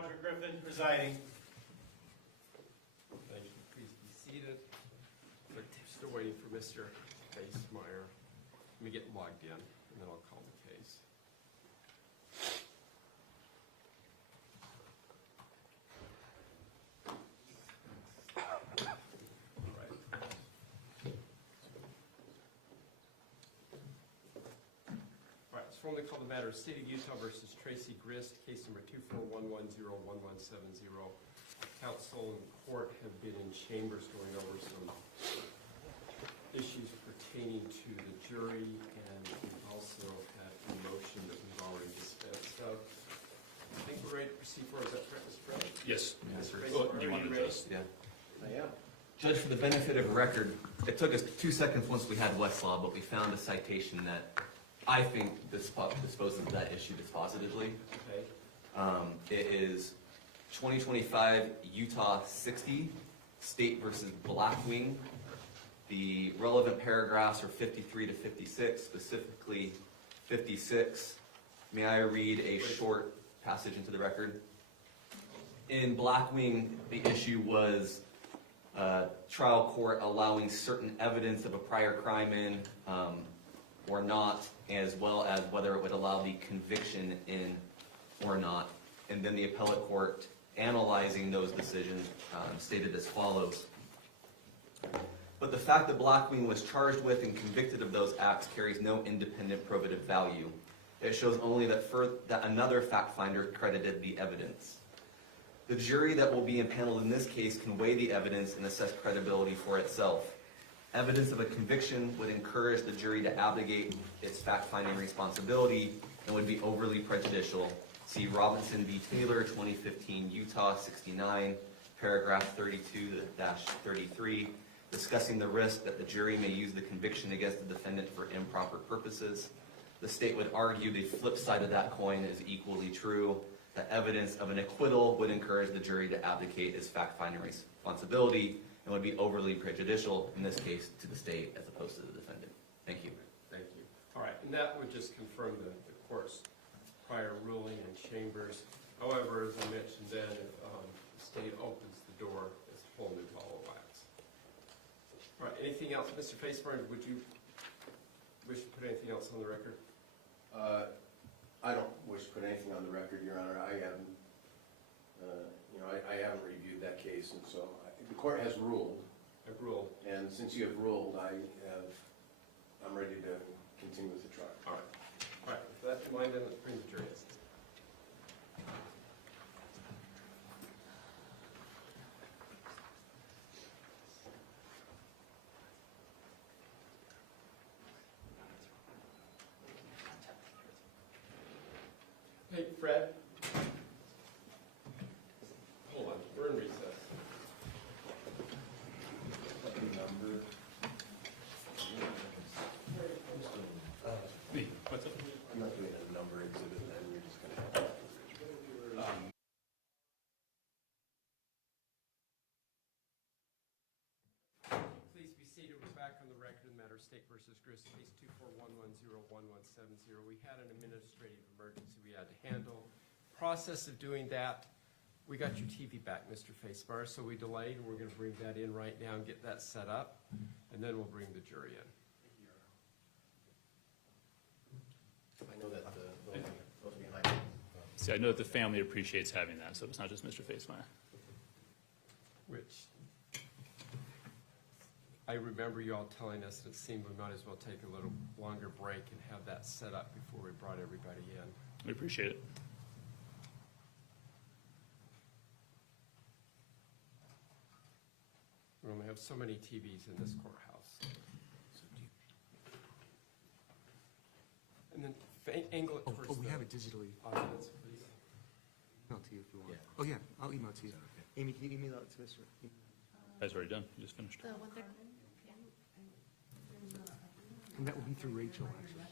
Roger Griffin presiding. Thank you. Please be seated. We're still waiting for Mr. Facemeyer. Let me get logged in, and then I'll call the case. All right, it's formally called the matter of State of Utah versus Tracey Grist, case number 241101170. Counsel and court have been in chambers going over some issues pertaining to the jury, and we've also had a motion that we've already dispensed of. I think we're ready to proceed forward. Is that correct, Mr. President? Yes. Mr. Oh, Facemeyer, do you want to ready? just? Yeah. I am. Judge, for the benefit of the record, it took us 2 seconds once we had Westlaw, but we found a citation that I think disposes of that issue dispositively. Okay. It is 2025 Utah 60, State versus Blackwing. The relevant paragraphs are 53 to 56, specifically 56. May I read a short passage into the record? In Blackwing, the issue was trial court allowing certain evidence of a prior crime in or not, as well as whether it would allow the conviction in or not. And then the appellate court, analyzing those decisions, stated as follows. But the fact that Blackwing was charged with and convicted of those acts carries no independent probative value. It shows only that another fact finder credited the evidence. The jury that will be impaneled in this case can weigh the evidence and assess credibility for itself. Evidence of a conviction would encourage the jury to abdicate its fact-finding responsibility and would be overly prejudicial. See Robinson v. Taylor, 2015, Utah 69, paragraph 32-33, discussing the risk that the jury may use the conviction against the defendant for improper purposes. The state would argue the flip side of that coin is equally true, that evidence of an acquittal would encourage the jury to abdicate its fact-finding responsibility and would be overly prejudicial, in this case, to the state as opposed to the defendant. Thank you. Thank you. All right, and that would just confirm the court's prior ruling in chambers. However, as I mentioned then, if the state opens the door, it's a whole new ball of wax. All right, anything else? Mr. Facemeyer, would you wish to put anything else on the record? I don't wish to put anything on the record, Your Honor. I haven't, I haven't reviewed that case, and so the court has ruled. I've ruled. And since you have ruled, I'm ready to continue with the trial. All right. All right, with that in mind, then let's bring the jury in. Hey, Fred. Hold on, we're in recess. Number. Me. What's up? I'm not doing a number exhibit, then you're just going to have to. Please be seated. We're back on the record in the matter of State versus Grist, case 241101170. We had an administrative emergency we had to handle. Process of doing that, we got your TV back, Mr. Facemeyer, so we delayed, and we're going to bring that in right now and get that set up, and then we'll bring the jury in. I know that those behind me. See, I know that the family appreciates having that, so it's not just Mr. Facemeyer. Which I remember you all telling us that it seemed we might as well take a little longer break and have that set up before we brought everybody in. We appreciate it. We only have so many TVs in this courthouse. And then angle it towards we the have it digitally. audience, please. Email to you if you want. Yeah. Oh, yeah, I'll email it to you. Amy, can you email that to Mr.? That's already done. You just finished. And that will be through Rachel, actually.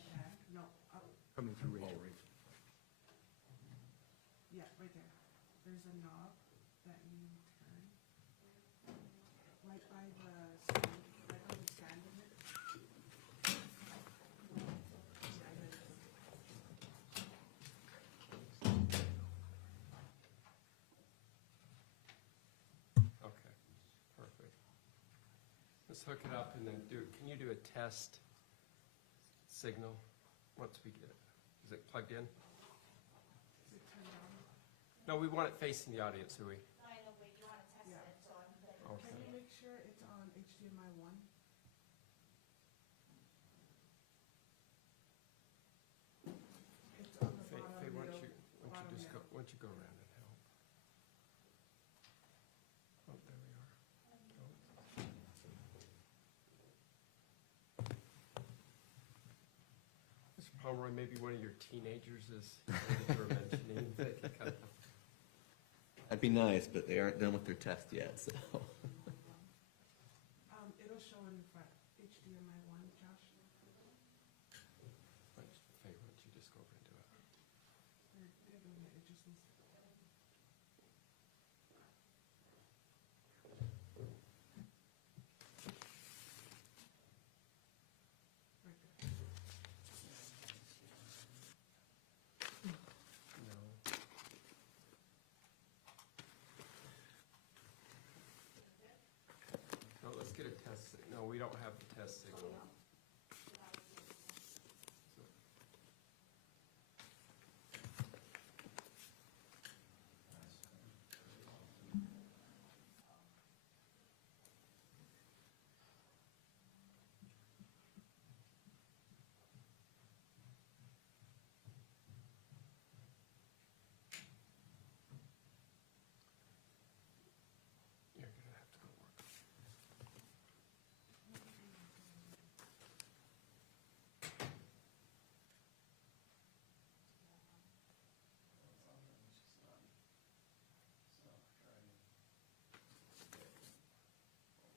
No, Coming through Rachel. yeah, right there. There's a knob that you turn right by the stand in it. Let's hook it up and then can you do a test signal once we get it? Is it plugged in? Is it turned on? No, we want it facing the audience, so we, I know, but you wanna test Yeah. it, so I'm good. okay. Can you make sure it's on HDMI 1? It's on the Faye, bottom Faye, why middle. don't you just go, why don't you go around and help? Oh, there we are. Oh. Mr. Pomeroy, maybe one of your teenagers is, you were mentioning, that could kind of- That'd be nice, but they aren't done with their test yet, so. It'll show in front, HDMI 1, Josh. Faye, why don't you just go over and do it? They're doing it, it just needs to. Right there. No. No, let's get a test, no, we don't have the test signal. You're gonna have to go work.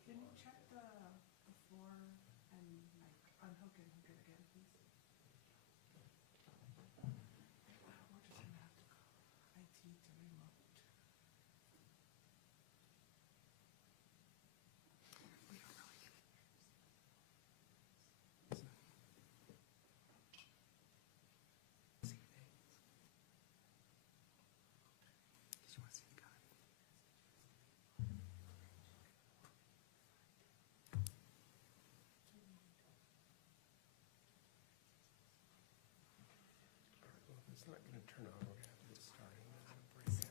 Can you check the before and like unhook and hook it again, please? We're just gonna have to call IT to remote. We don't really get it. See things. Just wanna see the guy. All right, well, if it's not gonna turn on, we're gonna have to get started. and then we'll break it.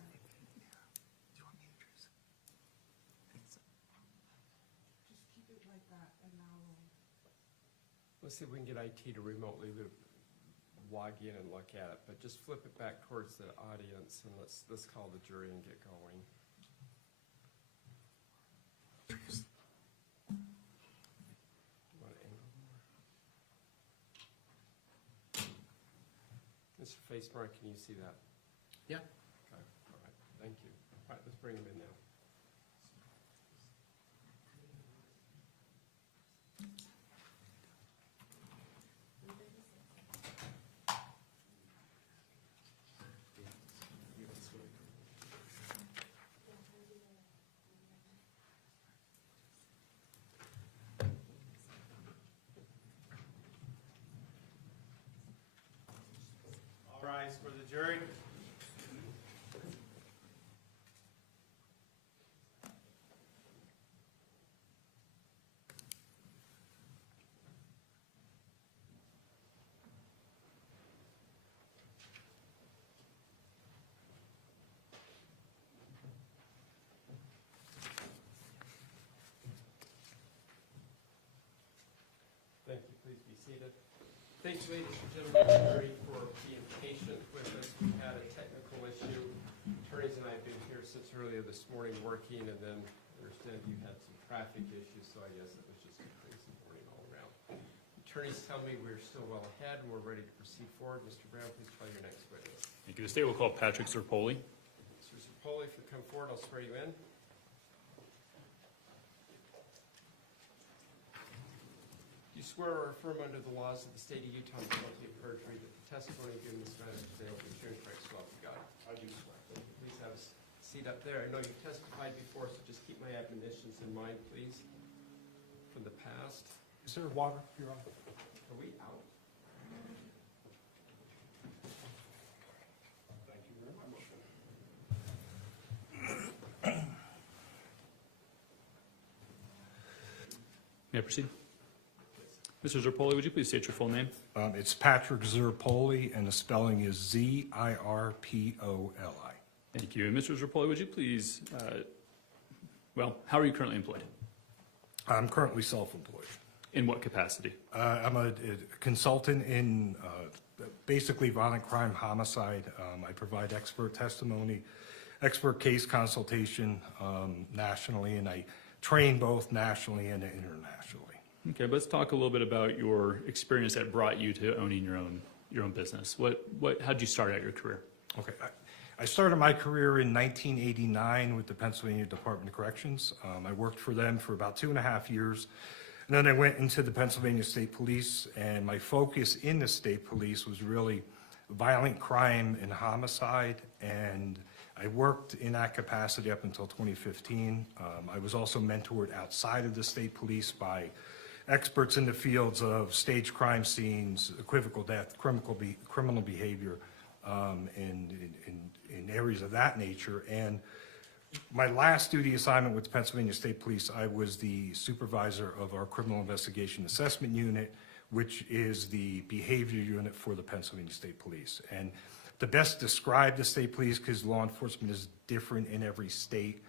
Do you want me to trace it? Just keep it like that and now Let's see if we can get IT to remotely log in and look at it, but just flip it back towards the audience and let's call the jury and get going. Want to angle more? Mr. Facemark, can you see that? Yeah. Okay, all right, thank you. All right, let's bring him in now. All rise for the jury. Thank you, please be seated. Thanks, ladies and gentlemen, of the jury, for being patient with us. We had a technical issue. Attorneys and I have been here since earlier this morning working, and then I understand you had some traffic issues, so I guess it was just a crazy morning all around. Attorneys tell me we're still well ahead and we're ready to proceed forward. Mr. Brown, please call your next witness. Thank you. The state will call Patrick Zerpoli. Mr. Zerpoli, if you come forward, I'll swear you in. You swear or affirm under the laws of the state of Utah and penalty of perjury that the testimony given this matter today will be true and correct, so help you God. I do swear. Please have a seat up there. I know you've testified before, so just keep my admonitions in mind, please, from the past. Is there water, Your Honor? Are we out? Thank you very much. may I proceed? Mr. Zerpoli, would you please state your full name? It's Patrick Zerpoli, and the spelling is Zirpoli. Thank you. And Mr. Zerpoli, would you please, how are you currently employed? I'm currently self-employed. In what capacity? I'm a consultant in basically violent crime homicide. I provide expert testimony, expert case consultation nationally, and I train both nationally and internationally. Okay, let's talk a little bit about your experience that brought you to owning your own business. How did you start out your career? Okay, I started my career in 1989 with the Pennsylvania Department of Corrections. I worked for them for about 2.5 years. And then I went into the Pennsylvania State Police, and my focus in the state police was really violent crime and homicide. And I worked in that capacity up until 2015. I was also mentored outside of the state police by experts in the fields of staged crime scenes, equivocal death, criminal behavior, in areas of that nature. And my last duty assignment with the Pennsylvania State Police, I was the supervisor of our Criminal Investigation Assessment Unit, which is the behavior unit for the Pennsylvania State Police. And to best describe the state police, because law enforcement is different in every state,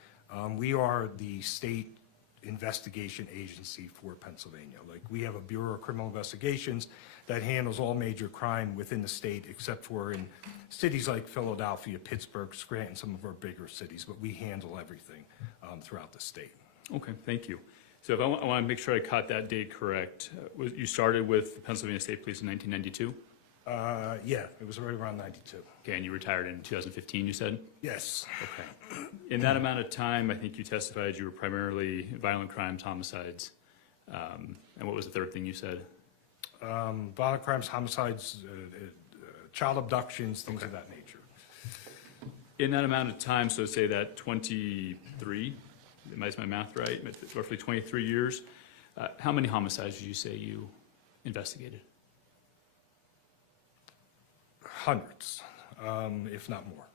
we are the state investigation agency for Pennsylvania. Like, we have a Bureau of Criminal Investigations that handles all major crime within the state, except for in cities like Philadelphia, Pittsburgh, Scranton, some of our bigger cities, but we handle everything throughout the state. Okay, thank you. So I want to make sure I caught that date correct. You started with the Pennsylvania State Police in 1992? Yeah, it was right around 92. Okay, and you retired in 2015, you said? Yes. Okay. In that amount of time, I think you testified you were primarily violent crimes, homicides, and what was the third thing you said? Violent crimes, homicides, child abductions, things of that nature. In that amount of time, so say that 23, is my math right? Roughly 23 years, how many homicides did you say you investigated? Hundreds, if not more.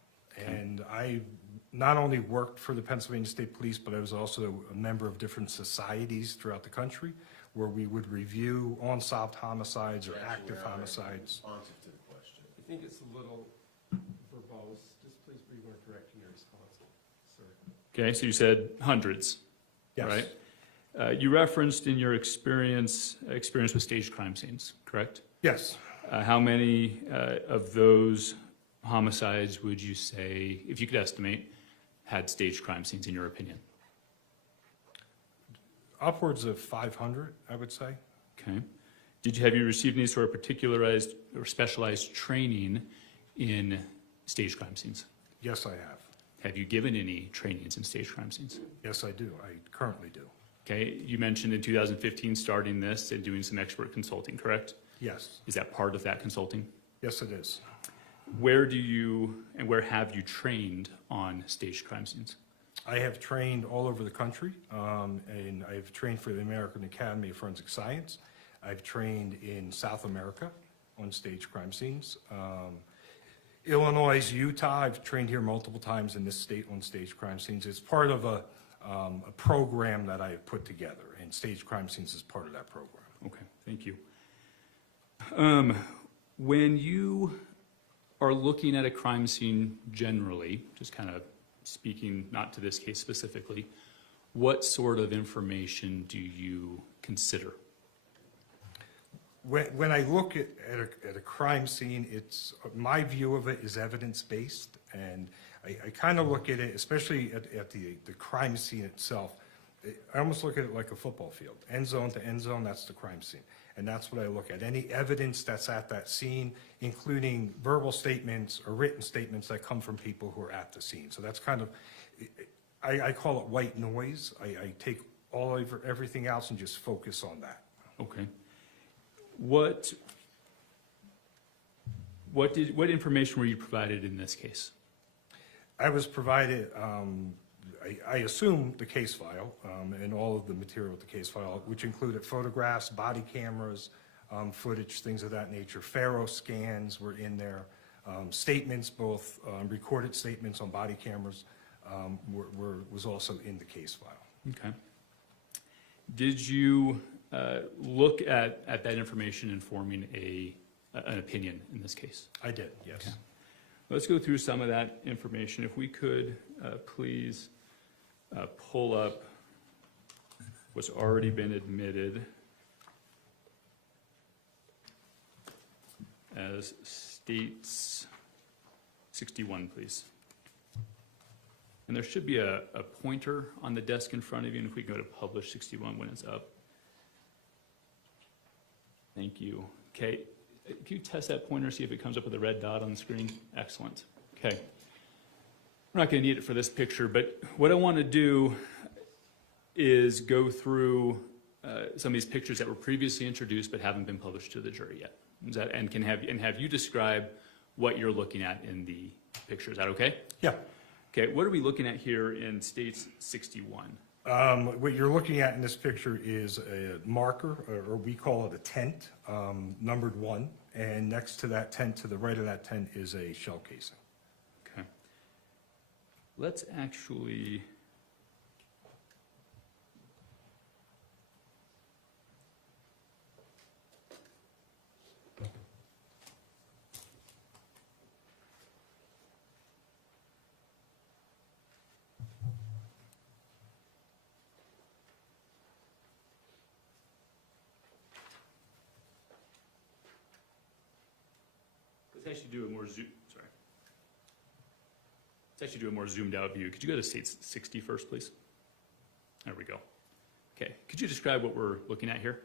And I not only worked for the Pennsylvania State Police, but I was also a member of different societies throughout the country where we would review unsolved homicides or active homicides. Responsive to the question. I think it's a little verbose. Just please be more direct in your response, sir. Okay, so you said hundreds, Yes. right? You referenced in your experience with staged crime scenes, correct? Yes. How many of those homicides would you say, if you could estimate, had staged crime scenes in your opinion? Upwards of 500, I would say. Okay. Have you received any sort of particularized or specialized training in staged crime scenes? Yes, I have. Have you given any trainings in staged crime scenes? Yes, I do. I currently do. Okay. You mentioned in 2015 starting this and doing some expert consulting, correct? Yes. Is that part of that consulting? Yes, it is. Where have you trained on staged crime scenes? I have trained all over the country, and I've trained for the American Academy of Forensic Science. I've trained in South America on staged crime scenes. Illinois, Utah, I've trained here multiple times in this state on staged crime scenes. It's part of a program that I've put together, and staged crime scenes is part of that program. Okay, thank you. When you are looking at a crime scene generally, just kind of speaking not to this case specifically, what sort of information do you consider? When I look at a crime scene, my view of it is evidence-based, and I kind of look at it, especially at the crime scene itself, I almost look at it like a football field. End zone to end zone, that's the crime scene. And that's what I look at. Any evidence that's at that scene, including verbal statements or written statements that come from people who are at the scene. So that's kind of, I call it white noise. I take everything else and just focus on that. Okay. What information were you provided in this case? I was provided, I assume the case file and all of the material with the case file, which included photographs, body cameras, footage, things of that nature. Faro scans were in there. Statements, both recorded statements on body cameras, was also in the case file. Okay. Did you look at that information in forming an opinion in this case? I did, yes. Okay. Let's go through some of that information. If we could please pull up what's already been admitted as States 61, please. And there should be a pointer on the desk in front of you, and if we can go to publish 61 when it's up. Thank you. Okay, can you test that pointer, see if it comes up with a red dot on the screen? Excellent. Okay. We're not going to need it for this picture, but what I want to do is go through some of these pictures that were previously introduced but haven't been published to the jury yet. And have you describe what you're looking at in the picture. Is that okay? Yeah. Okay, what are we looking at here in States 61? What you're looking at in this picture is a marker, or we call it a tent, numbered 1, and next to that tent, to the right of that tent, is a shell casing. Okay. Let's actually... Let's actually do a more zoomed out view. Could you go to States 60 first, please? There we go. Okay, could you describe what we're looking at here?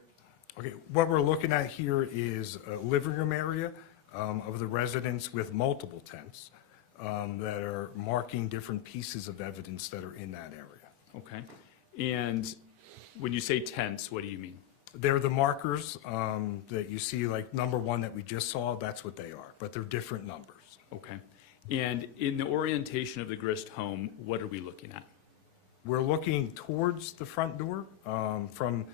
Okay, what we're looking at here is a living room area of the residence with multiple tents that are marking different pieces of evidence that are in that area. Okay, and when you say tents, what do you mean? They're the markers that you see, like number 1 that we just saw, that's what they are, but they're different numbers. Okay, and in the orientation of the Grist home, what are we looking at? We're looking towards the front door from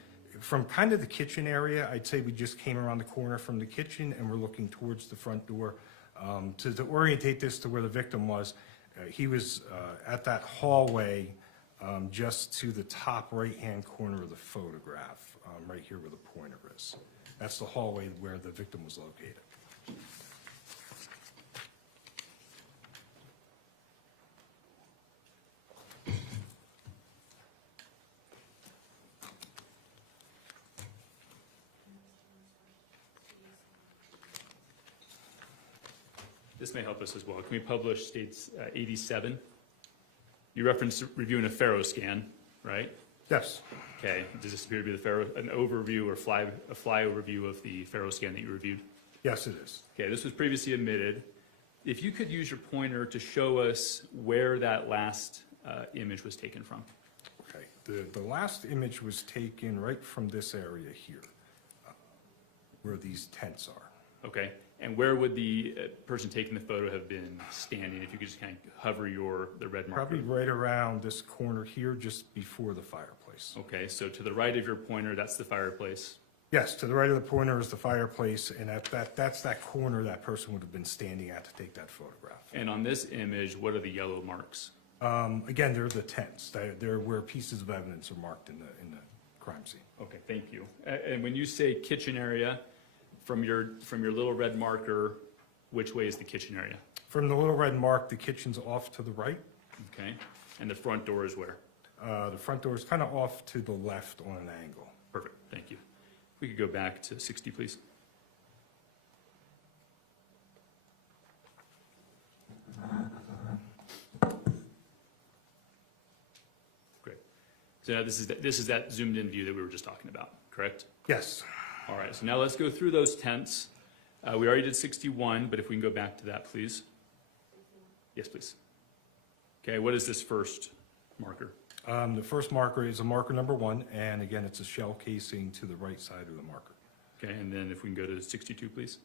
kind of the kitchen area. I'd say we just came around the corner from the kitchen and we're looking towards the front door. To orientate this to where the victim was, he was at that hallway just to the top right-hand corner of the photograph, right here where the pointer is. That's the hallway where the victim was located. This may help us as well. Can we publish States 87? You referenced reviewing a Faro scan, right? Yes. Okay, does this appear to be the Faro, an overview or a flyover view of the Faro scan that you reviewed? Yes, it is. Okay, this was previously admitted. If you could use your pointer to show us where that last image was taken from. Okay, the last image was taken right from this area here, where these tents are. Okay, and where would the person taking the photo have been standing? If you could just kind of hover the red marker. Probably right around this corner here, just before the fireplace. Okay, so to the right of your pointer, that's the fireplace. Yes, to the right of the pointer is the fireplace, and that's that corner that person would have been standing at to take that photograph. And on this image, what are the yellow marks? Again, they're the tents. They're where pieces of evidence are marked in the crime scene. Okay, thank you. And when you say kitchen area, from your little red marker, which way is the kitchen area? From the little red mark, the kitchen's off to the right. Okay, and the front door is where? The front door is kind of off to the left on an angle. Perfect, thank you. If we could go back to 60, please. Great. So now this is that zoomed in view that we were just talking about, correct? Yes. All right, so now let's go through those tents. We already did 61, but if we can go back to that, please. Yes, please. Okay, what is this first marker? The first marker is a marker number 1, and again, it's a shell casing to the right side of the marker. Okay, and then if we can go to 62, please.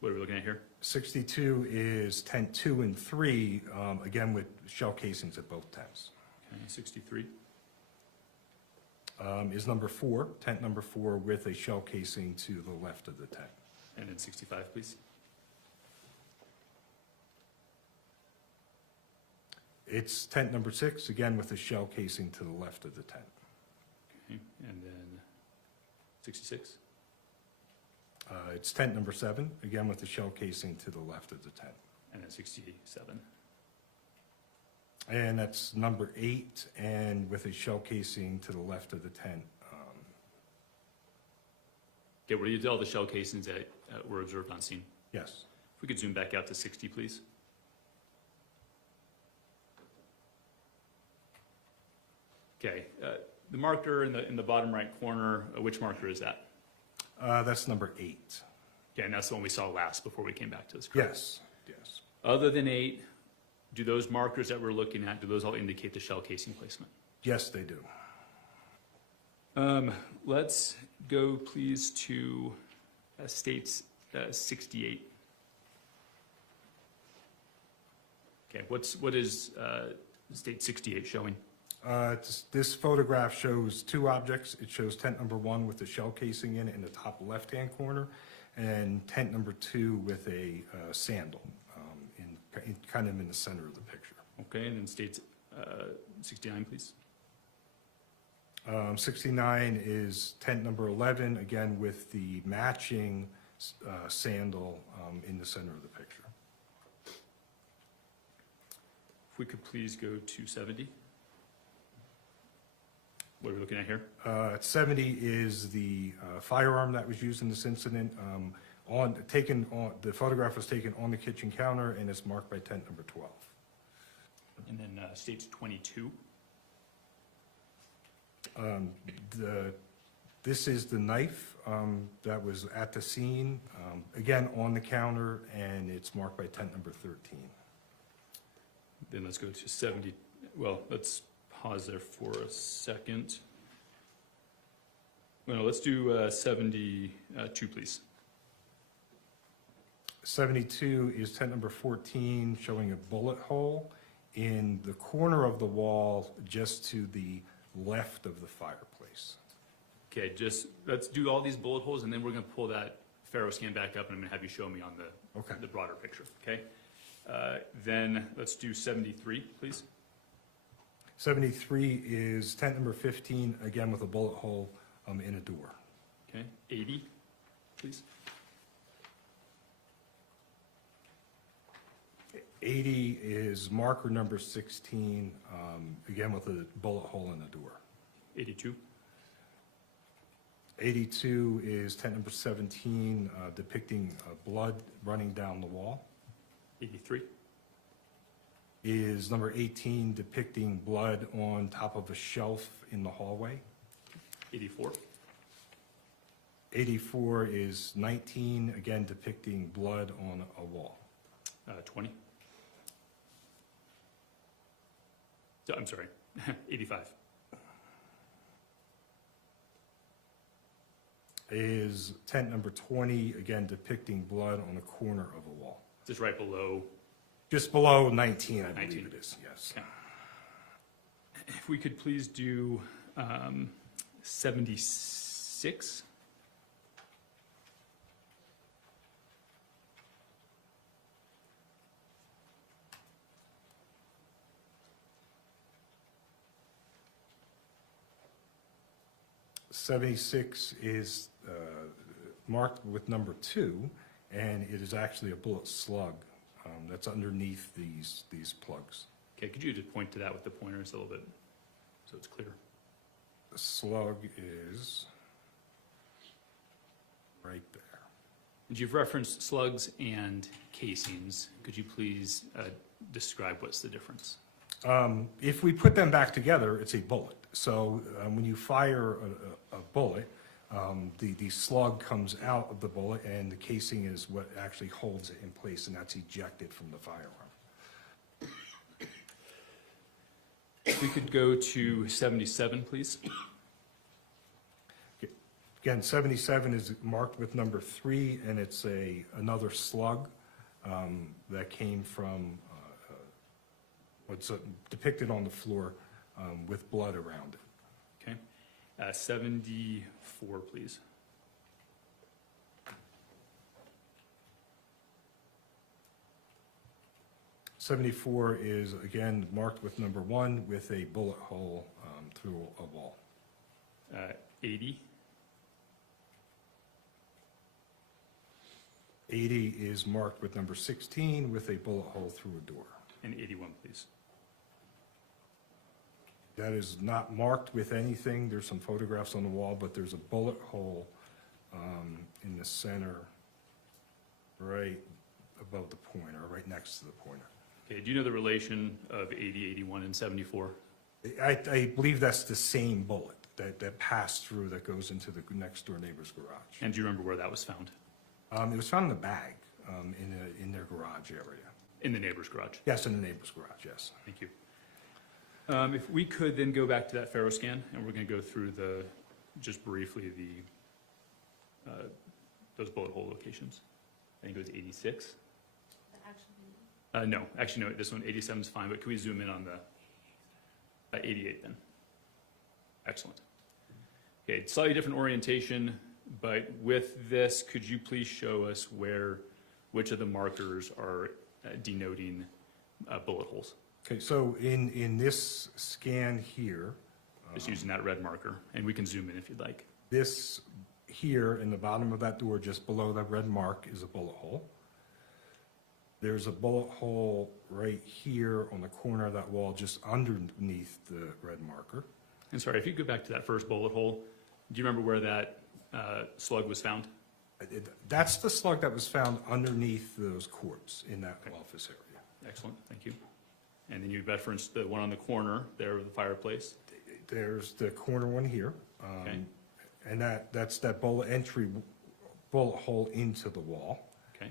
What are we looking at here? 62 is tent 2 and 3, again with shell casings at both tents. Okay, 63. Is number 4, tent number 4 with a shell casing to the left of the tent. And then 65, please. It's tent number 6, again with a shell casing to the left of the tent. Okay, and then 66? It's tent number 7, again with the shell casing to the left of the tent. And then 67. And that's number 8, and with a shell casing to the left of the tent. Okay, were you all the shell casings that were observed on scene? Yes. If we could zoom back out to 60, please. Okay, the marker in the bottom right corner, which marker is that? That's number 8. Okay, and that's the one we saw last before we came back to this, correct? Yes, yes. Other than 8, do those markers that we're looking at, do those all indicate the shell casing placement? Yes, they do. Let's go please to states 68. Okay, what is state 68 showing? This photograph shows 2 objects. It shows tent number 1 with the shell casing in it in the top left-hand corner, and tent number 2 with a sandal kind of in the center of the picture. Okay, and then states 69, please. 69 is tent number 11, again with the matching sandal in the center of the picture. If we could please go to 70. What are we looking at here? 70 is the firearm that was used in this incident. The photograph was taken on the kitchen counter and it's marked by tent number 12. And then states 22. This is the knife that was at the scene, again on the counter, and it's marked by tent number 13. Then let's go to 70. Well, let's pause there for a second. Well, let's do 72, please. 72 is tent number 14, showing a bullet hole in the corner of the wall just to the left of the fireplace. Okay, just let's do all these bullet holes, and then we're going to pull that Faro scan back up, and I'm going to have you show me on the broader picture. Okay. Then let's do 73, please. 73 is tent number 15, again with a bullet hole in a door. Okay. 80, please. 80 is marker number 16, again with a bullet hole in the door. 82. 82 is tent number 17, depicting blood running down the wall. 83. Is number 18, depicting blood on top of a shelf in the hallway. 84. 84 is 19, again depicting blood on a wall. 20. So, I'm sorry, 85. Is tent number 20, again depicting blood on the corner of a wall. Just right below. Just below 19, I 19. believe it is, yes. Okay. If we could please do 76. '76 is marked with number 2, and it is actually a bullet slug that's underneath these plugs. Okay, could you just point to that with the pointers a little bit so it's clear? The slug is right there. And you've referenced slugs and casings. Could you please describe what's the difference? If we put them back together, it's a bullet. So when you fire a bullet, the slug comes out of the bullet, and the casing is what actually holds it in place, and that's ejected from the firearm. If we could go to 77, please. Again, 77 is marked with number 3, and it's another slug that came from what's depicted on the floor with blood around it. Okay. 74, please. '74 is, again, marked with number 1 with a bullet hole through a wall. 80. 80 is marked with number 16 with a bullet hole through a door. And 81, please. That is not marked with anything. There's some photographs on the wall, but there's a bullet hole in the center, right above the pointer, right next to the pointer. Okay, do you know the relation of 80, 81, and 74? I believe that's the same bullet that passed through that goes into the next door neighbor's garage. And do you remember where that was found? It was found in a bag in their garage area. In the neighbor's garage? Yes, in the neighbor's garage, yes. Thank you. If we could then go back to that Faro scan, and we're going to go through just briefly those bullet hole locations. I think it was 86. No, actually no, this one, 87 is fine, but can we zoom in on the 88 then? Excellent. Okay, slightly different orientation, but with this, could you please show us which of the markers are denoting bullet holes? Okay, so in this scan here, Just using that red marker, and we can zoom in if you'd like. this here in the bottom of that door, just below that red mark, is a bullet hole. There's a bullet hole right here on the corner of that wall, just underneath the red marker. And sorry, if you go back to that first bullet hole, do you remember where that slug was found? That's the slug that was found underneath those cords in that office area. Excellent, thank you. And then you referenced the one on the corner there of the fireplace. There's the corner one here. Okay. And that's that bullet hole into the wall. Okay,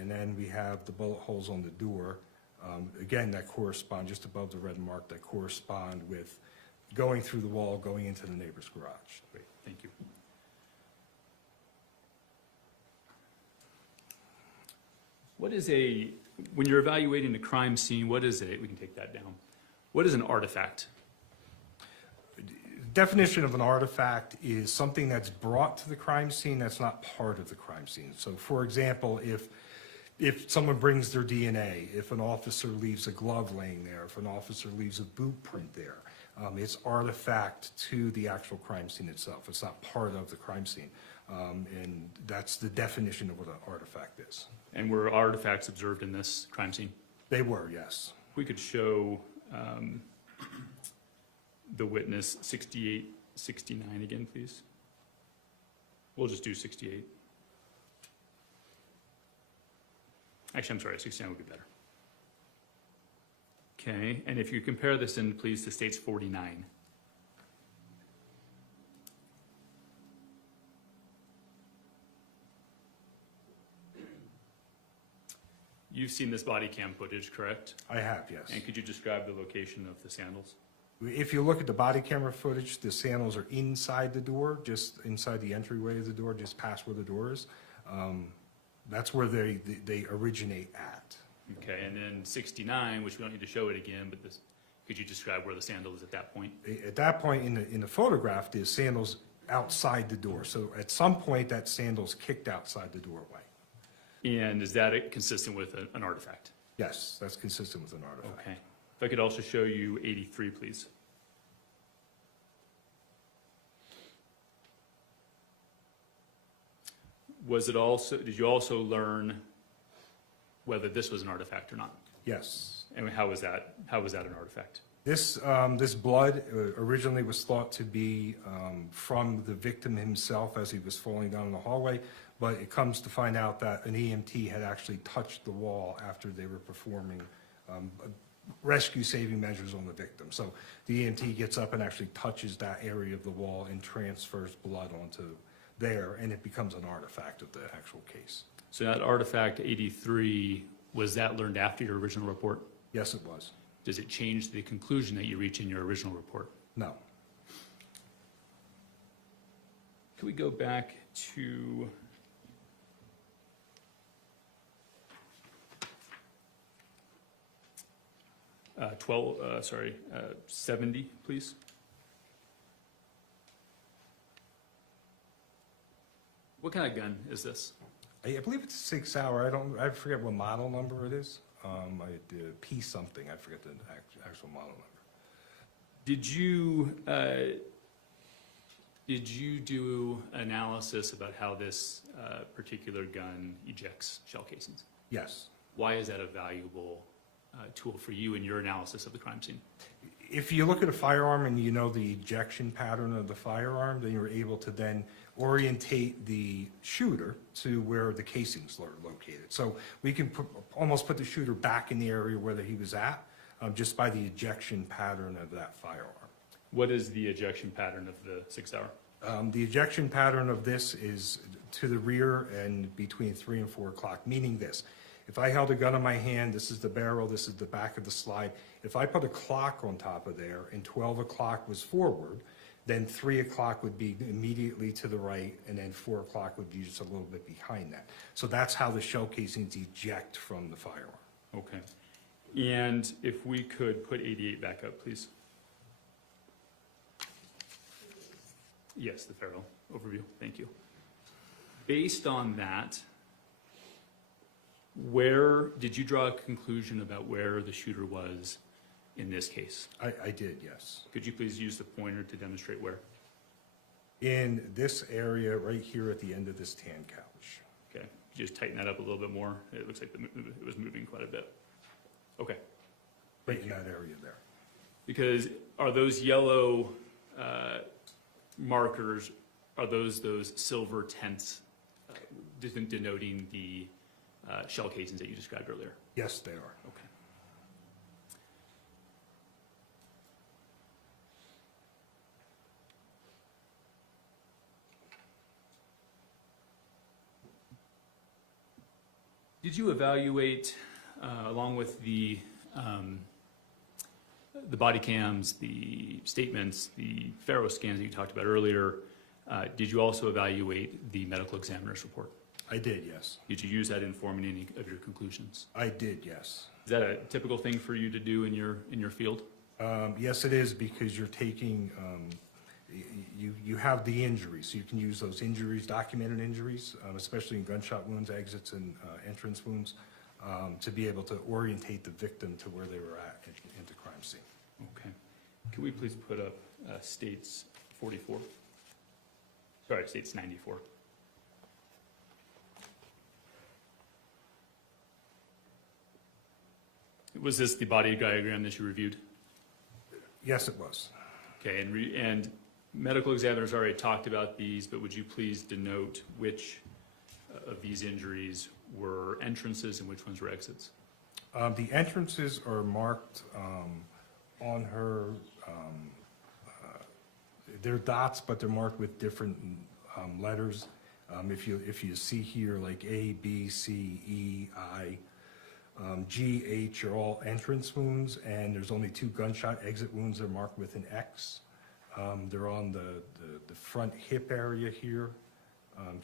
And then we have the bullet holes on the door, again, that correspond, just above the red mark, that correspond with going through the wall, going into the neighbor's garage. great, thank you. When you're evaluating a crime scene, we can take that down. What is an artifact? Definition of an artifact is something that's brought to the crime scene that's not part of the crime scene. So for example, if someone brings their DNA, if an officer leaves a glove laying there, if an officer leaves a boot print there, it's artifact to the actual crime scene itself. It's not part of the crime scene. And that's the definition of what an artifact is. And were artifacts observed in this crime scene? They were, yes. We could show the witness 68, 69 again, please. We'll just do 68. Actually, I'm sorry, 69 would be better. Okay, and if you compare this in, please, to state's 49. You've seen this body cam footage, correct? I have, yes. And could you describe the location of the sandals? If you look at the body camera footage, the sandals are inside the door, just inside the entryway of the door, just past where the door is. That's where they originate at. Okay, and then 69, which we don't need to show it again, but could you describe where the sandal is at that point? At that point in the photograph, the sandals outside the door. So at some point, that sandal's kicked outside the doorway. And is that consistent with an artifact? Yes, that's consistent with an artifact. Okay. If I could also show you 83, please. Did you also learn whether this was an artifact or not? Yes. And how was that an artifact? This blood originally was thought to be from the victim himself as he was falling down the hallway, but it comes to find out that an EMT had actually touched the wall after they were performing rescue saving measures on the victim. So the EMT gets up and actually touches that area of the wall and transfers blood onto there, and it becomes an artifact of the actual case. So that artifact 83, was that learned after your original report? Yes, it was. Does it change the conclusion that you reach in your original report? No. Can we go back to uh, 70, please? What kind of gun is this? I believe it's a 6 hour. I forget what model number it is. P something. I forget the actual model number. Did you Did you do analysis about how this particular gun ejects shell casings? Yes. Why is that a valuable tool for you in your analysis of the crime scene? If you look at a firearm and you know the ejection pattern of the firearm, then you're able to then orientate the shooter to where the casings are located. So we can almost put the shooter back in the area where he was at, just by the ejection pattern of that firearm. What is the ejection pattern of the 6 Sauer? The ejection pattern of this is to the rear and between 3 and 4 o'clock, meaning this. If I held a gun in my hand, this is the barrel, this is the back of the slide. If I put a clock on top of there and 12 o'clock was forward, then 3 o'clock would be immediately to the right, and then 4 o'clock would be just a little bit behind that. So that's how the shell casings eject from the firearm. Okay. And if we could put 88 back up, please. Yes, the Farrell overview, thank you. Based on that, where, did you draw a conclusion about where the shooter was in this case? I did, yes. Could you please use the pointer to demonstrate where? In this area right here at the end of this tan couch. Okay, just tighten that up a little bit more. It looks like it was moving quite a bit. Okay. Right in that area there. Because are those yellow markers, are those silver tents denoting the shell casings that you described earlier? Yes, they are. Okay. Did you evaluate, along with the body cams, the statements, the Faro scans that you talked about earlier, did you also evaluate the medical examiner's report? I did, yes. Did you use that in forming any of your conclusions? I did, yes. Is that a typical thing for you to do in your field? Yes, it is, because you're taking, you have the injuries, so you can use those injuries, documented injuries, especially in gunshot wounds, exits, and entrance wounds, to be able to orientate the victim to where they were at in the crime scene. Okay. Can we please put up States 44? Sorry, States 94. Was this the body diagram that you reviewed? Yes, it was. Okay, and medical examiners already talked about these, but would you please denote which of these injuries were entrances and which ones were exits? The entrances are marked on her, they're dots, but they're marked with different letters. If you see here, like A, B, C, E, I, G, H are all entrance wounds, and there's only 2 gunshot exit wounds that are marked with an X. They're on the front hip area here, and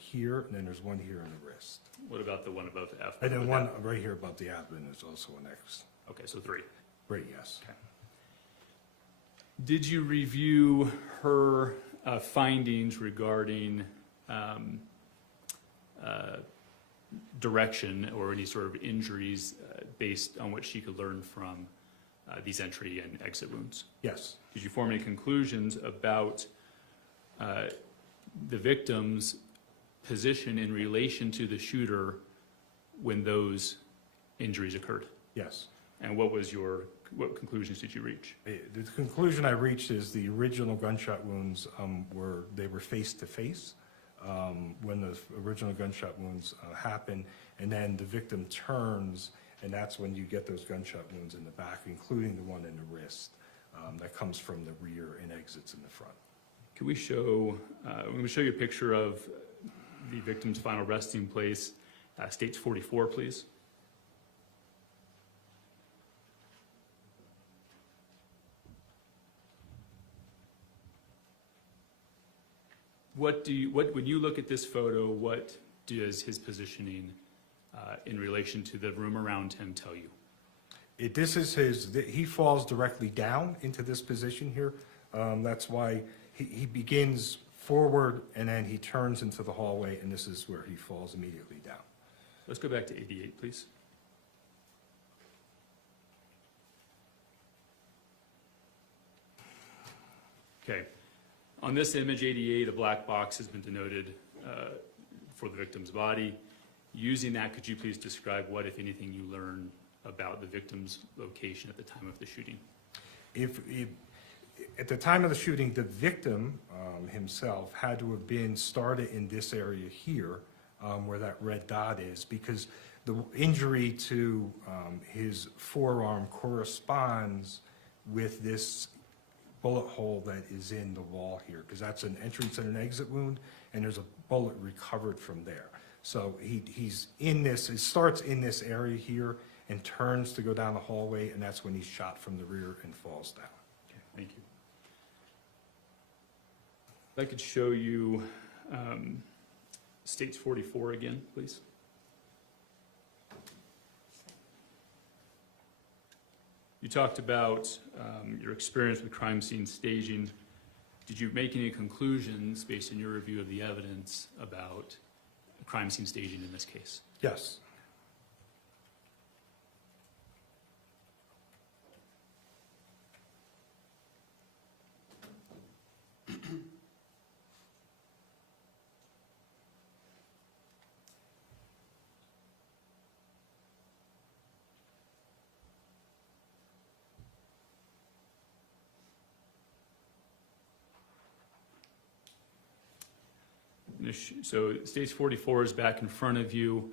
then there's one here in the wrist. What about the one above F? And then one right here above the abdomen is also an X. Okay, so 3. Right, yes. Okay. Did you review her findings regarding direction or any sort of injuries based on what she could learn from these entry and exit wounds? Yes. Did you form any conclusions about the victim's position in relation to the shooter when those injuries occurred? Yes. And what what conclusions did you reach? The conclusion I reached is the original gunshot wounds were face to face when the original gunshot wounds happen, and then the victim turns, and that's when you get those gunshot wounds in the back, including the one in the wrist that comes from the rear and exits in the front. Can we show, when we show you a picture of the victim's final resting place, States 44, please? When you look at this photo, what does his positioning in relation to the room around him tell you? He falls directly down into this position here. That's why he begins forward and then he turns into the hallway, and this is where he falls immediately down. Let's go back to 88, please. Okay. On this image 88, a black box has been denoted for the victim's body. Using that, could you please describe what, if anything, you learned about the victim's location at the time of the shooting? At the time of the shooting, the victim himself had to have been started in this area here, where that red dot is, because the injury to his forearm corresponds with this bullet hole that is in the wall here, because that's an entrance and an exit wound, and there's a bullet recovered from there. So he's in this, it starts in this area here and turns to go down the hallway, and that's when he's shot from the rear and falls down. Okay, thank you. If I could show you States 44 again, please. You talked about your experience with crime scene staging. Did you make any conclusions based on your review of the evidence about crime scene staging in this case? Yes. So Stage 44 is back in front of you.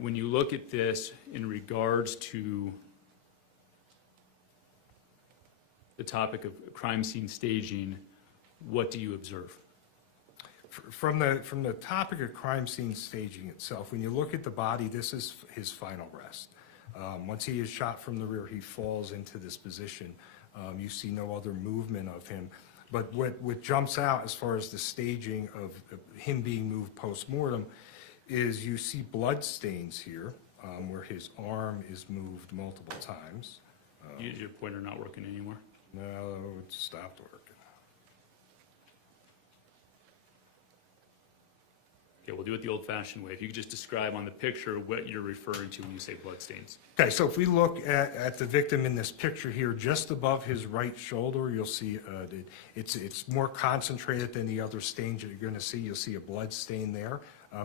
When you look at this in regards to the topic of crime scene staging, what do you observe? From the topic of crime scene staging itself, when you look at the body, this is his final rest. Once he is shot from the rear, he falls into this position. You see no other movement of him. But what jumps out as far as the staging of him being moved post-mortem is you see blood stains here, where his arm is moved multiple times. Is your pointer not working anymore? No, it stopped working. Okay, we'll do it the old-fashioned way. If you could just describe on the picture what you're referring to when you say blood stains. Okay, so if we look at the victim in this picture here, just above his right shoulder, you'll see it's more concentrated than the other stains that you're going to see. You'll see a blood stain there.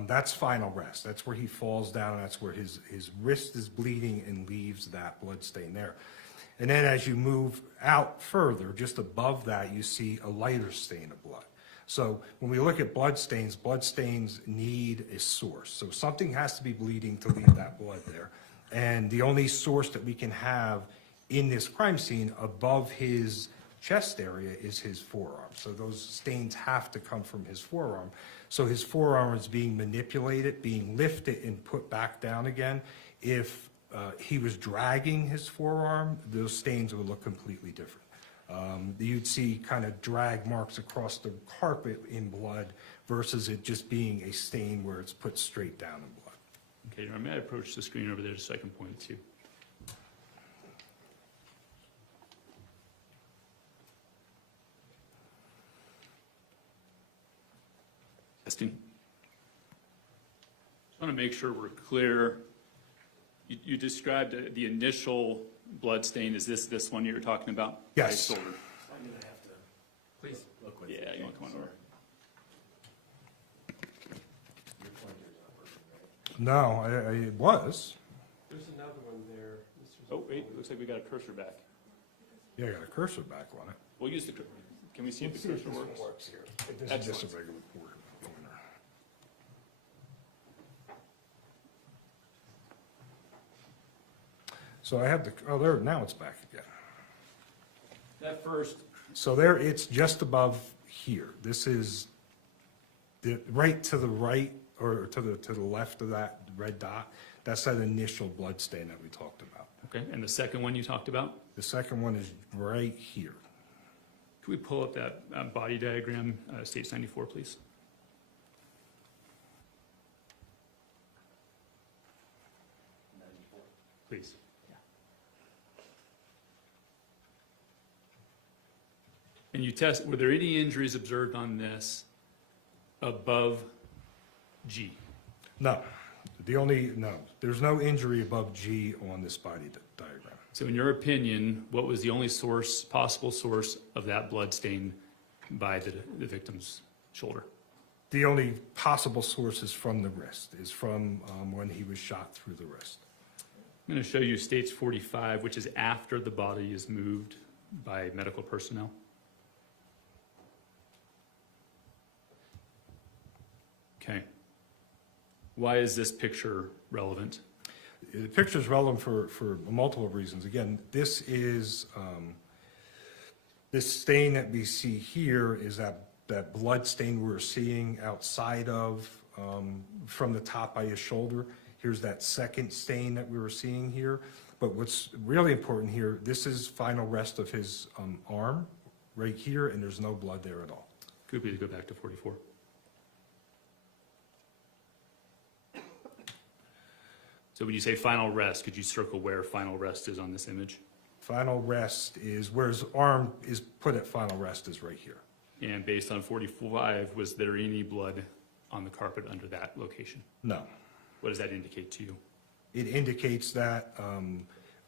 That's final rest. That's where he falls down. That's where his wrist is bleeding and leaves that blood stain there. And then as you move out further, just above that, you see a lighter stain of blood. So when we look at blood stains need a source. So something has to be bleeding to leave that blood there. And the only source that we can have in this crime scene above his chest area is his forearm. So those stains have to come from his forearm. So his forearm is being manipulated, being lifted and put back down again. If he was dragging his forearm, those stains would look completely different. You'd see kind of drag marks across the carpet in blood versus it just being a stain where it's put straight down in blood. Okay, may I approach the screen over there just so I can point it to? Testing. Just want to make sure we're clear. You described the initial blood stain. Is this one you're talking about? Yes. Right shoulder. I'm gonna have to Please. look with you. Yeah, you want to come on over? Your pointer's not working, right? No, it was. There's another one there, Mr. Oh, wait, looks like we got a cursor back. Yeah, I got a cursor back on it. We'll use the, can we see if the cursor works? Works here. This is just a Excellent. regular pointer. So I have the, oh, there, now it's back again. That first, So there, it's just above here. This is right to the right, or to the left of that red dot. That's that initial blood stain that we talked about. okay, and the second one you talked about? The second one is right here. Can we pull up that body diagram, States 94, please? Please. And you test, were there any injuries observed on this above G? No, no, there's no injury above G on this body diagram. So in your opinion, what was the only source, possible source of that blood stain by the victim's shoulder? The only possible source is from the wrist, is from when he was shot through the wrist. I'm going to show you stage 45, which is after the body is moved by medical personnel. Okay. Why is this picture relevant? The picture is relevant for multiple reasons. Again, this is, this stain that we see here is that blood stain we're seeing outside of, from the top by his shoulder. Here's that second stain that we were seeing here. But what's really important here, this is final rest of his arm right here, and there's no blood there at all. Could we go back to 44? So when you say final rest, could you circle where final rest is on this image? Final rest is, where his arm is put at final rest is right here. And based on 45, was there any blood on the carpet under that location? No. What does that indicate to you? It indicates that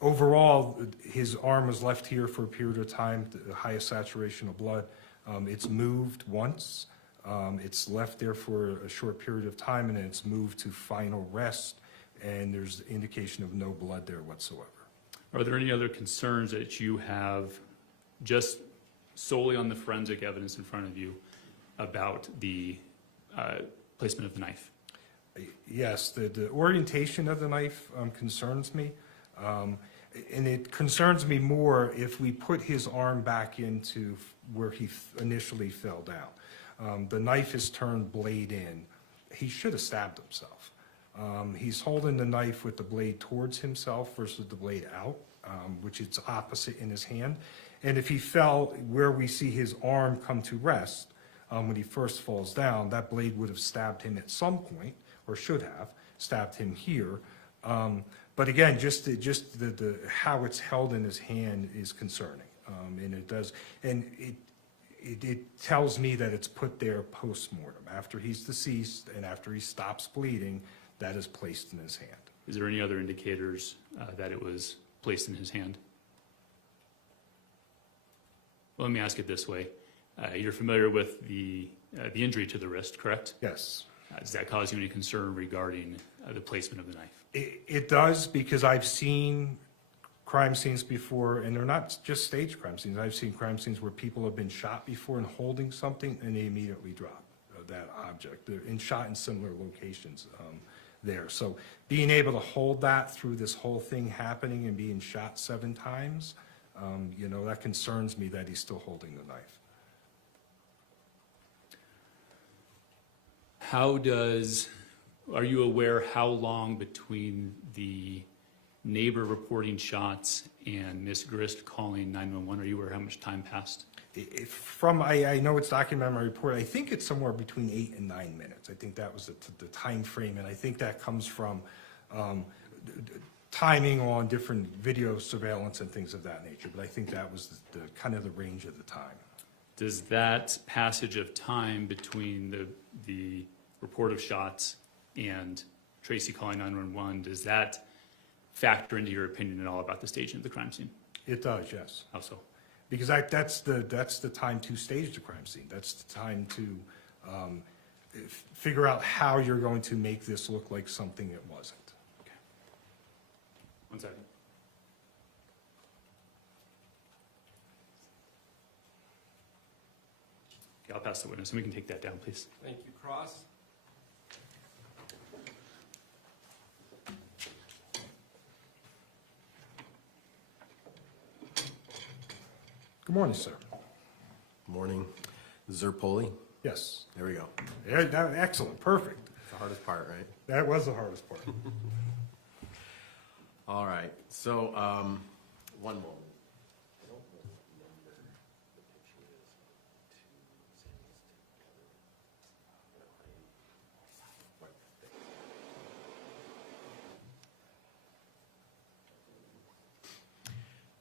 overall, his arm was left here for a period of time, the highest saturation of blood. It's moved once, it's left there for a short period of time, and then it's moved to final rest, and there's indication of no blood there whatsoever. Are there any other concerns that you have just solely on the forensic evidence in front of you about the placement of the knife? Yes, the orientation of the knife concerns me. And it concerns me more if we put his arm back into where he initially fell down. The knife is turned blade in. He should have stabbed himself. He's holding the knife with the blade towards himself versus the blade out, which is opposite in his hand. And if he fell where we see his arm come to rest, when he first falls down, that blade would have stabbed him at some point, or should have stabbed him here. But again, just the how it's held in his hand is concerning, and it does, and it tells me that it's put there post-mortem, after he's deceased and after he stops bleeding, that is placed in his hand. Is there any other indicators that it was placed in his hand? Well, let me ask it this way. You're familiar with the injury to the wrist, correct? Yes. Does that cause you any concern regarding the placement of the knife? It does, because I've seen crime scenes before, and they're not just staged crime scenes. I've seen crime scenes where people have been shot before and holding something, and they immediately drop that object. They're shot in similar locations there. So being able to hold that through this whole thing happening and being shot 7 times, you know, that concerns me that he's still holding the knife. Are you aware how long between the neighbor reporting shots and Miss Grist calling 911? Are you aware how much time passed? I know it's documented in my report, I think it's somewhere between 8 and 9 minutes. I think that was the time frame, and I think that comes from timing on different video surveillance and things of that nature, but I think that was the kind of the range of the time. Does that passage of time between the report of shots and Tracey calling 911, does that factor into your opinion at all about the staging of the crime scene? It does, yes. How so? Because that's the time to stage the crime scene. That's the time to figure out how you're going to make this look like something it wasn't. Okay. 1 second. Okay, I'll pass the witness, and we can take that down, please. Thank you, Cross. Good morning, sir. Morning. Zerpoli? Yes. There we go. Yeah, excellent, perfect. It's the hardest part, right? That was the hardest part. All right, so, one moment. I don't know what number the picture is. 2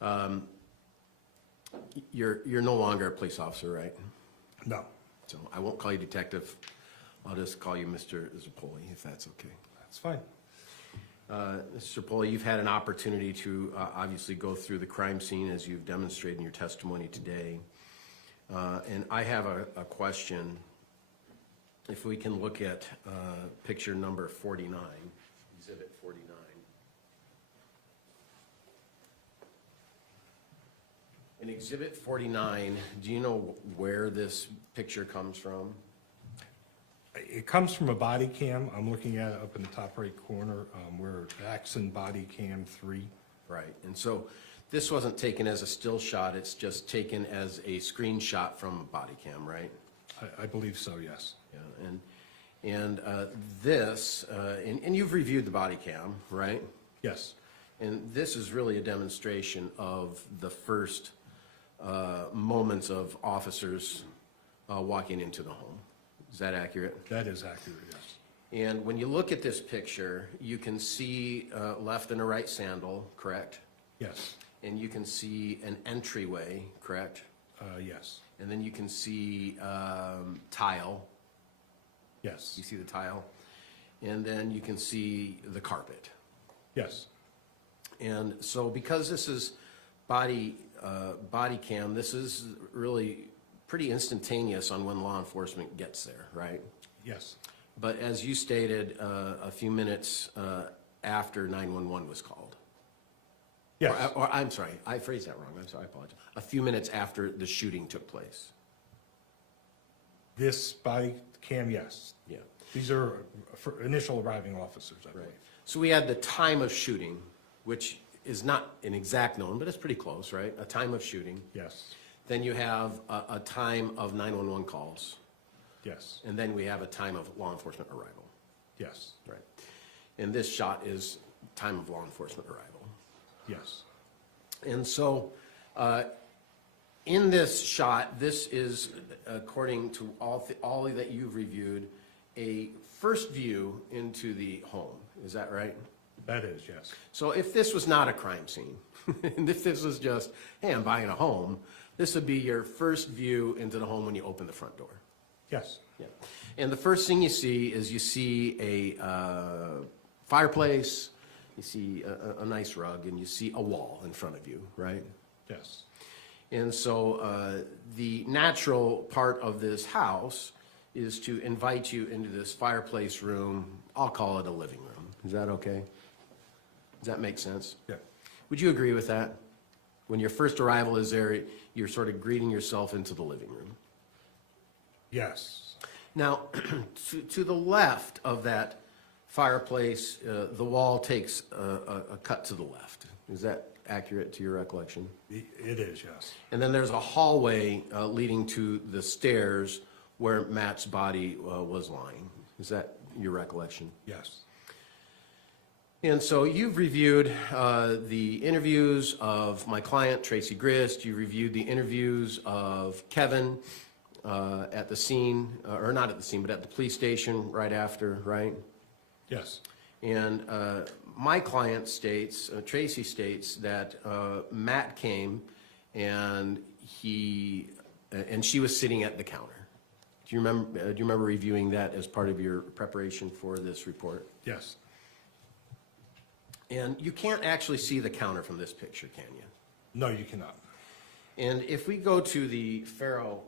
sandals. You're no longer a police officer, right? No, So I won't call you detective. I'll just call you Mr. Zerpoli, if that's okay. that's fine. Mr. Zerpoli, you've had an opportunity to obviously go through the crime scene as you've demonstrated in your testimony today. And I have a question. If we can look at picture number 49, exhibit 49. In exhibit 49, do you know where this picture comes from? It comes from a body cam. I'm looking at it up in the top right corner, where Adlesen body cam 3. Right, and so this wasn't taken as a still shot, it's just taken as a screenshot from a body cam, right? I believe so, yes. Yeah, and this, and you've reviewed the body cam, right? Yes, And this is really a demonstration of the first moments of officers walking into the home. Is that accurate? that is accurate, yes. And when you look at this picture, you can see a left and a right sandal, correct? Yes, And you can see an entryway, correct? yes, And then you can see tile. yes, You see the tile? And then you can see the carpet. yes, And so because this is body cam, this is really pretty instantaneous on when law enforcement gets there, right? yes, But as you stated, a few minutes after 911 was called. yes, Or I'm sorry, I phrased that wrong. I'm sorry, I apologize. A few minutes after the shooting took place. this body cam, yes. Yeah. These are for initial arriving officers, I believe. Right. So we had the time of shooting, which is not an exact known, but it's pretty close, right? A time of shooting. Yes, Then you have a time of 911 calls. yes, And then we have a time of law enforcement arrival. yes, Right. And this shot is time of law enforcement arrival. yes, And so, in this shot, this is, according to all that you've reviewed, a first view into the home. Is that right? that is, yes. So if this was not a crime scene, and if this was just, hey, I'm buying a home, this would be your first view into the home when you open the front door. Yes, Yeah. And the first thing you see is you see a fireplace, you see a nice rug, and you see a wall in front of you, right? yes, And so the natural part of this house is to invite you into this fireplace room. I'll call it a living room. Is that okay? Does that make sense? yeah, Would you agree with that? When your first arrival is there, you're sort of greeting yourself into the living room. yes, Now, to the left of that fireplace, the wall takes a cut to the left. Is that accurate to your recollection? it is, yes. And then there's a hallway leading to the stairs where Matt's body was lying. Is that your recollection? Yes, And so you've reviewed the interviews of my client, Tracey Grist. You reviewed the interviews of Kevin at the scene, or not at the scene, but at the police station right after, right? yes, And my client states, Tracey states, that Matt came and she was sitting at the counter. Do you remember reviewing that as part of your preparation for this report? yes. And you can't actually see the counter from this picture, can you? No, you cannot. And if we go to the Faro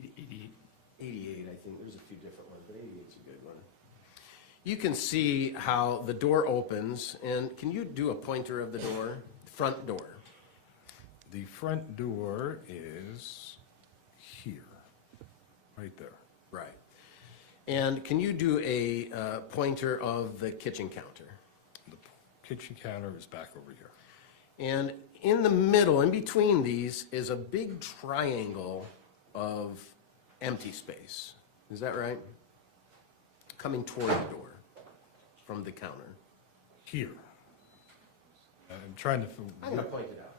88, I think, there's a few different ones, but 88's a good one. You can see how the door opens, and can you do a pointer of the door? Front door. The front door is here, right there. Right. And can you do a pointer of the kitchen counter? The kitchen counter is back over here. And in the middle, in between these, is a big triangle of empty space. Is that right? Coming toward the door from the counter. Here. I'm trying to. I'm going to point it out.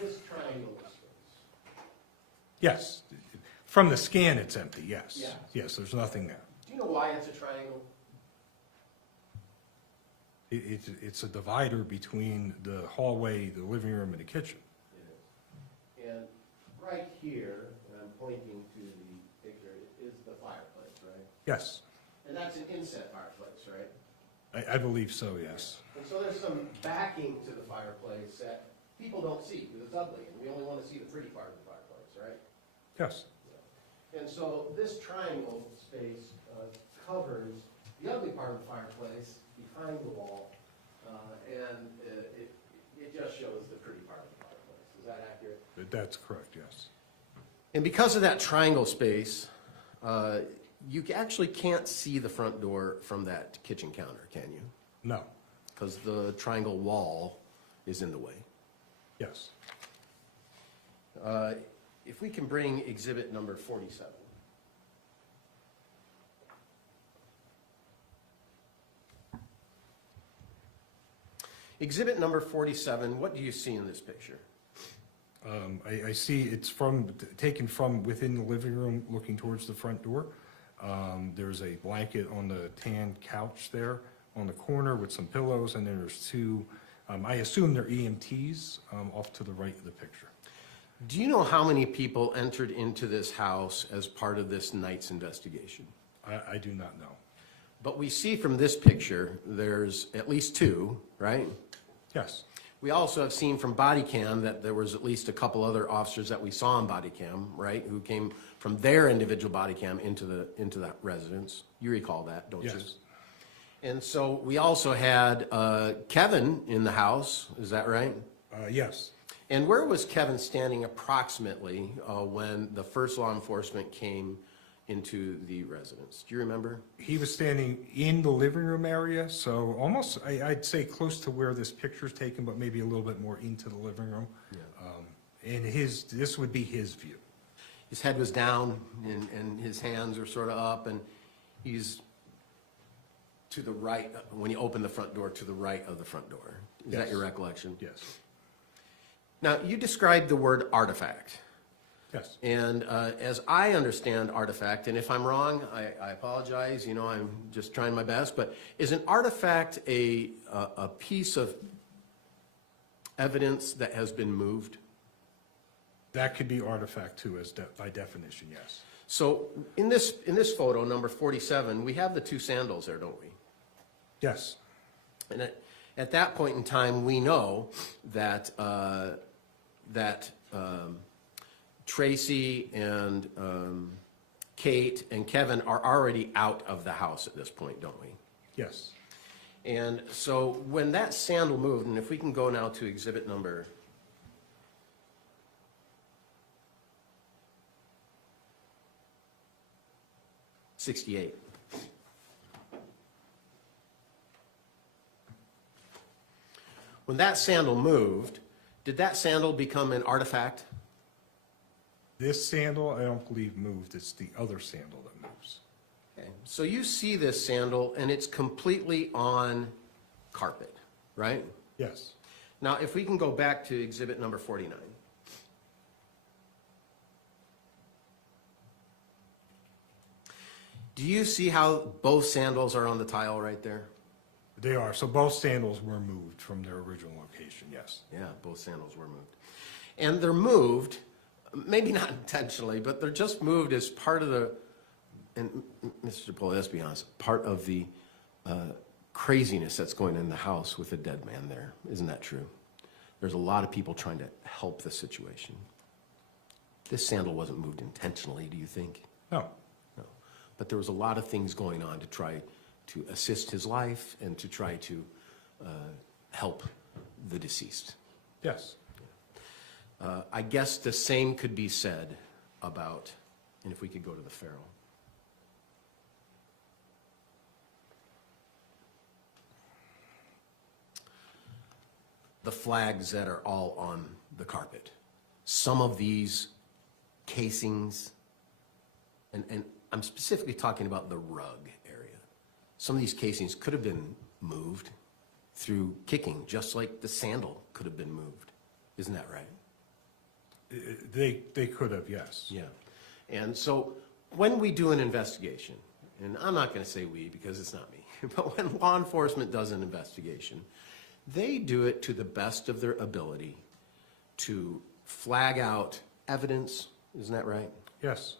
This triangle of space. Yes. From the scan, it's empty, yes. Yeah. Yes, there's nothing there. Do you know why it's a triangle? It's a divider between the hallway, the living room, and the kitchen. And right here, and I'm pointing to the picture, is the fireplace, right? Yes, And that's an inset fireplace, right? I believe so, yes. And so there's some backing to the fireplace that people don't see because it's ugly, and we only want to see the pretty part of the fireplace, right? Yes. And so this triangle space covers the ugly part of the fireplace behind the wall, and it just shows the pretty part of the fireplace. Is that accurate? That's correct, yes. And because of that triangle space, you actually can't see the front door from that kitchen counter, can you? No. Because the triangle wall is in the way. Yes. If we can bring exhibit number 47. Exhibit number 47, what do you see in this picture? I see it's taken from within the living room, looking towards the front door. There's a blanket on the tan couch there on the corner with some pillows, and then there's two, I assume they're EMTs, off to the right of the picture. Do you know how many people entered into this house as part of this night's investigation? I do not know. But we see from this picture, there's at least two, right? Yes. We also have seen from body cam that there was at least a couple other officers that we saw on body cam, right? Who came from their individual body cam into that residence. You recall that, don't you? Yes. And so we also had Kevin in the house, is that right? Yes. And where was Kevin standing approximately when the first law enforcement came into the residence? Do you remember? He was standing in the living room area, so almost, I'd say close to where this picture's taken, but maybe a little bit more into the living room. Yeah. And this would be his view. His head was down and his hands were sort of up, and he's to the right, when you open the front door, to the right of the front door. Is that Yes. your recollection? Yes. Now, you described the word artifact. Yes. And as I understand artifact, and if I'm wrong, I apologize, I'm just trying my best, but is an artifact a piece of evidence that has been moved? That could be artifact too, by definition, yes. So in this photo, number 47, we have the two sandals there, don't we? Yes. And at that point in time, we know that Tracey and Kate and Kevin are already out of the house at this point, don't we? Yes. And so when that sandal moved, and if we can go now to exhibit number 68. When that sandal moved, did that sandal become an artifact? This sandal, I don't believe moved. It's the other sandal that moves. Okay. So you see this sandal, and it's completely on carpet, right? Yes. Now, if we can go back to exhibit number 49. Do you see how both sandals are on the tile right there? They are. So both sandals were moved from their original location, yes. Yeah, both sandals were moved. And they're moved, maybe not intentionally, but they're just moved as part of the, and Mr. DePaul, let's be honest, part of the craziness that's going on in the house with a dead man there. Isn't that true? There's a lot of people trying to help the situation. This sandal wasn't moved intentionally, do you think? No. No. But there was a lot of things going on to try to assist his life and to try to help the deceased. Yes. I guess the same could be said about, and if we could go to the Pharaoh. The flags that are all on the carpet. Some of these casings, and I'm specifically talking about the rug area. Some of these casings could have been moved through kicking, just like the sandal could have been moved. Isn't that right? They could have, yes. Yeah. And so when we do an investigation, and I'm not going to say we because it's not me, but when law enforcement does an investigation, they do it to the best of their ability to flag out evidence. Isn't that right? Yes.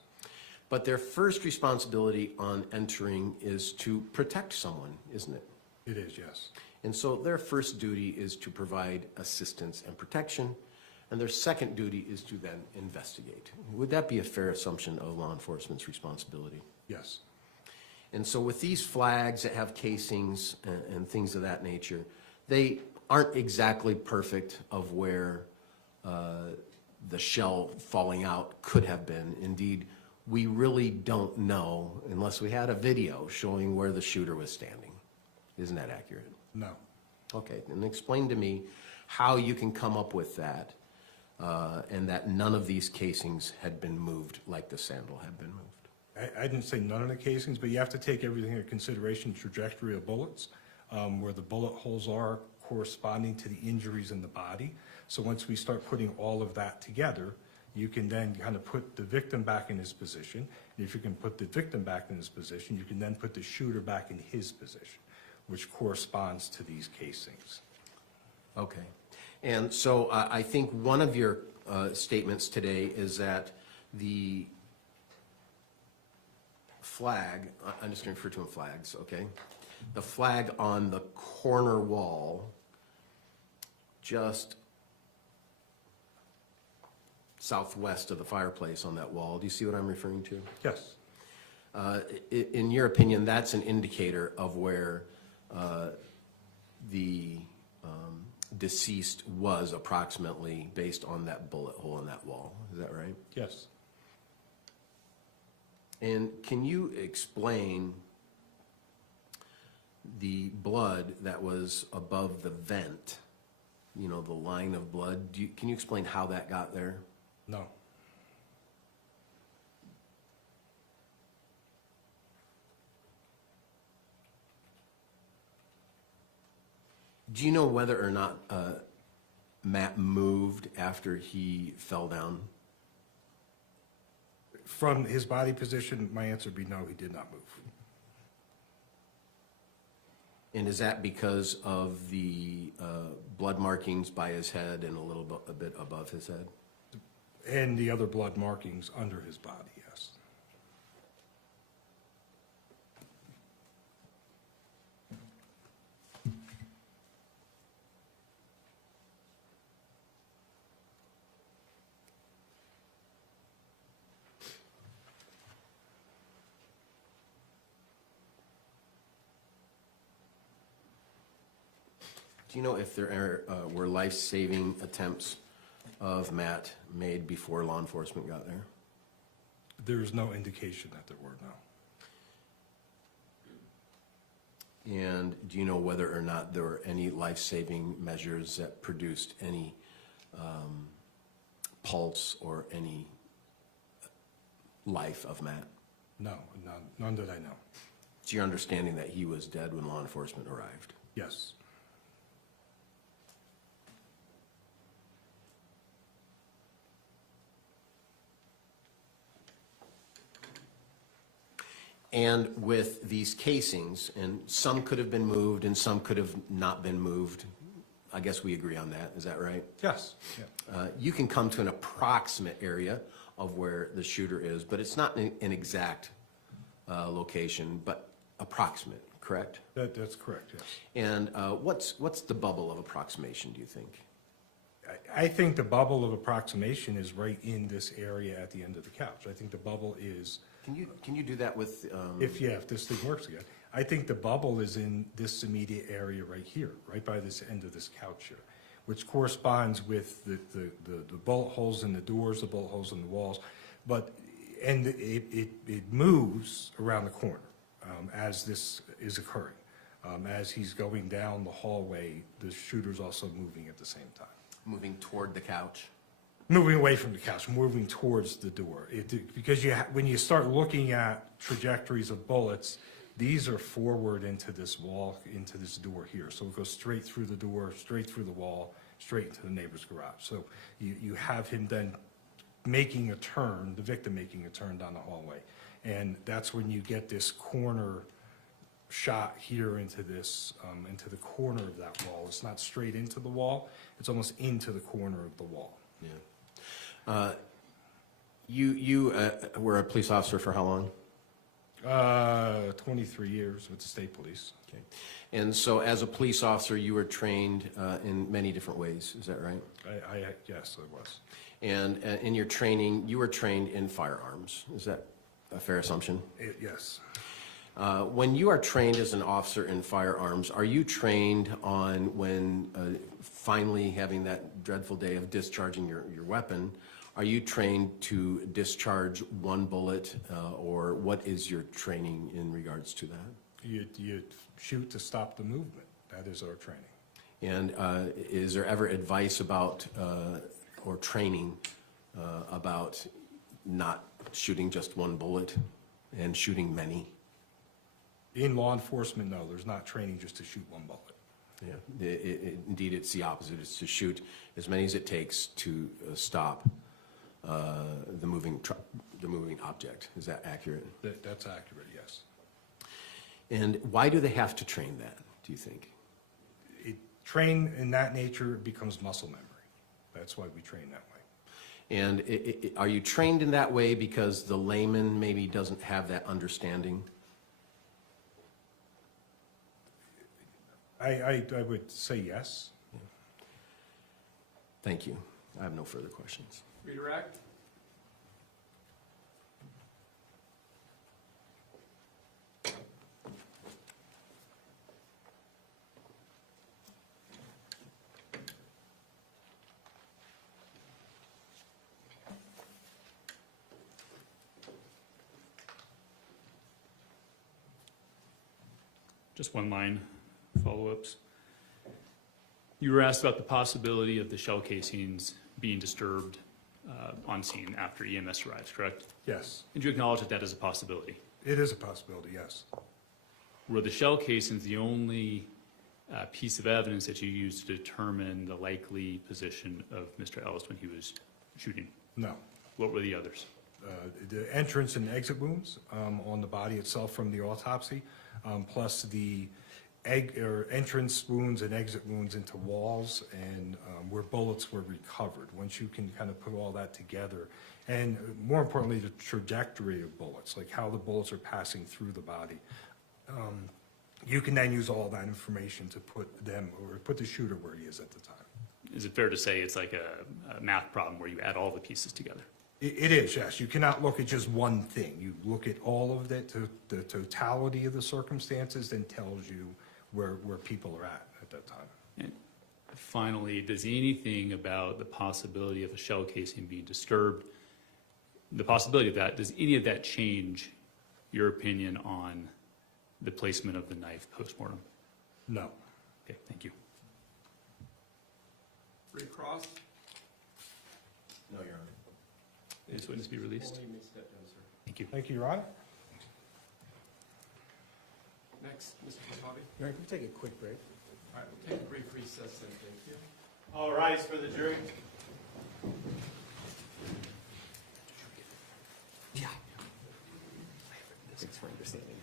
But their first responsibility on entering is to protect someone, isn't it? It is, yes. And so their first duty is to provide assistance and protection, and their second duty is to then investigate. Would that be a fair assumption of law enforcement's responsibility? Yes. And so with these flags that have casings and things of that nature, they aren't exactly perfect of where the shell falling out could have been. Indeed, we really don't know unless we had a video showing where the shooter was standing. Isn't that accurate? No. Okay, and explain to me how you can come up with that and that none of these casings had been moved like the sandal had been moved. I didn't say none of the casings, but you have to take everything into consideration, trajectory of bullets, where the bullet holes are corresponding to the injuries in the body. So once we start putting all of that together, you can then kind of put the victim back in his position. And if you can put the victim back in his position, you can then put the shooter back in his position, which corresponds to these casings. Okay. And so I think one of your statements today is that the flag, I'm just going to refer to them flags, okay? The flag on the corner wall, just southwest of the fireplace on that wall, do you see what I'm referring to? Yes. In your opinion, that's an indicator of where the deceased was approximately based on that bullet hole in that wall, is that right? Yes. And can you explain the blood that was above the vent, you know, the line of blood? Can you explain how that got there? No. Do you know whether or not Matt moved after he fell down? From his body position, my answer would be no, he did not move. And is that because of the blood markings by his head and a bit above his head? And the other blood markings under his body, yes. Do you know if there were life-saving attempts of Matt made before law enforcement got there? There is no indication that there were, no. And do you know whether or not there were any life-saving measures that produced any pulse or any life of Matt? No, none that I know. It's your understanding that he was dead when law enforcement arrived? Yes. And with these casings, and some could have been moved and some could have not been moved, I guess we agree on that, is that right? Yes. Yeah. You can come to an approximate area of where the shooter is, but it's not an exact location, but approximate, correct? That's correct, yes. And what's the bubble of approximation, do you think? I think the bubble of approximation is right in this area at the end of the couch. I think the bubble is, Can you do that with? if this thing works again, I think the bubble is in this immediate area right here, right by this end of this couch here, which corresponds with the bullet holes in the doors, the bullet holes in the walls, and it moves around the corner as this is occurring. As he's going down the hallway, the shooter's also moving at the same time. Moving toward the couch? Moving away from the couch, moving towards the door. Because when you start looking at trajectories of bullets, these are forward into this wall, into this door here. So it goes straight through the door, straight through the wall, straight into the neighbor's garage. So you have him then making a turn, the victim making a turn down the hallway. And that's when you get this corner shot here into this, into the corner of that wall. It's not straight into the wall, it's almost into the corner of the wall. Yeah. You were a police officer for how long? 23 years with the state police. Okay. And so as a police officer, you were trained in many different ways, is that right? Yes, I was. And in your training, you were trained in firearms, is that a fair assumption? Yes. When you are trained as an officer in firearms, are you trained on when finally having that dreadful day of discharging your weapon, are you trained to discharge one bullet, or what is your training in regards to that? You shoot to stop the movement. That is our training. And is there ever advice about, or training about not shooting just one bullet and shooting many? In law enforcement, no, there's not training just to shoot one bullet. Yeah. Indeed, it's the opposite. It's to shoot as many as it takes to stop the moving object. Is that accurate? That's accurate, yes. And why do they have to train that, do you think? Train in that nature becomes muscle memory. That's why we train that way. And are you trained in that way because the layman maybe doesn't have that understanding? I would say yes. Thank you. I have no further questions. Redirect? Just one line follow-ups. You were asked about the possibility of the shell casings being disturbed on scene after EMS arrives, correct? Yes. And you acknowledge that that is a possibility? It is a possibility, yes. Were the shell casings the only piece of evidence that you used to determine the likely position of Mr. Ellis when he was shooting? No. What were the others? The entrance and exit wounds on the body itself from the autopsy, plus the entrance wounds and exit wounds into walls and where bullets were recovered. Once you can kind of put all that together, and more importantly, the trajectory of bullets, like how the bullets are passing through the body, you can then use all that information to put them, or put the shooter where he is at the time. Is it fair to say it's like a math problem where you add all the pieces together? It is, yes. You cannot look at just one thing. You look at all of it, the totality of the circumstances, then tells you where people are at that time. And finally, does anything about the possibility of a shell casing being disturbed, the possibility of that, does any of that change your opinion on the placement of the knife post-mortem? No. Okay, thank you. Recross? No, Your Honor. This witness be released? Only you may step down, sir. Thank you. Thank you, Your Honor. Next, Mr. Bobby. Mary, can we take a quick break? All right, we'll take a brief recess then, thank you. All rise for the jury. Thanks for understanding.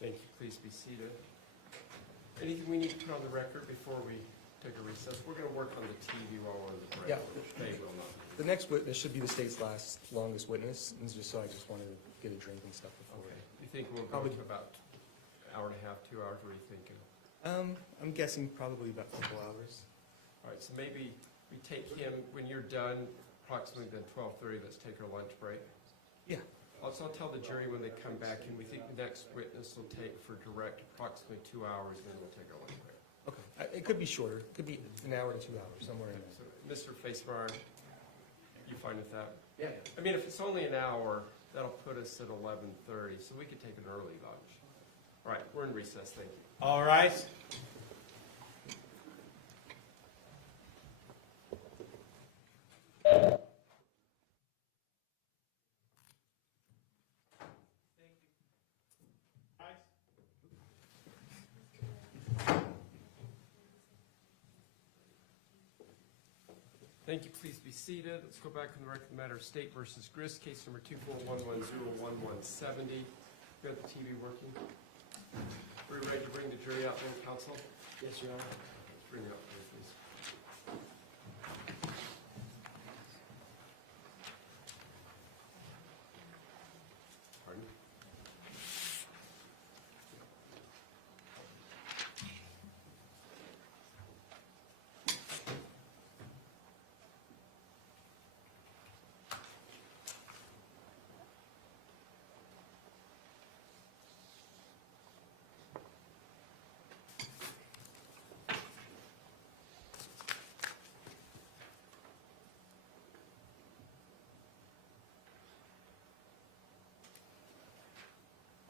Thank you, please be seated. Anything we need to put on the record before we take a recess? We're gonna work on the TV while we're on the break. Yeah. They will not. The next witness should be the state's longest witness, and just so I just wanted to get a drink and stuff before. Okay. You think we'll go Probably- to about hour and a half, 2 hours, what are you thinking? I'm guessing probably about a couple hours. All right, so maybe we take him, when you're done, approximately then 12:30, let's take our lunch break. Yeah. Also, I'll tell the jury when they come back, and we think the next witness will take for direct approximately 2 hours, and then we'll take our lunch break. Okay. It could be shorter. It could be an hour to 2 hours, somewhere in there. So, Mr. Facemeyer, you fine with that? Yeah. I mean, if it's only an hour, that'll put us at 11:30, so we could take an early lunch. All right, we're in recess, thank you. All rise. Thank you, please be seated. Let's go back on the record of the matter of State versus Grist, case number 241101170. We got the TV working. Are we ready to bring the jury out then, counsel? Yes, Your Honor. Let's bring it up here, please. Pardon?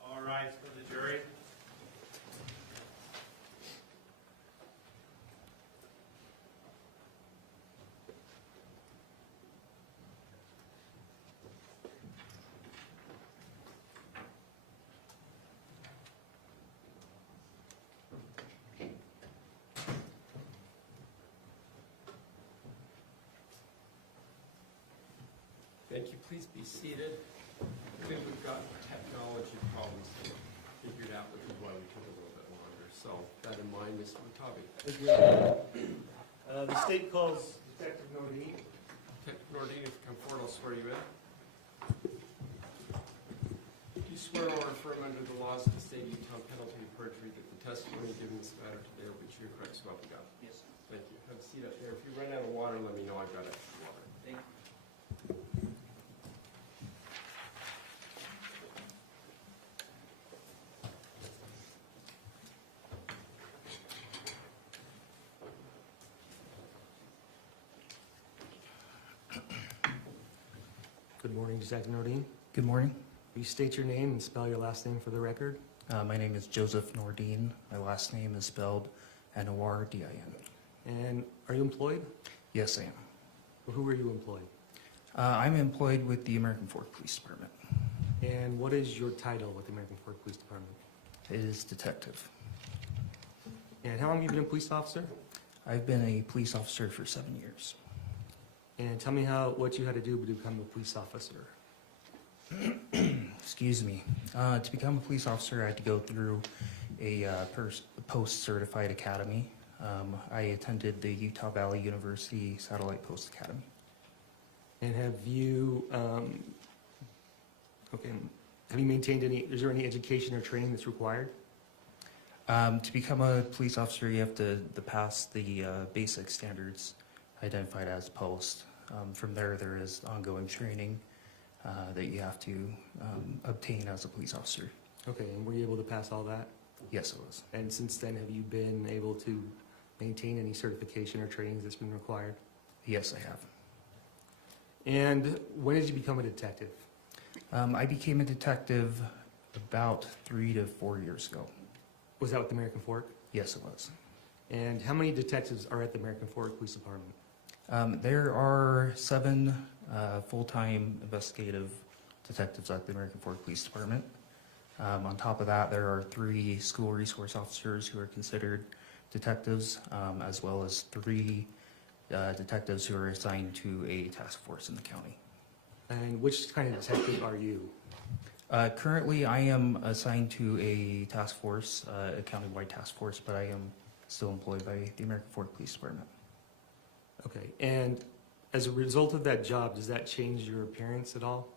All rise for the jury. Thank you. Please be seated. I think we've got technology problems figured out, which is why we took a little bit longer. So, that in mind, Mr. Mutabi. The state calls Detective Nordine. Nordine, if you come forward, I'll swear you in. Do you swear or affirm under the laws of the state of Utah, penalty of perjury, that the testimony given in this matter today will be true, correct, so help you God? Yes. Thank you. Have a seat up there. If you run out of water, let me know. I've got extra water. Thank you. Good morning, Detective Nordine. Good morning. Will you state your name and spell your last name for the record? My name is Joseph Nordine. My last name is spelled N-O-R-D-I-N. And are you employed? Yes, I am. Or who are you employed? I'm employed with the American Fork Police Department. And what is your title with the American Fork Police Department? It is detective. And how long have you been a police officer? I've been a police officer for 7 years. And tell me what you had to do to become a police officer. Excuse me. To become a police officer, I had to go through a post-certified academy. I attended the Utah Valley University Satellite Post Academy. And have you maintained is there any education or training that's required? To become a police officer, you have to pass the basic standards identified as post. From there is ongoing training that you have to obtain as a police officer. Okay, and were you able to pass all that? Yes, it was. And since then, have you been able to maintain any certification or trainings that's been required? Yes, I have. And when did you become a detective? I became a detective about 3 to 4 years ago. Was that with the American Fork? Yes, it was. And how many detectives are at the American Fork Police Department? There are 7 full-time investigative detectives at the American Fork Police Department. On top of that, there are 3 school resource officers who are considered detectives, as well as 3 detectives who are assigned to a task force in the county. And which kind of detective are you? Currently, I am assigned to a task force, a countywide task force, but I am still employed by the American Fork Police Department. Okay, and as a result of that job, does that change your appearance at all?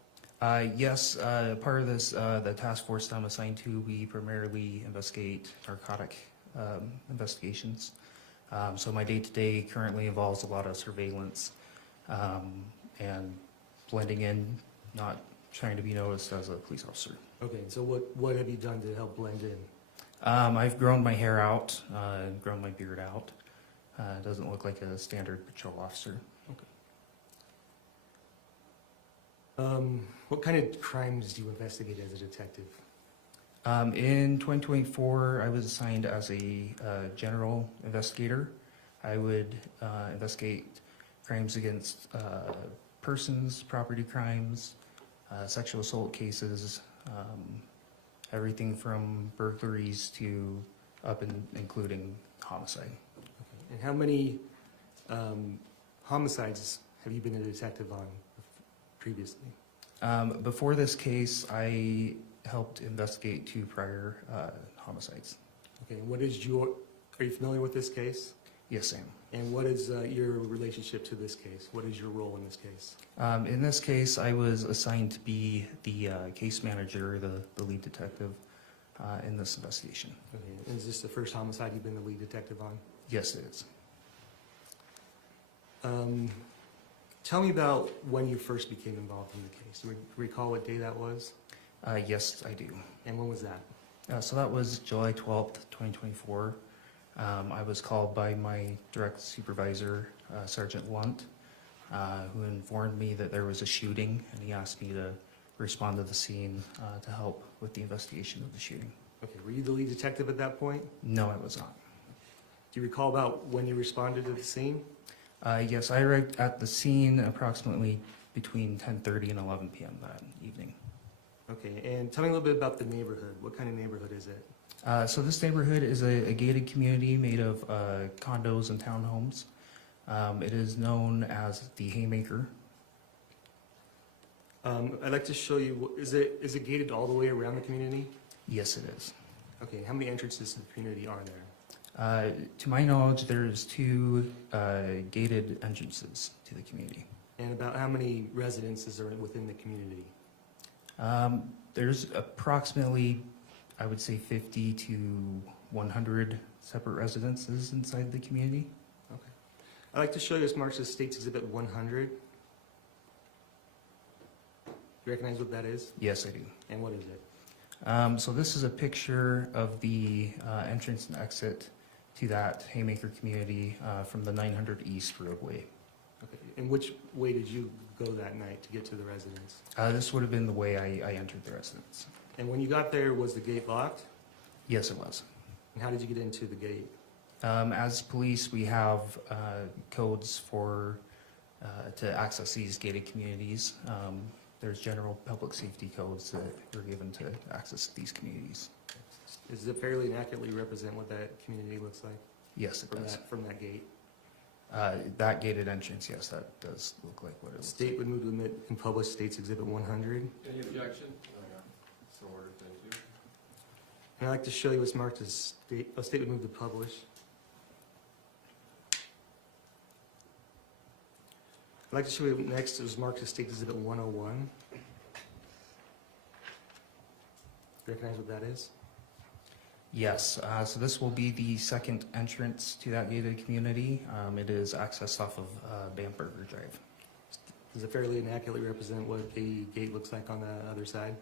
Yes, part of this, the task force that I'm assigned to, we primarily investigate narcotic investigations. So my day-to-day currently involves a lot of surveillance and blending in, not trying to be noticed as a police officer. Okay, so what have you done to help blend in? I've grown my hair out, grown my beard out. It doesn't look like a standard patrol officer. What kind of crimes do you investigate as a detective? In 2024, I was assigned as a general investigator. I would investigate crimes against persons, property crimes, sexual assault cases, everything from burglaries to up and including homicide. And how many homicides have you been a detective on previously? Before this case, I helped investigate 2 prior homicides. Okay, are you familiar with this case? Yes, Sam. And what is your relationship to this case? What is your role in this case? In this case, I was assigned to be the case manager, the lead detective in this investigation. Okay, and is this the first homicide you've been the lead detective on? Yes, it is. Tell me about when you first became involved in the case. Do you recall what day that was? Yes, I do. And when was that? So that was July 12th, 2024. I was called by my direct supervisor, Sergeant Lunt, who informed me that there was a shooting, and he asked me to respond to the scene to help with the investigation of the shooting. Okay, were you the lead detective at that point? No, I was not. Do you recall about when you responded to the scene? Yes, I arrived at the scene approximately between 10:30 and 11 p.m. that evening. Okay, and tell me a little bit about the neighborhood. What kind of neighborhood is it? So this neighborhood is a gated community made of condos and townhomes. It is known as the Haymaker. I'd like to show you, is it gated all the way around the community? Yes, it is. Okay, how many entrances to the community are there? To my knowledge, there's 2 gated entrances to the community. And about how many residences are within the community? There's approximately, I would say, 50 to 100 separate residences inside the community. Okay. I'd like to show you as marked as States Exhibit 100. You recognize what that is? Yes, I do. And what is it? So this is a picture of the entrance and exit to that Haymaker community from the 900 East roadway. Okay. And which way did you go that night to get to the residence? This would have been the way I entered the residence. And when you got there, was the gate locked? Yes, it was. And how did you get into the gate? As police, we have codes for to access these gated communities. There's general public safety codes that are given to access these communities. Does it fairly and accurately represent what that community looks like Yes, it does. from that gate? That gated entrance, yes, that does look like what it The looks state like. would move to admit and publish States Exhibit 100. Any objection? So ordered, thank you. And I'd like to show you what's marked as state would move to publish. I'd like to show you next is marked as State Exhibit 101. Recognize what that is? Yes, so this will be the second entrance to that gated community. It is accessed off of Bamberger Drive. Does it fairly and accurately represent what the gate looks like on the other side?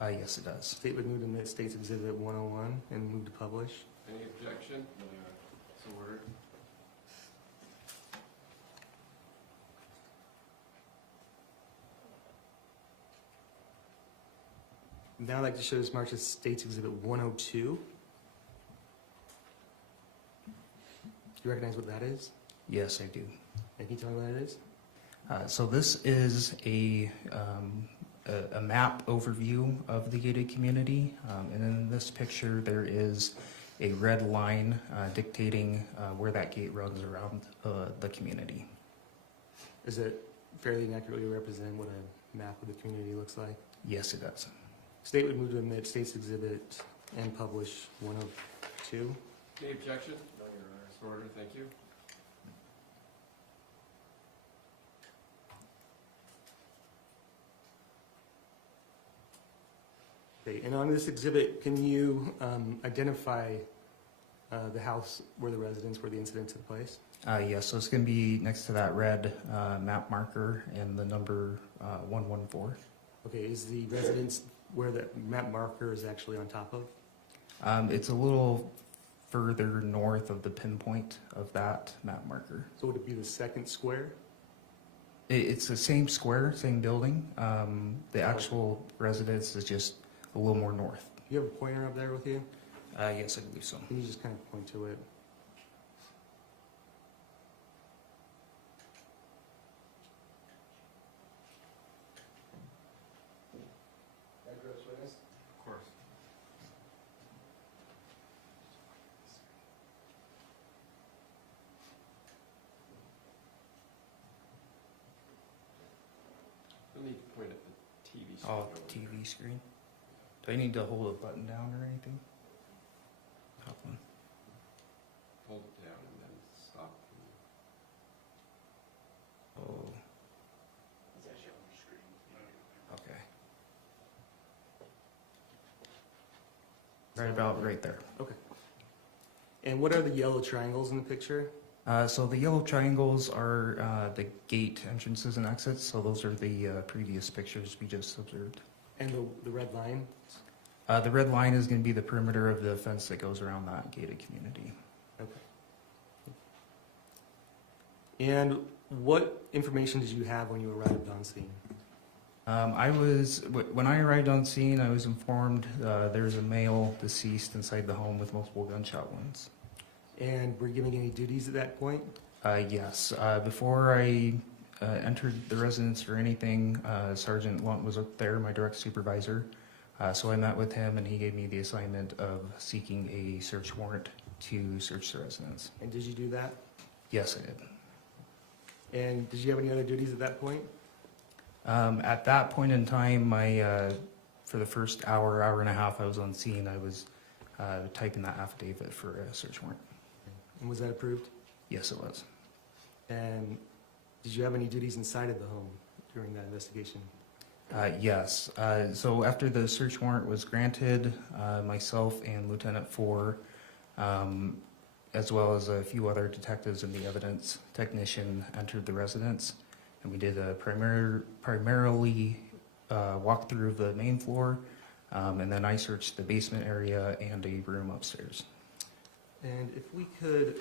Yes, it does. State would move to admit States Exhibit 101 and move to publish. Any objection? So ordered. Now I'd like to show this marked as States Exhibit 102. Do you recognize what that is? Yes, I do. And can you tell me what it is? So this is a map overview of the gated community. And in this picture, there is a red line dictating where that gate runs around the community. Does it fairly and accurately represent what a map of the community looks like? Yes, it does. State would move to admit States Exhibit and publish 102. Any objection? No, Your Honor. So ordered, thank you. Okay, and on this exhibit, can you identify the house where the residence, where the incident took place? Yes, so it's going to be next to that red map marker and the number 114. Okay, is the residence where the map marker is actually on top of? It's a little further north of the pinpoint of that map marker. So would it be the second square? It's the same square, same building. The actual residence is just a little more north. Do you have a pointer up there with you? Yes, I believe so. Can you just kind of point to it? Of course. Oh, TV screen. Do I need to hold a button down or anything? Top one. Hold it down and then stop. Oh. Okay. Right about right there. Okay. And what are the yellow triangles in the picture? So the yellow triangles are the gate entrances and exits. So those are the previous pictures we just observed. And the red line? The red line is going to be the perimeter of the fence that goes around that gated community. Okay. And what information did you have when you arrived on scene? When I arrived on scene, I was informed there's a male deceased inside the home with multiple gunshot wounds. And were you giving any duties at that point? Yes. Before I entered the residence or anything, Sergeant Lunt was up there, my direct supervisor. So I met with him and he gave me the assignment of seeking a search warrant to search the residence. And did you do that? Yes, I did. And did you have any other duties at that point? At that point in time, for the first hour and a half I was on scene, I was typing that affidavit for a search warrant. And was that approved? Yes, it was. And did you have any duties inside of the home during that investigation? Yes. So after the search warrant was granted, myself and Lieutenant Four, as well as a few other detectives and the evidence technician entered the residence, and we did a primarily walkthrough of the main floor, and then I searched the basement area and a room upstairs. And if we could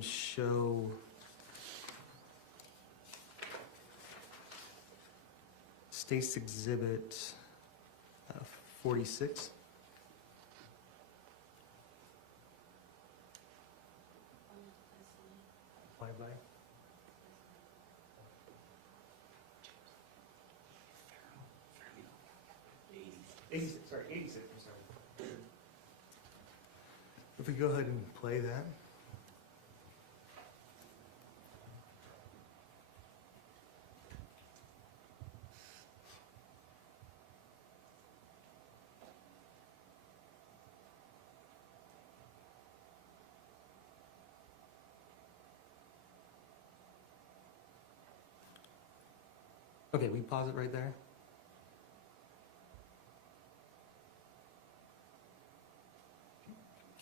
show State's Exhibit 46. Fly-by. 86, sorry, 86, I'm sorry. If we go ahead and play that. Okay, we pause it right there.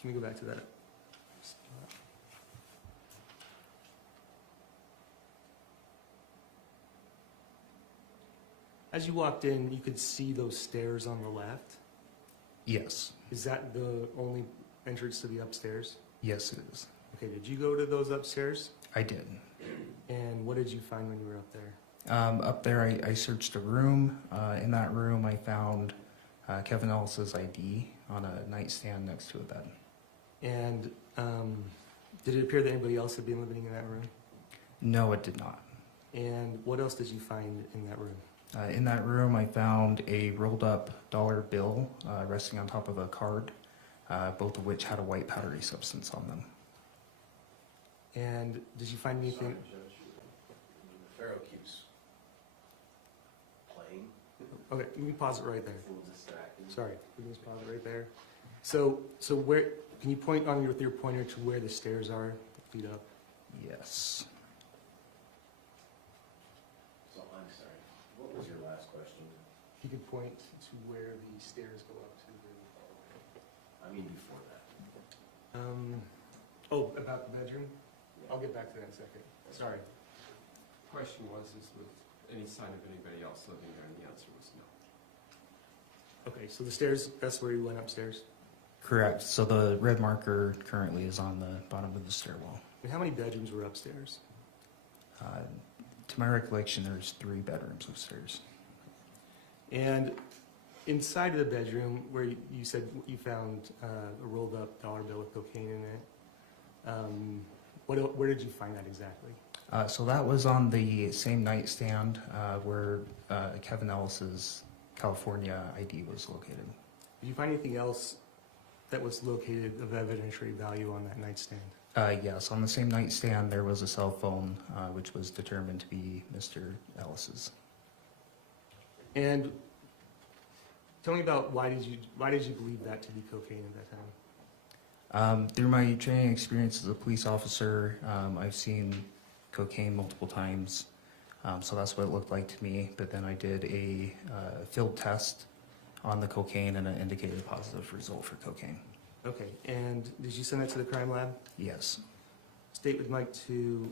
Can we go back to that? As you walked in, you could see those stairs on the left. Yes. Is that the only entrance to the upstairs? Yes, it is. Okay, did you go to those upstairs? I did. And what did you find when you were up there? Up there, I searched a room. In that room, I found Kevin Ellis's ID on a nightstand next to a bed. And did it appear that anybody else had been living in that room? No, it did not. And what else did you find in that room? In that room, I found a rolled up dollar bill resting on top of a card, both of which had a white powdery substance on them. And did you find anything? Sorry, Judge. The Pharaoh keeps playing. Okay, we can pause it right there. It's a little distracting. Sorry, we can just pause it right there. So where, can you point on with your pointer to where the stairs are that lead up? Yes. So I'm sorry. What was your last question? If you could point to where the stairs go up to the hallway. I mean before that. Oh, about the bedroom? I'll get back to that in a second. Sorry. Question was, is with any sign of anybody else living there, and the answer was no. Okay, so the stairs, that's where you went upstairs. Correct. So the red marker currently is on the bottom of the stairwell. And how many bedrooms were upstairs? To my recollection, there's 3 bedrooms upstairs. And inside of the bedroom, where you said you found a rolled up dollar bill with cocaine in it, where did you find that exactly? So that was on the same nightstand where Kevin Ellis's California ID was located. Did you find anything else that was located of evidentiary value on that nightstand? Yes, on the same nightstand there was a cell phone which was determined to be Mr. Ellis's. And Tell me about why did you believe that to be cocaine at that time? Through my training experience as a police officer, I've seen cocaine multiple times, so that's what it looked like to me. But then I did a field test on the cocaine, and it indicated a positive result for cocaine. Okay, and did you send that to the crime lab? Yes. State would like to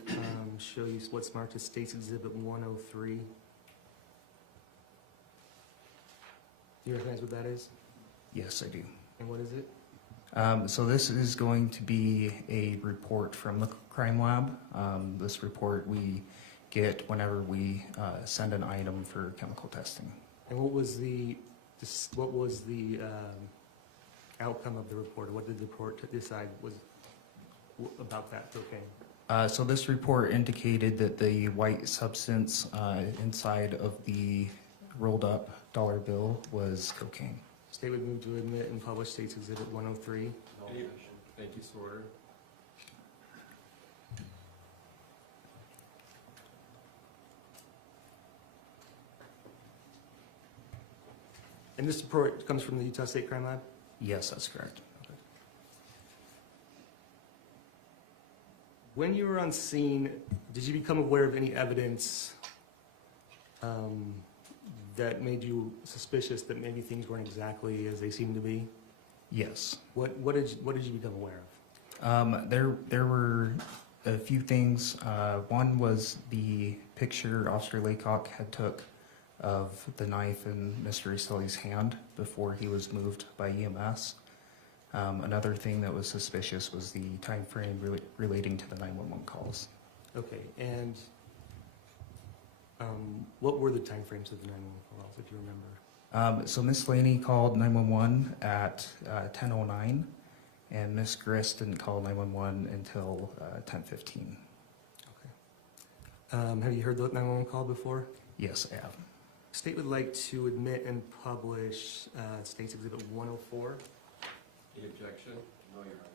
show you what's marked as State's Exhibit 103. Do you recognize what that is? Yes, I do. And what is it? So this is going to be a report from the crime lab. This report we get whenever we send an item for chemical testing. And what was the outcome of the report? What did the report decide was about that cocaine? So this report indicated that the white substance inside of the rolled up dollar bill was cocaine. State would move to admit and publish State's Exhibit 103. Thank you, so ordered. And this report comes from the Utah State Crime Lab? Yes, that's correct. When you were on scene, did you become aware of any evidence that made you suspicious that maybe things weren't exactly as they seemed to be? Yes. What did you become aware of? There were a few things. One was the picture Officer Laycock had took of the knife in Mr. Restelli's hand before he was moved by EMS. Another thing that was suspicious was the time frame relating to the 911 calls. Okay, and what were the time frames of the 911 calls, if you remember? So Miss Laney called 911 at 10:09, and Miss Grist didn't call 911 until 10:15. Okay. Have you heard the 911 call before? Yes, I have. State would like to admit and publish State's Exhibit 104. Any objection? No, Your Honor.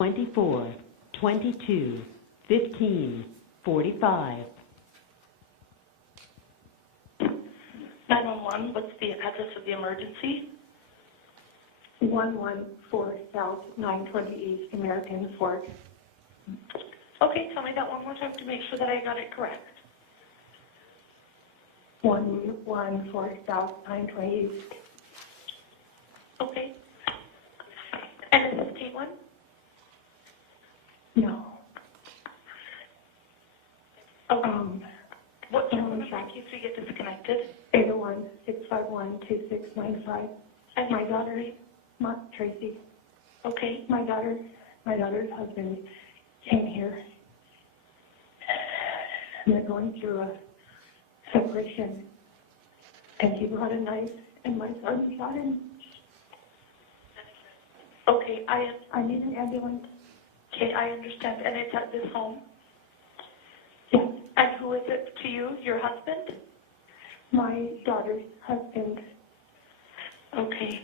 Thank you. $24, $22, $15, $45. 911, what's the address of the emergency? 114 South 920 East American Fork. Okay, tell me that one more time to make sure that I got it correct. 114 South 920 East. Okay. And is this State one? No. Okay. What's your phone number sorry. in case we get disconnected? 801-651-2695. And My daughter, Tracey. Okay. My daughter's husband came here. And they're going through a separation. And he brought a knife, and my son shot him. Okay, I need an ambulance. okay, I understand. And it's at this home? Yes. And who is it to you? Your husband? My daughter's husband. Okay.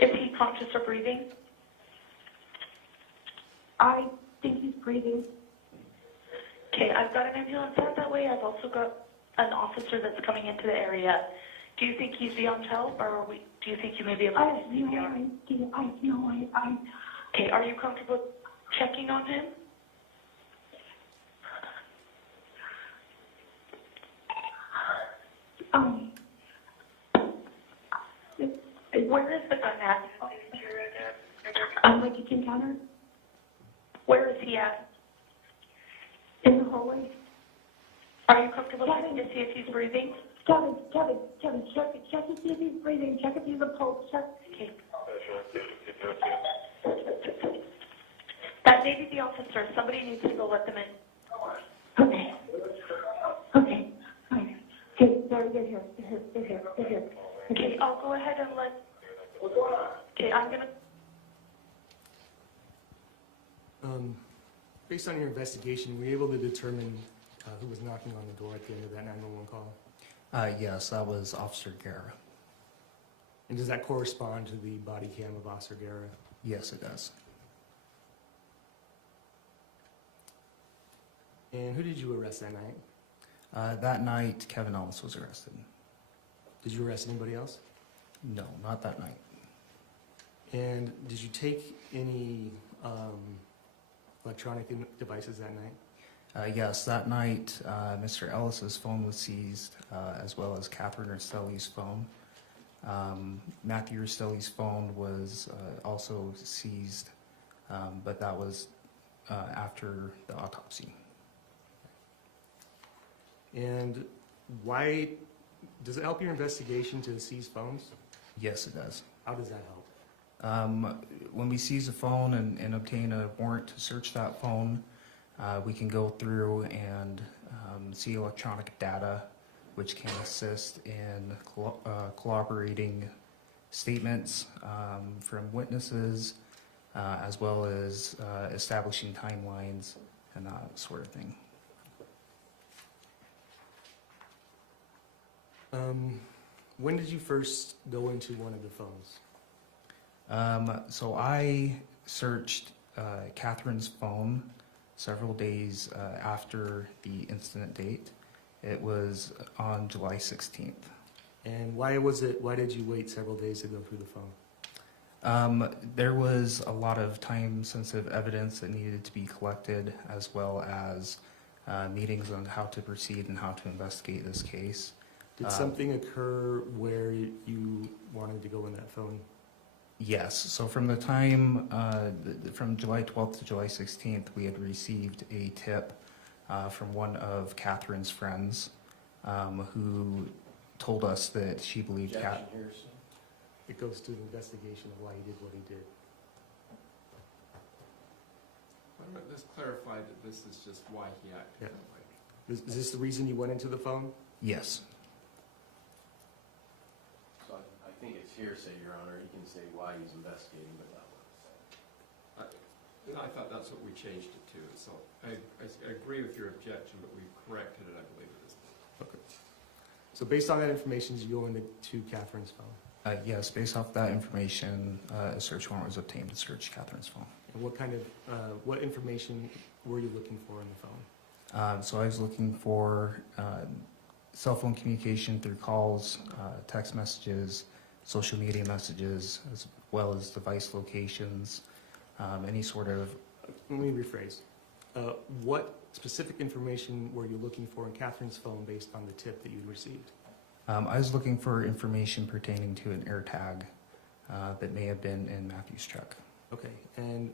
Is he conscious or breathing? I think he's breathing. Okay, I've got an ambulance out that way. I've also got an officer that's coming into the area. Do you think he's beyond help, or do you think you may be able to do CPR? Okay, are you comfortable checking on him? Where is the gun at? On my kitchen counter, Where is he at? in the hallway. Are you comfortable checking to see if he's breathing? Kevin, check to see if he's breathing. Check if he's a pulse. Check. Okay. That may be the officer. Somebody needs to go let them in. Okay. Okay. Fine. Okay, they're here. They're here. Okay, I'll go ahead and let... What's going on? Okay, I'm going to... Based on your investigation, were you able to determine who was knocking on the door at the end of that 911 call? Yes, that was Officer Guerra. And does that correspond to the body cam of Officer Guerra? Yes, it does. And who did you arrest that night? That night, Kevin Ellis was arrested. Did you arrest anybody else? No, not that night. And did you take any electronic devices that night? Yes, that night, Mr. Ellis's phone was seized, as well as Kathryn Restelli's phone. Matthew Restelli's phone was also seized, but that was after the autopsy. And why, does it help your investigation to seize phones? Yes, it does. How does that help? When we seize a phone and obtain a warrant to search that phone, we can go through and see electronic data, which can assist in corroborating statements from witnesses, as well as establishing timelines and that sort of thing. When did you first go into one of the phones? So I searched Kathryn's phone several days after the incident date. It was on July 16th. And why did you wait several days to go through the phone? There was a lot of time-sensitive evidence that needed to be collected, as well as meetings on how to proceed and how to investigate this case. Did something occur where you wanted to go in that phone? Yes, so from the time, from July 12th to July 16th, we had received a tip from one of Kathryn's friends who told us that she believed It goes to the investigation of why he did what he did. Let's clarify that this is just why he acted that way. Is this the reason you went into the phone? Yes. So I think it's hearsay, Your Honor. He can say why he's investigating, but not what. And I thought that's what we changed it to, so I agree with your objection, but we corrected it, I believe it is. Okay. So based on that information, did you go into Kathryn's phone? Yes, based off that information, a search warrant was obtained to search Kathryn's phone. And what information were you looking for in the phone? So I was looking for cell phone communication through calls, text messages, social media messages, as well as device locations, any sort of... Let me rephrase. What specific information were you looking for in Kathryn's phone based on the tip that you received? I was looking for information pertaining to an AirTag that may have been in Matthew's truck. Okay, and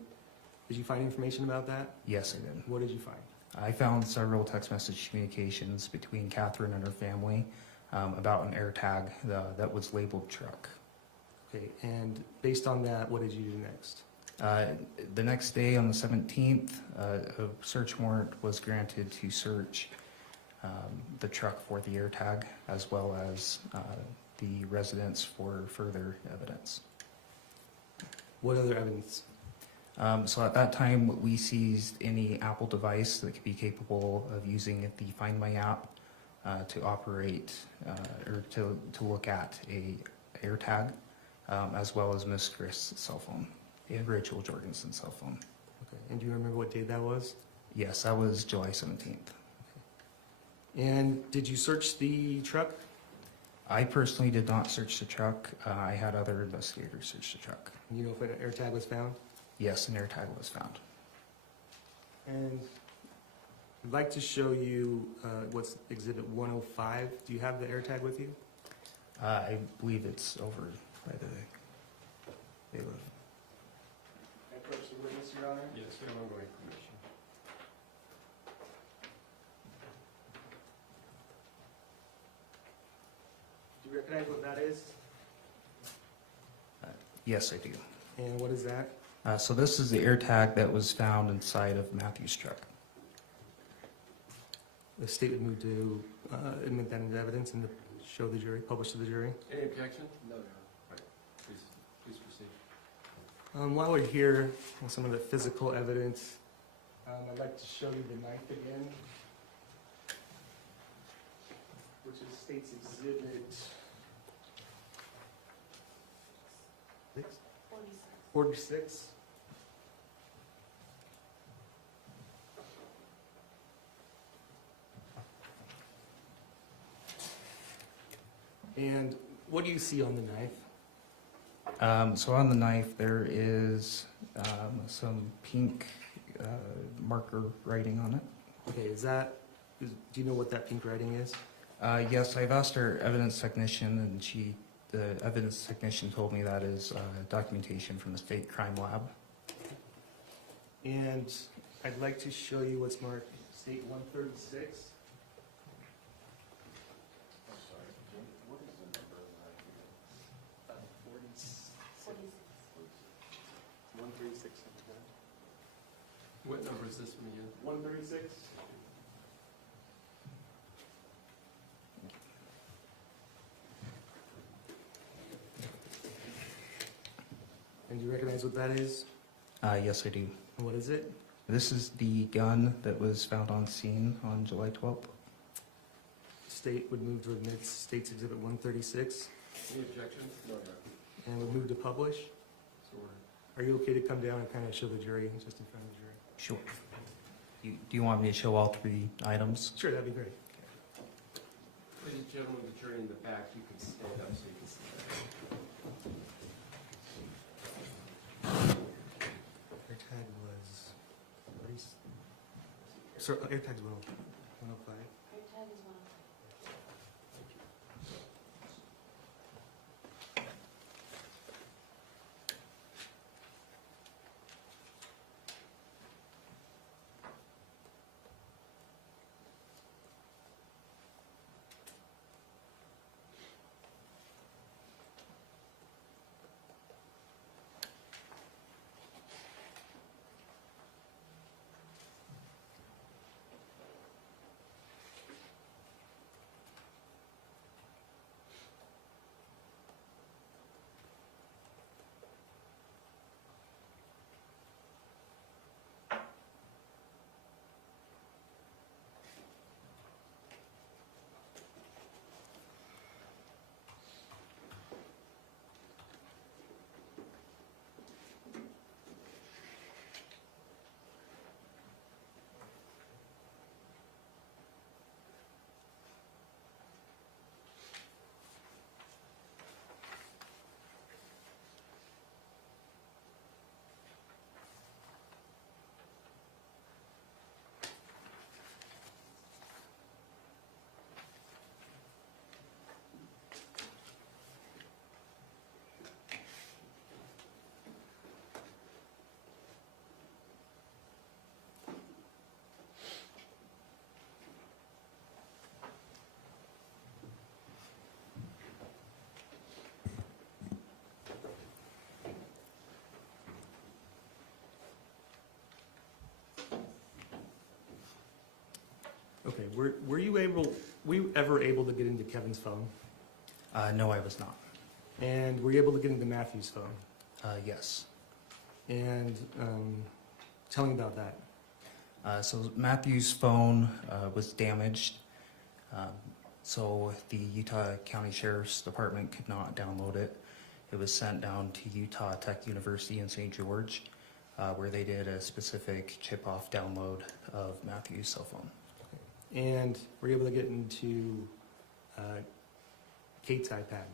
did you find information about that? Yes, I did. What did you find? I found several text message communications between Kathryn and her family about an AirTag that was labeled truck. Okay, and based on that, what did you do next? The next day, on the 17th, a search warrant was granted to search the truck for the AirTag, as well as the residence for further evidence. What other evidence? So at that time, we seized any Apple device that could be capable of using the Find My app to operate or to look at a AirTag, as well as Ms. Grist's cell phone and Rachel Jorgensen's cell phone. Okay, and do you remember what day that was? Yes, that was July 17th. And did you search the truck? I personally did not search the truck. I had other investigators search the truck. You know if an AirTag was found? Yes, an AirTag was found. And I'd like to show you what's Exhibit 105. Do you have the AirTag with you? I believe it's over by the bailiff. Approach the witness, Your Honor. Yes, you have ongoing permission. Do you recognize what that is? Yes, I do. And what is that? So this is the AirTag that was found inside of Matthew's truck. The state would move to admit that into evidence and to show the jury, publish to the jury. Any objection? No, Your Honor. Right, please proceed. While we're here on some of the physical evidence, I'd like to show you the knife again, which is State's Exhibit 46. 46. And what do you see on the knife? So on the knife, there is some pink marker writing on it. Okay, do you know what that pink writing is? Yes, I've asked our evidence technician, and the evidence technician told me that is documentation from the state crime lab. And I'd like to show you what's marked State 136. What number is this one again? 136. And do you recognize what that is? Yes, I do. And what is it? This is the gun that was found on scene on July 12th. State would move to admit State's Exhibit 136 Any objections? No, no. and would move to publish. So we're, Are you okay to come down and kind of show the jury, just in front of the jury? Sure. Do you want me to show all three items? Sure, that'd be great. ladies and gentlemen, the jury in the back, you can stand up so you can see that. AirTag was, so AirTag's 105. Okay, were you ever able to get into Kevin's phone? No, I was not. And were you able to get into Matthew's phone? Yes. And tell me about that. So Matthew's phone was damaged, so the Utah County Sheriff's Department could not download it. It was sent down to Utah Tech University in St. George, where they did a specific chip-off download of Matthew's cell phone. And were you able to get into Kate's iPad?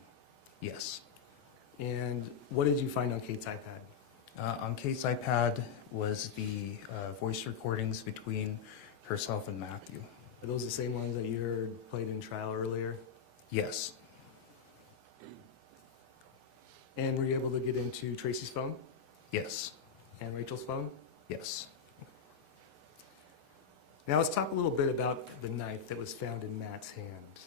Yes. And what did you find on Kate's iPad? On Kate's iPad was the voice recordings between herself and Matthew. Are those the same ones that you heard played in trial earlier? Yes. And were you able to get into Tracey's phone Yes. and Rachel's phone? Yes. Now let's talk a little bit about the knife that was found in Matt's hand.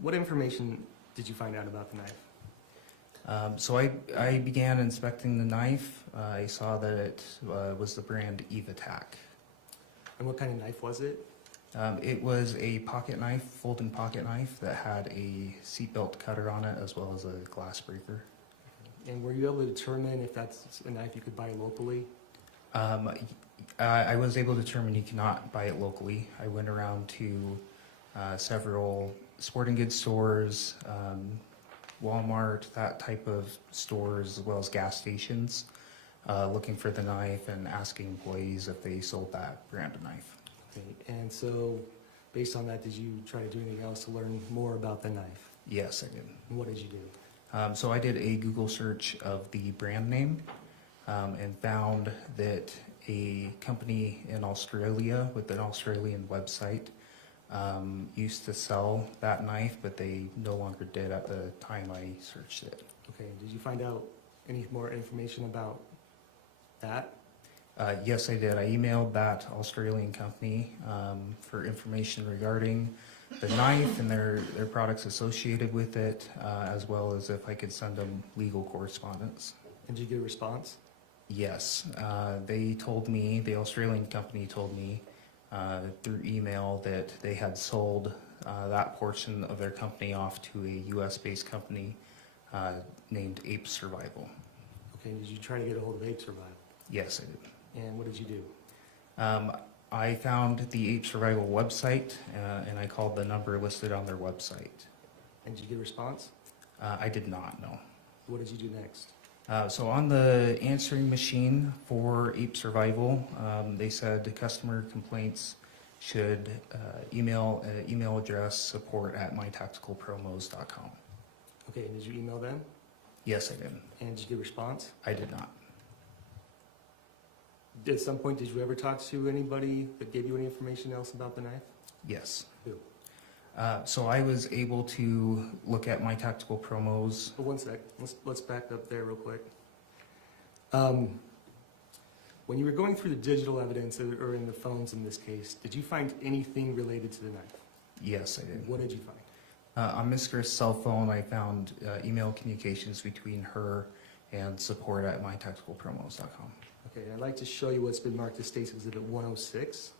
What information did you find out about the knife? So I began inspecting the knife. I saw that it was the brand EvaTac. And what kind of knife was it? It was a pocket knife, folding pocket knife that had a seatbelt cutter on it as well as a glass breaker. And were you able to determine if that's a knife you could buy locally? I was able to determine you cannot buy it locally. I went around to several sporting goods stores, Walmart, that type of stores, as well as gas stations, looking for the knife and asking employees if they sold that brand of knife. Okay, and so based on that, did you try to do anything else to learn more about the knife? Yes, I did. And what did you do? So I did a Google search of the brand name and found that a company in Australia with an Australian website used to sell that knife, but they no longer did at the time I searched it. Okay, did you find out any more information about that? Yes, I did. I emailed that Australian company for information regarding the knife and their products associated with it, as well as if I could send them legal correspondence. And did you get a response? Yes, they told me, the Australian company told me through email that they had sold that portion of their company off to a US-based company named Ape Survival. Okay, did you try to get a hold of Ape Survival? Yes, I did. And what did you do? I found the Ape Survival website and I called the number listed on their website. And did you get a response? I did not, no. What did you do next? So on the answering machine for Ape Survival, they said the customer complaints should email address support@mytacticalpromos.com. Okay, and did you email them? Yes, I did. And did you get a response? I did not. At some point, did you ever talk to anybody that gave you any information else about the knife? Yes. Who? So I was able to look at My Tactical Promos. Well, one sec. Let's back up there real quick. When you were going through the digital evidence, or in the phones in this case, did you find anything related to the knife? Yes, I did. What did you find? On Ms. Grist's cell phone, I found email communications between her and support@mytacticalpromos.com. Okay, I'd like to show you what's been marked as State's Exhibit 106.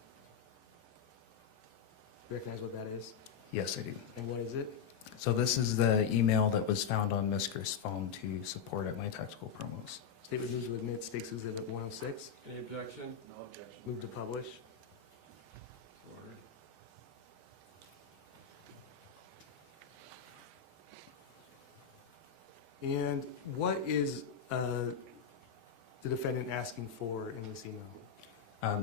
You recognize what that is? Yes, I do. And what is it? So this is the email that was found on Ms. Grist's phone to support@mytacticalpromos. State would move to admit State's Exhibit 106. Any objection? No objection. Move to publish. Ordered. And what is the defendant asking for in this email?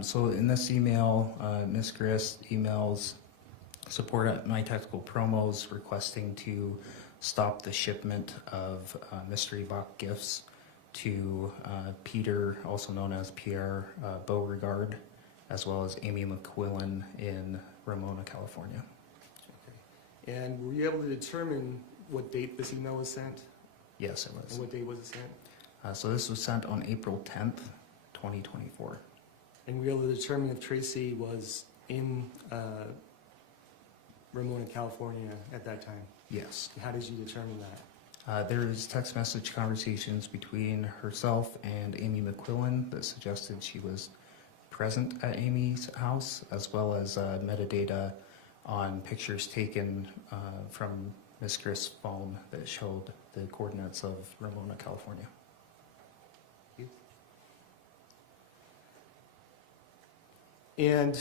So in this email, Ms. Grist emails support@mytacticalpromos requesting to stop the shipment of mystery box gifts to Peter, also known as Pierre Beauregard, as well as Amy McQuillan in Ramona, California. Okay. And were you able to determine what date this email was sent? Yes, it And was. what date was it sent? So this was sent on April 10th, 2024. And were you able to determine if Tracey was in Ramona, California at that time? Yes. And how did you determine that? There was text message conversations between herself and Amy McQuillan that suggested she was present at Amy's house, as well as metadata on pictures taken from Ms. Grist's phone that showed the coordinates of Ramona, California. And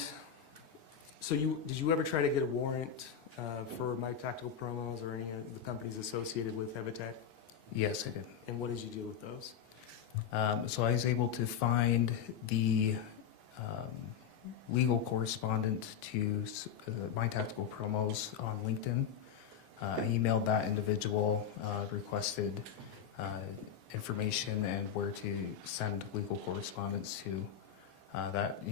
so did you ever try to get a warrant for My Tactical Promos or any of the companies associated with Evitech? Yes, I did. And what did you do with those? So I was able to find the legal correspondent to My Tactical Promos on LinkedIn. I emailed that individual, requested information and where to send legal correspondence to. That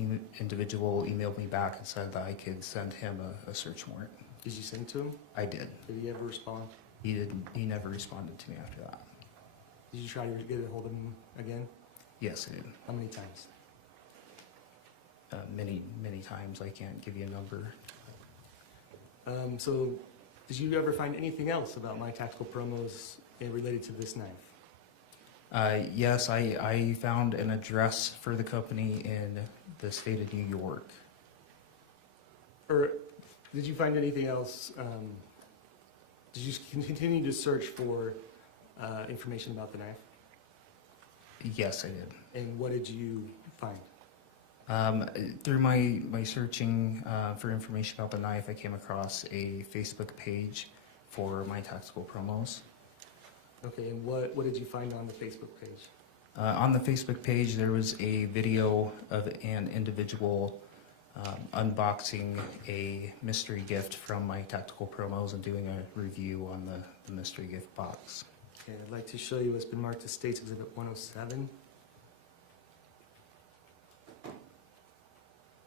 individual emailed me back and said that I could send him a search warrant. Did you send it to him? I did. Did he ever respond? He didn't. He never responded to me after that. Did you try to get a hold of him again? Yes, I did. How many times? Many times. I can't give you a number. So did you ever find anything else about My Tactical Promos related to this knife? Yes, I found an address for the company in the state of New York. Or did you find anything else? Did you continue to search for information about the knife? Yes, I did. And what did you find? Through my searching for information about the knife, I came across a Facebook page for My Tactical Promos. Okay, and what did you find on the Facebook page? On the Facebook page, there was a video of an individual unboxing a mystery gift from my tactical promos and doing a review on the mystery gift box. Okay, I'd like to show you what's been marked as State's Exhibit 107.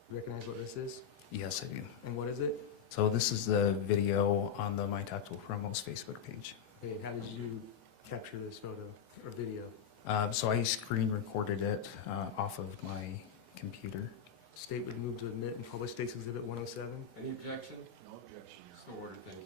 You recognize what this is? Yes, I do. And what is it? So this is the video on the My Tactical Promos Facebook page. Okay, how did you capture this photo or video? So I screen recorded it off of my computer. State would move to admit and publish State's Exhibit 107. Any objection? No objection. So ordered, thank you.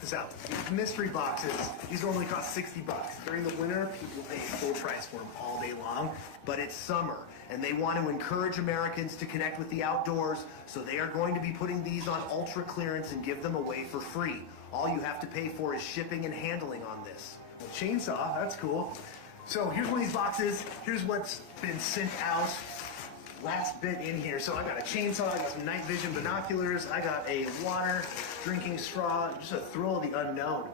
This out. These mystery boxes, these normally cost $60. During the winter, people pay full price for them all day long, but it's summer, and they want to encourage Americans to connect with the outdoors, so they are going to be putting these on ultra clearance and give them away for free. All you have to pay for is shipping and handling on this. Well, chainsaw, that's cool. So here's one of these boxes. Here's what's been sent out. Last bit in here. So I got a chainsaw, I got some night vision binoculars, I got a water drinking straw, just a thrill of the unknown.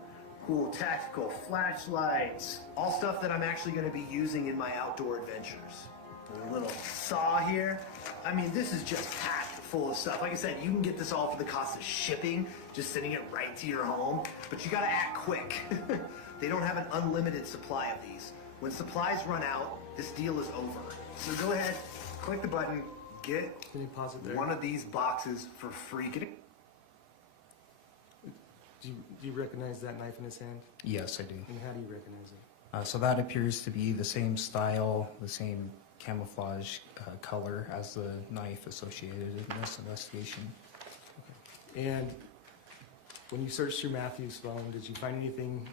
Cool tactical flashlights, all stuff that I'm actually going to be using in my outdoor adventures. A little saw here. I mean, this is just packed full of stuff. Like I said, you can get this all for the cost of shipping, just sending it right to your home, but you got to act quick. They don't have an unlimited supply of these. When supplies run out, this deal is over. So go ahead, click the button, get Can you pause it there? one of these boxes for free. Get it? Do you recognize that knife in his hand? Yes, I do. And how do you recognize it? So that appears to be the same style, the same camouflage color as the knife associated in this investigation. And when you searched through Matthew's phone, did you find anything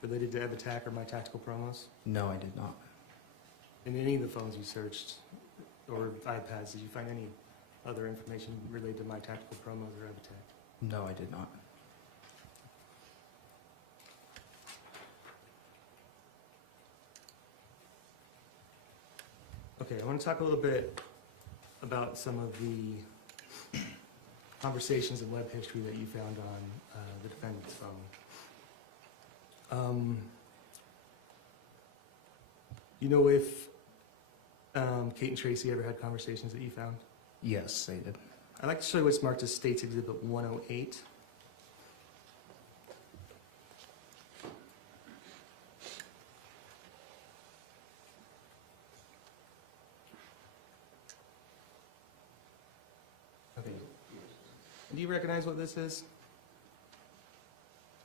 related to Attack or My Tactical Promos? No, I did not. In any of the phones you searched, or iPads, did you find any other information related to My Tactical Promos or Attack? No, I did not. Okay, I want to talk a little bit about some of the conversations and web history that you found on the defendant's phone. You know if Kate and Tracey ever had conversations that you found? Yes, they did. I'd like to show you what's marked as State's Exhibit 108. Okay. Do you recognize what this is?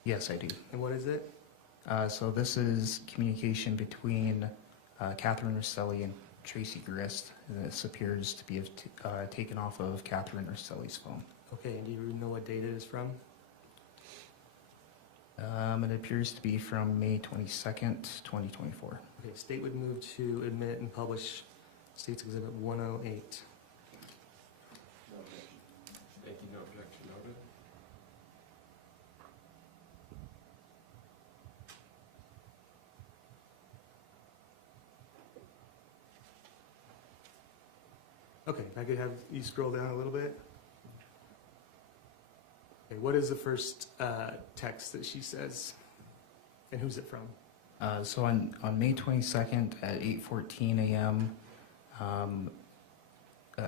Yes, I do. And what is it? So this is communication between Kathryn Restelli and Tracey Grist. And this appears to be taken off of Kathryn Restelli's phone. Okay, and do you know what date it is from? It appears to be from May 22nd, 2024. Okay, State would move to admit and publish State's Exhibit 108. Thank you, no objection noted. Okay, I could have you scroll down a little bit. Okay, what is the first text that she says? And who's it from? So on May 22nd at 8:14 a.m.,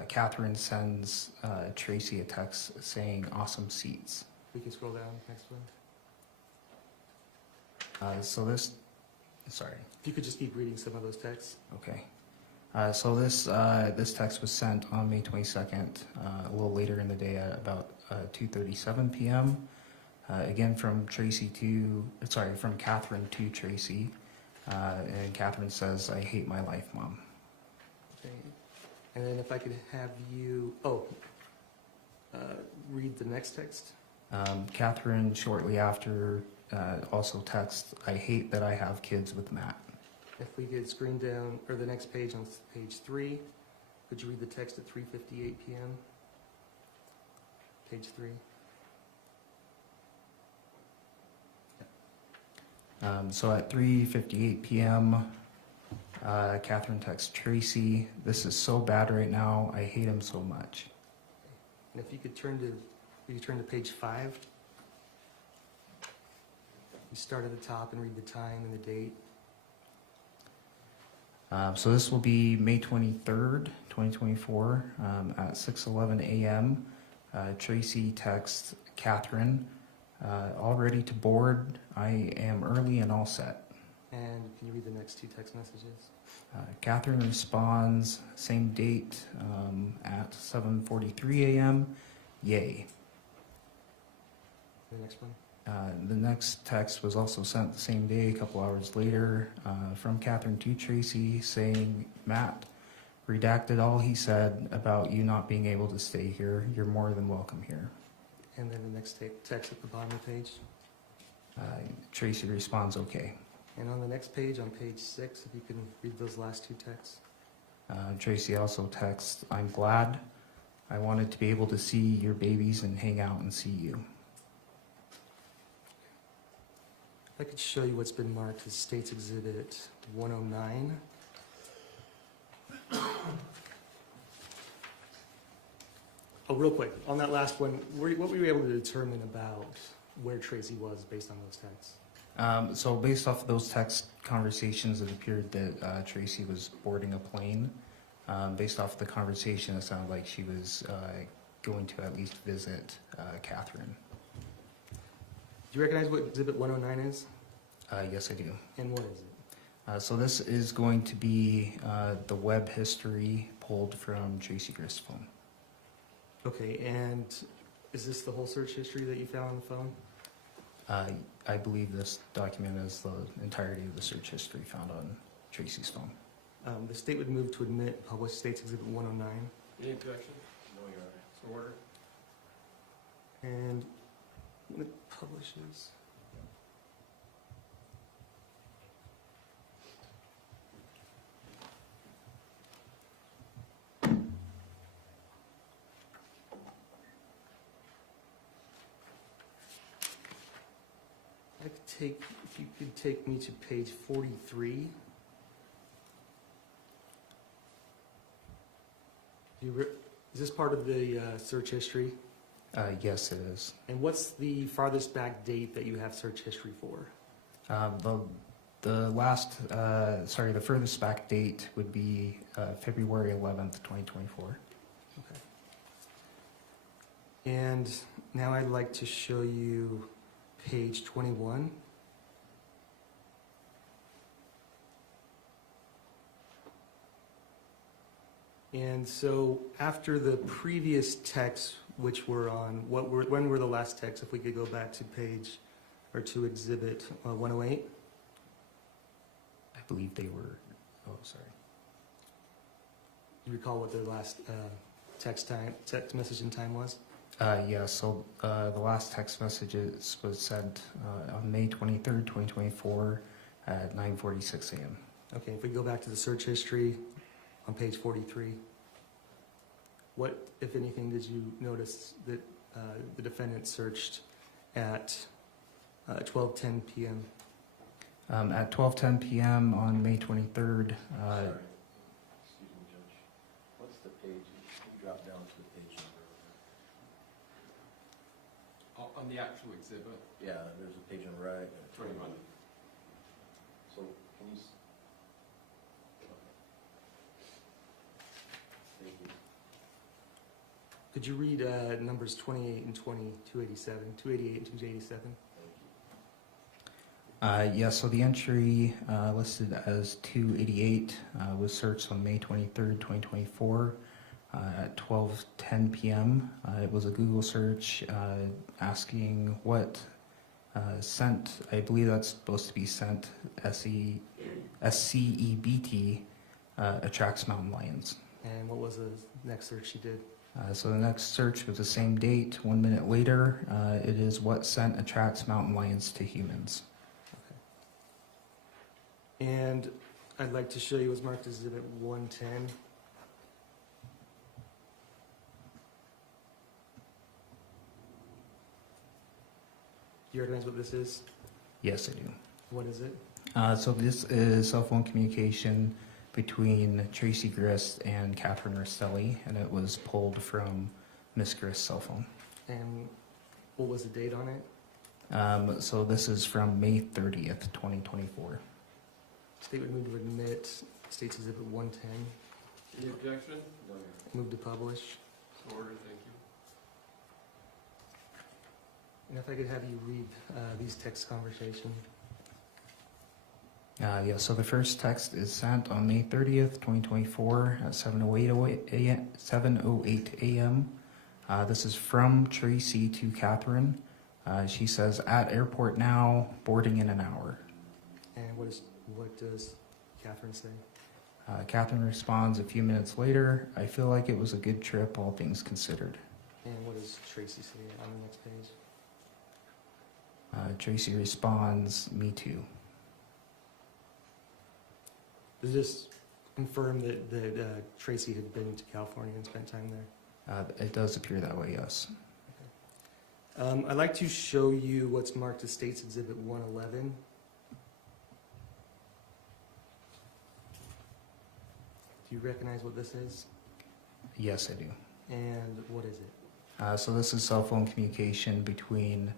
Kathryn sends Tracey a text saying, "Awesome seats." We can scroll down, next one. So this, sorry. If you could just keep reading some of those texts. Okay. So this text was sent on May 22nd, a little later in the day at about 2:37 p.m. Again from from Kathryn to Tracey, and Kathryn says, "I hate my life, Mom." Okay. And then if I could have you, read the next text. Kathryn shortly after also texts, "I hate that I have kids with Matt." If we could screen down, or the next page on page 3, could you read the text at 3:58 p.m.? Page 3. So at 3:58 p.m., Kathryn texts Tracy, "This is so bad right now. I hate him so much." And if you could turn to page 5. You start at the top and read the time and the date. So this will be May 23rd, 2024, at 6:11 a.m. Tracy texts Kathryn, "All ready to board. I am early and all set." And can you read the next 2 text messages? Kathryn responds, "Same date, at 7:43 a.m. Yay." The next one. The next text was also sent the same day, a couple hours later, from Kathryn to Tracy, saying, "Matt redacted all he said about you not being able to stay here. You're more than welcome here." And then the next text at the bottom of the page. Tracy responds, "Okay." And on the next page, on page 6, if you can read those last 2 texts. Tracy also texts, "I'm glad. I wanted to be able to see your babies and hang out and see you." I could show you what's been marked as State's Exhibit 109. Oh, real quick, on that last one, what were you able to determine about where Tracy was based on those texts? So based off of those text conversations, it appeared that Tracy was boarding a plane. Based off of the conversation, it sounded like she was going to at least visit Kathryn. Do you recognize what Exhibit 109 is? Yes, I do. And what is it? So this is going to be the web history pulled from Tracey Grist's phone. Okay, and is this the whole search history that you found on the phone? I believe this document is the entirety of the search history found on Tracy's phone. The state would move to admit and publish State's Exhibit 109. Any objection? No, Your Honor. So order. And when it publishes. I could take, if you could take me to page 43. Is this part of the search history? Yes, it is. And what's the farthest back date that you have search history for? The furthest back date would be February 11th, 2024. Okay. And now I'd like to show you page 21. And so after the previous texts, which were on, when were the last texts? If we could go back to page, or to exhibit 108. I believe they were, sorry. Do you recall what the last text message in time was? Yeah, so the last text messages was sent on May 23rd, 2024 at 9:46 a.m. Okay, if we go back to the search history on page 43, what, if anything, did you notice that the defendant searched at 12:10 p.m.? At 12:10 p.m. on May 23rd, Sorry. Excuse me, Judge. What's the page? You drop down to the page number. On the actual exhibit, Yeah, there's a page number right. 21. So can you? Thank you. Could you read numbers 28 and 20, 287, 288 and 287? Yes, so the entry listed as 288 was searched on May 23rd, 2024 at 12:10 p.m. It was a Google search asking what scent, I believe that's supposed to be scent, SCEBT, attracts mountain lions. And what was the next search you did? So the next search was the same date, 1 minute later. It is what scent attracts mountain lions to humans. And I'd like to show you what's marked as Exhibit 110. Do you recognize what this is? Yes, I do. What is it? So this is cell phone communication between Tracey Grist and Kathryn Restelli, and it was pulled from Miss Grist's cell phone. And what was the date on it? So this is from May 30th, 2024. State would move to admit State's Exhibit 110. Any objection? No, Your Honor. Move to publish. So ordered, thank you. And if I could have you read these text conversations. Yeah, so the first text is sent on May 30th, 2024 at 7:08 a.m. This is from Tracey to Kathryn. She says, at airport now, boarding in an hour. And what does Kathryn say? Kathryn responds a few minutes later, I feel like it was a good trip, all things considered. And what does Tracey say on the next page? Tracey responds, me too. Does this confirm that Tracey had been to California and spent time there? It does appear that way, yes. I'd like to show you what's marked as State's Exhibit 111. Do you recognize what this is? Yes, I do. And what is it? So this is cell phone communication between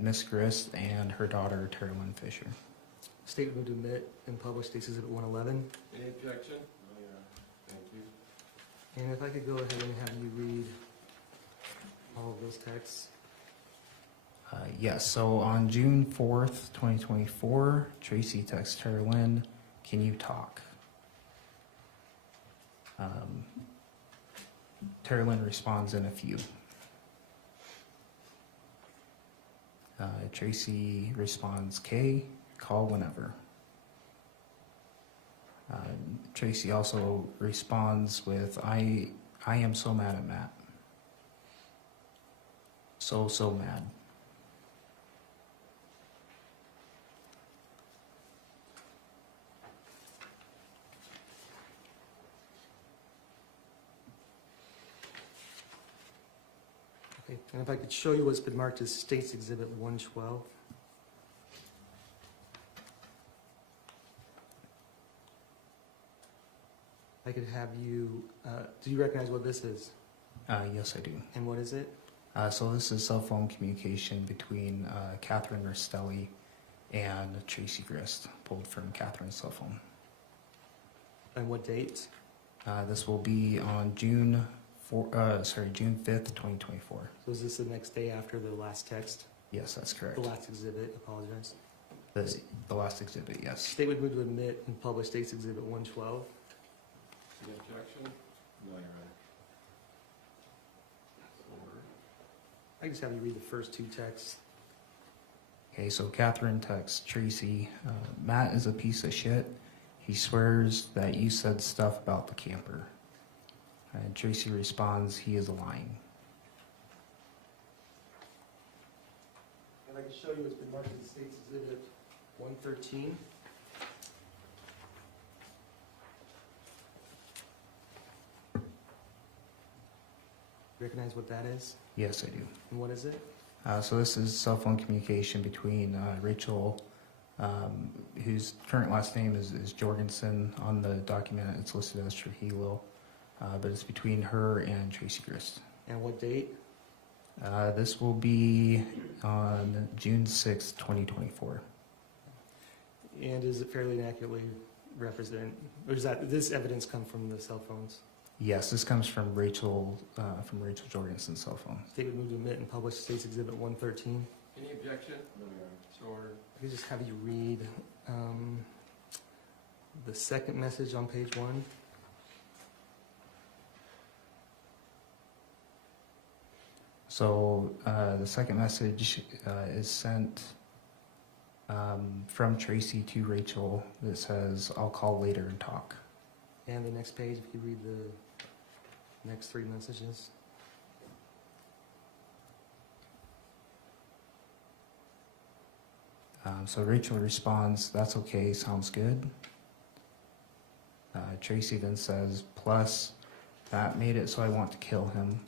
Miss Grist and her daughter, Terrell Fisher. State would move to admit and publish State's Exhibit 111. Any objection? No, Your Honor. Thank you. And if I could go ahead and have you read all of those texts. Yes, so on June 4th, 2024, Tracey texts Terrell, can you talk? Terrell responds in a few. Tracey responds, K, call whenever. Tracey also responds with, I am so mad at Matt. So mad. Okay, and if I could show you what's been marked as State's Exhibit 112. I could have you, do you recognize what this is? Yes, I do. And what is it? So this is cell phone communication between Kathryn Restelli and Tracey Grist, pulled from Kathryn's cell phone. And what date? This will be on June 5th, 2024. So is this the next day after the last text? Yes, that's correct. The last exhibit, apologize. The last exhibit, yes. State would move to admit and publish State's Exhibit 112. Any objection? No, Your Honor. So ordered. I just have you read the first two texts. Okay, so Kathryn texts Tracey, Matt is a piece of shit. He swears that you said stuff about the camper. And Tracey responds, he is lying. And I can show you what's been marked as State's Exhibit 113. Recognize what that is? Yes, I do. And what is it? So this is cell phone communication between Rachel, whose current last name is Jorgensen. On the document, it's listed as Trujillo, but it's between her and Tracey Grist. And what date? This will be on June 6th, 2024. And is it fairly and accurately represent, or does this evidence come from the cell phones? Yes, this comes from Rachel Jorgensen's cell phone. State would move to admit and publish State's Exhibit 113. Any objection? No, Your Honor. So ordered. I could just have you read the second message on page 1. So the second message is sent from Tracey to Rachel that says, I'll call later and talk. And the next page, if you read the next 3 messages. So Rachel responds, that's okay, sounds good. Tracey then says, plus, that made it so I want to kill him.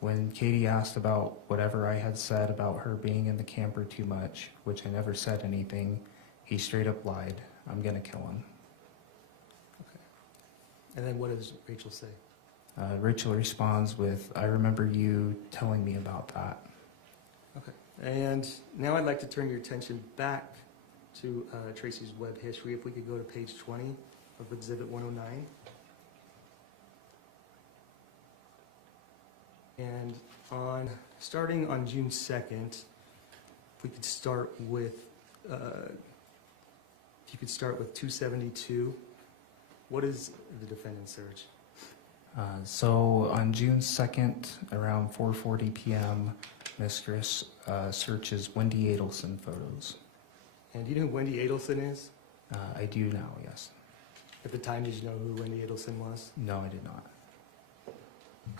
When Katie asked about whatever I had said about her being in the camper too much, which I never said anything, he straight up lied. I'm gonna kill him. Okay. And then what does Rachel say? Rachel responds with, "I remember you telling me about that." Okay. And now I'd like to turn your attention back to Tracey's web history. If we could go to page 20 of Exhibit 109. And starting on June 2nd, if we could start with, if you could start with 272, what is the defendant's search? So on June 2nd, around 4:40 p.m., Ms. Grist searches Wendy Adlesen photos. And do you know who Wendy Adlesen is? I do now, yes. At the time, did you know who Wendy Adlesen was? No, I did not.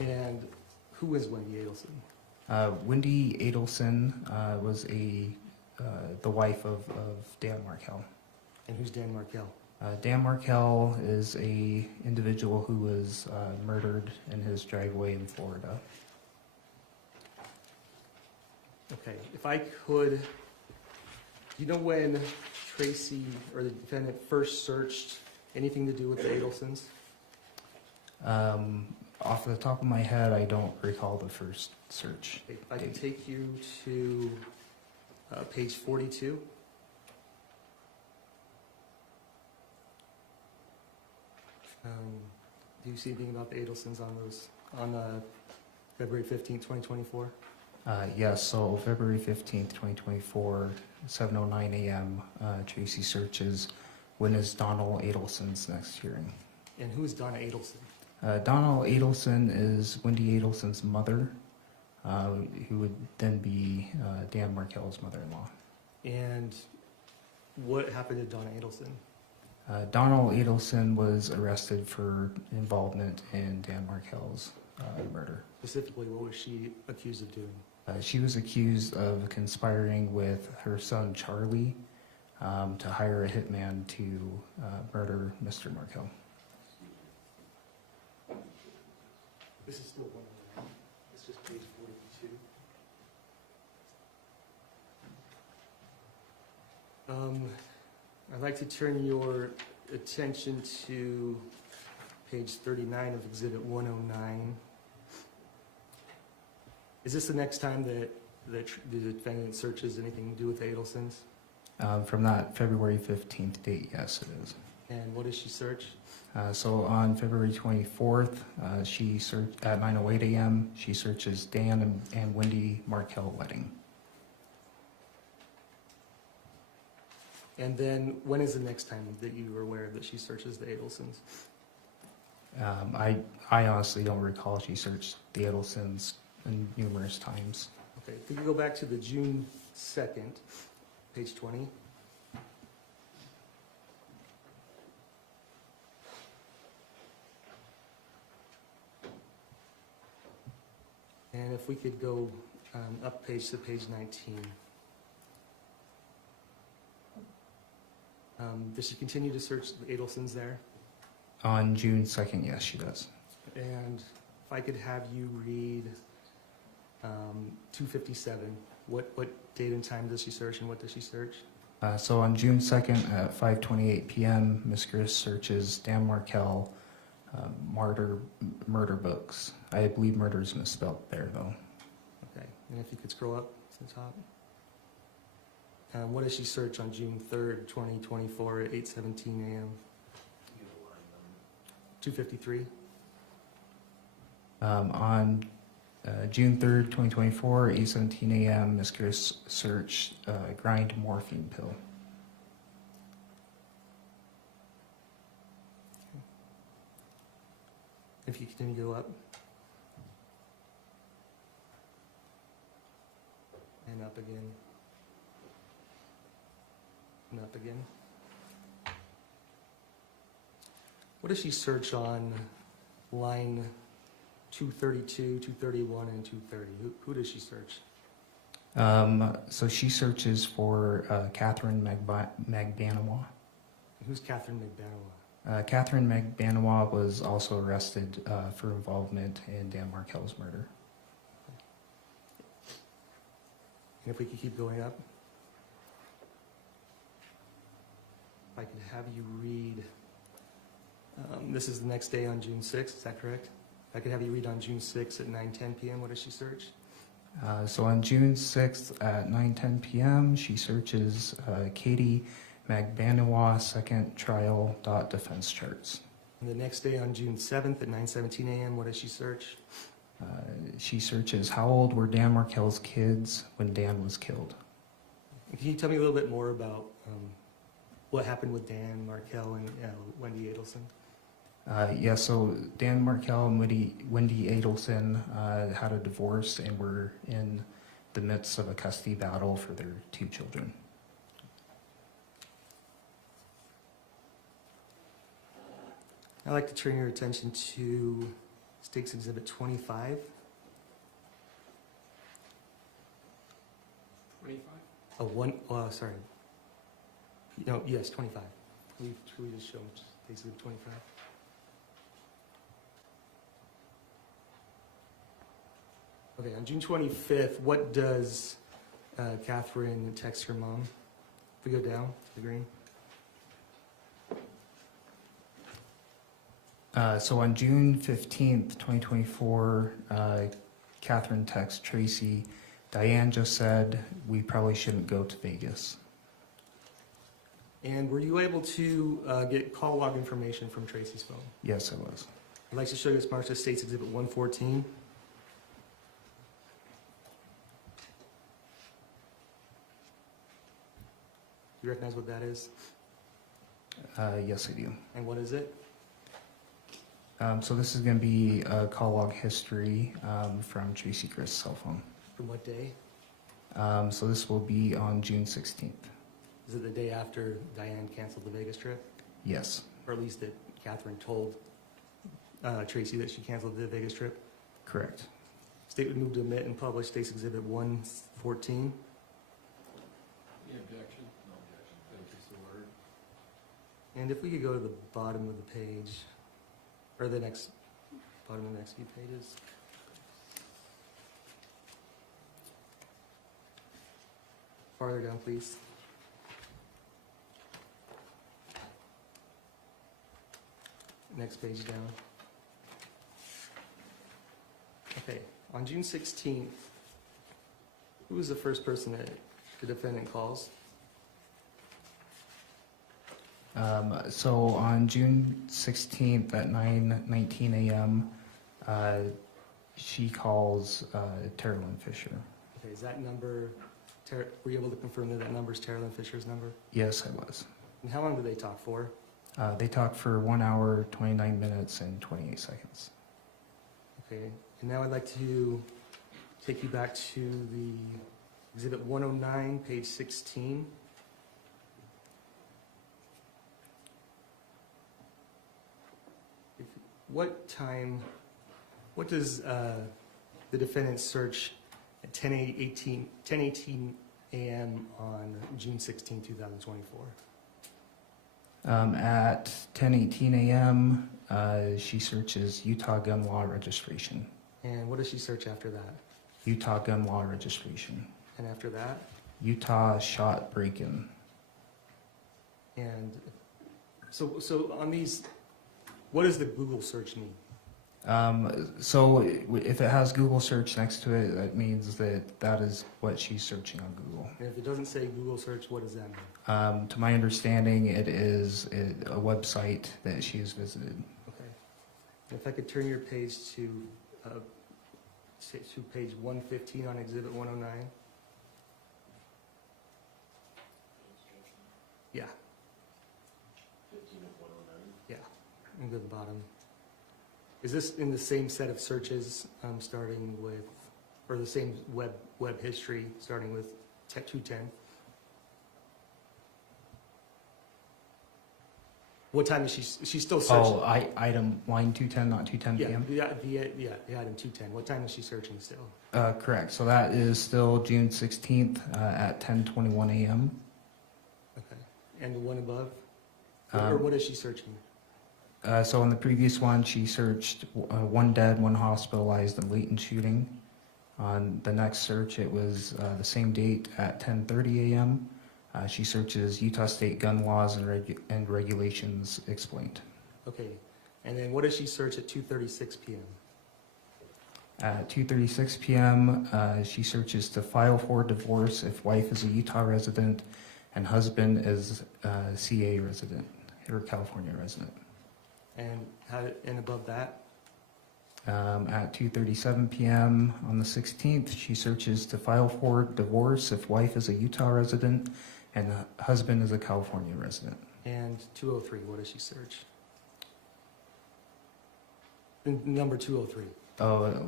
And who is Wendy Adlesen? Wendy Adlesen was the wife of Dan Markell. And who's Dan Markell? Dan Markell is a individual who was murdered in his driveway in Florida. Okay, if I could, do you know when Tracey or the defendant first searched anything to do with the Adlesens? Off the top of my head, I don't recall the first search. If I could take you to page 42. Do you see anything about the Adlesens on February 15th, 2024? Yes, so February 15th, 2024, 7:09 a.m., Tracey searches when is Donald Adlesen's next hearing. And who is Donna Adlesen? Donald Adlesen is Wendy Adlesen's mother, who would then be Dan Markell's mother-in-law. And what happened to Donna Adlesen? Donald Adlesen was arrested for involvement in Dan Markell's murder. Specifically, what was she accused of doing? She was accused of conspiring with her son Charlie to hire a hitman to murder Mr. Markell. This is still one. It's just page 42. I'd like to turn your attention to page 39 of Exhibit 109. Is this the next time that the defendant searches anything to do with the Adlesens? From that February 15th date, yes, it is. And what does she search? So on February 24th, she searched at 9:08 a.m. She searches Dan and Wendy Markell wedding. And then when is the next time that you were aware that she searches the Adlesens? I honestly don't recall. She searched the Adlesens numerous times. Okay, if we could go back to the June 2nd, page 20. And if we could go up page to page 19. Does she continue to search the Adlesens there? On June 2nd, yes, she does. And if I could have you read 257, what date and time does she search and what does she search? So on June 2nd at 5:28 p.m., Ms. Grist searches Dan Markell murder books. I believe murder is misspelled there, though. Okay, and if you could scroll up to the top. What does she search on June 3rd, 2024 at 8:17 a.m.? 253. On June 3rd, 2024, 8:17 a.m., Ms. Grist searched grind morphine pill. If you continue to go up. And up again. And up again. What does she search on line 232, 231, and 230? Who does she search? So she searches for Kathryn Restelli. Who's Kathryn Restelli? Kathryn Restelli was also arrested for involvement in Dan Markell's murder. And if we could keep going up. If I could have you read This is the next day on June 6th, is that correct? I could have you read on June 6th at 9:10 p.m. What does she search? So on June 6th at 9:10 p.m., she searches Katie Magbanawa second trial defense charts. And the next day on June 7th at 9:17 a.m., what does she search? She searches how old were Dan Markell's kids when Dan was killed. Can you tell me a little bit more about what happened with Dan Markell and Wendy Adlesen? So Dan Markell and Wendy Adlesen had a divorce and were in the midst of a custody battle for their 2 children. I'd like to turn your attention to State's Exhibit 25. 25? Sorry. No, yes, 25. Can we just show them State's Exhibit 25? Okay, on June 25th, what does Kathryn text her mom? If we go down to the green. So on June 15th, 2024, Kathryn texts Tracey, Diane just said we probably shouldn't go to Vegas. And were you able to get call log information from Tracey's phone? Yes, I was. I'd like to show you this marked as State's Exhibit 114. You recognize what that is? Yes, I do. And what is it? So this is going to be a call log history from Tracey Grist's cell phone. From what day? So this will be on June 16th. Is it the day after Diane canceled the Vegas trip? Yes, Or at least that Kathryn told Tracey that she canceled the Vegas trip? correct. State would move to omit and publish State's Exhibit 114. Any objection? No objection. Thank you, so ordered. And if we could go to the bottom of the page, or the next, bottom of the next few pages. Farther down, please. Next page down. Okay, on June 16th, who was the first person that the defendant calls? So on June 16th at 9:19 a.m., she calls Terrelyn Fisher. Okay, is that number, were you able to confirm that that number is Terrelyn Fisher's number? Yes, I was. And how long did they talk for? They talked for 1 hour, 29 minutes, and 28 seconds. Okay, and now I'd like to take you back to the Exhibit 109, page 16. What does the defendant search at 10:18 a.m. on June 16, 2024? At 10:18 a.m., she searches Utah gun law registration. And what does she search after that? Utah gun law registration. And after that? Utah shot break-in. And so on these, what does the Google search mean? So if it has Google search next to it, that means that is what she's searching on Google. And if it doesn't say Google search, what does that mean? To my understanding, it is a website that she has visited. Okay. If I could turn your page to page 115 on Exhibit 109. Yeah. 15 of 109. Yeah, and go to the bottom. Is this in the same set of searches, starting with, or the same web history, starting with 210? What time is she's still searching? Oh, item line 210, not 210 p.m.? Yeah, the item 210. What time is she searching still? Correct. So that is still June 16th at 10:21 a.m. Okay. And the one above? Or what is she searching? So in the previous one, she searched one dead, one hospitalized in Layton shooting. On the next search, it was the same date at 10:30 a.m. She searches Utah state gun laws and regulations explained. Okay. And then what does she search at 2:36 p.m.? At 2:36 p.m., she searches to file for divorce if wife is a Utah resident and husband is a CA resident or California resident. And above that? At 2:37 p.m. on the 16th, she searches to file for divorce if wife is a Utah resident and husband is a California resident. And 203, what does she search? Number 203.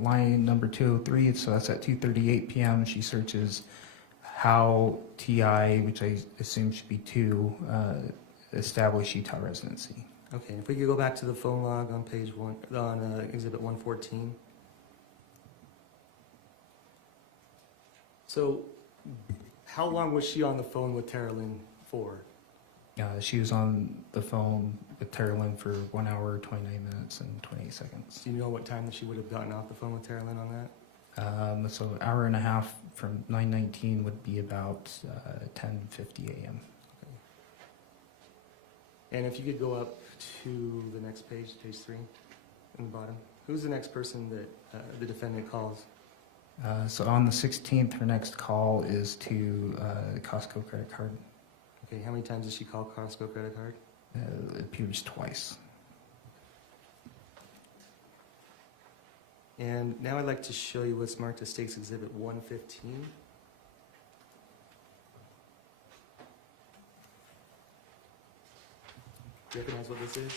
Line number 203, so that's at 2:38 p.m. She searches how TI, which I assume should be 2, establish Utah residency. Okay, if we could go back to the phone log on page 1, on Exhibit 114. So, how long was she on the phone with Tara Lynn for? She was on the phone with Tara Lynn for 1 hour, 29 minutes, and 28 seconds. Do you know what time that she would have gotten off the phone with Tara Lynn on that? So hour and a half from 9:19 would be about 10:50 a.m. And if you could go up to the next page, page 3, in the bottom. Who's the next person that the defendant calls? So on the 16th, her next call is to Costco credit card. Okay, how many times does she call Costco credit card? It appears twice. And now I'd like to show you what's marked as State's Exhibit 115. Do you recognize what this is?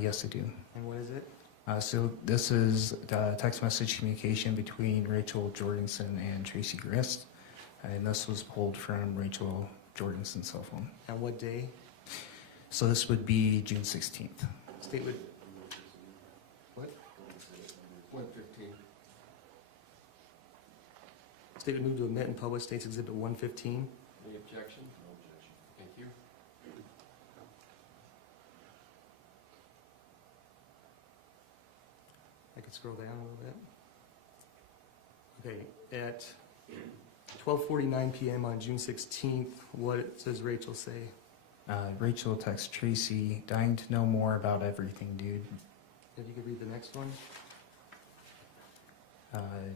Yes, I do. And what is it? So this is the text message communication between Rachel Jorgensen and Tracey Grist. And this was pulled from Rachel Jorgensen's cell phone. And what day? So this would be June 16th. State would... What? 115. State would move to admit and publish State's Exhibit 115. Any objection? No objection. Thank you. I could scroll down a little bit. Okay, at 12:49 p.m. on June 16th, what does Rachel say? Rachel texts Tracey, dying to know more about everything, dude. If you could read the next one.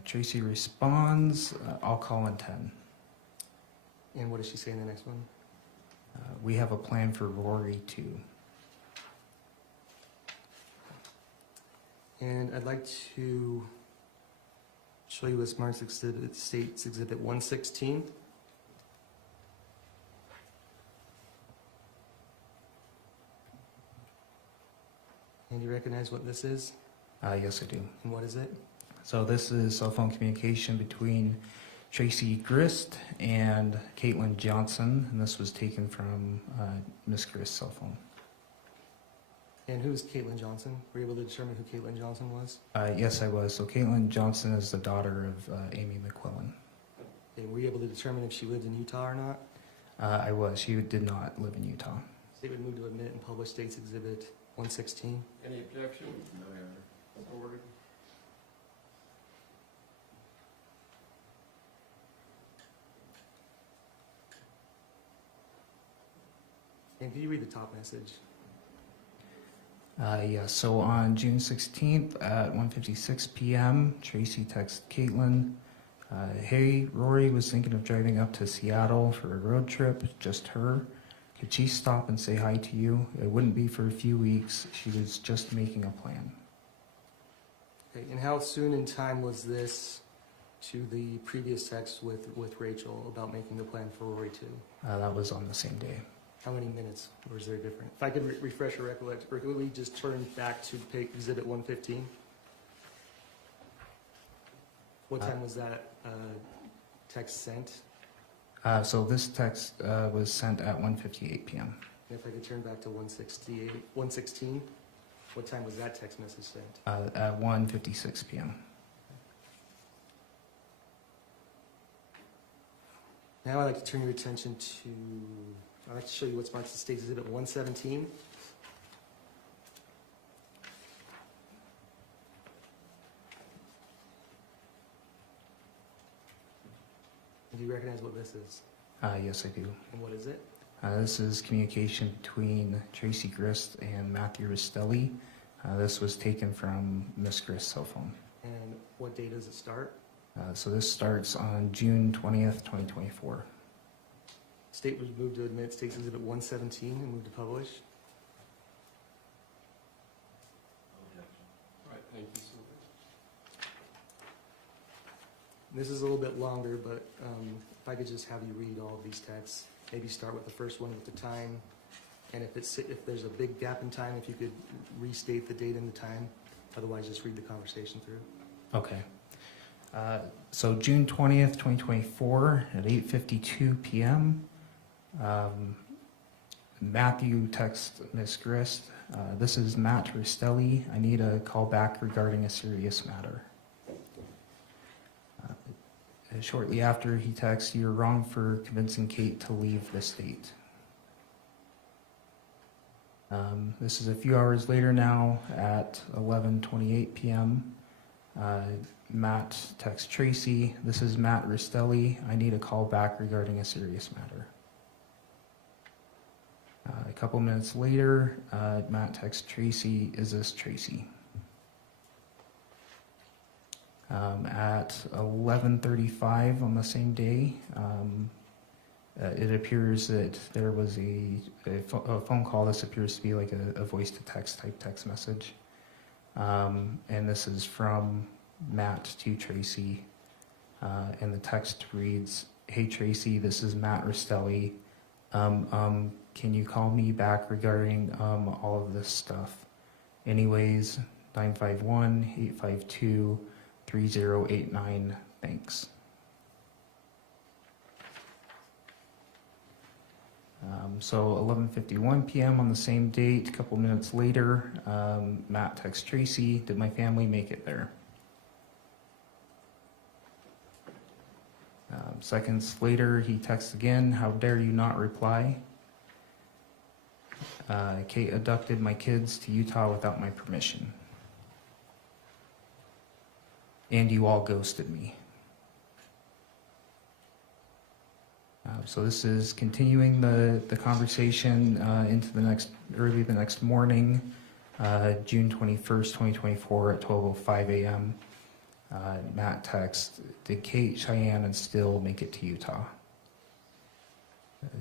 Tracey responds, I'll call in 10. And what does she say in the next one? We have a plan for Rory too. And I'd like to show you what's marked exhibit, State's Exhibit 116. And you recognize what this is? Yes, I do. And what is it? So this is cell phone communication between Tracey Grist and Caitlin Johnson, and this was taken from Miss Grist's cell phone. And who's Caitlin Johnson? Were you able to determine who Caitlin Johnson was? Yes, I was. So Caitlin Johnson is the daughter of Amy McQuillan. Okay, were you able to determine if she lived in Utah or not? I was. She did not live in Utah. State would move to admit and publish State's Exhibit 116. Any objection? No, Your Honor. So ordered. And can you read the top message? Yeah, so on June 16th at 1:56 p.m., Tracey texts Caitlin, hey, Rory was thinking of driving up to Seattle for a road trip, just her. Could she stop and say hi to you? It wouldn't be for a few weeks. She was just making a plan. Okay, and how soon in time was this to the previous text with Rachel about making the plan for Rory too? That was on the same day. How many minutes, or is there different? If I could refresh your recollection, or could we just turn back to Exhibit 115? What time was that text sent? So this text was sent at 1:58 p.m. And if I could turn back to 116, what time was that text message sent? At 1:56 p.m. Now I'd like to turn your attention to, I'd like to show you what's marked as State's Exhibit 117. Do you recognize what this is? Yes, I do. And what is it? This is communication between Tracey Grist and Matthew Restelli. This was taken from Miss Grist's cell phone. And what date does it start? So this starts on June 20th, 2024. State was moved to admit State's Exhibit 117 and moved to publish. All right, thank you so much. This is a little bit longer, but if I could just have you read all of these texts, maybe start with the first one with the time, and if there's a big gap in time, if you could restate the date and the time, otherwise just read the conversation through. Okay. So June 20th, 2024 at 8:52 p.m. Matthew texts Miss Grist, this is Matt Restelli. I need a call back regarding a serious matter. Shortly after, he texts, you're wrong for convincing Kate to leave the state. This is a few hours later now at 11:28 p.m. Matt texts Tracey, this is Matt Restelli. I need a call back regarding a serious matter. A couple minutes later, Matt texts Tracey, is this Tracey? At 11:35 on the same day, it appears that there was a phone call. This appears to be like a voice-to-text type text message. And this is from Matt to Tracey. And the text reads, hey Tracey, this is Matt Restelli. Can you call me back regarding all of this stuff? Anyways, 951-852-3089, thanks. So 11:51 p.m. on the same date, a couple minutes later, Matt texts Tracey, did my family make it there? Seconds later, he texts again, how dare you not reply? Kate abducted my kids to Utah without my permission. And you all ghosted me. So this is continuing the conversation into early the next morning, June 21st, 2024 at 12:05 a.m. Matt texts, did Kate, Cheyenne, and Still make it to Utah?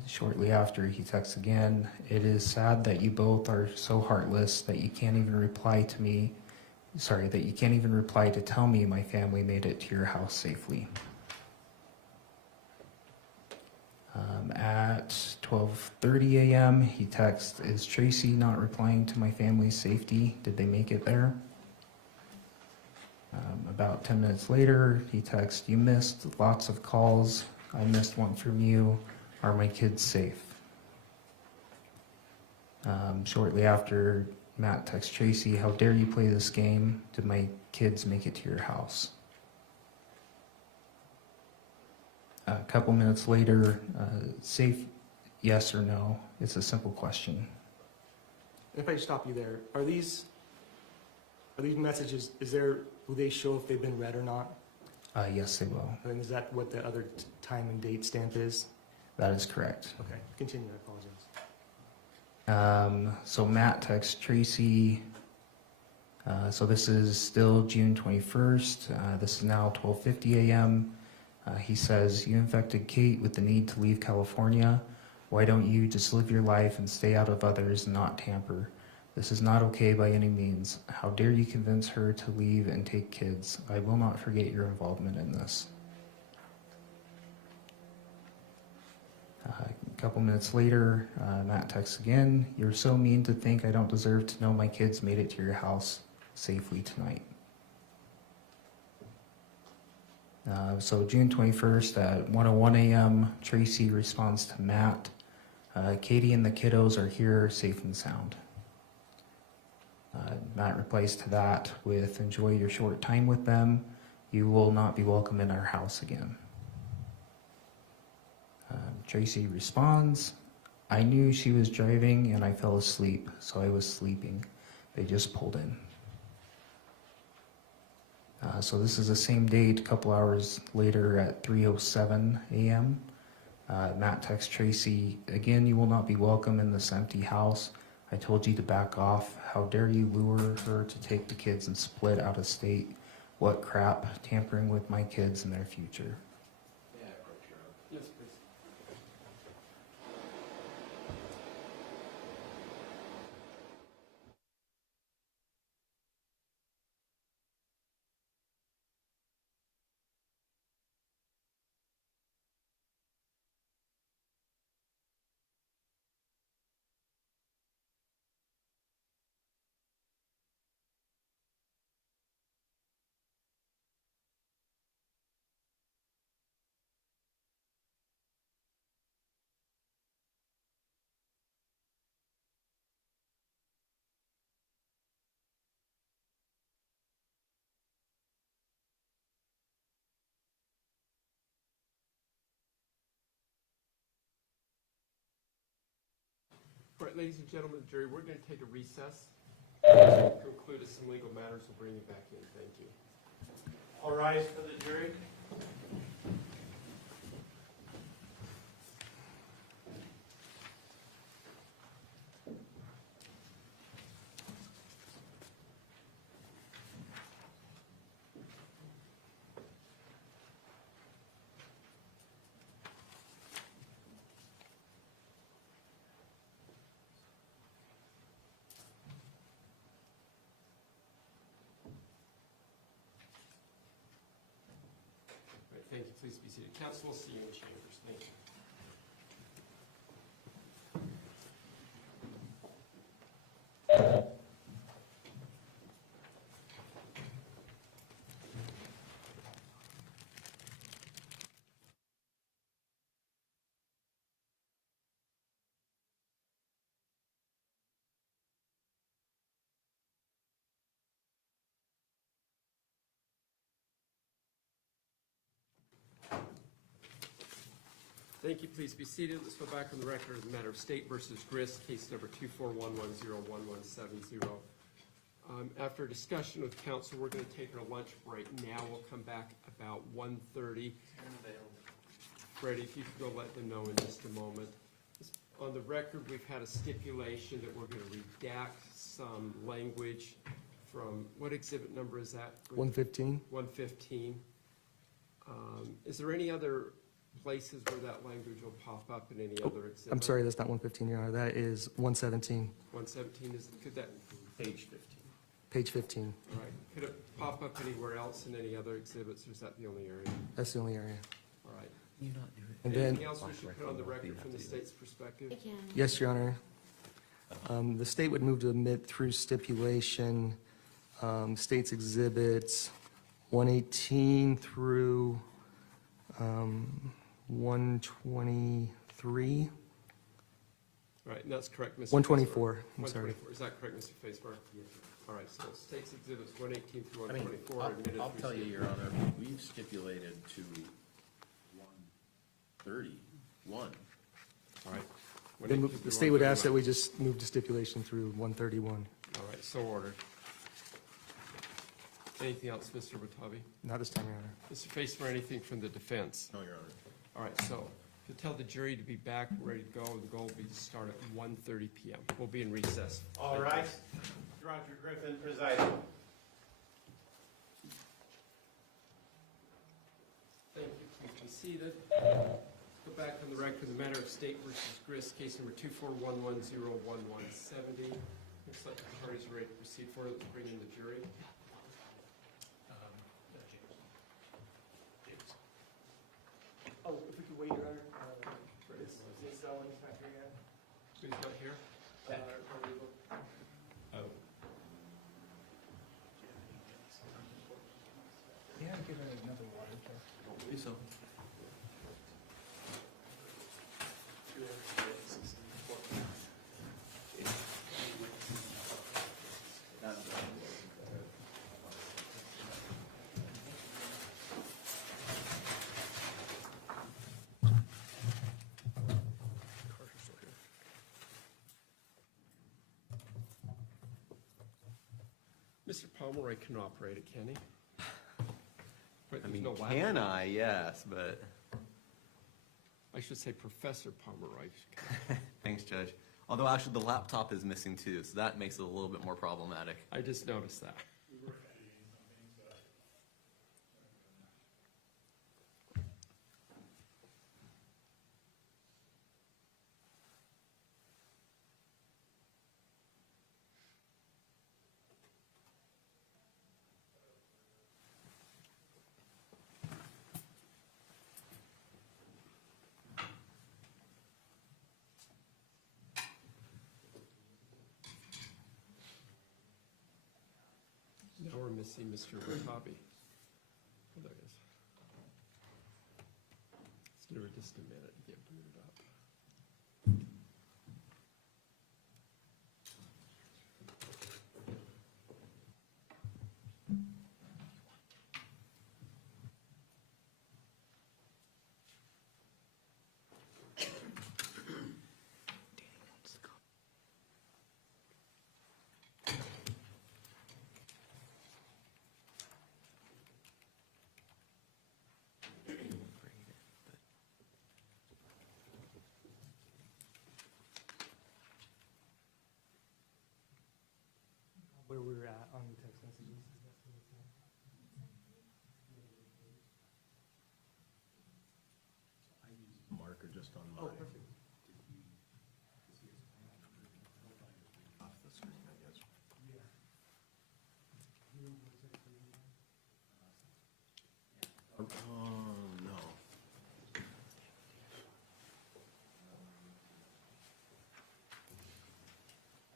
Shortly after, he texts again, it is sad that you both are so heartless that you can't even reply to me. Sorry, that you can't even reply to tell me my family made it to your house safely. At 12:30 a.m., he texts, is Tracey not replying to my family's safety? Did they make it there? About 10 minutes later, he texts, you missed lots of calls. I missed one from you. Are my kids safe? Shortly after, Matt texts Tracey, how dare you play this game? Did my kids make it to your house? A couple minutes later, safe, yes or no? It's a simple question. If I stop you there, are these messages, will they show if they've been read or not? Yes, they will. And is that what the other time and date stamp is? That is correct. Okay, continue, I apologize. So Matt texts Tracey. So this is still June 21st. This is now 12:50 a.m. He says, you infected Kate with the need to leave California. Why don't you just live your life and stay out of others and not tamper? This is not okay by any means. How dare you convince her to leave and take kids? I will not forget your involvement in this. A couple minutes later, Matt texts again, you're so mean to think I don't deserve to know my kids made it to your house safely tonight. So June 21st at 1:01 a.m., Tracey responds to Matt, Katie and the kiddos are here safe and sound. Matt replies to that with, enjoy your short time with them. You will not be welcome in our house again. Tracey responds, I knew she was driving and I fell asleep, so I was sleeping. They just pulled in. So this is the same date, a couple hours later at 3:07 a.m. Matt texts Tracy, again, you will not be welcome in this empty house. I told you to back off. How dare you lure her to take the kids and split out of state? What crap, tampering with my kids and their future. Yes, please. All right, ladies and gentlemen of the jury, we're going to take a recess. Conclude some legal matters. We'll bring you back in. Thank you. All rise for the jury. All right, thank you. Please be seated. Counsel will see you in chambers. Thank you. Thank you. Please be seated. Let's go back on the record of the matter of State versus Grist, case number 241101170. After a discussion with counsel, we're going to take our lunch break now. We'll come back about 1:30. Freddie, if you could go let them know in just a moment. On the record, we've had a stipulation that we're going to redact some language from, what exhibit number is that? 115. 115. Is there any other places where that language will pop up in any other exhibit? I'm sorry, that's not 115, Your Honor. That is 117, 117, could that, Page 15. page 15. all right, could it pop up anywhere else in any other exhibits, or is that the only area? That's the only area. All right. And then, Anything else we should put on the record from the state's perspective? yes, Your Honor. The state would move to admit through stipulation, state's exhibits 118 through 123. All right, and that's correct, Mr. 124, I'm sorry. 124, is that correct, Mr. Facebar? Yes. All right, so state's exhibits 118 through I mean, 124 are admitted I'll through tell you, Your stipulation. Honor, we've stipulated to 131. All right. Then 118 through the state would ask that 131. we just move to stipulation through 131. All right, so ordered. Anything else, Mr. Watabe? Not this time, Your Honor. Mr. Facebar, anything from the defense? No, Your Honor. All right, so to tell the jury to be back, ready to go, the goal will be to start at 1:30 p.m. We'll be in recess. All rise. Roger Griffin presiding. Thank you. Please be seated. Go back on the record, the matter of State versus Grist, case number 241101170. Looks like the parties are ready to proceed forward. Let's bring in the jury. Oh, if we could wait, Your Honor. Is Ms. Owens not here yet? Who's not here? Oh. Yeah, give her another water. Don't believe so. Mr. Pomeroy can operate it, can he? Wait, I there's mean, no laptop. can I? Yes, but I should say Professor Pomeroy. Thanks, Judge. Although actually the laptop is missing too, so that makes it a little bit more problematic. I just noticed that. Now we're missing Mr. Watabe. Oh, there he is. Let's give her just a minute to get booted up. Where we were at on the text messages. Is that what it's at? I used a marker just on Oh, mine. perfect. Off the screen, I guess. Yeah. No.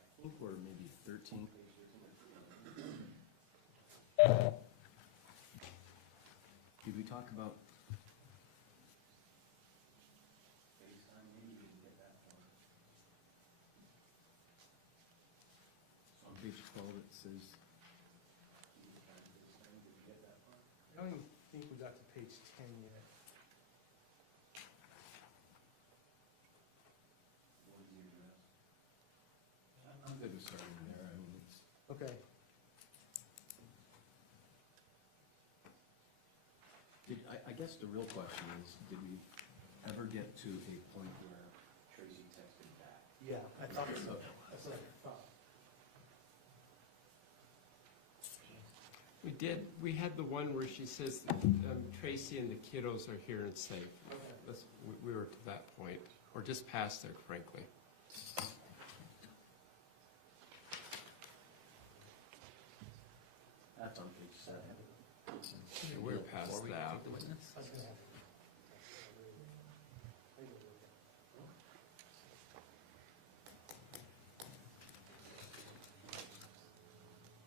I think we're maybe 13. Did we talk about? On page 12 it says. I don't even think we got to page 10 yet. I'm good with starting there. I mean, it's. Okay. I guess the real question is, did we ever get to a point where Tracy texted back? Yeah, I thought so. Okay. That's what I thought. We did, we had the one where she says, Tracy and the kiddos are here and safe. Okay. That's, we were to that point, or just past there, frankly. That's on page 7. Yeah, we're past Before we that. take the witness? I was gonna have.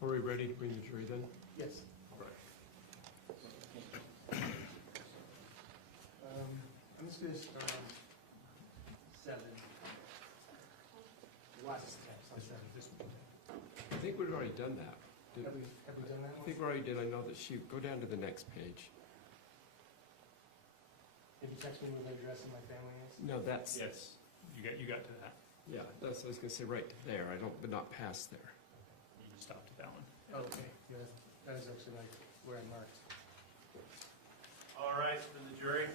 Are we ready to bring the jury then? Yes. I'm just gonna start on 7. The last text on 7. I think we've already done that. Did- Have we done that I one? think we already did. I know that she, go down to the next page. Did you text me with the address of my family is? No, that's, Yes, you got to that. yeah, that's, I was gonna say right to there. I don't, but not past there. You stopped at that one. Oh, okay. Yeah, that is actually like where I marked. All rise for the jury.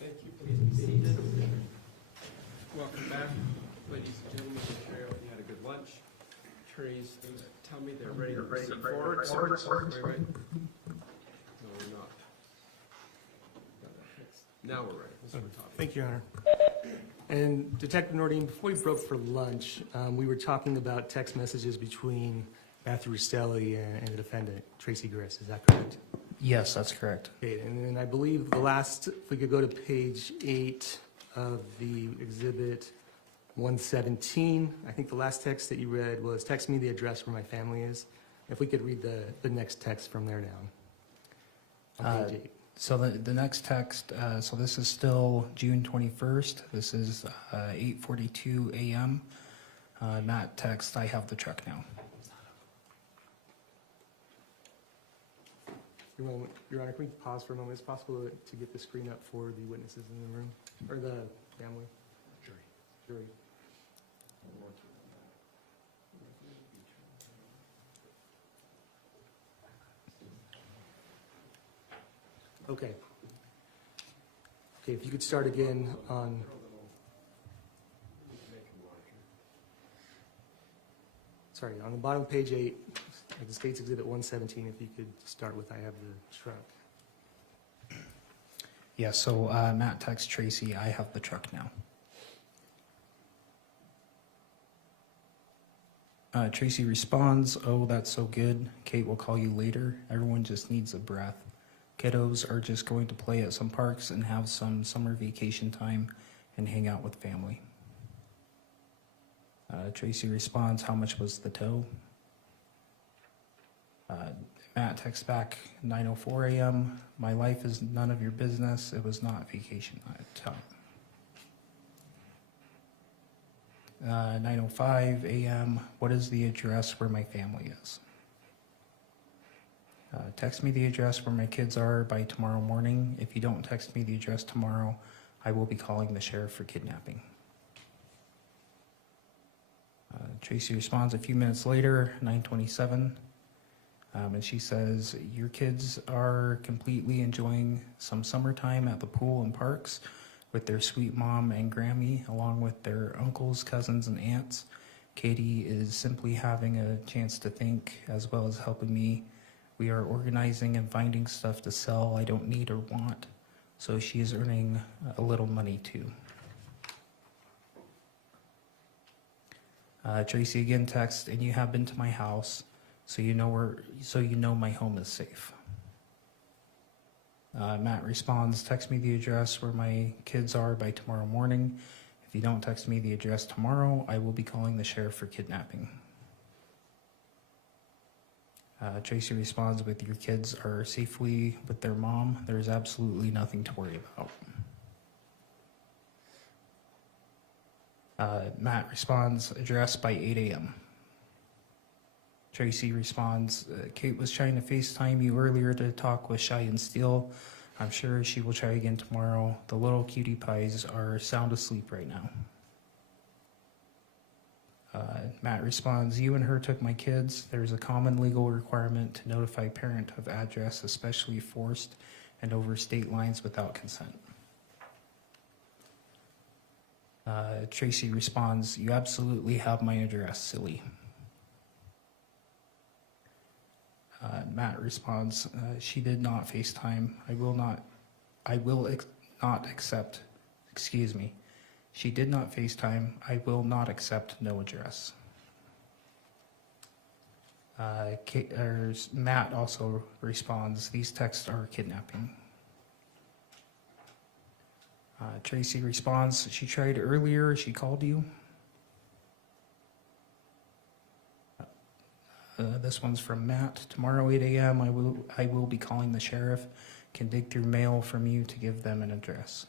Thank you. Please be seated. Welcome back, ladies and gentlemen. I hope you had a good lunch. Attorneys, tell me they're ready to proceed forward. Wait, wait. No, we're not. Got that fixed. Now we're ready. Mr. Watabe. Thank you, Your Honor. And Detective Nordine, before we broke for lunch, we were talking about text messages between Kathryn Restelli and the defendant, Tracey Grist. Is that correct? Yes, that's correct. Okay, and then I believe the last, if we could go to page 8 of the exhibit 117, I think the last text that you read was, text me the address where my family is. If we could read the next text from there down. On page 8. So the next text, so this is still June 21st. This is 8:42 a.m. That text, I have the truck now. Your Honor, can we pause for a moment? Is it possible to get the screen up for the witnesses in the room, or the family? Jury. Okay. Okay, if you could start again on, sorry, on the bottom of page 8, like the State's Exhibit 117, if you could start with, I have the truck. Yeah, so Matt texts Tracy, I have the truck now. Tracy responds, oh, that's so good. Kate will call you later. Everyone just needs a breath. Kiddos are just going to play at some parks and have some summer vacation time and hang out with family. Tracy responds, how much was the tow? Matt texts back, 9:04 a.m. My life is none of your business. It was not vacation time. 9:05 a.m. What is the address where my family is? Text me the address where my kids are by tomorrow morning. If you don't text me the address tomorrow, I will be calling the sheriff for kidnapping. Tracy responds a few minutes later, 9:27, and she says, your kids are completely enjoying some summertime at the pool and parks with their sweet mom and Grammy, along with their uncles, cousins, and aunts. Katie is simply having a chance to think, as well as helping me. We are organizing and finding stuff to sell I don't need or want, so she is earning a little money too. Tracy again texts, and you have been to my house, so you know my home is safe. Matt responds, text me the address where my kids are by tomorrow morning. If you don't text me the address tomorrow, I will be calling the sheriff for kidnapping. Tracy responds with, your kids are safely with their mom. There's absolutely nothing to worry about. Matt responds, address by 8 a.m. Tracy responds, Kate was trying to FaceTime you earlier to talk with Cheyenne Steele. I'm sure she will try again tomorrow. The little cutie pies are sound asleep right now. Matt responds, you and her took my kids. There's a common legal requirement to notify parent of address, especially forced and over state lines without consent. Tracy responds, you absolutely have my address, silly. Matt responds, she did not FaceTime. She did not FaceTime. I will not accept no address. Matt also responds, these texts are kidnapping. Tracy responds, she tried earlier, she called you. This one's from Matt. Tomorrow 8 a.m. I will be calling the sheriff. Can dig through mail from you to give them an address.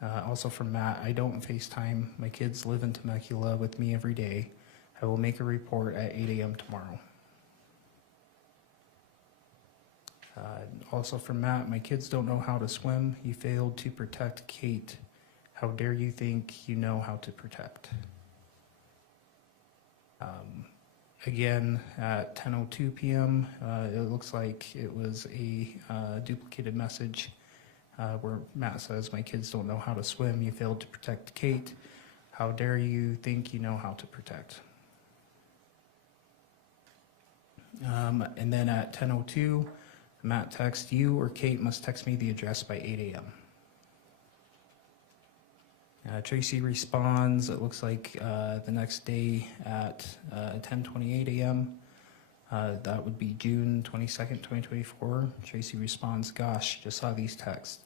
Also from Matt, I don't FaceTime. My kids live in Temecula with me every day. I will make a report at 8 a.m. tomorrow. Also from Matt, my kids don't know how to swim. You failed to protect Kate. How dare you think you know how to protect? Again, at 10:02 p.m., it looks like it was a duplicated message where Matt says, my kids don't know how to swim. You failed to protect Kate. How dare you think you know how to protect? And then at 10:02, Matt texts, you or Kate must text me the address by 8 a.m. Tracy responds, it looks like the next day at 10:28 a.m. That would be June 22nd, 2024. Tracy responds, gosh, just saw these texts.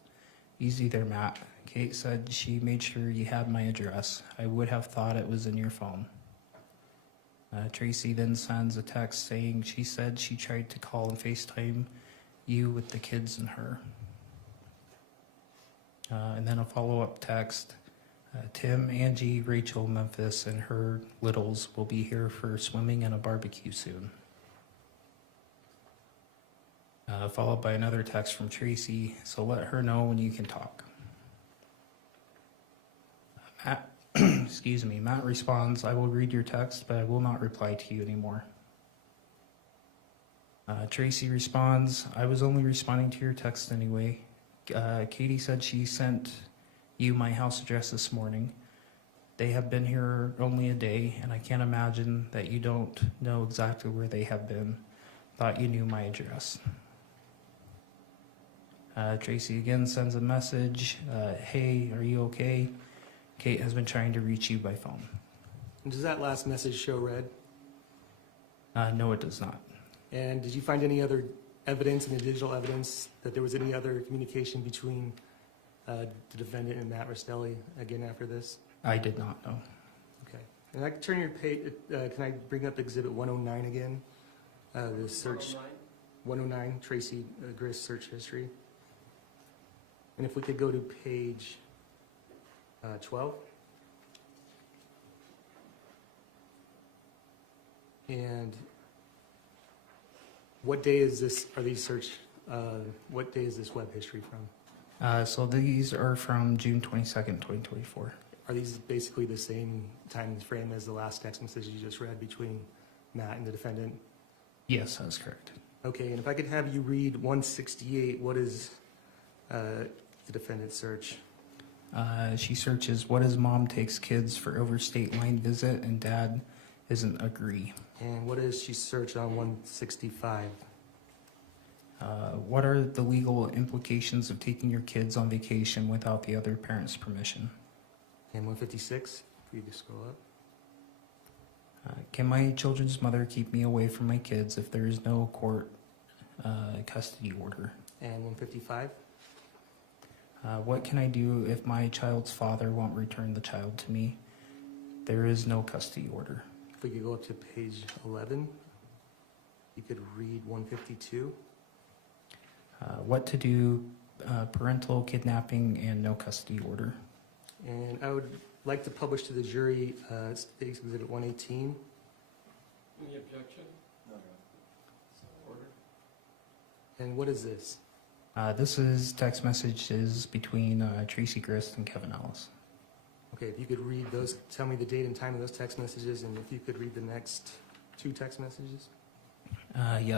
Easy there, Matt. Kate said she made sure you had my address. I would have thought it was in your phone. Tracy then sends a text saying she said she tried to call and FaceTime you with the kids and her. And then a follow-up text. Tim, Angie, Rachel, Memphis, and her littles will be here for swimming and a barbecue soon. Followed by another text from Tracy, so let her know when you can talk. Matt, excuse me, Matt responds, I will read your text, but I will not reply to you anymore. Tracy responds, I was only responding to your text anyway. Katie said she sent you my house address this morning. They have been here only a day, and I can't imagine that you don't know exactly where they have been. Thought you knew my address. Tracy again sends a message, hey, are you okay? Kate has been trying to reach you by phone. Does that last message show red? No, it does not. And did you find any other evidence, any digital evidence, that there was any other communication between the defendant and Matt Restelli again after this? I did not know. Okay. And I can turn your page, can I bring up Exhibit 109 again? The search, 109, Tracey Grist search history. And if we could go to page 12. And what day is this, are these search, what day is this web history from? So these are from June 22nd, 2024. Are these basically the same time frame as the last text message you just read between Matt and the defendant? Yes, that's correct. Okay, and if I could have you read 168, what is the defendant's search? She searches, what is mom takes kids for overstate line visit and dad isn't agree? And what is she search on 165? What are the legal implications of taking your kids on vacation without the other parent's permission? And 156, if you just scroll up. Can my children's mother keep me away from my kids if there is no court custody order? And 155? What can I do if my child's father won't return the child to me? There is no custody order. If we could go up to page 11, you could read 152. What to do, parental kidnapping and no custody order. And I would like to publish to the jury State's Exhibit 118. Any objection? No. Order. And what is this? This is text messages between Tracey Grist and Kevin Ellis. Okay, if you could read those, tell me the date and time of those text messages, and if you could read the next two text messages.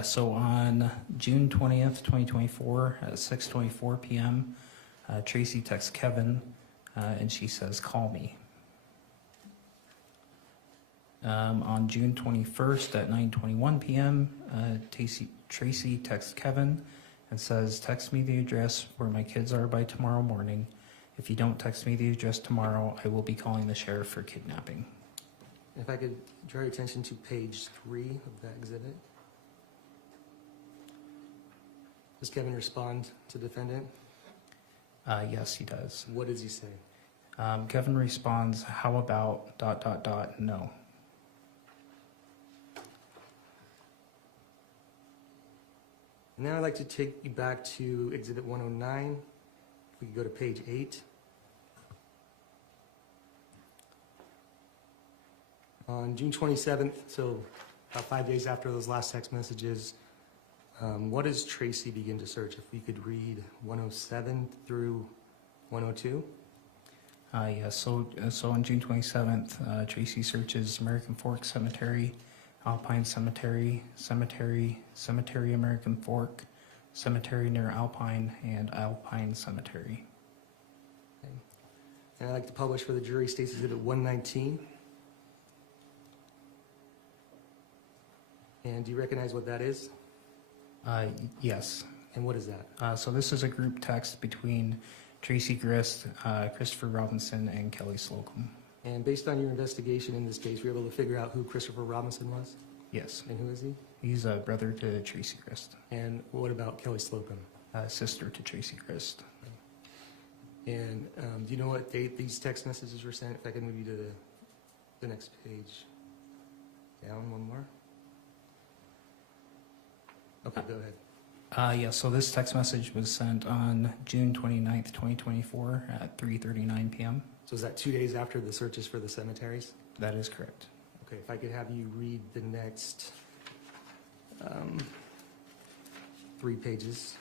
So on June 20th, 2024 at 6:24 p.m., Tracey texts Kevin and she says, call me. On June 21st at 9:21 p.m., Tracey texts Kevin and says, text me the address where my kids are by tomorrow morning. If you don't text me the address tomorrow, I will be calling the sheriff for kidnapping. If I could draw your attention to page 3 of that exhibit. Does Kevin respond to defendant? Yes, he does. What does he say? Kevin responds, how about ... no. Now I'd like to take you back to Exhibit 109. If we could go to page 8. On June 27th, so about 5 days after those last text messages, what does Tracey begin to search? If we could read 107 through 102. Yes, so on June 27th, Tracey searches American Fork Cemetery, Alpine Cemetery, Cemetery American Fork, Cemetery near Alpine, and Alpine Cemetery. Okay. And I'd like to publish for the jury State's Exhibit 119. And do you recognize what that is? Yes. And what is that? So this is a group text between Tracey Grist, Christopher Robinson, and Kelly Slocum. And based on your investigation in this case, were you able to figure out who Christopher Robinson was? Yes. And who is he? He's a brother to Tracey Grist. And what about Kelly Slocum? Sister to Tracey Grist. And do you know what date these text messages were sent? If I could move you to the next page. Down one more. Okay, go ahead. Yeah, so this text message was sent on June 29th, 2024 at 3:39 p.m. So is that 2 days after the searches for the cemeteries? That is correct. Okay, if I could have you read the next 3 3 pages.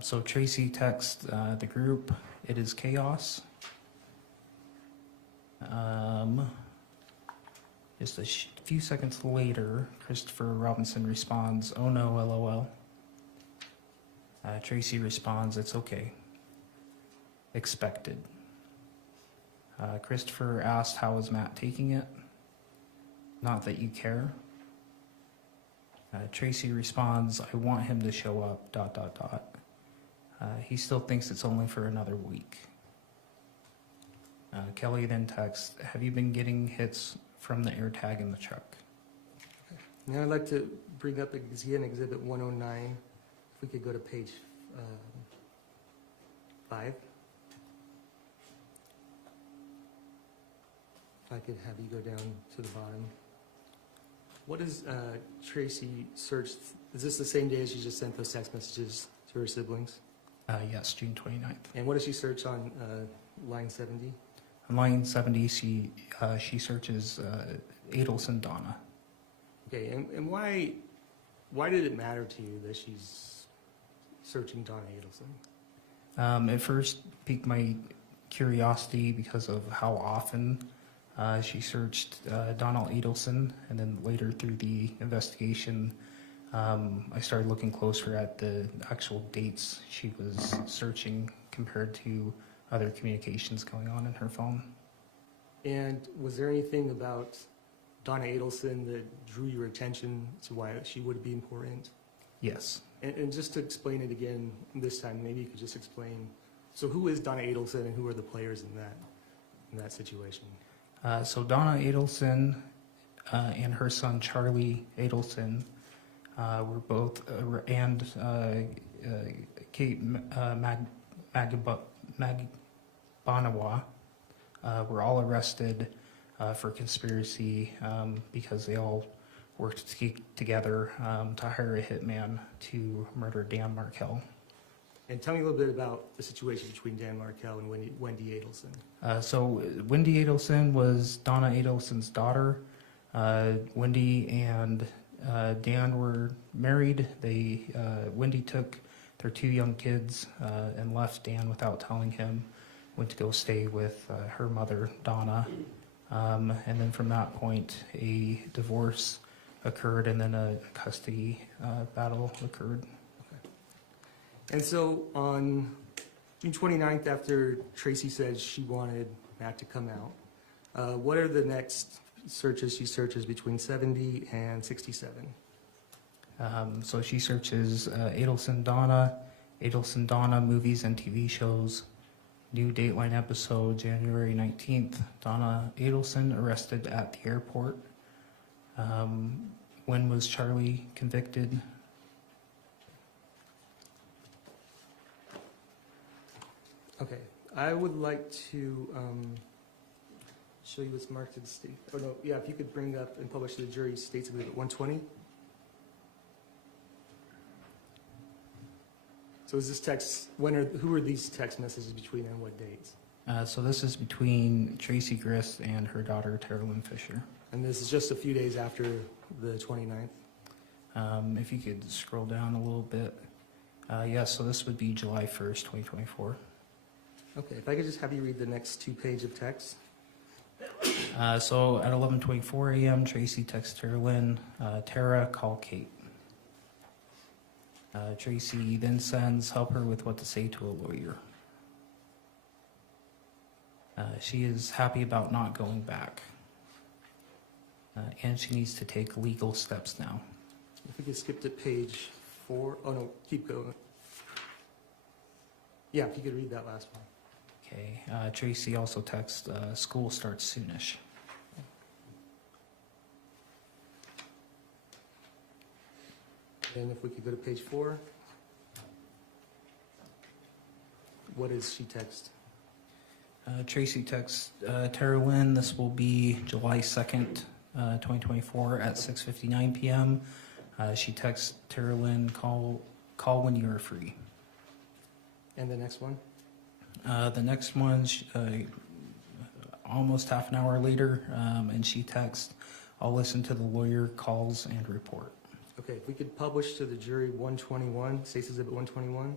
So Tracey texts the group, "It is chaos." Just a few seconds later, Christopher Robinson responds, "Oh no, LOL." Tracey responds, "It's okay. Expected." Christopher asked, "How is Matt taking it?" "Not that you care." Tracey responds, "I want him to show up, ... He still thinks it's only for another week." Kelly then texts, "Have you been getting hits from the AirTag in the truck?" Now I'd like to bring up again Exhibit 109. If we could go to page 5. If I could have you go down to the bottom. What is Tracey searched? Is this the same day as she just sent those text messages to her siblings? Yes, June 29th. And what does she search on line 70? On line 70, she searches Adlesen Donna. Okay, and why did it matter to you that she's searching Donna Adlesen? It first piqued my curiosity because of how often she searched Donald Adlesen, and then later through the investigation, I started looking closer at the actual dates she was searching compared to other communications going on in her phone. And was there anything about Donna Adlesen that drew your attention to why she would be important? Yes. And just to explain it again this time, maybe you could just explain, so who is Donna Adlesen and who are the players in that situation? So Donna Adlesen and her son Charlie Adlesen were both, and Kate Magbanawa were all arrested for conspiracy because they all worked together to hire a hitman to murder Dan Markell. And tell me a little bit about the situation between Dan Markell and Wendy Adlesen. So Wendy Adlesen was Donna Adlesen's daughter. Wendy and Dan were married. Wendy took their 2 young kids and left Dan without telling him, went to go stay with her mother, Donna. And then from that point, a divorce occurred and then a custody battle occurred. And so on June 29th, after Tracey said she wanted Matt to come out, what are the next searches she searches between 70 and 67? So she searches Adlesen Donna movies and TV shows. New Dateline episode, January 19th. Donna Adlesen arrested at the airport. When was Charlie convicted? Okay, I would like to show you what's marked in state. Oh no, yeah, if you could bring up and publish to the jury States Exhibit 120. So is this text? Who are these text messages between and what dates? So this is between Tracey Grist and her daughter Tara Lynn Fisher. And this is just a few days after the 29th. If you could scroll down a little bit. Yes, so this would be July 1st, 2024. Okay, if I could just have you read the next 2 pages of text. So at 11:24 a.m., Tracey texts Tara Lynn, "Tara, call Kate." Tracey then sends, "Help her with what to say to a lawyer." She is happy about not going back. And she needs to take legal steps now. If we could skip to page 4. Oh no, keep going. Yeah, if you could read that last one. Okay. Tracey also texts, "School starts soonish." And if we could go to page 4. What does she text? Tracey texts Tara Lynn, "This will be July 2nd, 2024 at 6:59 p.m. She texts Tara Lynn, call when you are free." And the next one? The next one's almost half an hour later, and she texts, "I'll listen to the lawyer calls and report." Okay, if we could publish to the jury 121, State's Exhibit 121.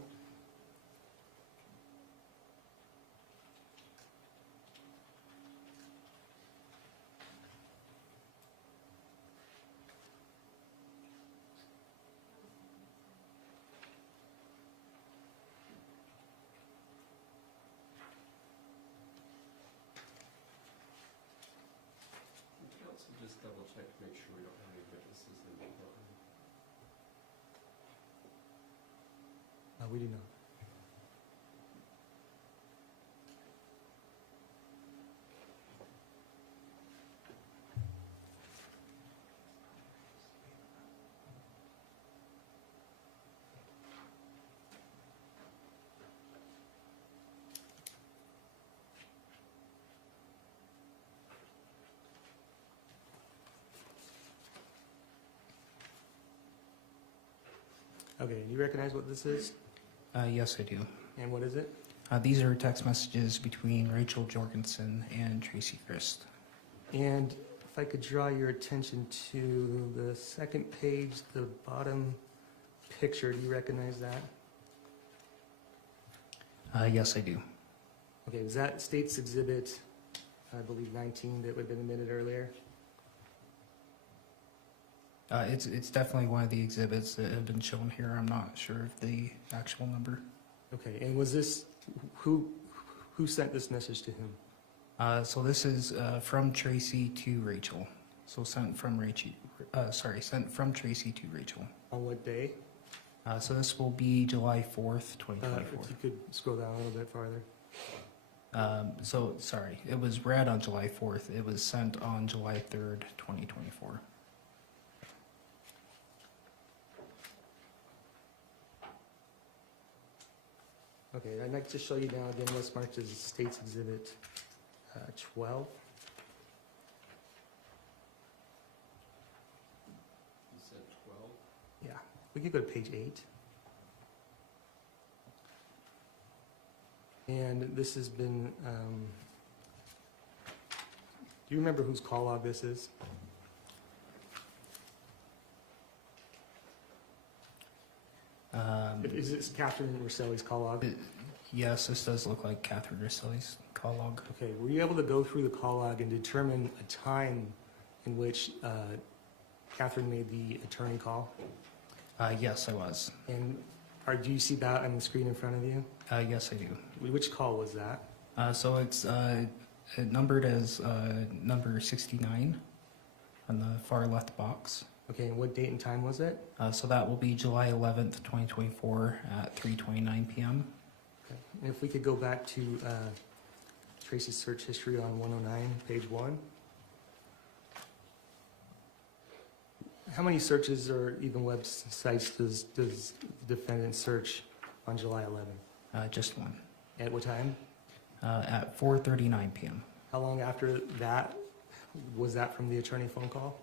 Can counsel just double check to make sure we don't have any witnesses in the courtroom? We do not. Okay, do you recognize what this is? Yes, I do. And what is it? These are text messages between Rachel Jorgensen and Tracey Grist. And if I could draw your attention to the second page, the bottom picture, do you recognize that? Yes, I do. Okay, was that State's Exhibit, I believe 19, that would have been admitted earlier? It's definitely one of the exhibits that have been shown here. I'm not sure of the actual number. Okay, and was this, who sent this message to whom? So this is from Tracey to Rachel. So sent from sent from Tracey to Rachel. On what day? So this will be July 4th, 2024. If you could scroll down a little bit farther. So sorry, it was read on July 4th. It was sent on July 3rd, 2024. Okay, I'd like to show you now again what's marked as State's Exhibit 12. You said 12? Yeah, we could go to page 8. And this has been, do you remember whose call log this is? Is this Kathryn Restelli's call log? Yes, this does look like Kathryn Restelli's call log. Okay, were you able to go through the call log and determine a time in which Kathryn made the attorney call? Yes, I was. And do you see that on the screen in front of you? Yes, I do. Which call was that? So it's numbered as number 69 on the far left box. Okay, and what date and time was it? So that will be July 11th, 2024 at 3:29 p.m. Okay. And if we could go back to Tracey's search history on 109, page 1. How many searches or even websites does the defendant search on July 11th? Just one. At what time? At 4:39 p.m. How long after that was that from the attorney phone call?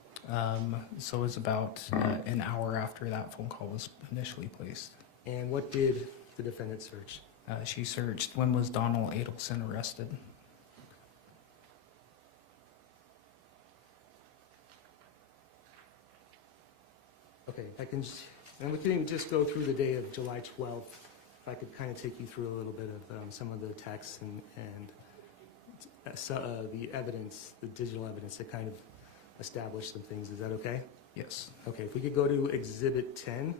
So it was about an hour after that phone call was initially placed. And what did the defendant search? She searched, when was Donald Adlesen arrested? Okay, and we can just go through the day of July 12th. If I could kind of take you through a little bit of some of the texts and the evidence, the digital evidence that kind of establish some things. Is that okay? Yes. Okay, if we could go to Exhibit 10.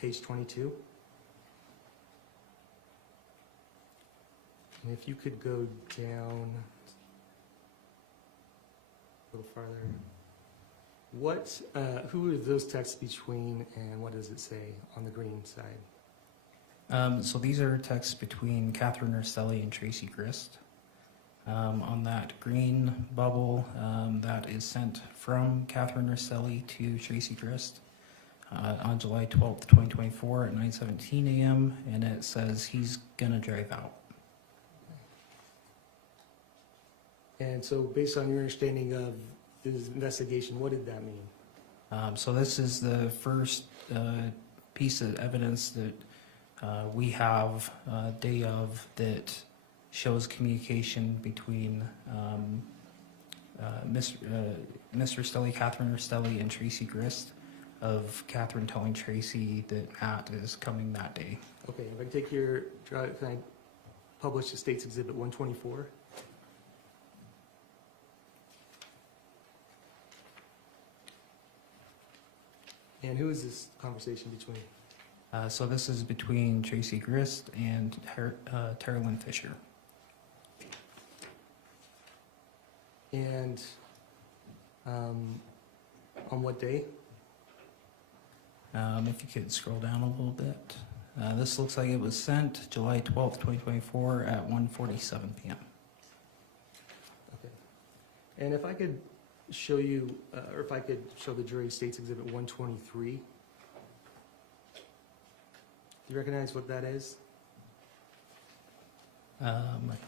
Page 22. And if you could go down a little farther. Who are those texts between and what does it say on the green side? So these are texts between Kathryn Restelli and Tracey Grist. On that green bubble, that is sent from Kathryn Restelli to Tracey Grist on July 12th, 2024 at 9:17 a.m. and it says he's gonna drive out. And so based on your understanding of this investigation, what did that mean? So this is the first piece of evidence that we have day of that shows communication between Miss Restelli, Kathryn Restelli, and Tracey Grist, of Kathryn telling Tracey that Matt is coming that day. Okay, if I can take your, can I publish the State's Exhibit 124? And who is this conversation between? So this is between Tracey Grist and Terrelyn Fisher. And on what day? If you could scroll down a little bit. This looks like it was sent July 12th, 2024 at 1:47 p.m. Okay. And if I could show you, or if I could show the jury State's Exhibit 123. Do you recognize what that is?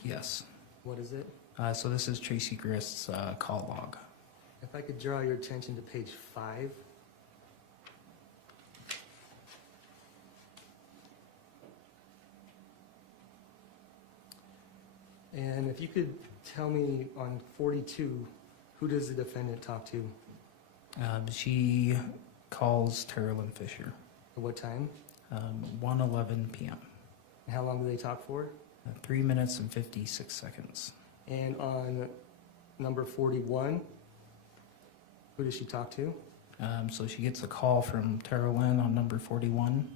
Yes. What is it? So this is Tracey Grist's call log. If I could draw your attention to page 5. And if you could tell me on 42, who does the defendant talk to? She calls Terrelyn Fisher. At what time? 1:11 p.m. And how long do they talk for? 3 minutes and 56 seconds. And on number 41, who does she talk to? So she gets a call from Terrelyn on number 41,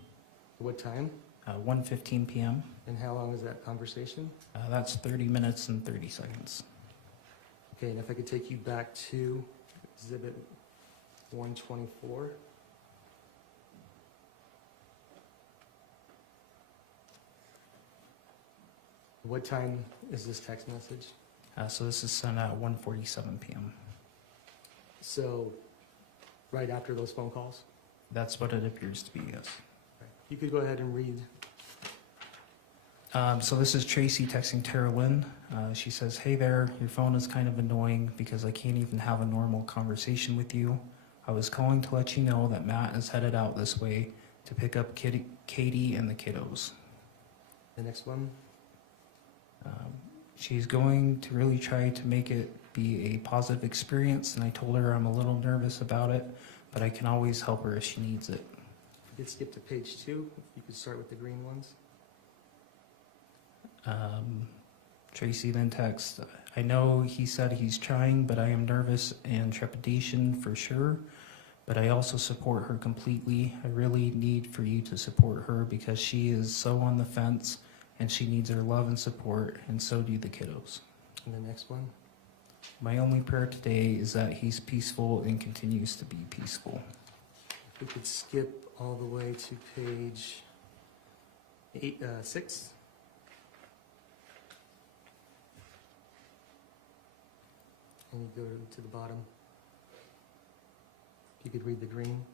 At what time? 1:15 p.m. And how long is that conversation? That's 30 minutes and 30 seconds. Okay, and if I could take you back to Exhibit 124. What time is this text message? So this is sent at 1:47 p.m. So, right after those phone calls? That's what it appears to be, yes. You could go ahead and read. So this is Tracey texting Terrelyn. She says, "Hey there, your phone is kind of annoying because I can't even have a normal conversation with you. I was calling to let you know that Matt is headed out this way to pick up Katie and the kiddos." The next one. She's going to really try to make it be a positive experience, and I told her I'm a little nervous about it, but I can always help her if she needs it. If you could skip to page 2, you could start with the green ones. Tracey then texts, "I know he said he's trying, but I am nervous and trepidation for sure, but I also support her completely. I really need for you to support her because she is so on the fence and she needs our love and support, and so do the kiddos. And the next one. My only prayer today is that he's peaceful and continues to be peaceful." If we could skip all the way to page 6. And you go to the bottom. If you could read the green.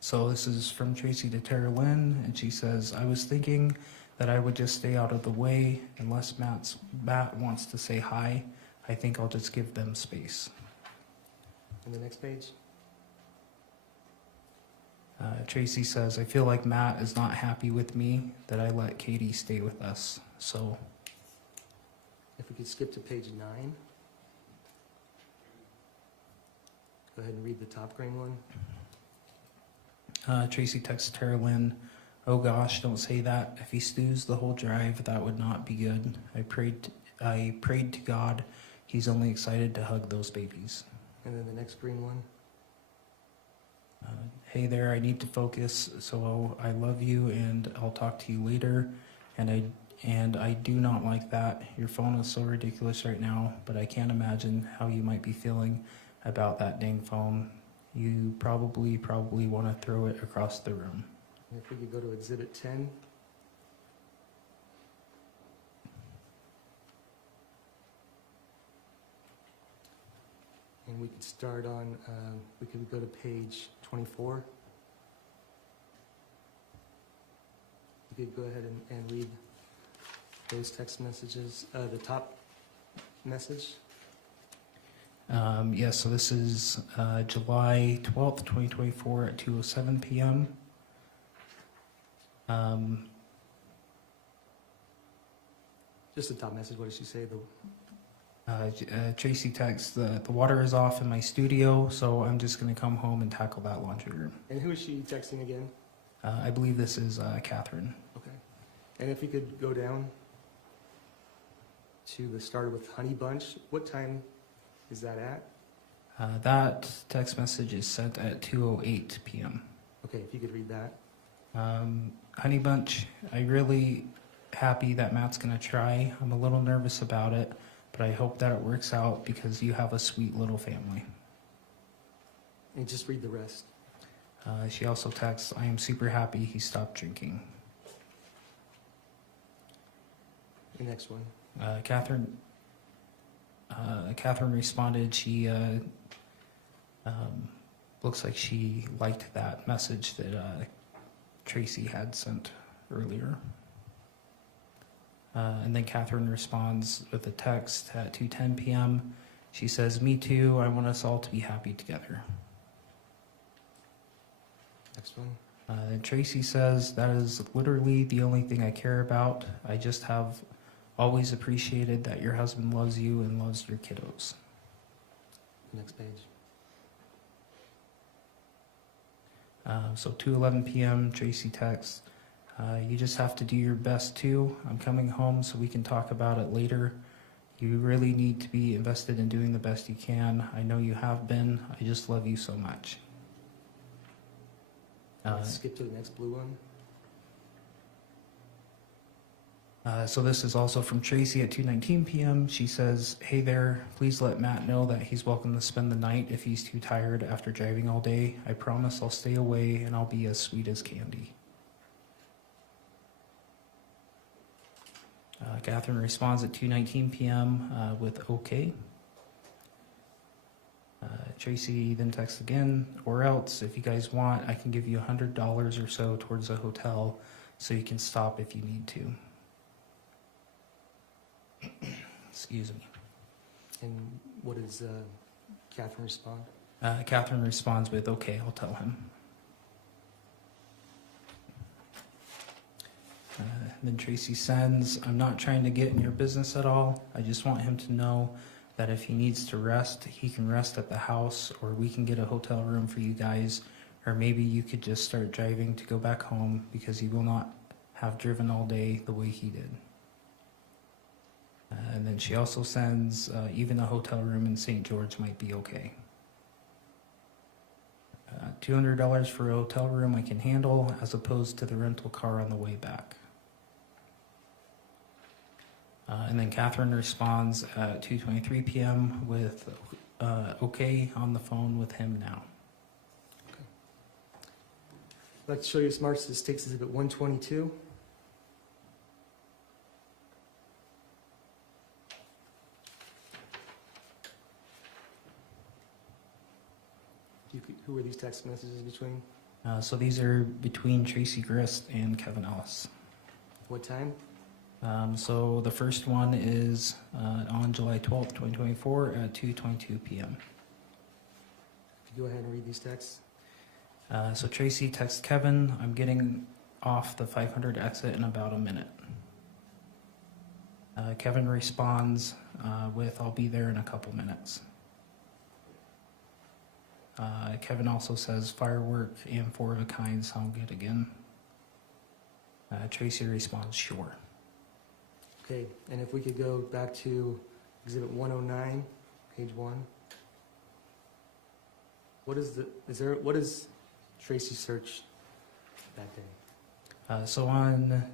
So this is from Tracey to Terrelyn, and she says, "I was thinking that I would just stay out of the way unless Matt wants to say hi. I think I'll just give them space." And the next page. Tracey says, "I feel like Matt is not happy with me that I let Katie stay with us. So If we could skip to page 9. Go ahead and read the top green one. Tracey texts Terrelyn, "Oh gosh, don't say that. If he stews the whole drive, that would not be good. I prayed to God. He's only excited to hug those babies." And then the next green one. "Hey there, I need to focus, so I love you and I'll talk to you later. And I do not like that. Your phone is so ridiculous right now, but I can't imagine how you might be feeling about that dang phone. You probably want to throw it across the room." And if we could go to Exhibit 10. And we could start on, we could go to page 24. You could go ahead and read those text messages, the top message. Yes, so this is July 12th, 2024 at 2:07 p.m. Just the top message, what did she say? Tracy texts, the water is off in my studio, so I'm just going to come home and tackle that laundry room. And who is she texting again? I believe this is Kathryn. Okay. And if you could go down to the start with Honey Bunch, what time is that at? That text message is sent at 2:08 p.m. Okay, if you could read that. Honey Bunch, I really happy that Matt's going to try. I'm a little nervous about it, but I hope that it works out because you have a sweet little family. And just read the rest. She also texts, I am super happy he stopped drinking. The next one. Kathryn responded, she looks like she liked that message that Tracy had sent earlier. And then Kathryn responds with a text at 2:10 p.m. She says, me too, I want us all to be happy together. Next one. And Tracy says, that is literally the only thing I care about. I just have always appreciated that your husband loves you and loves your kiddos. Next page. So 2:11 p.m. Tracy texts, you just have to do your best too. I'm coming home so we can talk about it later. You really need to be invested in doing the best you can. I know you have been. I just love you so much. Let's skip to the next blue one. So this is also from Tracy at 2:19 p.m. She says, hey there, please let Matt know that he's welcome to spend the night if he's too tired after driving all day. I promise I'll stay away and I'll be as sweet as candy. Kathryn responds at 2:19 p.m. With okay. Tracy then texts again, or else if you guys want, I can give you $100 or so towards a hotel so you can stop if you need to. Excuse me. And what does Kathryn respond? Kathryn responds with, okay, I'll tell him. Then Tracy sends, I'm not trying to get in your business at all. I just want him to know that if he needs to rest, he can rest at the house, or we can get a hotel room for you guys, or maybe you could just start driving to go back home because he will not have driven all day the way he did. And then she also sends, even a hotel room in St. George might be okay. $200 for a hotel room I can handle, as opposed to the rental car on the way back. And then Kathryn responds at 2:23 p.m. with, okay, on the phone with him now. Okay. I'd like to show you Smart Statistics Exhibit 122. Who are these text messages between? So these are between Tracey Grist and Kevin Ellis. What time? So the first one is on July 12th, 2024 at 2:22 p.m. If you go ahead and read these texts. So Tracy texts Kevin, I'm getting off the 500 exit in about a minute. Kevin responds with, I'll be there in a couple minutes. Kevin also says, firework and four of a kind sound good again. Tracy responds, sure. Okay, and if we could go back to Exhibit 109, page 1. What is Tracy's search that day? So on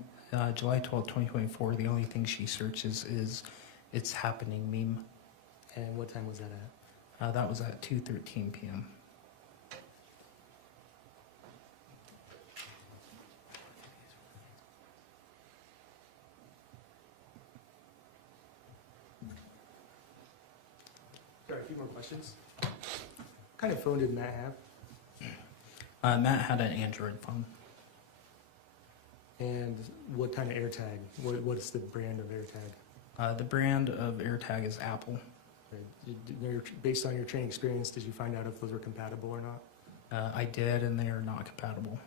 July 12th, 2024, the only thing she searches is It's Happening meme. And what time was that at? That was at 2:13 p.m. Sorry, a few more questions. What kind of phone did Matt have? Matt had an Android phone. And what kind of AirTag? What is the brand of AirTag? The brand of AirTag is Apple. Based on your training experience, did you find out if those were compatible or not? I did, and they are not compatible.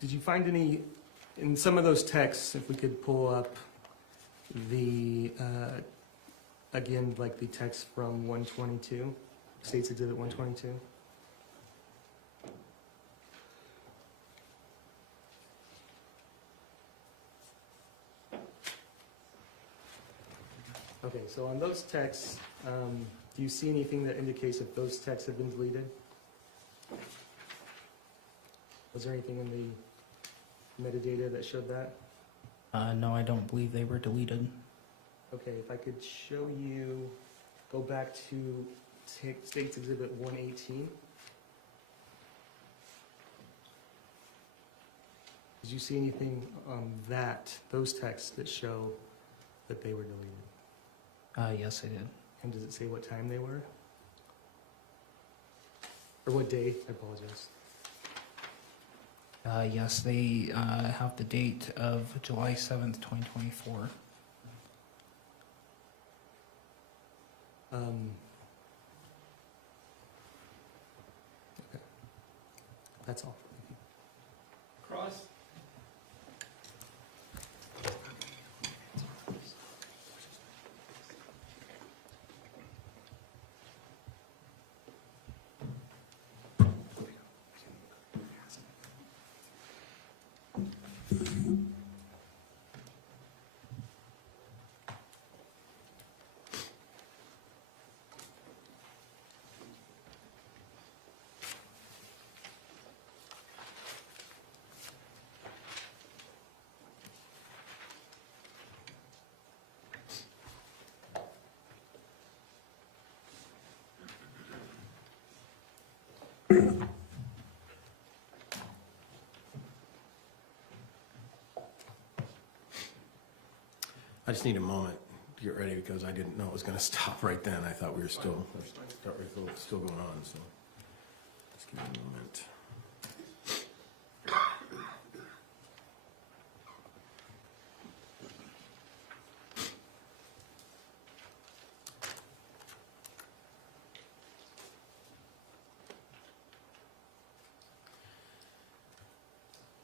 Did you find any In some of those texts, if we could pull up the, again, like the text from 122, State's Exhibit 122. Okay, so on those texts, do you see anything that indicates if those texts have been deleted? Was there anything in the metadata that showed that? No, I don't believe they were deleted. Okay, if I could show you, go back to State's Exhibit 118. Did you see anything on those texts that show that they were deleted? Yes, I did. And does it say what time they were? Or what day? I apologize. Yes, they have the date of July 7th, 2024. Okay. That's all. Cross. I just need a moment to get ready because I didn't know it was going to stop right then. I thought we were still going on, so just give me a moment.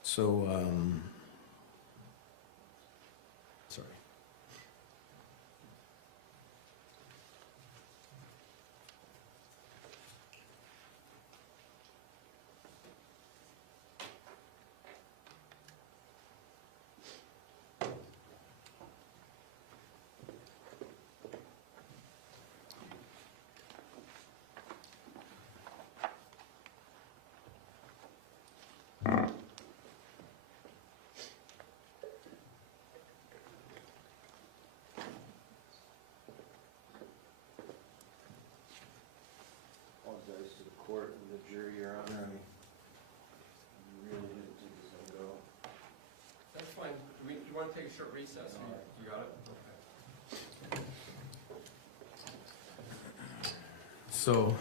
So, sorry. Apologize to the court and the jury, Your Honor. I mean, you really didn't think this was gonna go. That's fine. Do you want to take a short recess? You got it? Okay. So,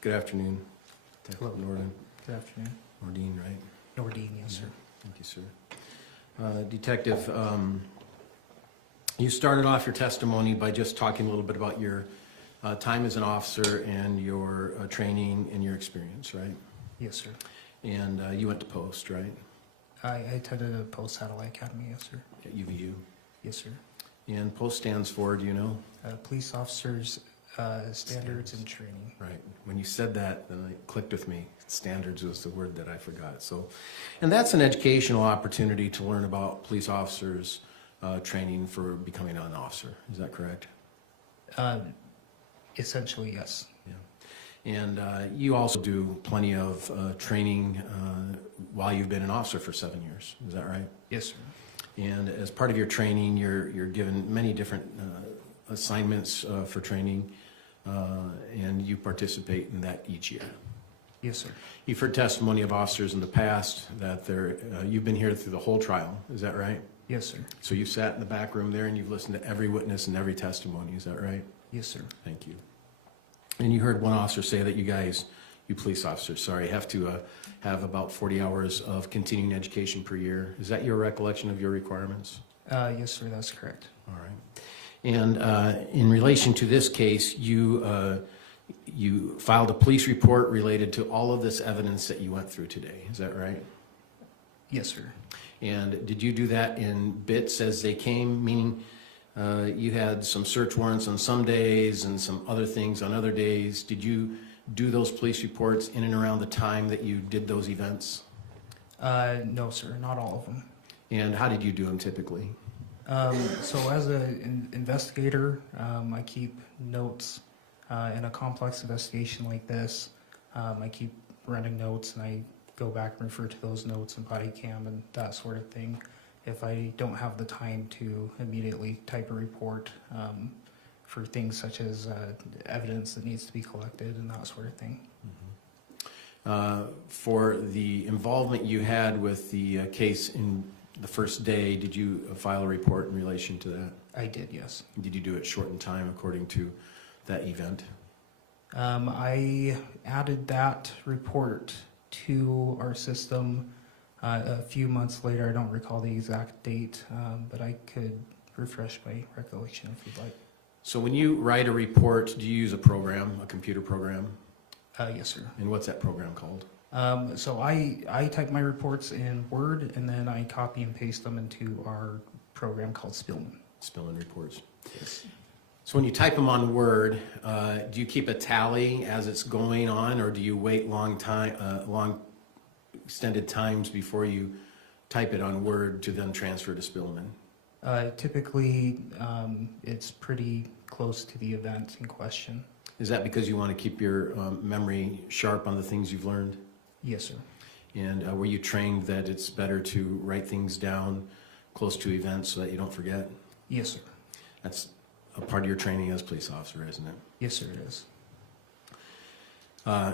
good afternoon. Hello. Norden. Good afternoon. Nordine, right? Nordine, yes, sir. Thank you, sir. Detective, you started off your testimony by just talking a little bit about your time as an officer and your training and your experience, right? Yes, sir. And you went to post, right? I attended a post satellite academy, yes, sir. At UVU. Yes, sir. And post stands for, do you know? Police officers standards and training. Right. When you said that, then it clicked with me. Standards was the word that I forgot. So, and that's an educational opportunity to learn about police officers training for becoming an officer. Is that correct? Essentially, yes. Yeah. And you also do plenty of training while you've been an officer for 7 years. Is that right? Yes, sir. And as part of your training, you're given many different assignments for training, and you participate in that each year. Yes, sir. You've heard testimony of officers in the past that you've been here through the whole trial. Is that right? Yes, sir. So you've sat in the back room there and you've listened to every witness and every testimony. Is that right? Yes, sir. Thank you. And you heard one officer say that you police officers, sorry, have to have about 40 hours of continuing education per year. Is that your recollection of your requirements? Yes, sir, that's correct. All right. And in relation to this case, you filed a police report related to all of this evidence that you went through today. Is that right? Yes, sir. And did you do that in bits as they came, meaning you had some search warrants on some days and some other things on other days? Did you do those police reports in and around the time that you did those events? No, sir, not all of them. And how did you do them typically? So as an investigator, I keep notes in a complex investigation like this. I keep running notes and I go back and refer to those notes and body cam and that sort of thing. If I don't have the time to immediately type a report for things such as evidence that needs to be collected and that sort of thing. For the involvement you had with the case in the first day, did you file a report in relation to that? I did, yes. Did you do it short in time according to that event? I added that report to our system a few months later. I don't recall the exact date, but I could refresh my recollection if you'd like. So when you write a report, do you use a program, a computer program? Yes, sir. And what's that program called? So I type my reports in Word and then I copy and paste them into our program called Spillman. Spillman reports. Yes. So when you type them on Word, do you keep a tally as it's going on, or do you wait long extended times before you type it on Word to then transfer to Spillman? Typically, it's pretty close to the event in question. Is that because you want to keep your memory sharp on the things you've learned? Yes, sir. And were you trained that it's better to write things down close to events so that you don't forget? Yes, sir. That's a part of your training as a police officer, isn't it? Yes, sir, it is.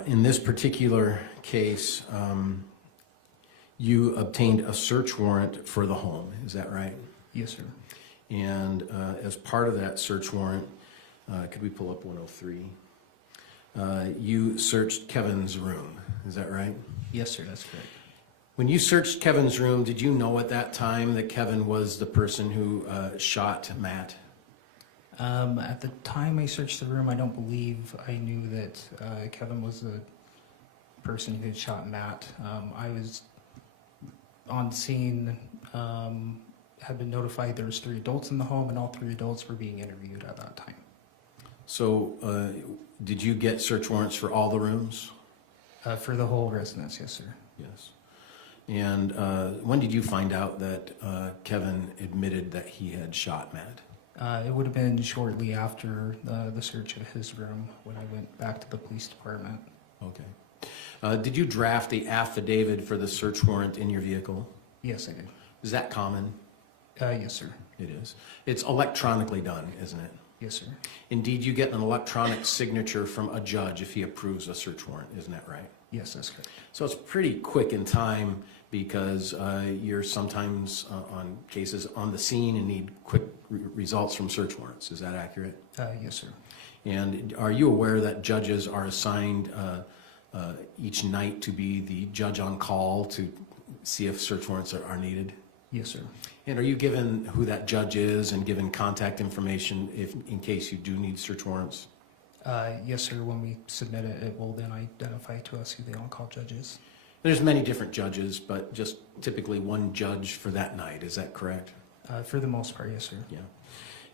In this particular case, you obtained a search warrant for the home, is that right? Yes, sir. And as part of that search warrant, could we pull up 103? You searched Kevin's room, is that right? Yes, sir, that's correct. When you searched Kevin's room, did you know at that time that Kevin was the person who shot Matt? At the time I searched the room, I don't believe I knew that Kevin was the person who had shot Matt. I was on scene, had been notified there was 3 adults in the home, and all 3 adults were being interviewed at that time. So did you get search warrants for all the rooms? For the whole residence, yes, sir. Yes. And when did you find out that Kevin admitted that he had shot Matt? It would have been shortly after the search of his room when I went back to the police department. Okay. Did you draft the affidavit for the search warrant in your vehicle? Yes, I did. Is that common? Yes, sir. It is. It's electronically done, isn't it? Yes, sir. Indeed, you get an electronic signature from a judge if he approves a search warrant, isn't that right? Yes, that's correct. So it's pretty quick in time because you're sometimes on cases on the scene and need quick results from search warrants. Is that accurate? Yes, sir. And are you aware that judges are assigned each night to be the judge on call to see if search warrants are needed? Yes, sir. And are you given who that judge is and given contact information in case you do need search warrants? Yes, sir. When we submit it, it will then identify to us who the on-call judge is. There's many different judges, but just typically one judge for that night. Is that correct? For the most part, yes, sir. Yeah.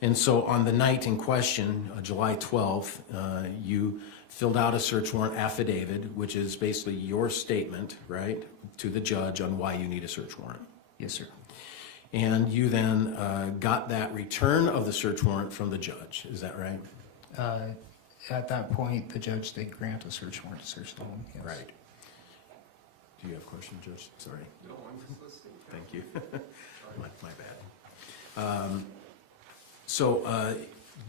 And so on the night in question, July 12th, you filled out a search warrant affidavit, which is basically your statement, right, to the judge on why you need a search warrant. Yes, sir. And you then got that return of the search warrant from the judge. Is that right? At that point, the judge did grant a search warrant to search the home. Yes. Right. Do you have a question, Judge? Sorry. No, I'm just listening. Thank you. my bad. So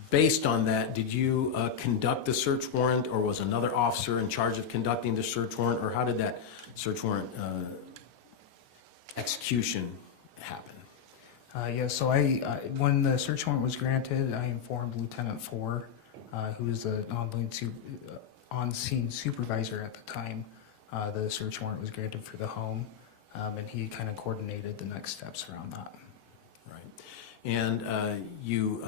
based on that, did you conduct the search warrant, or was another officer in charge of conducting the search warrant, or how did that search warrant execution happen? Yeah, so when the search warrant was granted, I informed Lieutenant 4, who was the on-scene supervisor at the time. The search warrant was granted for the home, and he kind of coordinated the next steps around that. Right. And you,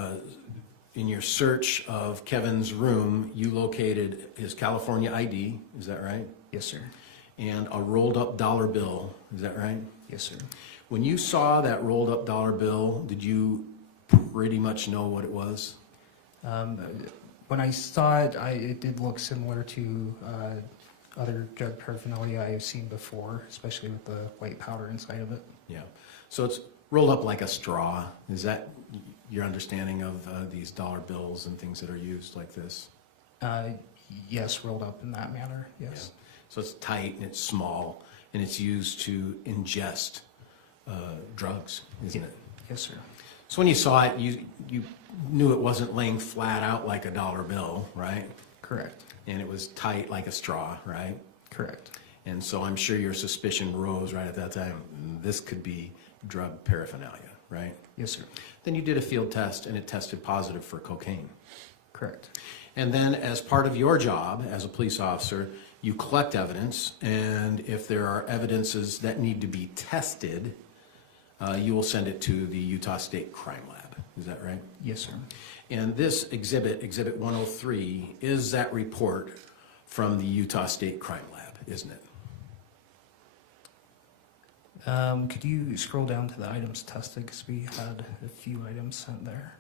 in your search of Kevin's room, you located his California ID, is that right? Yes, sir. And a rolled up dollar bill, is that right? Yes, sir. When you saw that rolled up dollar bill, did you pretty much know what it was? When I saw it, it did look similar to other drug paraphernalia I've seen before, especially with the white powder inside of it. Yeah. So it's rolled up like a straw. Is that your understanding of these dollar bills and things that are used like this? Yes, rolled up in that manner, yes. Yeah. So it's tight and it's small and it's used to ingest drugs, isn't it? Yes, sir. So when you saw it, you knew it wasn't laying flat out like a dollar bill, right? Correct. And it was tight like a straw, right? Correct. And so I'm sure your suspicion rose right at that time. This could be drug paraphernalia, right? Yes, sir. Then you did a field test and it tested positive for cocaine. Correct. And then as part of your job as a police officer, you collect evidence, and if there are evidences that need to be tested, you will send it to the Utah State Crime Lab. Is that right? Yes, sir. And this exhibit, Exhibit 103, is that report from the Utah State Crime Lab, isn't it? Could you scroll down to the items tested, because we had a few items sent there.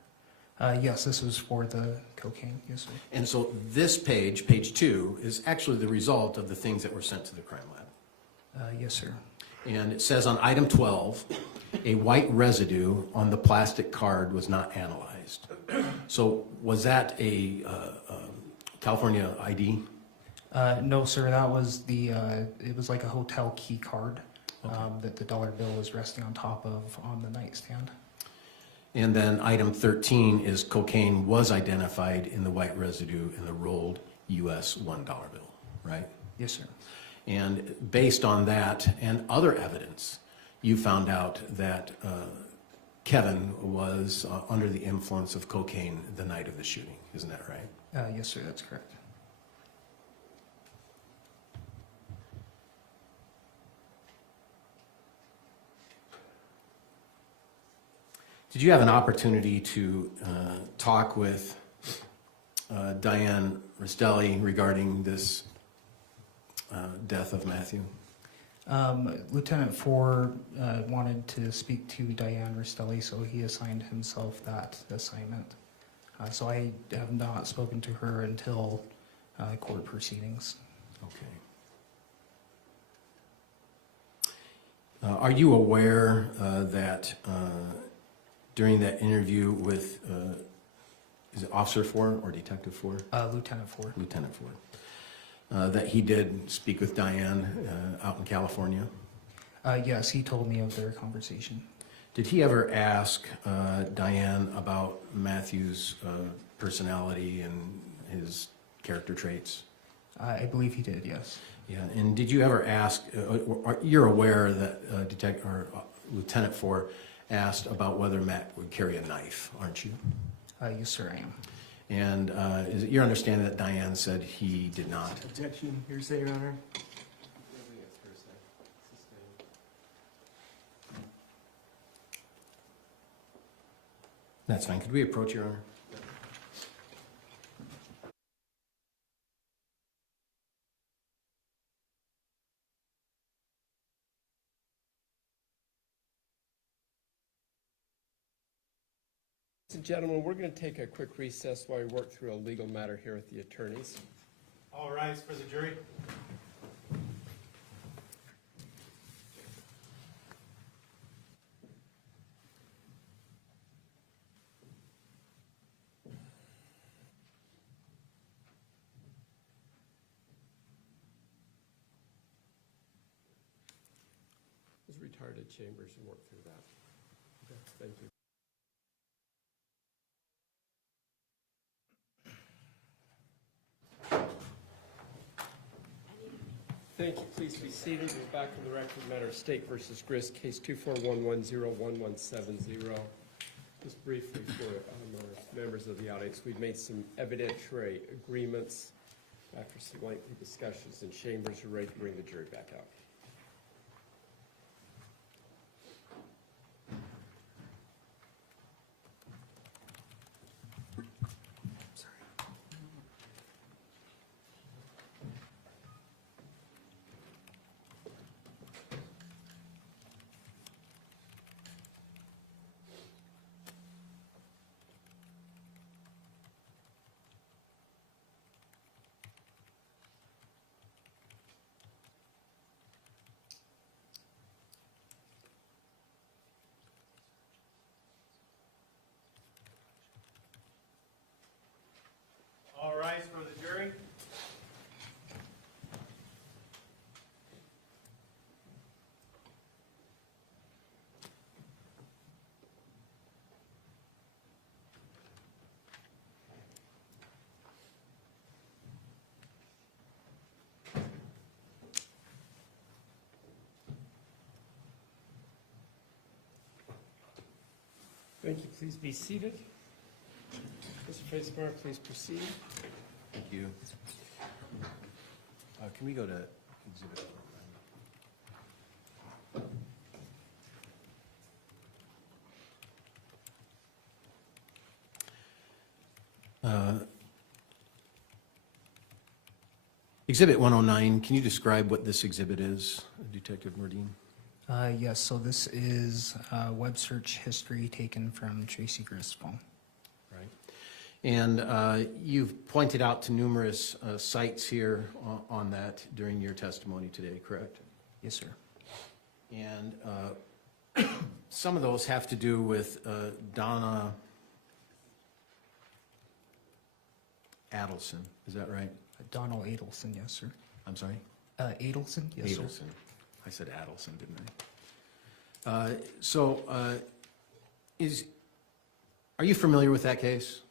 Yes, this was for the cocaine, yes, sir. And so this page, page 2, is actually the result of the things that were sent to the crime lab. Yes, sir. And it says on item 12, a white residue on the plastic card was not analyzed. So was that a California ID? No, sir, that was it was like a hotel key card that the dollar bill was resting on top of on the nightstand. And then item 13 is cocaine was identified in the white residue in the rolled US $1 bill, right? Yes, sir. And based on that and other evidence, you found out that Kevin was under the influence of cocaine the night of the shooting. Isn't that right? Yes, sir, that's correct. Did you have an opportunity to talk with Diane Restelli regarding this death of Matthew? Lieutenant Four wanted to speak to Diane Restelli, so he assigned himself that assignment. So I have not spoken to her until court proceedings. Okay. Are you aware that during that interview with, is it Officer Four or Detective Four? Lieutenant Four. Lieutenant Four. That he did speak with Diane out in California? Yes, he told me of their conversation. Did he ever ask Diane about Matthew's personality and his character traits? I believe he did, yes. Yeah, and did you ever ask, you're aware that Lieutenant Four asked about whether Matt would carry a knife, aren't you? Yes, sir, I am. And is it your understanding that Diane said he did not? Objection, hearsay, Your Honor. That's fine. Could we approach, Your Honor? Ladies and gentlemen, we're going to take a quick recess while we work through a legal matter here with the attorneys. All rise for the jury. Let's retire to chambers and work through that. Okay, thank you. Thank you. Please be seated. We're back on the record matter of State versus Grist, case 241101170. Just briefly for our members of the audience, we've made some evidentiary agreements after some lengthy discussions in chambers. We're ready to bring the jury back out. Thank you. Please be seated. Mr. Facebar, please proceed. Thank you. Can we go to exhibit? Exhibit 109, can you describe what this exhibit is, Detective Mordine? Yes, so this is web search history taken from Tracey Grist's phone. Right. And you've pointed out to numerous sites here on that during your testimony today, correct? Yes, sir. And some of those have to do with Donna Adlesen, is that right? Donald Adlesen, yes, sir. I'm sorry? Adlesen, yes, sir. Adlesen. I said Adlesen, didn't I? Are you familiar with that case?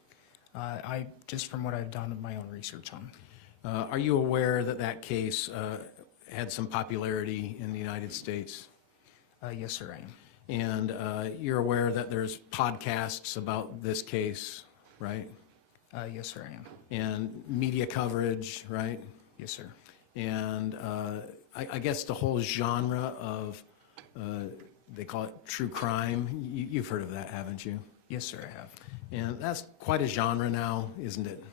I just from what I've done my own research on. Are you aware that that case had some popularity in the United States? Yes, sir, I am. And you're aware that there's podcasts about this case, right? Yes, sir, I am. And media coverage, right? Yes, sir. And I guess the whole genre of, they call it true crime. You've heard of that, haven't you? Yes, sir, I have. And that's quite a genre now, isn't it?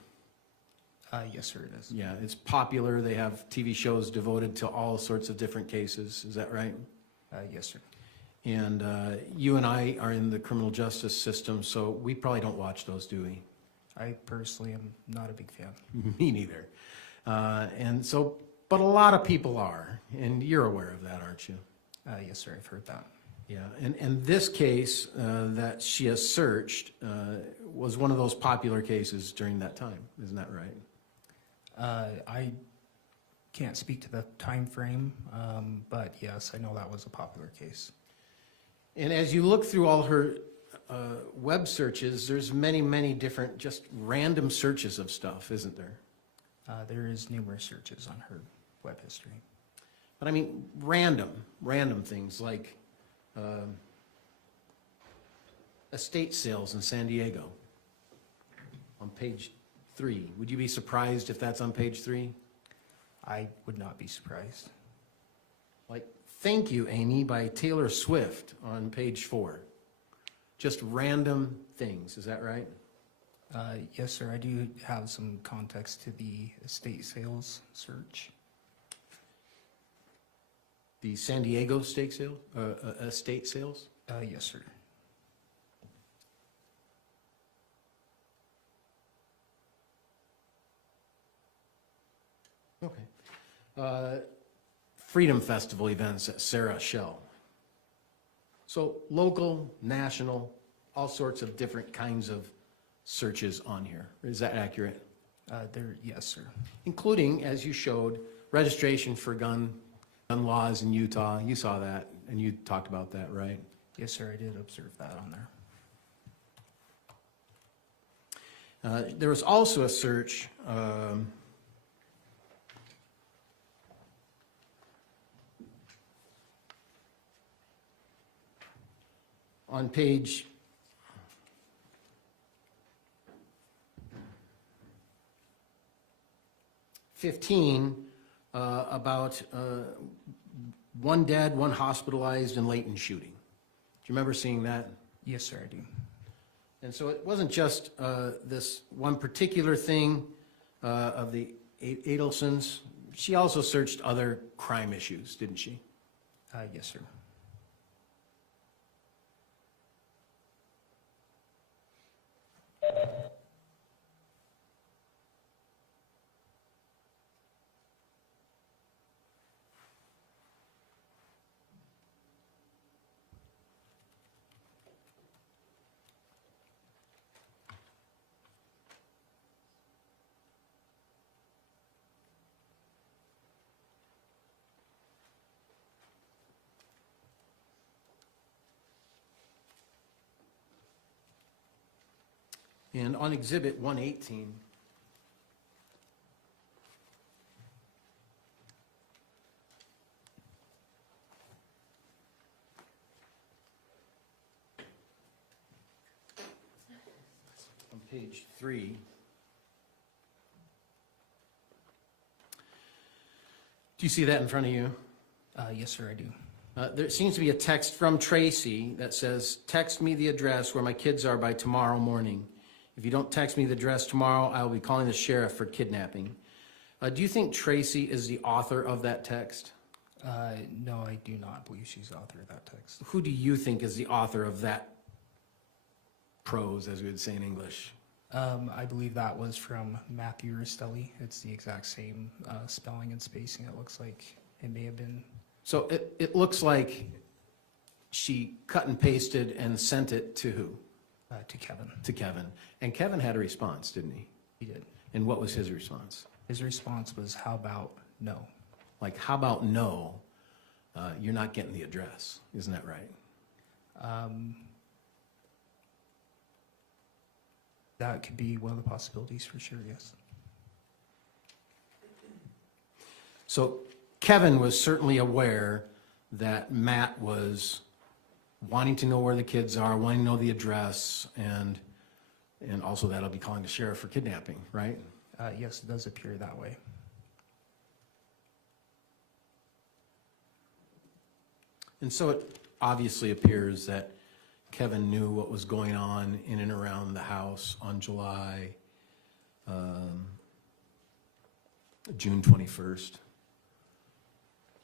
Yes, sir, it is. Yeah, it's popular. They have TV shows devoted to all sorts of different cases. Is that right? Yes, sir. And you and I are in the criminal justice system, so we probably don't watch those, do we? I personally am not a big fan. Me neither. And so, but a lot of people are, and you're aware of that, aren't you? Yes, sir, I've heard that. Yeah, and this case that she has searched was one of those popular cases during that time, isn't that right? I can't speak to the time frame, but yes, I know that was a popular case. And as you look through all her web searches, there's many, many different just random searches of stuff, isn't there? There is numerous searches on her web history. But I mean, random things like estate sales in San Diego on page 3. Would you be surprised if that's on page 3? I would not be surprised. Like, Thank You, Amy by Taylor Swift on page 4. Just random things, is that right? Yes, sir. I do have some context to the estate sales search. The San Diego estate sales? Yes, sir. Okay. Freedom Festival events at Sarah Shell. So local, national, all sorts of different kinds of searches on here. Is that accurate? Yes, sir. Including, as you showed, registration for gun laws in Utah. You saw that, and you talked about that, right? Yes, sir. I did observe that on there. There was also a search on page 15 about one dead, one hospitalized in Layton shooting. Do you remember seeing that? Yes, sir, I do. And so it wasn't just this one particular thing of the Adlesens. She also searched other crime issues, didn't she? Yes, sir. And on Exhibit 118, page 3. Do you see that in front of you? Yes, sir, I do. There seems to be a text from Tracy that says, text me the address where my kids are by tomorrow morning. If you don't text me the address tomorrow, I will be calling the sheriff for kidnapping. Do you think Tracy is the author of that text? No, I do not believe she's the author of that text. Who do you think is the author of that prose, as we would say in English? I believe that was from Matthew Restelli. It's the exact same spelling and spacing. It looks like it may have been. So it looks like she cut and pasted and sent it to who? To Kevin. To Kevin. And Kevin had a response, didn't he? He did. And what was his response? His response was, how about no? Like, how about no? You're not getting the address. Isn't that right? That could be one of the possibilities for sure, yes. So Kevin was certainly aware that Matt was wanting to know where the kids are, wanting to know the address, and also that I'll be calling the sheriff for kidnapping, right? Yes, it does appear that way. And so it obviously appears that Kevin knew what was going on in and around the house on June 21st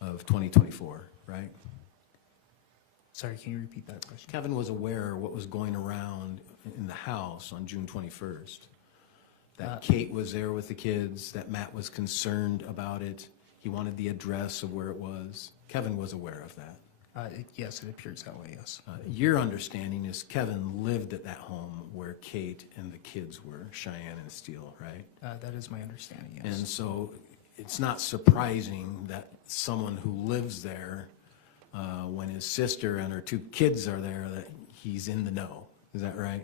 of 2024, right? Sorry, can you repeat that question? Kevin was aware what was going around in the house on June 21st. That Kate was there with the kids, that Matt was concerned about it. He wanted the address of where it was. Kevin was aware of that. Yes, it appears that way, yes. Your understanding is Kevin lived at that home where Kate and the kids were, Cheyenne and Steele, right? That is my understanding, yes. And so it's not surprising that someone who lives there, when his sister and her 2 kids are there, that he's in the know. Is that right?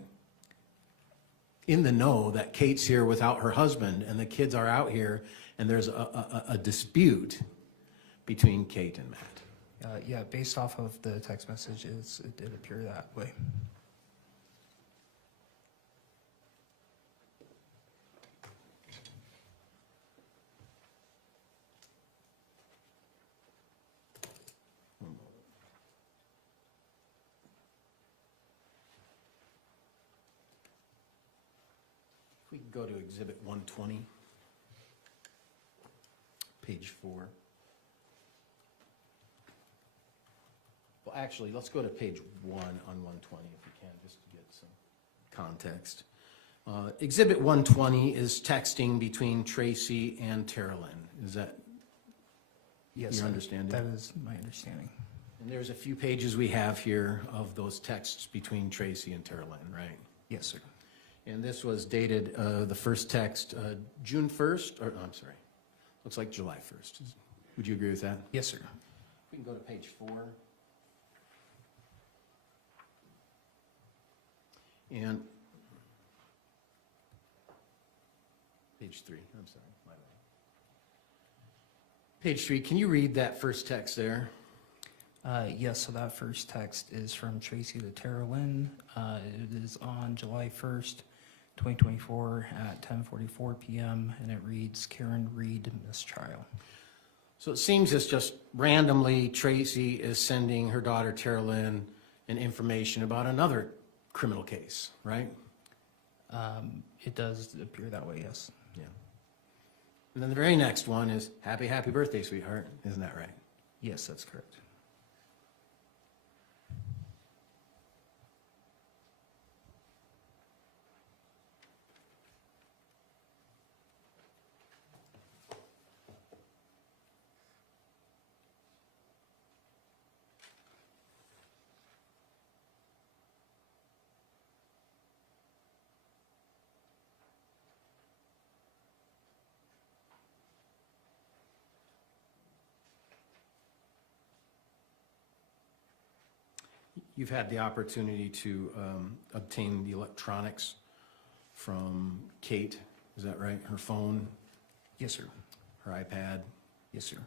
In the know that Kate's here without her husband and the kids are out here and there's a dispute between Kate and Matt. Yeah, based off of the text messages, it did appear that way. If we could go to Exhibit 120, page 4. Well, actually, let's go to page 1 on 120 if we can, just to get some context. Exhibit 120 is texting between Tracy and Tara Lynn. Is that Yes, your sir. understanding? That is my understanding. And there's a few pages we have here of those texts between Tracy and Tara Lynn, right? Yes, sir. And this was dated, the first text, June 1st, or, no, I'm sorry, looks like July 1st. Would you agree with that? Yes, sir. We can go to page 4. And page 3, I'm sorry, my bad. Page 3, can you read that first text there? Yes, so that first text is from Tracy to Tara Lynn. It is on July 1st, 2024 at 10:44 p.m. and it reads, Karen Reed, mistrial. So it seems it's just randomly Tracy is sending her daughter Tara Lynn an information about another criminal case, right? It does appear that way, yes. Yeah. And then the very next one is, happy birthday, sweetheart. Isn't that right? Yes, that's correct. You've had the opportunity to obtain the electronics from Kate, is that right? Her phone, Yes, sir. her iPad. Yes, sir.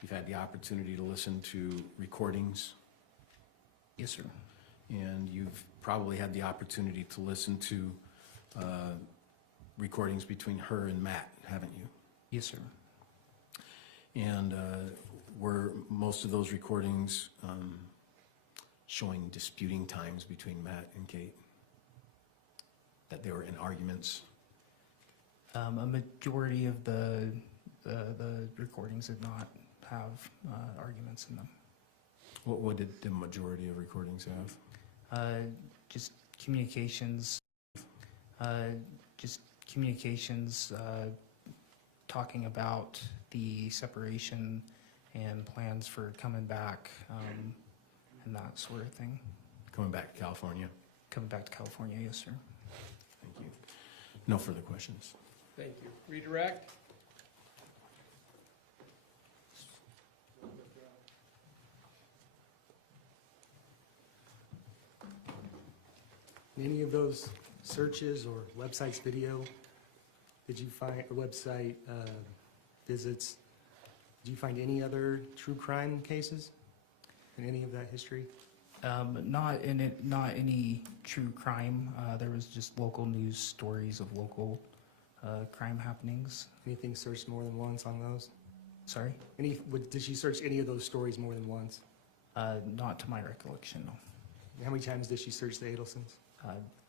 You've had the opportunity to listen to recordings, Yes, sir. and you've probably had the opportunity to listen to recordings between her and Matt, haven't you? Yes, sir. And were most of those recordings showing disputing times between Matt and Kate? That they were in arguments? A majority of the recordings did not have arguments in them. What did the majority of recordings have? Just communications. Talking about the separation and plans for coming back, and that sort of thing. Coming back to California? Coming back to California, yes, sir. Thank you. No further questions. Thank you. Redirect. In any of those searches or websites video, did you find, or website visits, did you find any other true crime cases in any of that history? Not any true crime. There was just local news stories of local crime happenings. Anything searched more than once on those? Sorry? Did she search any of those stories more than once? Not to my recollection, no. How many times did she search the Adlesens?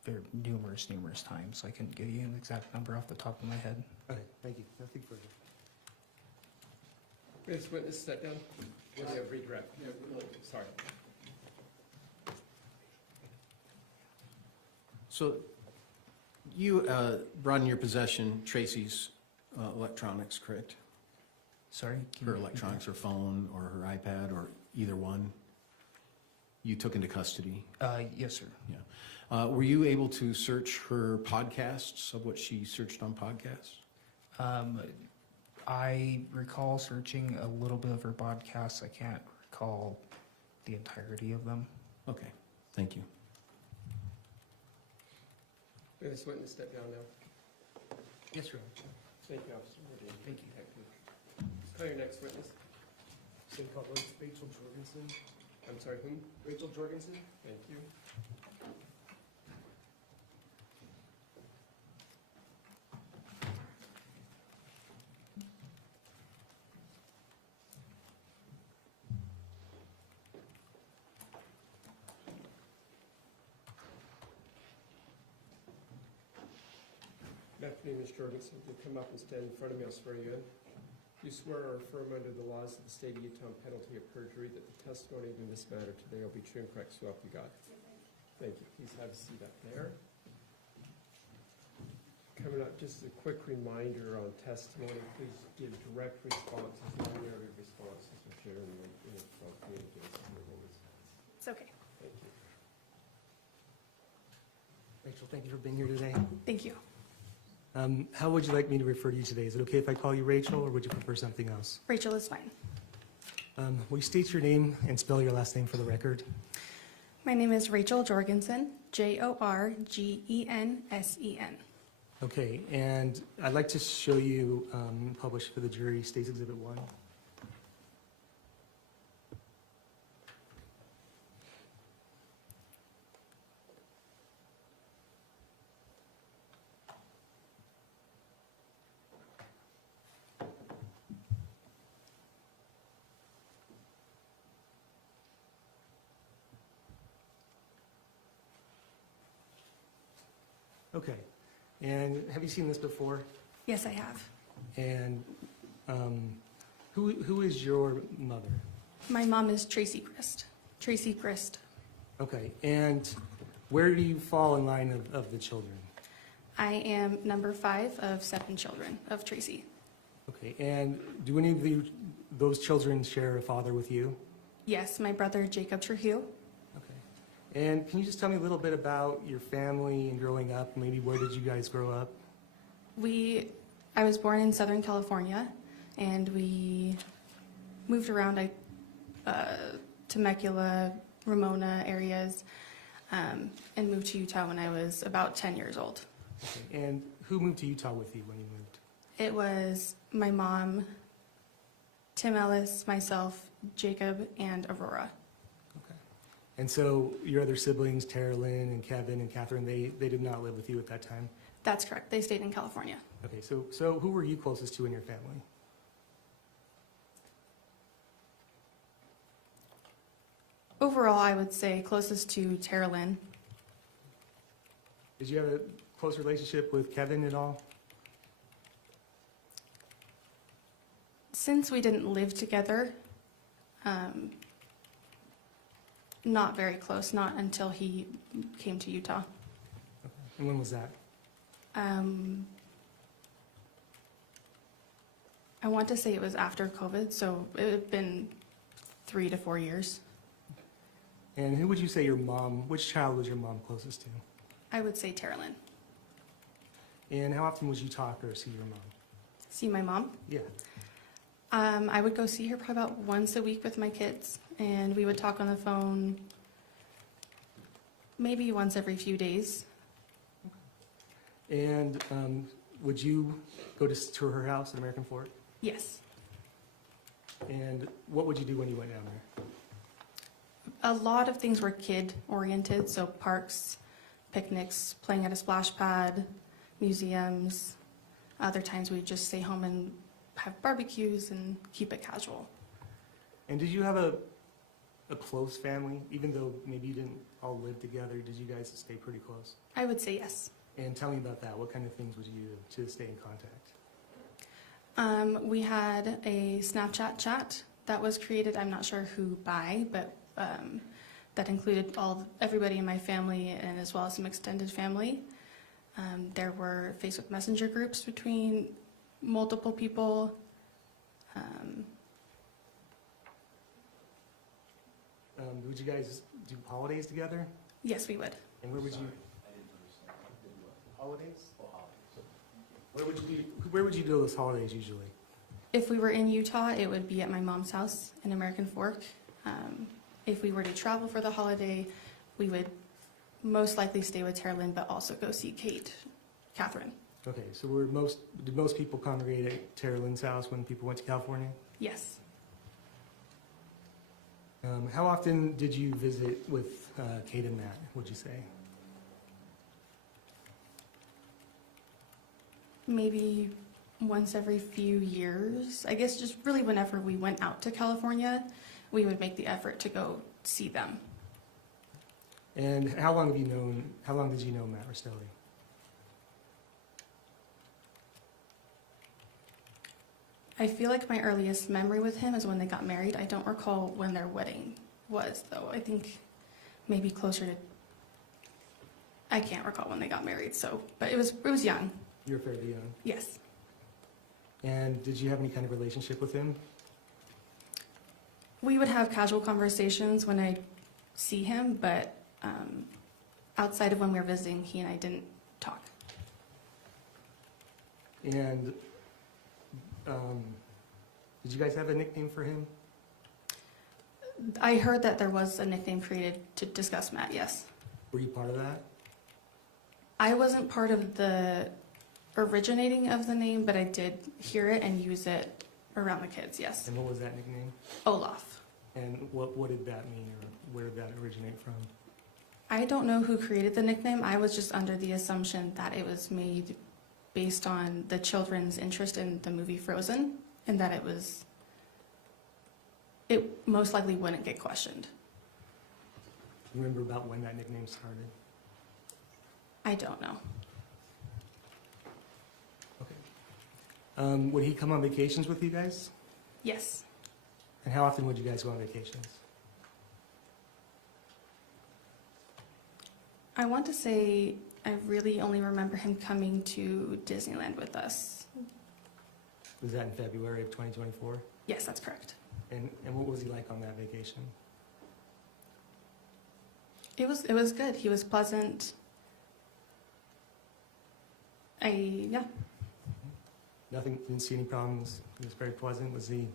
There numerous times. I couldn't give you an exact number off the top of my head. Okay, thank you. Nothing further. This witness, step down. We'll have redirect. Sorry. So you brought in your possession Tracey's electronics, correct? Sorry? Her electronics, her phone or her iPad or either one? You took into custody? Yes, sir. Yeah. Were you able to search her podcasts of what she searched on podcasts? I recall searching a little bit of her podcasts. I can't recall the entirety of them. Okay, thank you. This witness, step down now. Yes, sir. Thank you, Officer. Thank you. Call your next witness. Same call, Rachel Jorgensen. I'm sorry, whom? Rachel Jorgensen? Thank you. Good afternoon, Ms. Jorgensen. If you'll come up and stand in front of me, I'll swear you in. You swear or affirm under the laws of the state of Utah on penalty of perjury that the testimony in this matter today will be true and correct, so help you God. Thank you. Please have a seat up there. Coming up, just a quick reminder on testimony. Please give direct responses, no narrative responses, which are inappropriate against your witness. It's okay. Thank you. Rachel, thank you for being here today. Thank you. How would you like me to refer to you today? Is it okay if I call you Rachel, or would you prefer something else? Rachel is fine. Will you state your name and spell your last name for the record? My name is Rachel Jorgensen, Jorgensen. Okay, and I'd like to show you, published for the jury, State's Exhibit 1. Okay, and have you seen this before? Yes, I have. And who is your mother? My mom is Tracey Grist. Tracey Grist. Okay, and where do you fall in line of the children? I am number 5 of 7 children of Tracey. Okay, and do any of those children share a father with you? Yes, my brother Jacob Trujillo. Okay, and can you just tell me a little bit about your family and growing up? Maybe where did you guys grow up? I was born in Southern California, and we moved around Temecula, Ramona areas, and moved to Utah when I was about 10 years old. Okay, and who moved to Utah with you when you moved? It was my mom, Tim Ellis, myself, Jacob, and Aurora. Okay, And so your other siblings, Tara Lynn and Kevin and Kathryn, they did not live with you at that time? That's correct. They stayed in California. Okay, so who were you closest to in your family? Overall, I would say closest to Tara Lynn. Did you have a close relationship with Kevin at all? Since we didn't live together, not very close, not until he came to Utah. And when was that? I want to say it was after COVID, so it had been 3 to 4 years. And who would you say which child was your mom closest to? I would say Tara Lynn. And how often would you talk or see your mom? See my mom? Yeah. I would go see her probably about once a week with my kids, and we would talk on the phone maybe once every few days. And would you go to her house at American Fork? Yes. And what would you do when you went down there? A lot of things were kid-oriented, so parks, picnics, playing at a splash pad, museums. Other times we'd just stay home and have barbecues and keep it casual. And did you have a close family? Even though maybe you didn't all live together, did you guys stay pretty close? I would say yes. And tell me about that. What kind of things would you do to stay in contact? We had a Snapchat chat that was created, I'm not sure who by, but that included everybody in my family and as well as some extended family. There were Facebook Messenger groups between multiple people. Would you guys do holidays together? Yes, we would. And where would you? Holidays? Where would you do those holidays usually? If we were in Utah, it would be at my mom's house in American Fork. If we were to travel for the holiday, we would most likely stay with Tara Lynn, but also go see Kathryn. Okay, so did most people congregate at Tara Lynn's house when people went to California? Yes. How often did you visit with Kate and Matt, would you say? Maybe once every few years. I guess just really whenever we went out to California, we would make the effort to go see them. And how long did you know Matt Restelli? I feel like my earliest memory with him is when they got married. I don't recall when their wedding was, though. I think maybe closer to, I can't recall when they got married, but it was young. You were fairly young. Yes. And did you have any kind of relationship with him? We would have casual conversations when I see him, but outside of when we were visiting, he and I didn't talk. And did you guys have a nickname for him? I heard that there was a nickname created to discuss Matt, yes. Were you part of that? I wasn't part of the originating of the name, but I did hear it and use it around the kids, yes. And what was that nickname? Olaf. And what did that mean, or where did that originate from? I don't know who created the nickname. I was just under the assumption that it was made based on the children's interest in the movie Frozen, and that it most likely wouldn't get questioned. Do you remember about when that nickname started? I don't know. Okay. Would he come on vacations with you guys? Yes. And how often would you guys go on vacations? I want to say I really only remember him coming to Disneyland with us. Was that in February of 2024? Yes, that's correct. And what was he like on that vacation? It was good. He was pleasant. Yeah. Nothing, didn't see any problems. He was very pleasant. Was he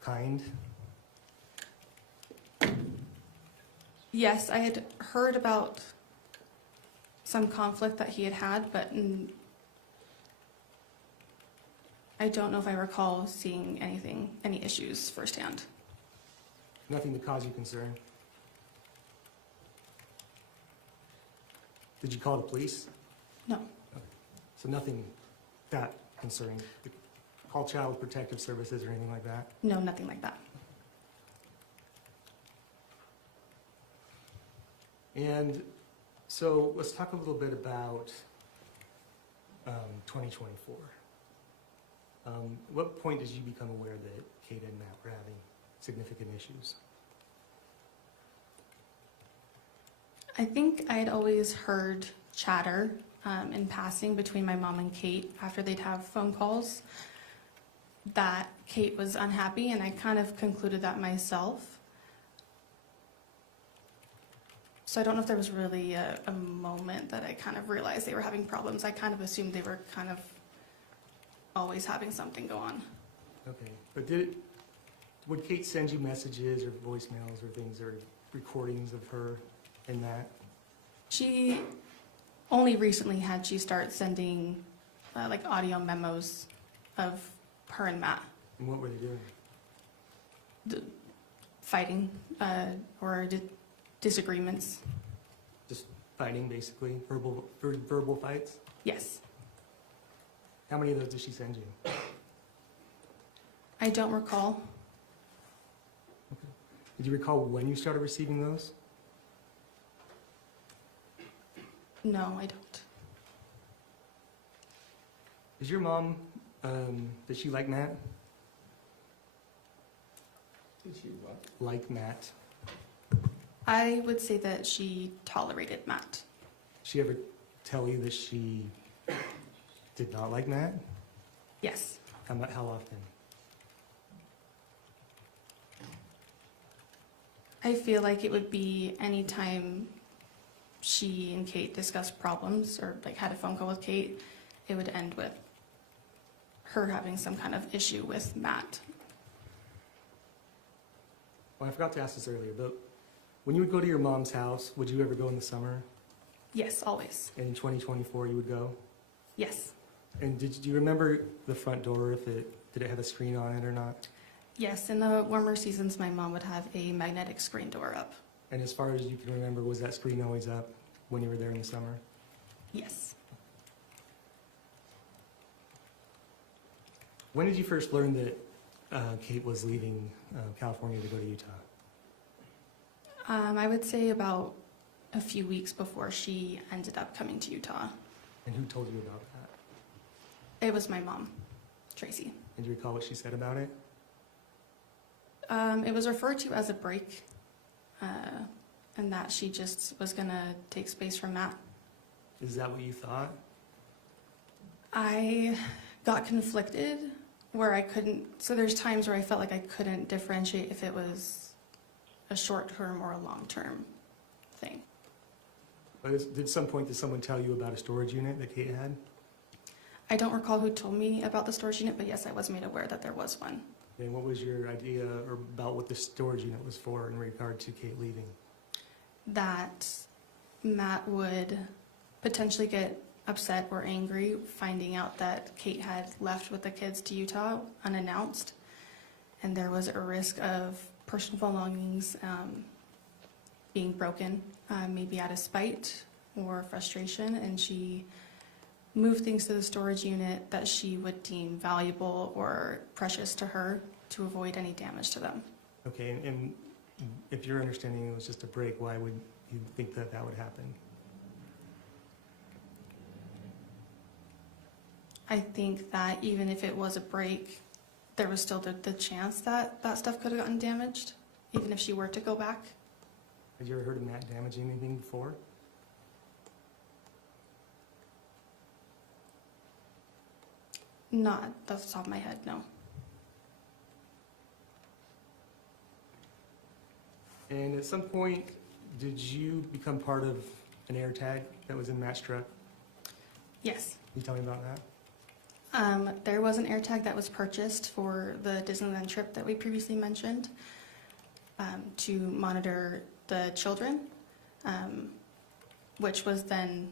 kind? Yes, I had heard about some conflict that he had, but I don't know if I recall seeing any issues firsthand. Nothing to cause you concern? Did you call the police? No. So nothing that concerning? Call Child Protective Services or anything like that? No, nothing like that. And so let's talk a little bit about 2024. What point did you become aware that Kate and Matt were having significant issues? I think I had always heard chatter in passing between my mom and Kate after they'd have phone calls that Kate was unhappy, and I kind of concluded that myself. So I don't know if there was really a moment that I kind of realized they were having problems. I kind of assumed they were kind of always having something go on. Okay, but would Kate send you messages or voicemails or things or recordings of her and Matt? She only recently had she start sending like audio memos of her and Matt And what were they doing? fighting or disagreements. Just fighting, basically? Verbal fights? Yes. How many of those did she send you? I don't recall. Did you recall when you started receiving those? No, I don't. Is your mom, did she like Matt? Did she what? Like Matt? I would say that she tolerated Matt. Did she ever tell you that she did not like Matt? Yes. How often? I feel like it would be anytime she and Kate discussed problems or like had a phone call with Kate, it would end with her having some kind of issue with Matt. Well, I forgot to ask this earlier, but when you would go to your mom's house, would you ever go in the summer? Yes, always. And in 2024 you would go? Yes. And do you remember the front door, did it have a screen on it or not? Yes, in the warmer seasons, my mom would have a magnetic screen door up. And as far as you can remember, was that screen always up when you were there in the summer? Yes. When did you first learn that Kate was leaving California to go to Utah? I would say about a few weeks before she ended up coming to Utah. And who told you about that? It was my mom, Tracey. And do you recall what she said about it? It was referred to as a break, and that she just was going to take space from Matt. Is that what you thought? I got conflicted where I couldn't, so there's times where I felt like I couldn't differentiate if it was a short-term or a long-term thing. But at some point, did someone tell you about a storage unit that Kate had? I don't recall who told me about the storage unit, but yes, I was made aware that there was one. And what was your idea or about what the storage unit was for in regard to Kate leaving? That Matt would potentially get upset or angry finding out that Kate had left with the kids to Utah unannounced, and there was a risk of personal belongings being broken, maybe out of spite or frustration, and she moved things to the storage unit that she would deem valuable or precious to her to avoid any damage to them. Okay, and if your understanding it was just a break, why would you think that that would happen? I think that even if it was a break, there was still the chance that that stuff could have gotten damaged, even if she were to go back. Had you ever heard of Matt damaging anything before? Not off the top of my head, no. And at some point, did you become part of an AirTag that was in Matt's truck? Yes. Can you tell me about that? There was an AirTag that was purchased for the Disneyland trip that we previously mentioned to monitor the children, which was then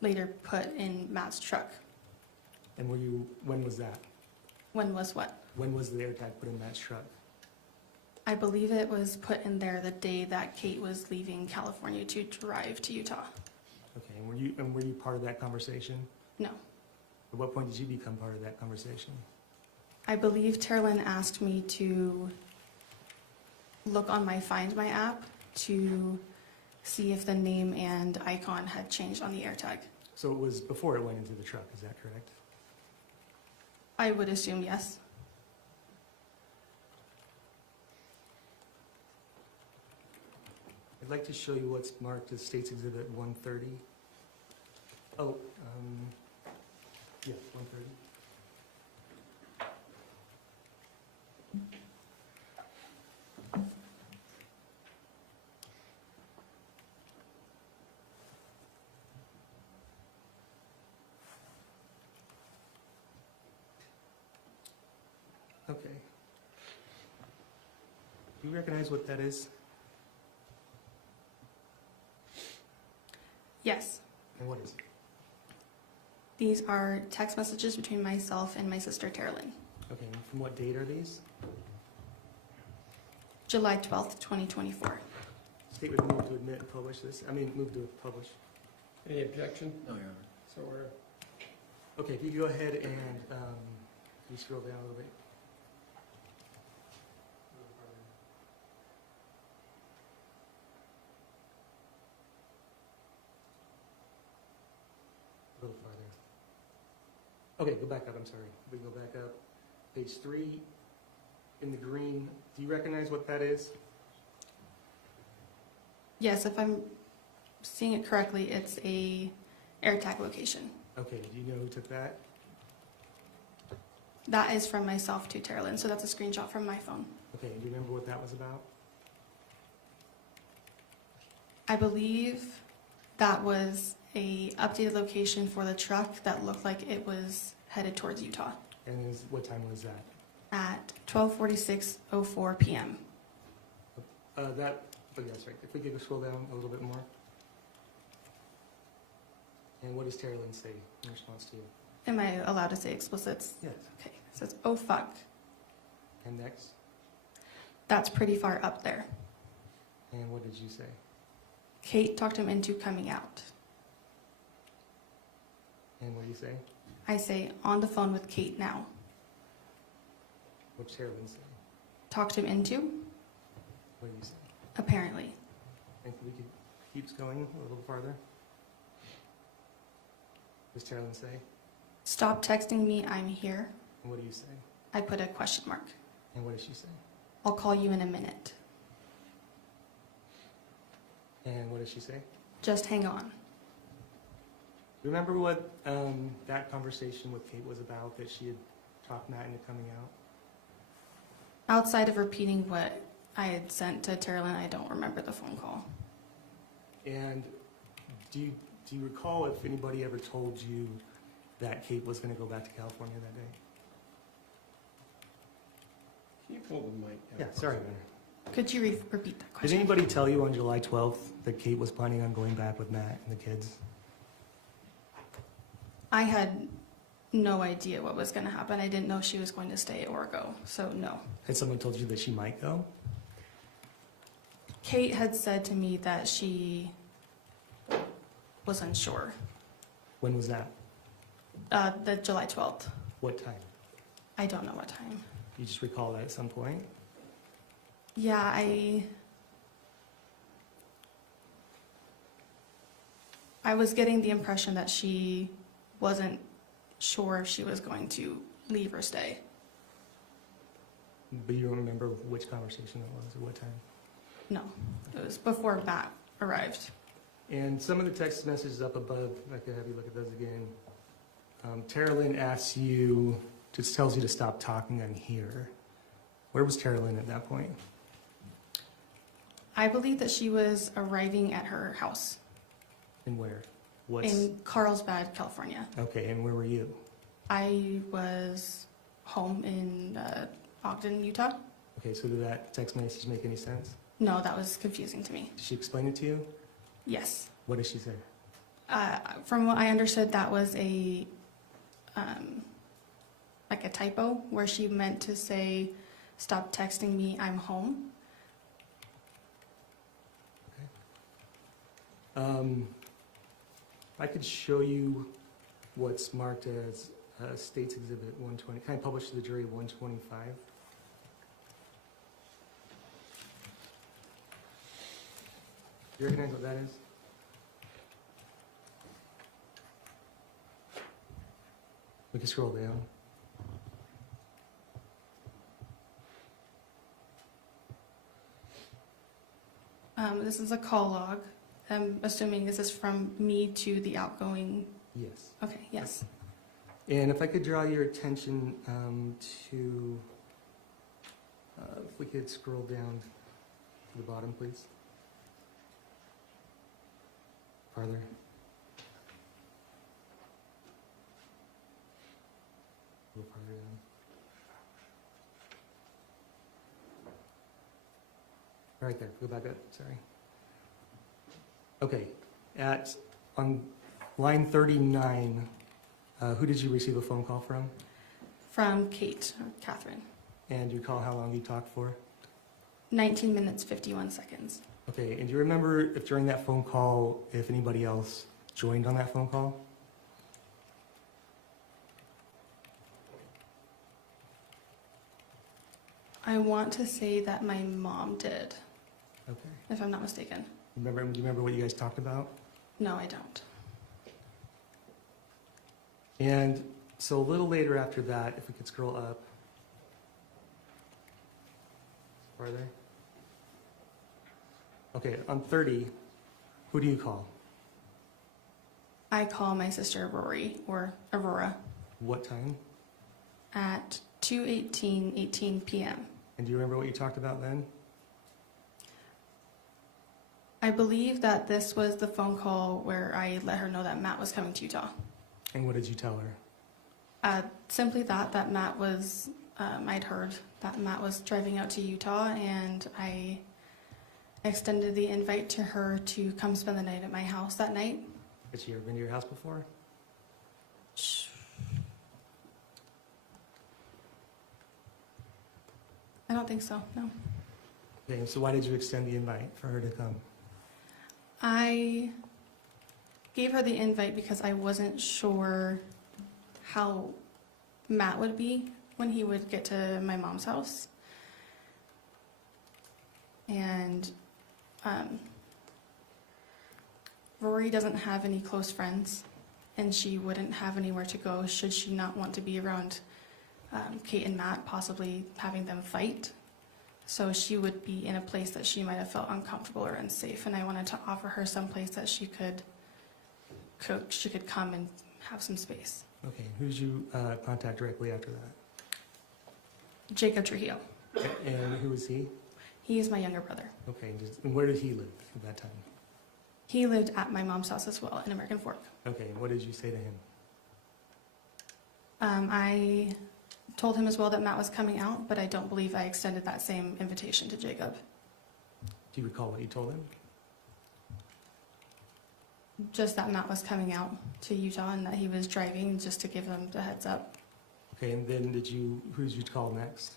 later put in Matt's truck. And when was that? When was what? When was the AirTag put in Matt's truck? I believe it was put in there the day that Kate was leaving California to drive to Utah. Okay, were you part of that conversation? No. At what point did you become part of that conversation? I believe Terlin asked me to look on my Find My app to see if the name and icon had changed on the AirTag. So it was before it went into the truck, is that correct? I would assume yes. I'd like to show you what's marked as State's Exhibit 130. Oh, yeah, 130. Okay. Do you recognize what that is? Yes. And what is it? These are text messages between myself and my sister Terlin. Okay, and from what date are these? July 12th, 2024. State would move to admit and publish this. Move to publish. Any objection? No, Your Honor. So we're, Okay, if you go ahead and you scroll down a little bit. A little farther. Okay, go back up, I'm sorry. We go back up. Page 3, in the green. Do you recognize what that is? Yes, if I'm seeing it correctly, it's a AirTag location. Okay, do you know who took that? That is from myself to Terlin, so that's a screenshot from my phone. Okay, do you remember what that was about? I believe that was a updated location for the truck that looked like it was headed towards Utah And what time was that? at 12:46:04 p.m. Oh yeah, that's right. If we could scroll down a little bit more. And what does Terlin say in response to you? Am I allowed to say explicits? Yes. Okay, it says, "Oh fuck, And next? that's pretty far up there." And what did you say? Kate talked him into coming out. And what do you say? I say, "On the phone with Kate now." What's Terlin say? Talked him into? What do you say? Apparently. And we could keep going a little farther. What does Terlin say? "Stop texting me, I'm here." And what do you say? I put a question mark. And what does she say? "I'll call you in a minute. And what does she say? Just hang on." Remember what that conversation with Kate was about, that she had talked Matt into coming out? Outside of repeating what I had sent to Terlin, I don't remember the phone call. And do you recall if anybody ever told you that Kate was going to go back to California that day? can you pull the mic down? Yeah, sorry. Could you repeat that Did question? anybody tell you on July 12th that Kate was planning on going back with Matt and the kids? I had no idea what was going to happen. I didn't know she was going to stay or go, so no. Had someone told you that she might go? Kate had said to me that she was unsure. When was that? The July 12th. What time? I don't know what time. You just recall that at some point? Yeah, I was getting the impression that she wasn't sure if she was going to leave or stay. But you don't remember which conversation it was or what time? No, it was before Matt arrived. And some of the text messages up above, I could have you look at those again. Terlin asks you, just tells you to stop talking, I'm here. Where was Terlin at that point? I believe that she was arriving at her house And where? in Carlsbad, California. Okay, and where were you? I was home in Ogden, Utah. Okay, so did that text message make any sense? No, that was confusing to me. Did she explain it to you? Yes. What did she say? From what I understood, that was a like a typo where she meant to say, "Stop texting me, I'm home." I could show you what's marked as State's Exhibit 120, kind of published to the jury 125. Do you recognize what that is? We can scroll down. This is a call log. I'm assuming this is from me to the outgoing. Yes. Okay, yes. And if I could draw your attention to, if we could scroll down to the bottom, please. Farther. A little farther down. Right there, go back up, sorry. Okay, on line 39, who did you receive a phone call from? From Kate, or Kathryn. And do you recall how long you talked for? 19 minutes, 51 seconds. Okay, and do you remember if during that phone call, if anybody else joined on that phone call? I want to say that my mom did, Okay. if I'm not mistaken. Do you remember what you guys talked about? No, I don't. And so a little later after that, if we could scroll up. Farther. Okay, on 30, who do you call? I call my sister Rory, or Aurora, What time? at 2:18 p.m. And do you remember what you talked about then? I believe that this was the phone call where I let her know that Matt was coming to Utah. And what did you tell her? Simply that Matt was, I'd heard that Matt was driving out to Utah, and I extended the invite to her to come spend the night at my house that night. Had she ever been to your house before? I don't think so, no. Okay, so why did you extend the invite for her to come? I gave her the invite because I wasn't sure how Matt would be when he would get to my mom's house. And Rory doesn't have any close friends, and she wouldn't have anywhere to go should she not want to be around Kate and Matt, possibly having them fight. So she would be in a place that she might have felt uncomfortable or unsafe, and I wanted to offer her some place that she could come and have some space. Okay, who did you contact directly after that? Jacob Trujillo. And who was he? He is my younger brother. Okay, and where did he live at that time? He lived at my mom's house as well in American Fork. Okay, and what did you say to him? I told him as well that Matt was coming out, but I don't believe I extended that same invitation to Jacob. Do you recall what you told him? Just that Matt was coming out to Utah and that he was driving, just to give them the heads up. Okay, and then who did you call next?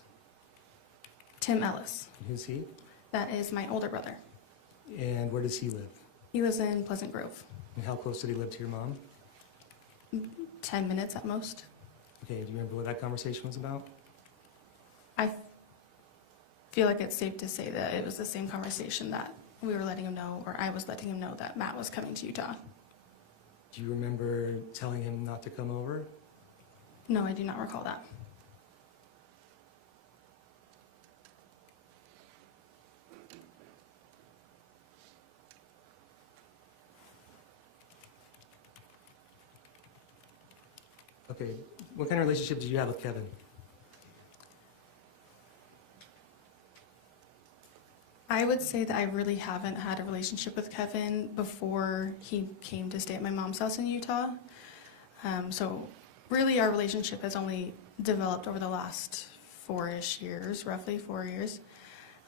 Tim Ellis. And who's he? That is my older brother. And where does he live? He lives in Pleasant Grove. And how close did he live to your mom? 10 minutes at most. Okay, do you remember what that conversation was about? I feel like it's safe to say that it was the same conversation that we were letting him know, or I was letting him know that Matt was coming to Utah. Do you remember telling him not to come over? No, I do not recall that. Okay, what kind of relationship did you have with Kevin? I would say that I really haven't had a relationship with Kevin before he came to stay at my mom's house in Utah. So really our relationship has only developed over the last 4-ish years, roughly 4 years.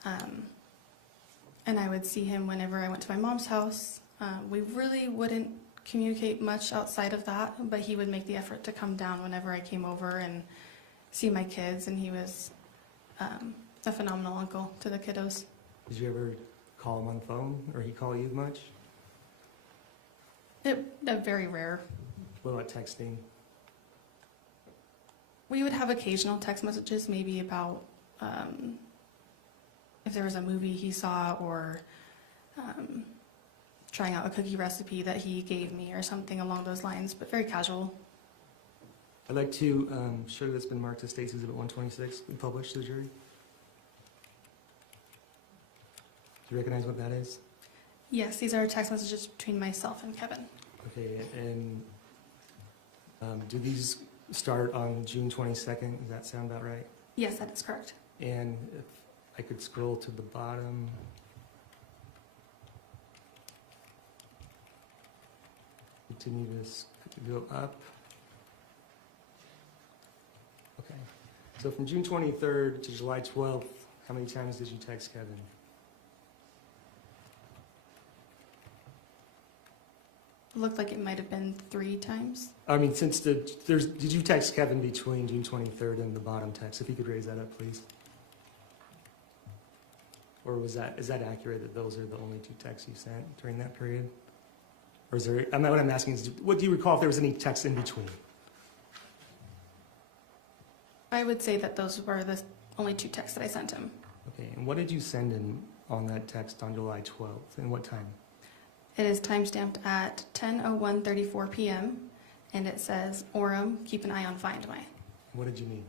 And I would see him whenever I went to my mom's house. We really wouldn't communicate much outside of that, but he would make the effort to come down whenever I came over and see my kids, and he was a phenomenal uncle to the kiddos. Did you ever call him on the phone, or he call you much? Very rare. What about texting? We would have occasional text messages, maybe about if there was a movie he saw or trying out a cookie recipe that he gave me or something along those lines, but very casual. I'd like to show you that's been marked as State's Exhibit 126, we published to the jury. Do you recognize what that is? Yes, these are text messages between myself and Kevin. Okay, and do these start on June 22nd? Does that sound about right? Yes, that is correct. And if I could scroll to the bottom. Continue to go up. Okay. So from June 23rd to July 12th, how many times did you text Kevin? It looked like it might have been 3 times. I mean, did you text Kevin between June 23rd and the bottom text? If you could raise that up, please. Or is that accurate that those are the only 2 texts you sent during that period? Or is there, what I'm asking is, what do you recall if there was any text in between? I would say that those were the only 2 texts that I sent him. Okay, and what did you send him on that text on July 12th, and what time? It is timestamped at 10:01:34 p.m. and it says, Orem, keep an eye on Find My. What did you mean?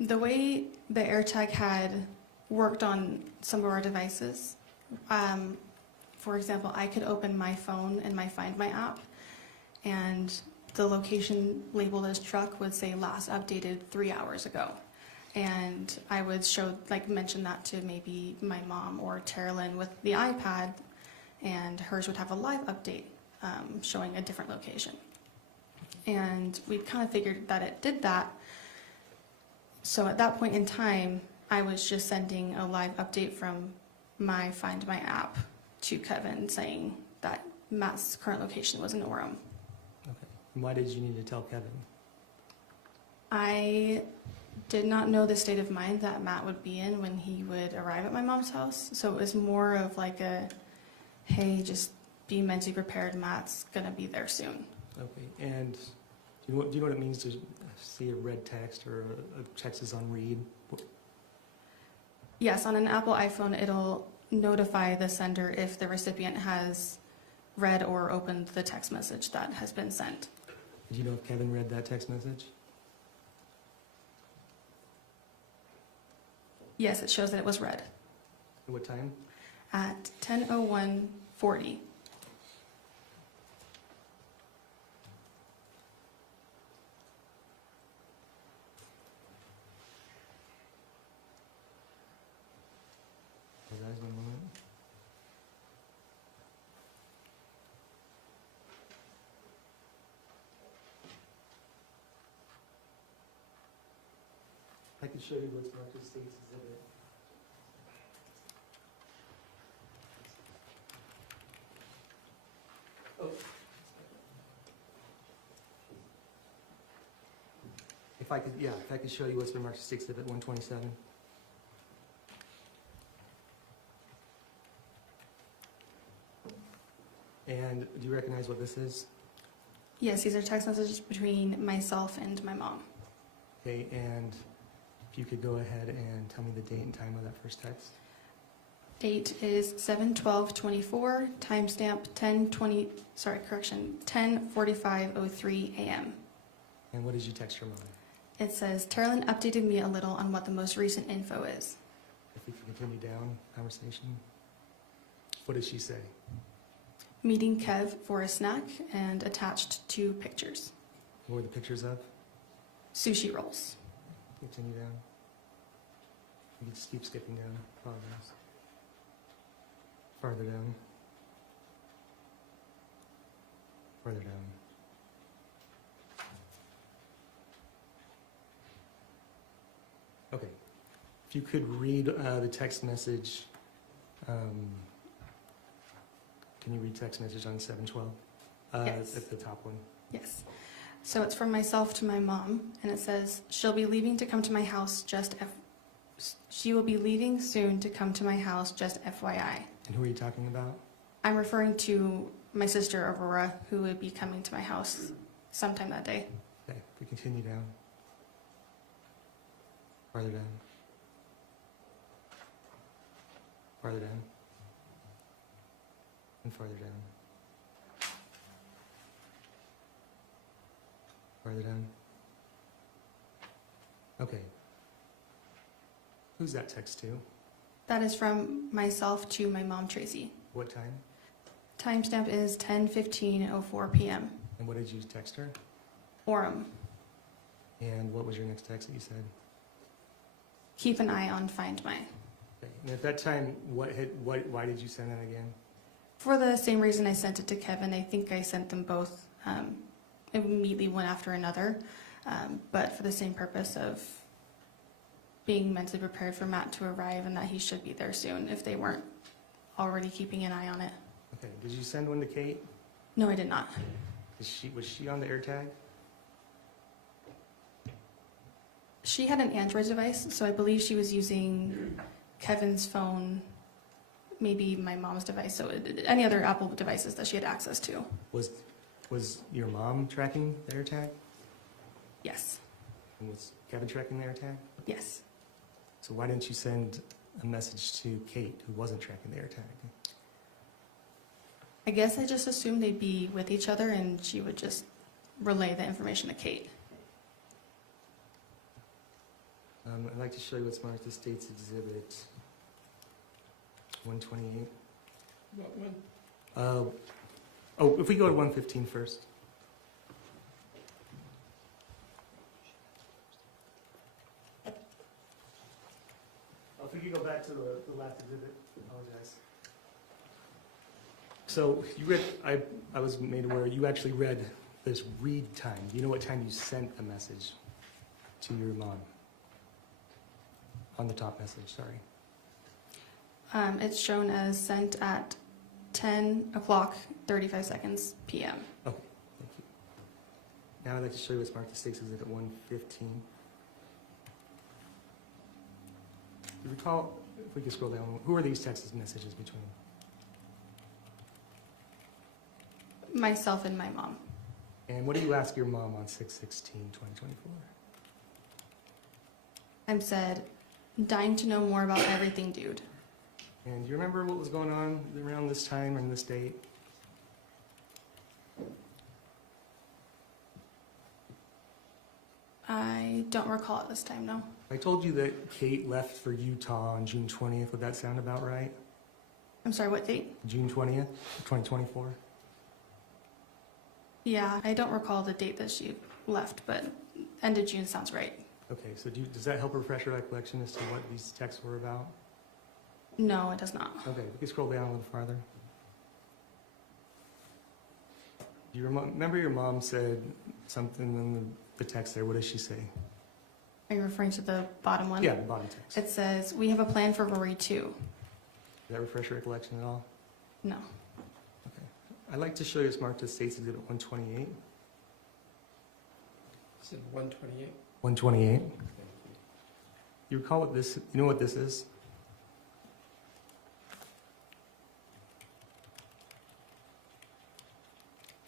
The way the AirTag had worked on some of our devices, for example, I could open my phone and my Find My app, and the location labeled as truck would say last updated 3 hours ago. And I would mention that to maybe my mom or Terralyn with the iPad, and hers would have a live update showing a different location. And we kind of figured that it did that. So at that point in time, I was just sending a live update from my Find My app to Kevin saying that Matt's current location was in Orem. Okay. And why did you need to tell Kevin? I did not know the state of mind that Matt would be in when he would arrive at my mom's house. So it was more of like a, hey, just be mentally prepared, Matt's gonna be there soon. Okay, and do you know what it means to see a red text or a text is on read? Yes, on an Apple iPhone, it'll notify the sender if the recipient has read or opened the text message that has been sent. Do you know if Kevin read that text message? Yes, it shows that it was read. At what time? At 10:01:40. Guys, one moment. I can show you what's marked as State's Exhibit. Oh. If I could show you what's been marked as State's Exhibit 127. And do you recognize what this is? Yes, these are text messages between myself and my mom. Okay, and if you could go ahead and tell me the date and time of that first text. Date is 7/12/24, timestamp 10:45:03 a.m. And what did you text your mom? It says, Terralyn updated me a little on what the most recent info is. If we can continue down conversation. What did she say? Meeting Kev for a snack and attached 2 pictures. What were the pictures of? Sushi rolls. Continue down. You can just keep skipping down. Apologize. Farther down. Farther down. Okay. If you could read the text message, can you read text message on 7/12? Yes. At the top one. Yes. So it's from myself to my mom, and it says, she'll be leaving to come to my house she will be leaving soon to come to my house, just FYI. And who are you talking about? I'm referring to my sister Aurora, who would be coming to my house sometime that day. Okay, if we continue down. Farther down. Farther down. And farther down. Farther down. Okay. Who's that text to? That is from myself to my mom, Tracy. What time? Timestamp is 10:15:04 p.m. And what did you text her? Orem. And what was your next text that you said? Keep an eye on Find My. Okay. And at that time, why did you send that again? For the same reason I sent it to Kevin, I think I sent them both immediately one after another, but for the same purpose of being mentally prepared for Matt to arrive and that he should be there soon if they weren't already keeping an eye on it. Okay. Did you send one to Kate? No, I did not. Was she on the AirTag? She had an Android device, so I believe she was using Kevin's phone, maybe my mom's device, so any other Apple devices that she had access to. Was your mom tracking the AirTag? Yes. And was Kevin tracking the AirTag? Yes. So why didn't you send a message to Kate, who wasn't tracking the AirTag? I guess I just assumed they'd be with each other and she would just relay the information to Kate. I'd like to show you what's marked as State's Exhibit 128. What one? If we go to 115 first. If we could go back to the last exhibit, I apologize. So you read, I was made aware, you actually read this read time. Do you know what time you sent the message to your mom? On the top message, sorry. It's shown as sent at 10 o'clock, 35 seconds p.m. Okay, thank you. Now I'd like to show you what's marked as State's Exhibit 115. Do you recall, if we could scroll down, who are these text messages between? Myself and my mom. And what do you ask your mom on 6/16/2024? I said, dying to know more about everything, dude. And do you remember what was going on around this time and this date? I don't recall it this time, no. I told you that Kate left for Utah on June 20th. Would that sound about right? I'm sorry, what date? June 20th, 2024? Yeah, I don't recall the date that she left, but end of June sounds right. Okay, so does that help refresh your recollection as to what these texts were about? No, it does not. Okay, we can scroll down a little farther. Do you remember your mom said something in the text there? What does she say? Are you referring to the bottom one? Yeah, the bottom text. It says, we have a plan for Rory too. Does that refresh your recollection at all? No. Okay. I'd like to show you it's marked as State's Exhibit 128. Is it 128? 128. You recall what this, you know what this is?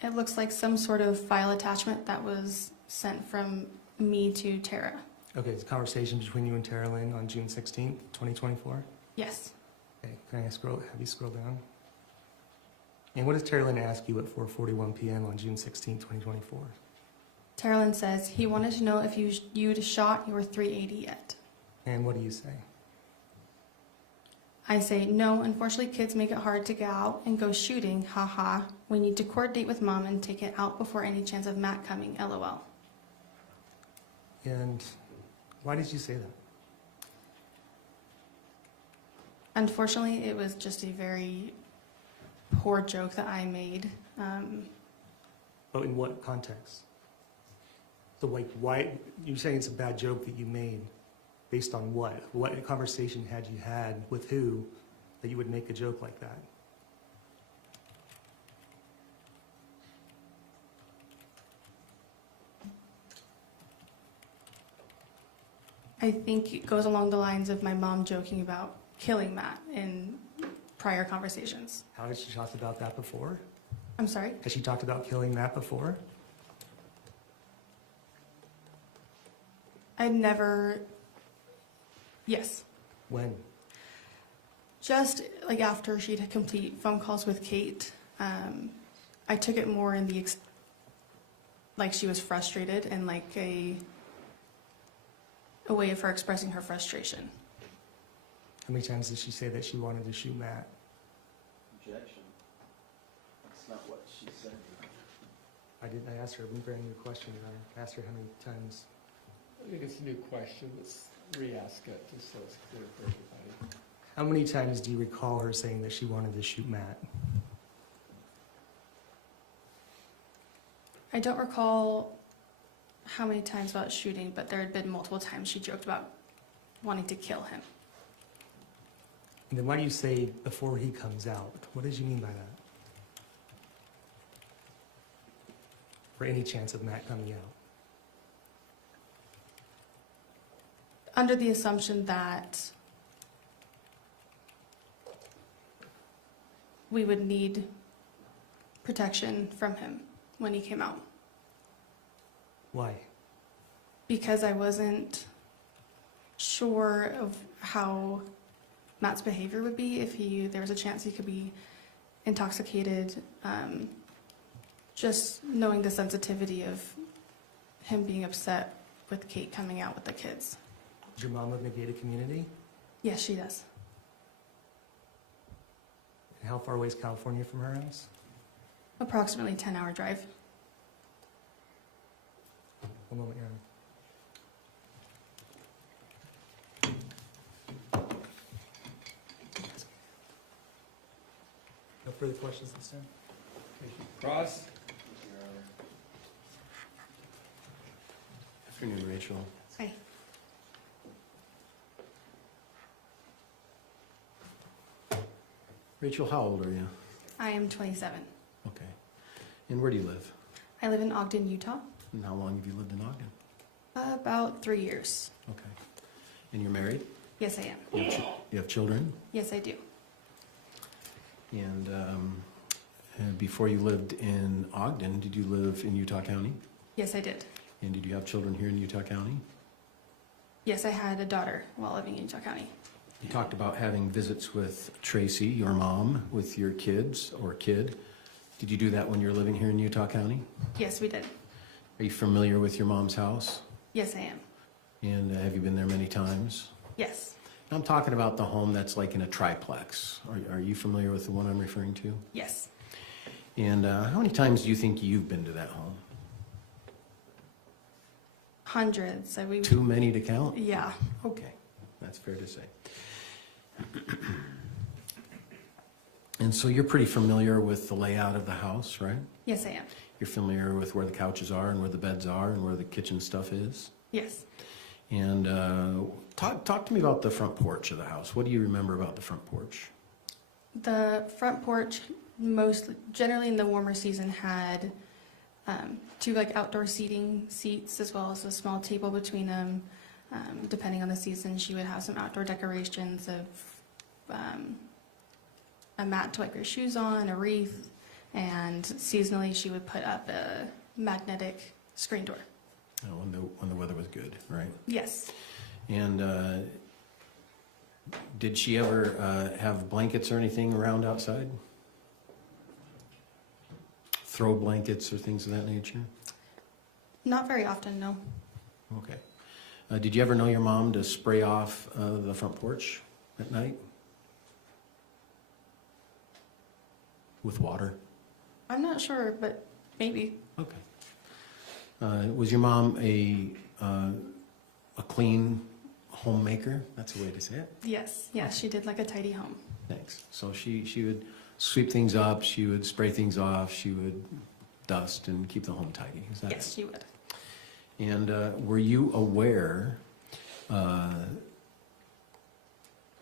It looks like some sort of file attachment that was sent from me to Tara. Okay, it's a conversation between you and Tara Lynn on June 16th, 2024. Yes. Okay, can I have you scroll down? And what does Tara Lynn ask you at 4:41 p.m. on June 16th, 2024? Tara Lynn says, he wanted to know if you'd shot your 380 yet. And what do you say? I say, no, unfortunately kids make it hard to get out and go shooting, haha. We need to coordinate with mom and take it out before any chance of Matt coming, lol. And why did you say that? Unfortunately, it was just a very poor joke that I made. But in what context? So like, why, you're saying it's a bad joke that you made based on what? What conversation had you had with who that you would make a joke like that? I think it goes along the lines of my mom joking about killing Matt in prior conversations. How had she talked about that before? I'm sorry? Has she talked about killing Matt before? I never, yes. When? Just like after she'd had complete phone calls with Kate, I took it more in the, like she was frustrated and like a way of her expressing her frustration. How many times did she say that she wanted to shoot Matt? Objection. That's not what she said. I asked her a brand new question. I asked her how many times. I think it's a new question. Let's re-ask it, just so it's clear for everybody. How many times do you recall her saying that she wanted to shoot Matt? I don't recall how many times about shooting, but there had been multiple times she joked about wanting to kill him. And then why do you say before he comes out? What did you mean by that? For any chance of Matt coming out? Under the assumption that we would need protection from him when he came out. Why? Because I wasn't sure of how Matt's behavior would be if there was a chance he could be intoxicated. Just knowing the sensitivity of him being upset with Kate coming out with the kids. Does your mom live in a gated community? Yes, she does. And how far away is California from her house? Approximately 10-hour drive. One moment, Your Honor. No further questions this time? Thank you. Cross? Afternoon, Rachel. Hi. Rachel, how old are you? I am 27. Okay. And where do you live? I live in Ogden, Utah. And how long have you lived in Ogden? About 3 years. Okay. And you're married? Yes, I am. You have children? Yes, I do. And before you lived in Ogden, did you live in Utah County? Yes, I did. And did you have children here in Utah County? Yes, I had a daughter while living in Utah County. You talked about having visits with Tracey, your mom, with your kids or kid. Did you do that when you were living here in Utah County? Yes, we did. Are you familiar with your mom's house? Yes, I am. And have you been there many times? Yes. I'm talking about the home that's like in a triplex. Are you familiar with the one I'm referring to? Yes. And how many times do you think you've been to that home? Hundreds. Too many to count? Yeah. Okay, that's fair to say. And so you're pretty familiar with the layout of the house, right? Yes, I am. You're familiar with where the couches are and where the beds are and where the kitchen stuff is? Yes. And talk to me about the front porch of the house. What do you remember about the front porch? The front porch, generally in the warmer season, had two like outdoor seating seats as well as a small table between them. Depending on the season, she would have some outdoor decorations of a mat to wipe your shoes on, a wreath, and seasonally she would put up a magnetic screen door. Oh, when the weather was good, right? Yes. And did she ever have blankets or anything around outside? Throw blankets or things of that nature? Not very often, no. Okay. Did you ever know your mom to spray off the front porch at night? With water? I'm not sure, but maybe. Okay. Was your mom a clean homemaker? That's a way to say it. Yes, yes, she did like a tidy home. Thanks. So she would sweep things up, she would spray things off, she would dust and keep the home tidy. Is that Yes, she would. And were you aware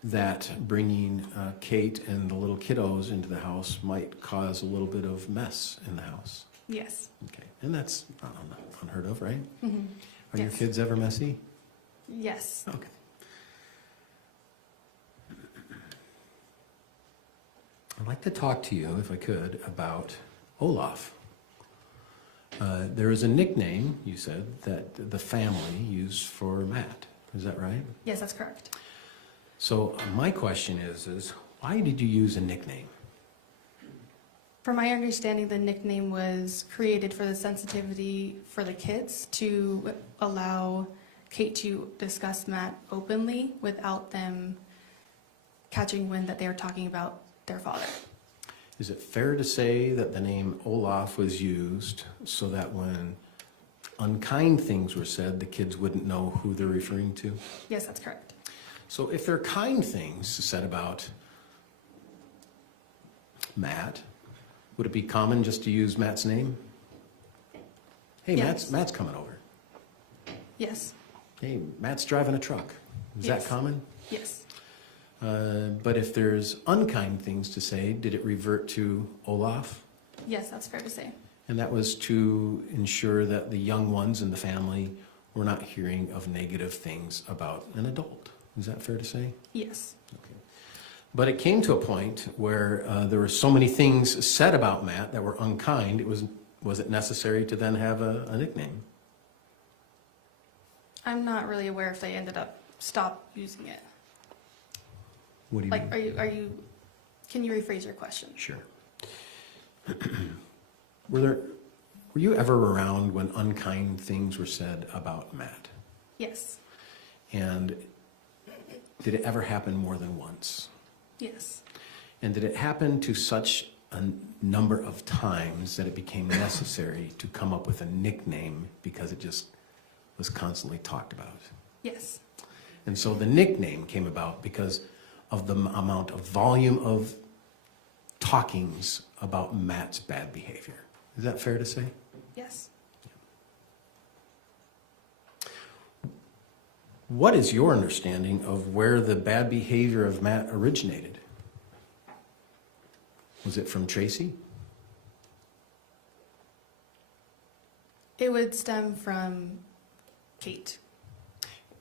that bringing Kate and the little kiddos into the house might cause a little bit of mess in the house? Yes. Okay. And that's not unheard of, right? Mm-hmm. Are your kids ever messy? Yes. Okay. I'd like to talk to you, if I could, about Olaf. There is a nickname, you said, that the family used for Matt. Is that right? Yes, that's correct. So my question is why did you use a nickname? From my understanding, the nickname was created for the sensitivity for the kids to allow Kate to discuss Matt openly without them catching wind that they were talking about their father. Is it fair to say that the name Olaf was used so that when unkind things were said, the kids wouldn't know who they're referring to? Yes, that's correct. So if there are kind things said about Matt, would it be common just to use Matt's name? Hey, Yes. Matt's coming over. Yes. Hey, Matt's driving a truck. Is Yes. that common? Yes. But if there's unkind things to say, did it revert to Olaf? Yes, that's fair to say. And that was to ensure that the young ones in the family were not hearing of negative things about an adult. Is that fair to say? Yes. Okay. But it came to a point where there were so many things said about Matt that were unkind. Was it necessary to then have a nickname? I'm not really aware if they ended up using it. What do you Like, mean? can you rephrase your question? Sure. Were you ever around when unkind things were said about Matt? Yes. And did it ever happen more than once? Yes. And did it happen to such a number of times that it became necessary to come up with a nickname because it just was constantly talked about? Yes. And so the nickname came about because of the amount of volume of talkings about Matt's bad behavior. Is that fair to say? Yes. What is your understanding of where the bad behavior of Matt originated? Was it from Tracey? It would stem from Kate.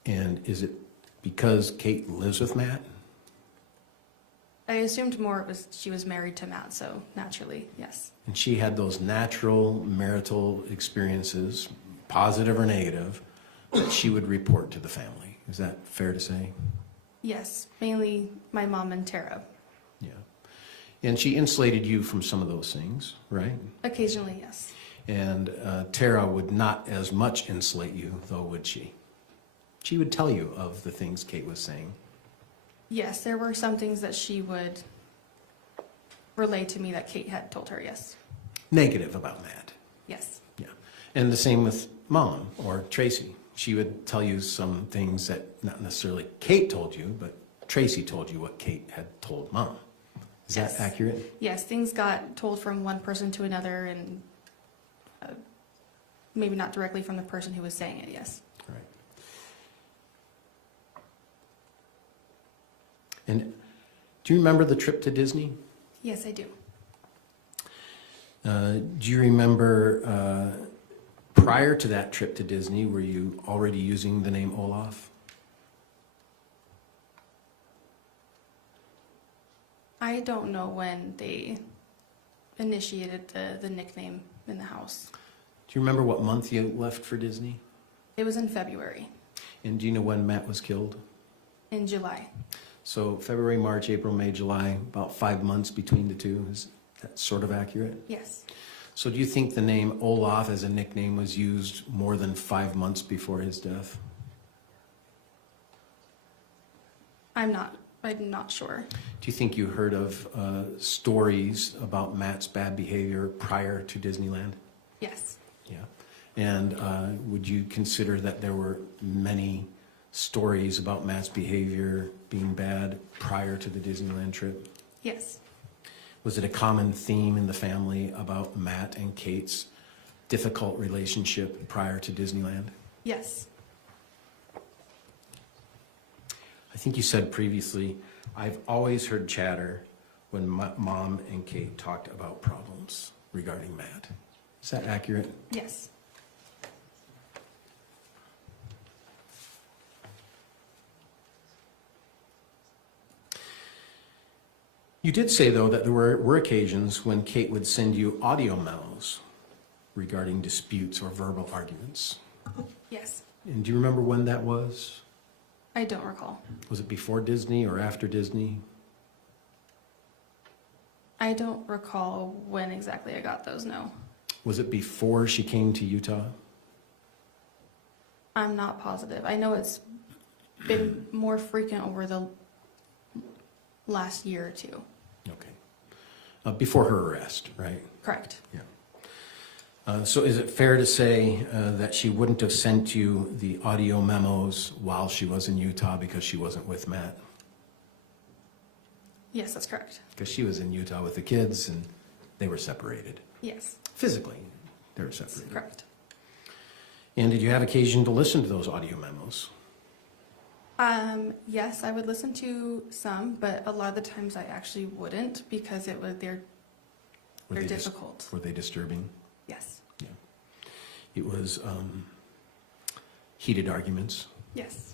And is it because Kate lives with Matt? I assumed more it was she was married to Matt, so naturally, yes. And she had those natural marital experiences, positive or negative, that she would report to the family. Is that fair to say? Yes, mainly my mom and Tara. Yeah. And she insulated you from some of those things, right? Occasionally, yes. And Tara would not as much insulate you, though, would she? She would tell you of the things Kate was saying. Yes, there were some things that she would relay to me that Kate had told her, yes. Negative about Matt. Yes. Yeah. And the same with Mom or Tracey. She would tell you some things that not necessarily Kate told you, but Tracey told you what Kate had told Mom. Is Yes. that accurate? Yes, things got told from one person to another and maybe not directly from the person who was saying it, yes. Right. And do you remember the trip to Disney? Yes, I do. Do you remember prior to that trip to Disney, were you already using the name Olaf? I don't know when they initiated the nickname in the house. Do you remember what month you left for Disney? It was in February, And do you know when Matt was killed? in July. So February, March, April, May, July, about 5 months between the two. Is that sort of accurate? Yes. So do you think the name Olaf as a nickname was used more than 5 months before his death? I'm not sure. Do you think you heard of stories about Matt's bad behavior prior to Disneyland? Yes. Yeah. And would you consider that there were many stories about Matt's behavior being bad prior to the Disneyland trip? Yes. Was it a common theme in the family about Matt and Kate's difficult relationship prior to Disneyland? Yes. I think you said previously, I've always heard chatter when Mom and Kate talked about problems regarding Matt. Is that accurate? Yes. You did say, though, that there were occasions when Kate would send you audio memos regarding disputes or verbal arguments. Yes. And do you remember when that was? I don't recall. Was it before Disney or after Disney? I don't recall when exactly I got those, no. Was it before she came to Utah? I'm not positive. I know it's been more frequent over the last year or two. Okay. Before her arrest, right? Correct. Yeah. So is it fair to say that she wouldn't have sent you the audio memos while she was in Utah because she wasn't with Matt? Yes, that's correct. Because she was in Utah with the kids and they were separated. Yes. Physically, they were separated. Correct. And did you have occasion to listen to those audio memos? Yes, I would listen to some, but a lot of the times I actually wouldn't because they're difficult. Were they disturbing? Yes. Yeah. It was heated arguments. Yes.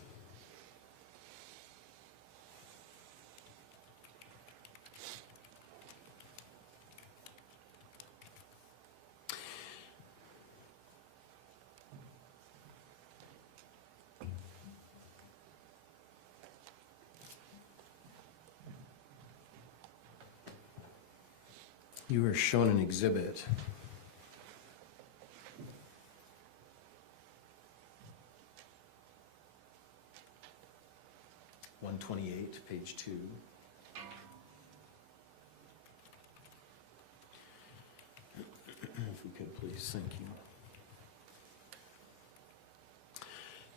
You were shown an exhibit. (128), page 2. If we could, please, thank you.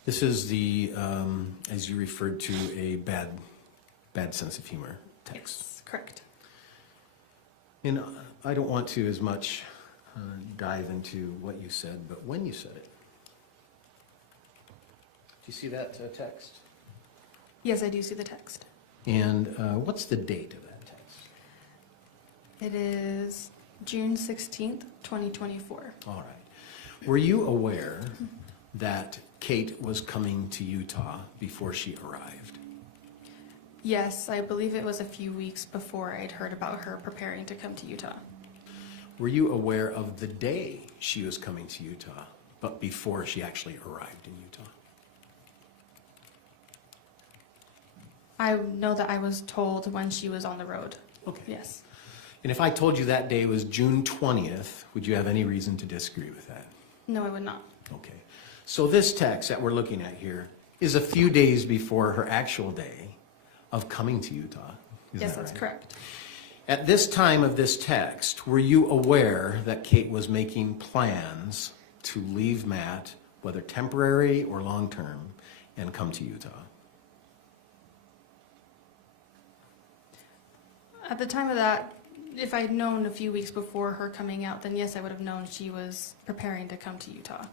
This is the, as you referred to, a bad sense of humor text. Yes, correct. And I don't want to as much dive into what you said, but when you said it. Do you see that text? Yes, I do see the text. And what's the date of that text? It is June 16th, 2024. All right. Were you aware that Kate was coming to Utah before she arrived? Yes, I believe it was a few weeks before I'd heard about her preparing to come to Utah. Were you aware of the day she was coming to Utah, but before she actually arrived in Utah? I know that I was told when she was on the road. Okay. Yes. And if I told you that day was June 20th, would you have any reason to disagree with that? No, I would not. Okay. So this text that we're looking at here is a few days before her actual day of coming to Utah. Is Yes, that that's right? correct. At this time of this text, were you aware that Kate was making plans to leave Matt, whether temporary or long-term, and come to Utah? At the time of that, if I'd known a few weeks before her coming out, then yes, I would have known she was preparing to come to Utah.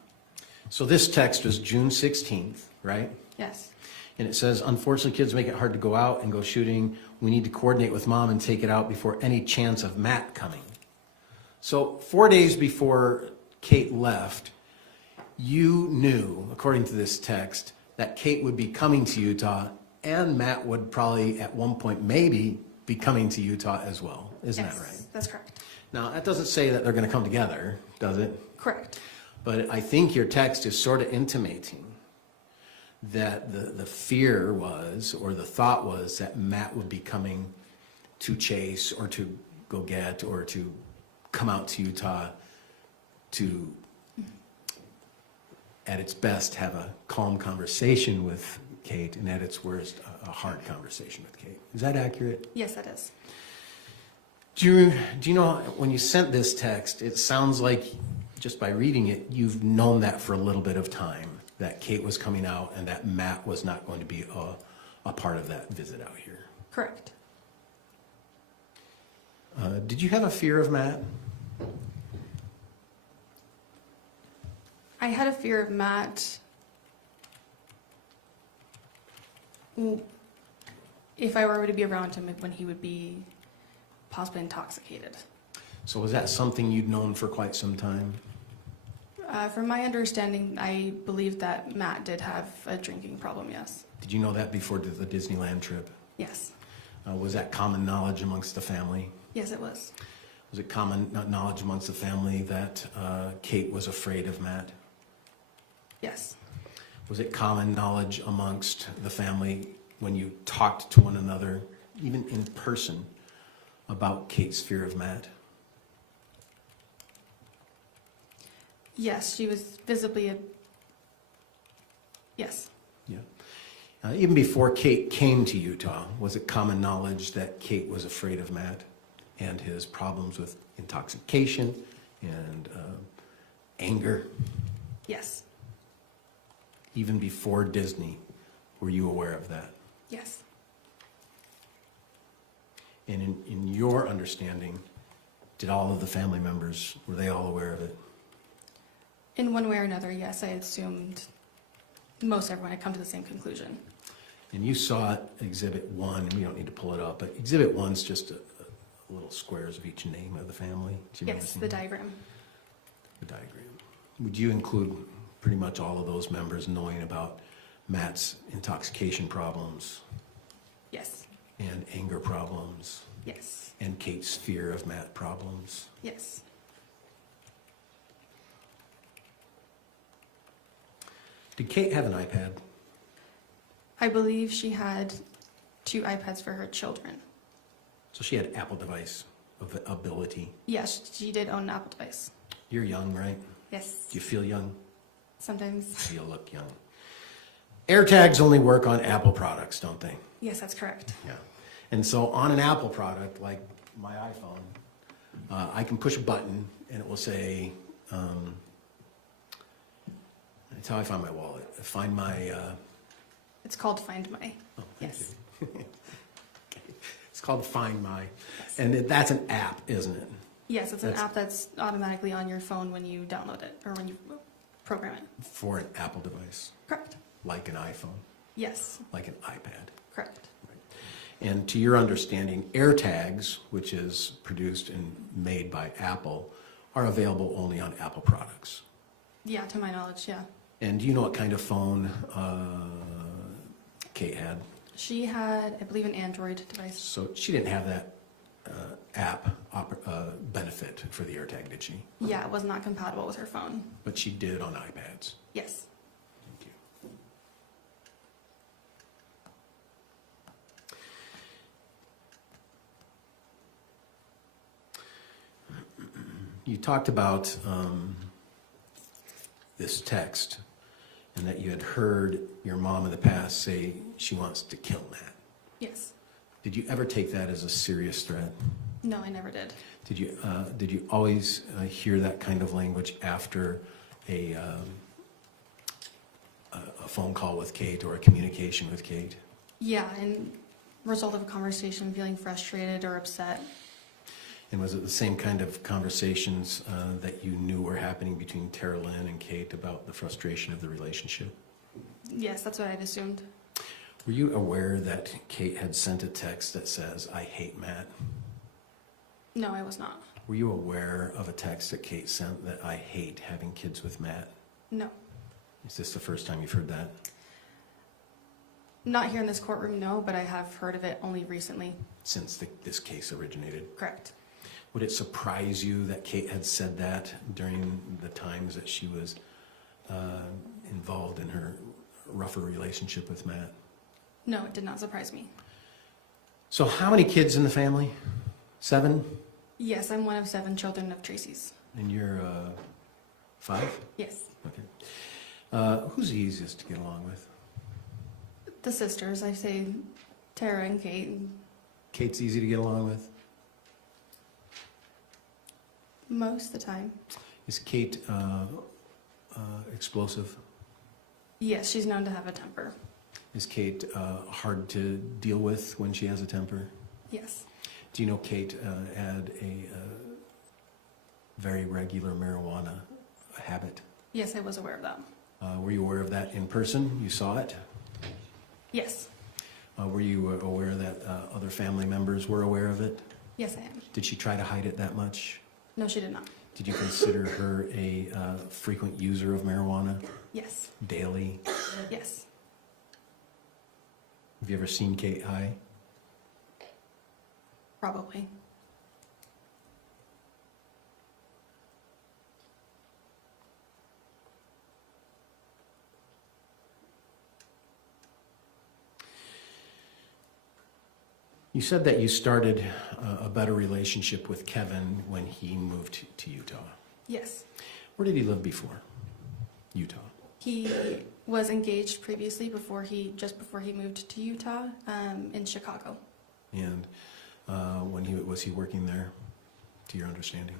So this text was June 16th, right? Yes. And it says, unfortunately, kids make it hard to go out and go shooting. We need to coordinate with mom and take it out before any chance of Matt coming. So 4 days before Kate left, you knew, according to this text, that Kate would be coming to Utah and Matt would probably at one point maybe be coming to Utah as well. Isn't Yes, that right? that's correct. Now, that doesn't say that they're going to come together, does it? Correct. But I think your text is sort of intimating that the fear was, or the thought was, that Matt would be coming to chase or to go get or to come out to Utah to, at its best, have a calm conversation with Kate, and at its worst, a hard conversation with Kate. Is that accurate? Yes, that is. Do you know, when you sent this text, it sounds like, just by reading it, you've known that for a little bit of time, that Kate was coming out and that Matt was not going to be a part of that visit out here. Correct. Did you have a fear of Matt? I had a fear of Matt if I were to be around him when he would be possibly intoxicated. So was that something you'd known for quite some time? From my understanding, I believe that Matt did have a drinking problem, yes. Did you know that before the Disneyland trip? Yes. Was that common knowledge amongst the family? Yes, it was. Was it common knowledge amongst the family that Kate was afraid of Matt? Yes. Was it common knowledge amongst the family when you talked to one another, even in person, about Kate's fear of Matt? Yes, she was visibly yes. Yeah. Even before Kate came to Utah, was it common knowledge that Kate was afraid of Matt and his problems with intoxication and anger? Yes. Even before Disney, were you aware of that? Yes. And in your understanding, did all of the family members, were they all aware of it? In one way or another, yes, I assumed most everyone had come to the same conclusion. And you saw it, Exhibit 1, we don't need to pull it up, but Exhibit 1's just a little squares of each name of the family. Do you remember Yes, seeing the that? diagram. The diagram. Would you include pretty much all of those members knowing about Matt's intoxication problems Yes. and anger problems Yes. and Kate's fear of Matt problems? Yes. Did Kate have an iPad? I believe she had 2 iPads for her children. So she had Apple device ability. Yes, she did own an Apple device. You're young, right? Yes. Do you feel young? Sometimes. You look young. AirTags only work on Apple products, don't they? Yes, that's correct. Yeah. And so on an Apple product, like my iPhone, I can push a button and it will say, that's how I find my wallet. Find my... It's called Find My. Oh, thank Yes. you. It's called Find My. And that's an app, isn't it? Yes, it's an That's- app that's automatically on your phone when you download it or when you program it. For an Apple device, Correct. like an iPhone, Yes, like an iPad. correct. And to your understanding, AirTags, which is produced and made by Apple, are available only on Apple products. Yeah, to my knowledge, yeah. And do you know what kind of phone Kate had? She had, I believe, an Android device. So she didn't have that app benefit for the AirTag, did she? Yeah, it was not compatible with her phone. But she did on iPads. Yes. Thank you. You talked about this text and that you had heard your mom in the past say she wants to kill Matt. Yes. Did you ever take that as a serious threat? No, I never did. Did you always hear that kind of language after a phone call with Kate or a communication with Kate? Yeah, and result of a conversation, feeling frustrated or upset. And was it the same kind of conversations that you knew were happening between Tara Lynn and Kate about the frustration of the relationship? Yes, that's what I'd assumed. Were you aware that Kate had sent a text that says, "I hate Matt"? No, I was not. Were you aware of a text that Kate sent that "I hate having kids with Matt"? No. Is this the first time you've heard that? Not here in this courtroom, no, but I have heard of it only recently. Since this case originated? Correct. Would it surprise you that Kate had said that during the times that she was involved in her rougher relationship with Matt? No, it did not surprise me. So how many kids in the family? 7? Yes, I'm one of 7 children of Tracey's. And you're 5? Yes. Okay. Who's the easiest to get along with? The sisters, I say Tara and Kate. Kate's easy to get along with? Most of the time. Is Kate explosive? Yes, she's known to have a temper. Is Kate hard to deal with when she has a temper? Yes. Do you know Kate had a very regular marijuana habit? Yes, I was aware of that. Were you aware of that in person? You saw it? Yes. Were you aware that other family members were aware of it? Yes, I am. Did she try to hide it that much? No, she did not. Did you consider her a frequent user of marijuana? Yes. Daily? Yes. Have you ever seen Kate high? Probably. You said that you started a better relationship with Kevin when he moved to Utah. Yes. Where did he live before Utah? He was engaged previously just before he moved to Utah, in Chicago. And was he working there, to your understanding?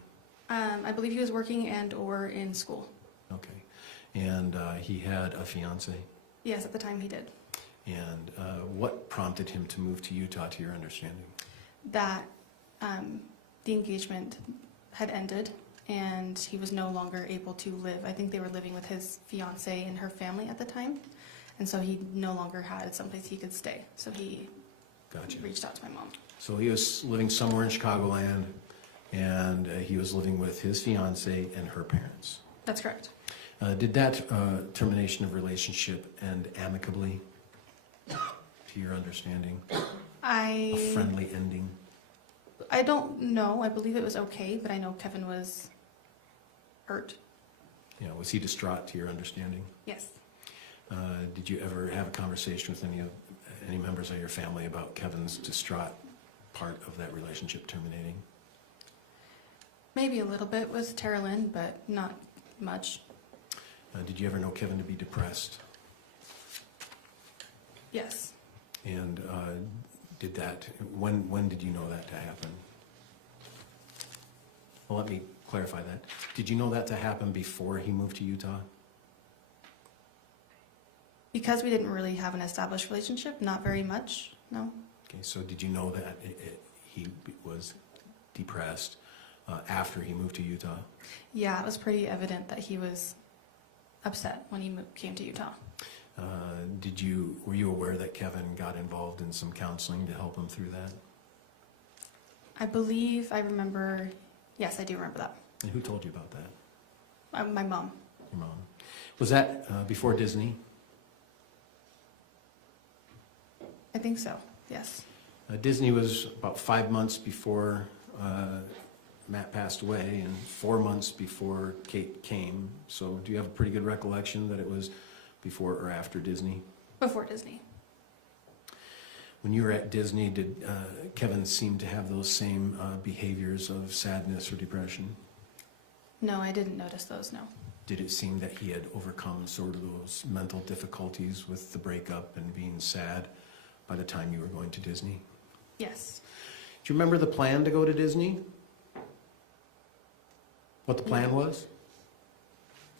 I believe he was working and/or in school. Okay. And he had a fiance? Yes, at the time he did. And what prompted him to move to Utah, to your understanding? That the engagement had ended and he was no longer able to live. I think they were living with his fiance and her family at the time. And so he no longer had someplace he could stay. So he reached out to my mom. So he was living somewhere in Chicagoland, and he was living with his fiance and her parents. That's correct. Did that termination of relationship end amicably, to your understanding? A friendly ending? I don't know. I believe it was okay, but I know Kevin was hurt. You know, was he distraught, to your understanding? Yes. Did you ever have a conversation with any members of your family about Kevin's distraught part of that relationship terminating? Maybe a little bit with Terralyn, but not much. Did you ever know Kevin to be depressed? Yes. And when did you know that to happen? Well, let me clarify that. Did you know that to happen before he moved to Utah? Because we didn't really have an established relationship, not very much, no. Okay, so did you know that he was depressed after he moved to Utah? Yeah, it was pretty evident that he was upset when he came to Utah. Were you aware that Kevin got involved in some counseling to help him through that? I believe I remember, yes, I do remember that. And who told you about that? My mom. Your mom. Was that before Disney? I think so, yes. Disney was about 5 months before Matt passed away and 4 months before Kate came. So do you have a pretty good recollection that it was before or after Disney? Before Disney. When you were at Disney, did Kevin seem to have those same behaviors of sadness or depression? No, I didn't notice those, no. Did it seem that he had overcome sort of those mental difficulties with the breakup and being sad by the time you were going to Disney? Yes. Do you remember the plan to go to Disney? What the plan was?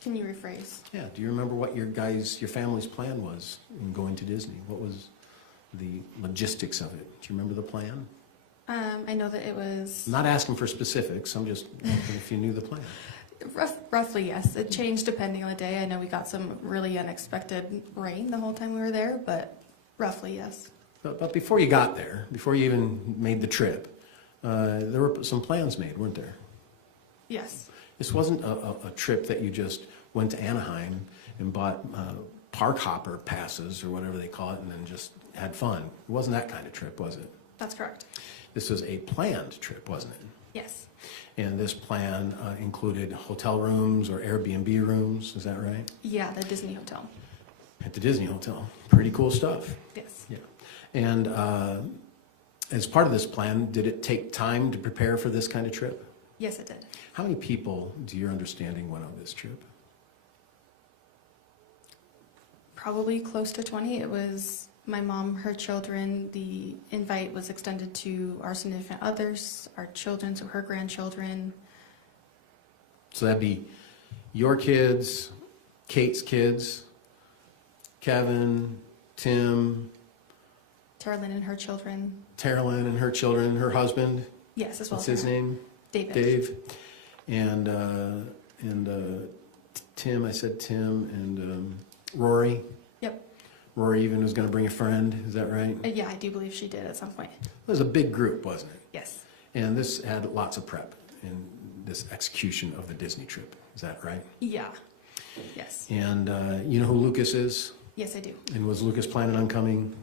Can you rephrase? Yeah, do you remember what your family's plan was in going to Disney? What was the logistics of it? Do you remember the plan? I know that it was... I'm not asking for specifics, I'm just asking if you knew the plan. Roughly, yes. It changed depending on the day. I know we got some really unexpected rain the whole time we were there, but roughly, yes. But before you got there, before you even made the trip, there were some plans made, weren't there? Yes. This wasn't a trip that you just went to Anaheim and bought park hopper passes or whatever they call it and then just had fun. It wasn't that kind of trip, was it? That's correct. This was a planned trip, wasn't it? Yes. And this plan included hotel rooms or Airbnb rooms, is that right? Yeah, the Disney Hotel. At the Disney Hotel. Pretty cool stuff. Yes. Yeah. And as part of this plan, did it take time to prepare for this kind of trip? Yes, it did. How many people, to your understanding, went on this trip? Probably close to 20. It was my mom, her children. The invite was extended to our significant others, our children, so her grandchildren. So that'd be your kids, Kate's kids, Kevin, Tim, Terralyn and her children. Terralyn and her children, her husband. Yes, as well. What's his name? David. Dave. And Tim, I said Tim, and Rory. Yep. Rory even was going to bring a friend, is that right? Yeah, I do believe she did at some point. It was a big group, wasn't it? Yes. And this had lots of prep in this execution of the Disney trip, is that right? Yeah. Yes. And you know who Lucas is? Yes, I do. And was Lucas planning on coming?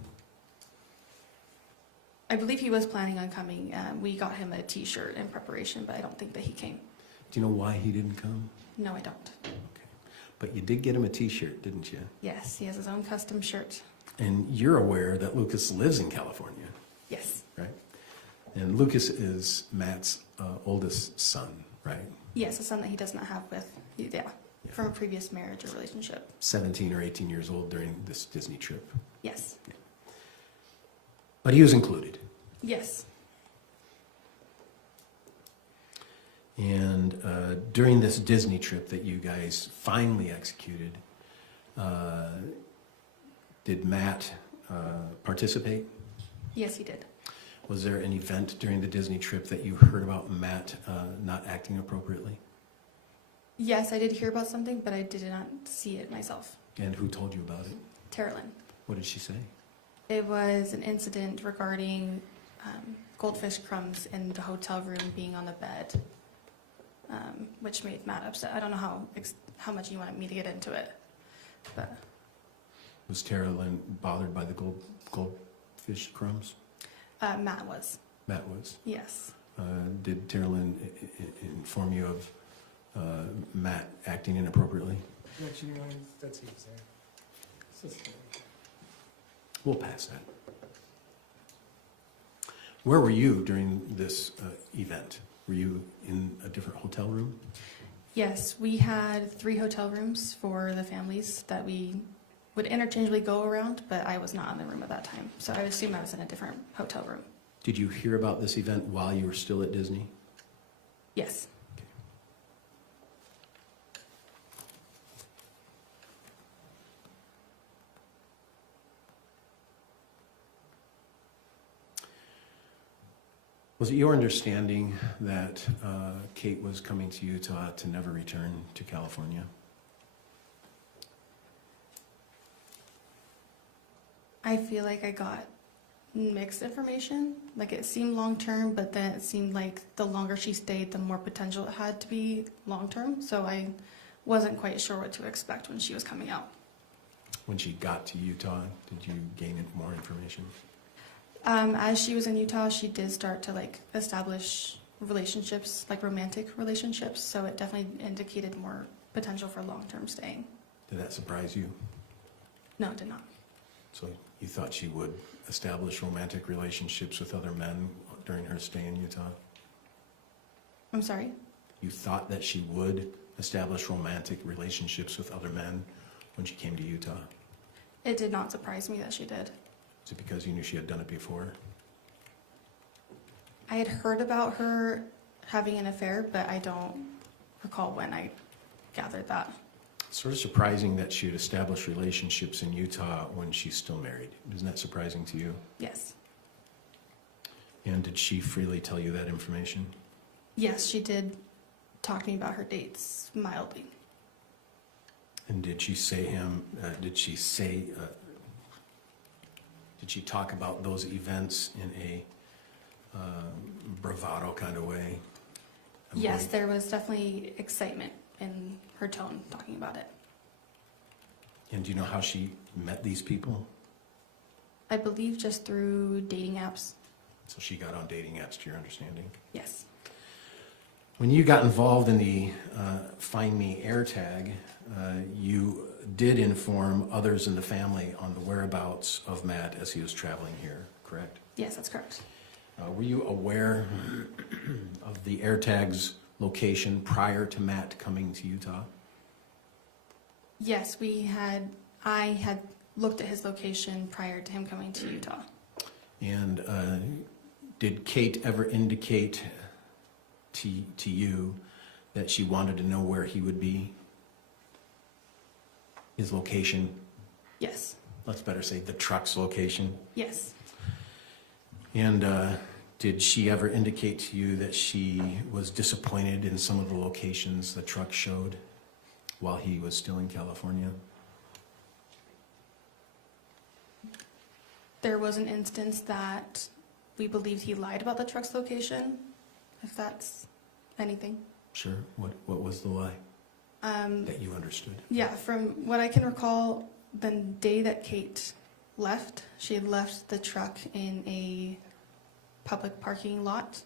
I believe he was planning on coming. We got him a T-shirt in preparation, but I don't think that he came. Do you know why he didn't come? No, I don't. But you did get him a T-shirt, didn't you? Yes, he has his own custom shirt. And you're aware that Lucas lives in California, Yes. right? And Lucas is Matt's oldest son, right? Yes, a son that he does not have with, from a previous marriage or relationship. 17 or 18 years old during this Disney trip. Yes. But he was included. Yes. And during this Disney trip that you guys finally executed, did Matt participate? Yes, he did. Was there an event during the Disney trip that you heard about Matt not acting appropriately? Yes, I did hear about something, but I did not see it myself. And who told you about it? Terrelyn. What did she say? It was an incident regarding goldfish crumbs in the hotel room being on the bed, which made Matt upset. I don't know how much you wanted me to get into it, but Was Terrelyn bothered by the goldfish crumbs? Matt was. Matt was. Yes. Did Terrelyn inform you of Matt acting inappropriately? That's what he's saying. We'll pass that. Where were you during this event? Were you in a different hotel room? Yes, we had 3 hotel rooms for the families that we would interchangeably go around, but I was not in the room at that time. So I assume I was in a different hotel room. Did you hear about this event while you were still at Disney? Yes. Was it your understanding that Kate was coming to Utah to never return to California? I feel like I got mixed information. Like it seemed long-term, but then it seemed like the longer she stayed, the more potential it had to be long-term. So I wasn't quite sure what to expect when she was coming out. When she got to Utah, did you gain more information? As she was in Utah, she did start to establish relationships, like romantic relationships. So it definitely indicated more potential for long-term staying. Did that surprise you? No, it did not. So you thought she would establish romantic relationships with other men during her stay in Utah? I'm sorry? You thought that she would establish romantic relationships with other men when she came to Utah? It did not surprise me that she did. Is it because you knew she had done it before? I had heard about her having an affair, but I don't recall when I gathered that. Sort of surprising that she had established relationships in Utah when she's still married. Isn't that surprising to you? Yes. And did she freely tell you that information? Yes, she did talk to me about her dates mildly. And did she talk about those events in a bravado kind of way? Yes, there was definitely excitement in her tone talking about it. And do you know how she met these people? I believe just through dating apps. So she got on dating apps, to your understanding? Yes. When you got involved in the Find Me AirTag, you did inform others in the family on the whereabouts of Matt as he was traveling here, correct? Yes, that's correct. Were you aware of the AirTag's location prior to Matt coming to Utah? Yes, I had looked at his location prior to him coming to Utah. And did Kate ever indicate to you that she wanted to know where he would be? His location? Yes. Let's better say the truck's location. Yes. And did she ever indicate to you that she was disappointed in some of the locations the truck showed while he was still in California? There was an instance that we believed he lied about the truck's location, if that's anything. Sure. What was the lie that you understood? Yeah, from what I can recall, the day that Kate left, she had left the truck in a public parking lot,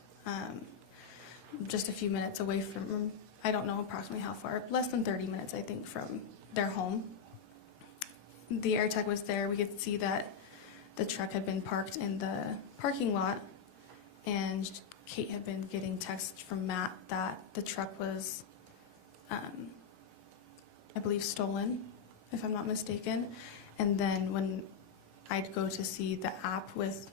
just a few minutes away from, I don't know approximately how far, less than 30 minutes, I think, from their home. The AirTag was there. We could see that the truck had been parked in the parking lot, and Kate had been getting texts from Matt that the truck was, I believe, stolen, if I'm not mistaken. And then when I'd go to see the app with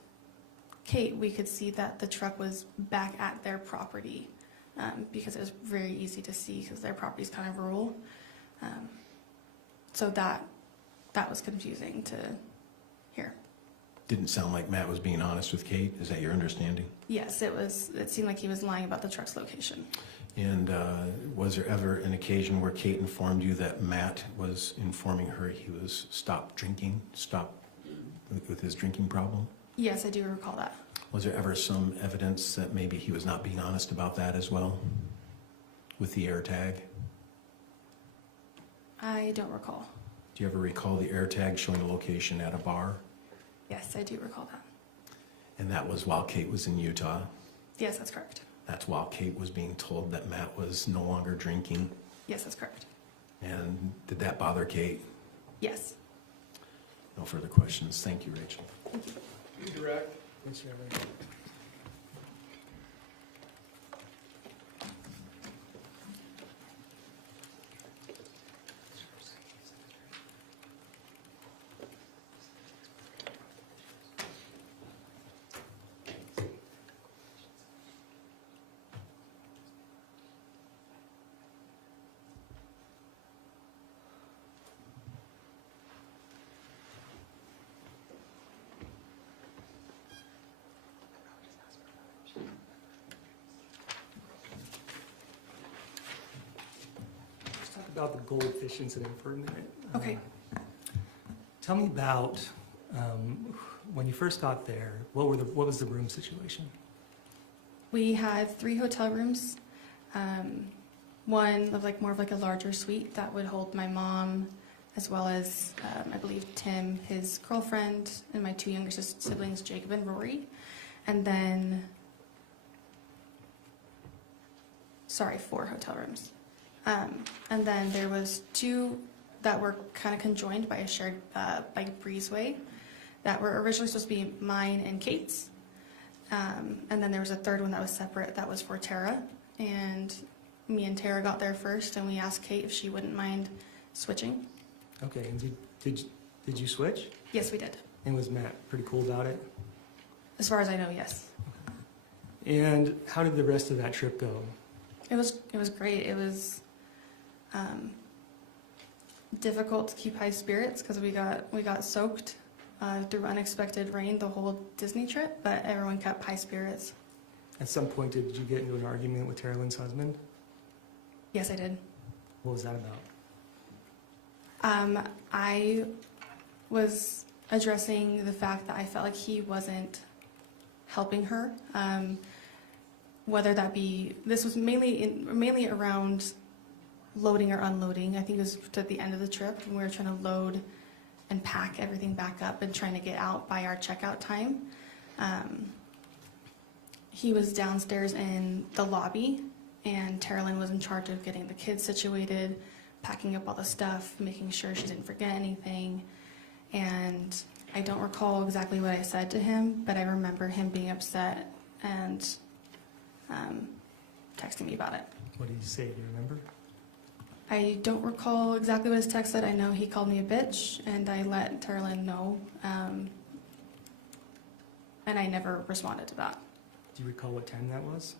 Kate, we could see that the truck was back at their property, because it was very easy to see because their property is kind of rural. So that was confusing to hear. Didn't sound like Matt was being honest with Kate. Is that your understanding? Yes, it seemed like he was lying about the truck's location. And was there ever an occasion where Kate informed you that Matt was informing her he was stopped with his drinking problem? Yes, I do recall that. Was there ever some evidence that maybe he was not being honest about that as well with the AirTag? I don't recall. Do you ever recall the AirTag showing a location at a bar? Yes, I do recall that. And that was while Kate was in Utah? Yes, that's correct. That's while Kate was being told that Matt was no longer drinking? Yes, that's correct. And did that bother Kate? Yes. No further questions. Thank you, Rachel. Direct. Thanks, Chairman. Let's talk about the goldfish incident for a minute. Okay. Tell me about when you first got there. What was the room situation? We had 3 hotel rooms. One of more of a larger suite that would hold my mom, as well as I believe Tim, his girlfriend, and my 2 younger siblings, Jacob and Rory. And then, 4 hotel rooms. And then there was 2 that were kind of conjoined by a shared bike breezeway that were originally supposed to be mine and Kate's. And then there was a 3rd one that was separate that was for Tara. And me and Tara got there first, and we asked Kate if she wouldn't mind switching. Okay, and did you switch? Yes, we did. And was Matt pretty cool about it? As far as I know, yes. And how did the rest of that trip go? It was great. It was difficult to keep high spirits because we got soaked through unexpected rain the whole Disney trip, but everyone kept high spirits. At some point, did you get into an argument with Tara Lynn's husband? Yes, I did. What was that about? I was addressing the fact that I felt like he wasn't helping her. Whether that be, this was mainly around loading or unloading. I think it was at the end of the trip when we were trying to load and pack everything back up and trying to get out by our checkout time. He was downstairs in the lobby, and Tara Lynn was in charge of getting the kids situated, packing up all the stuff, making sure she didn't forget anything. And I don't recall exactly what I said to him, but I remember him being upset and texting me about it. What did he say? Do you remember? I don't recall exactly what his text said. I know he called me a bitch, and I let Tara Lynn know, and I never responded to that. Do you recall what time that was?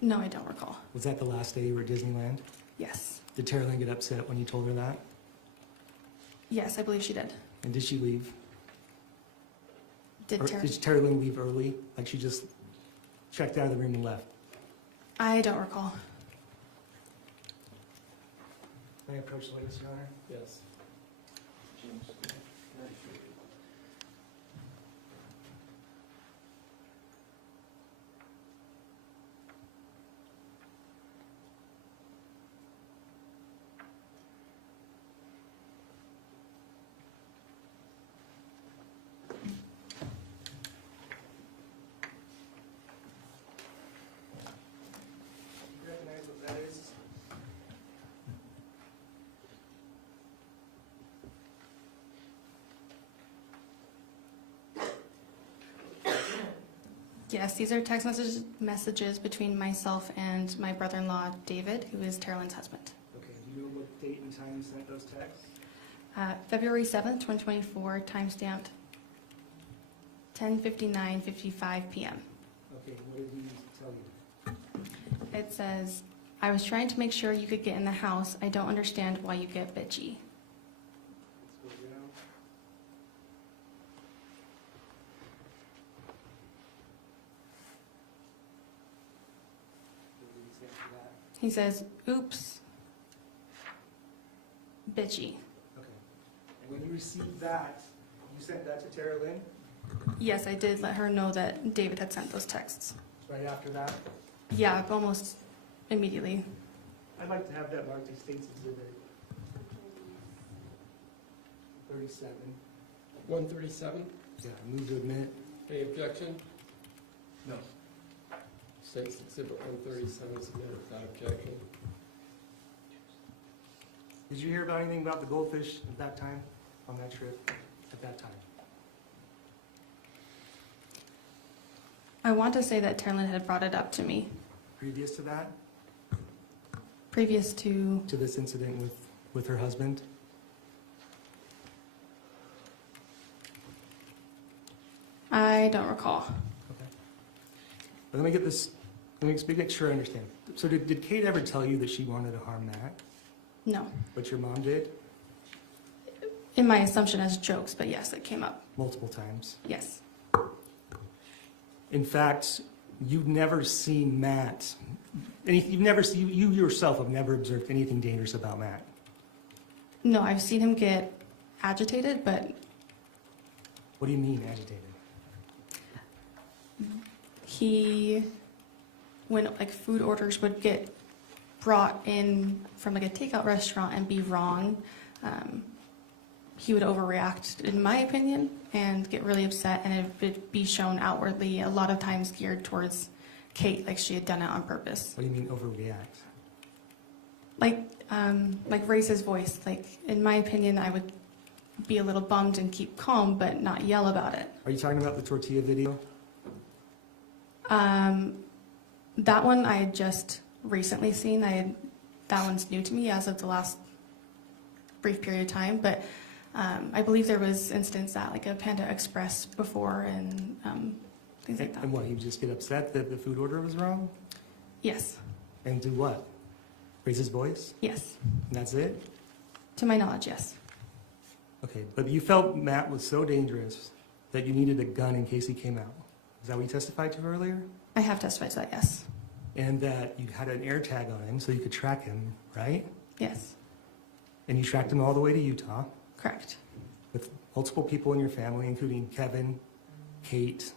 No, I don't recall. Was that the last day you were at Disneyland? Yes. Did Tara Lynn get upset when you told her that? Yes, I believe she did. And did she leave? Did Tara Lynn leave early? Like she just checked out of the room and left? I don't recall. May I approach the witness, Your Honor? Yes. Yes, these are text messages between myself and my brother-in-law, David, who is Tara Lynn's husband. Okay, do you know what date and time you sent those texts? February 7th, 2024, timestamped 10:59:55 p.m. Okay, what did he tell you? It says, I was trying to make sure you could get in the house. I don't understand why you get bitchy. Let's go down. What did he say after that? He says, oops, bitchy. Okay. And when you received that, you sent that to Tara Lynn? Yes, I did let her know that David had sent those texts. Right after that? Yeah, almost immediately. I'd like to have that marked as State's Exhibit 37. 137, Yeah, move to admit. any objection? No. State's Exhibit 137 submitted without objection. Did you hear about anything about the goldfish at that time, on that trip, at that time? I want to say that Tara Lynn had brought it up to me Previous to that, previous to, to this incident with her husband? I don't recall. Okay. But let me get this, let me make sure I understand. So did Kate ever tell you that she wanted to harm Matt? No. But your mom did? In my assumption as jokes, but yes, it came up. Multiple times. Yes. In fact, you've never seen Matt, you yourself have never observed anything dangerous about Matt. No, I've seen him get agitated, but What do you mean agitated? when like food orders would get brought in from like a takeout restaurant and be wrong, he would overreact, in my opinion, and get really upset, and it would be shown outwardly, a lot of times geared towards Kate, like she had done it on purpose. What do you mean overreact? Like raise his voice. Like, in my opinion, I would be a little bummed and keep calm, but not yell about it. Are you talking about the tortilla video? That one I had just recently seen. That one's new to me as of the last brief period of time, but I believe there was instance at like a Panda Express before and things like that. And what, he would just get upset that the food order was wrong? Yes. And do what? Raise his voice? Yes. And that's it? To my knowledge, yes. Okay, but you felt Matt was so dangerous that you needed a gun in case he came out. Is that what you testified to earlier? I have testified to that, yes. And that you had an AirTag on him so you could track him, right? Yes. And you tracked him all the way to Utah Correct. with multiple people in your family, including Kevin, Kate,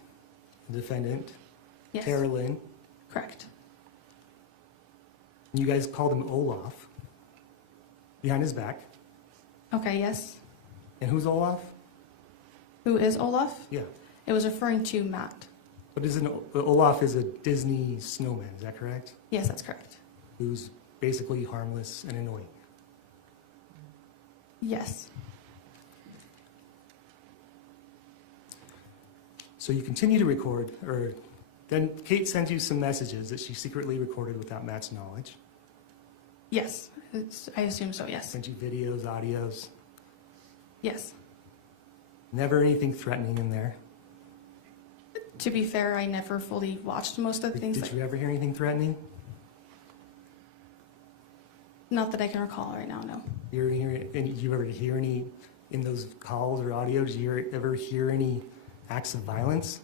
the defendant, Yes. Tara Lynn. Correct. And you guys called him Olaf behind his back. Okay, yes. And who's Olaf? Who is Olaf? Yeah. It was referring to Matt. But Olaf is a Disney snowman, is that correct? Yes, that's correct. Who's basically harmless and annoying. Yes. So you continue to record, or then Kate sends you some messages that she secretly recorded without Matt's knowledge. Yes. I assume so, yes. Sent you videos, audios. Yes. Never anything threatening in there. To be fair, I never fully watched most of the things. Did you ever hear anything threatening? Not that I can recall right now, no. Did you ever hear any in those calls or audio? Did you ever hear any acts of violence?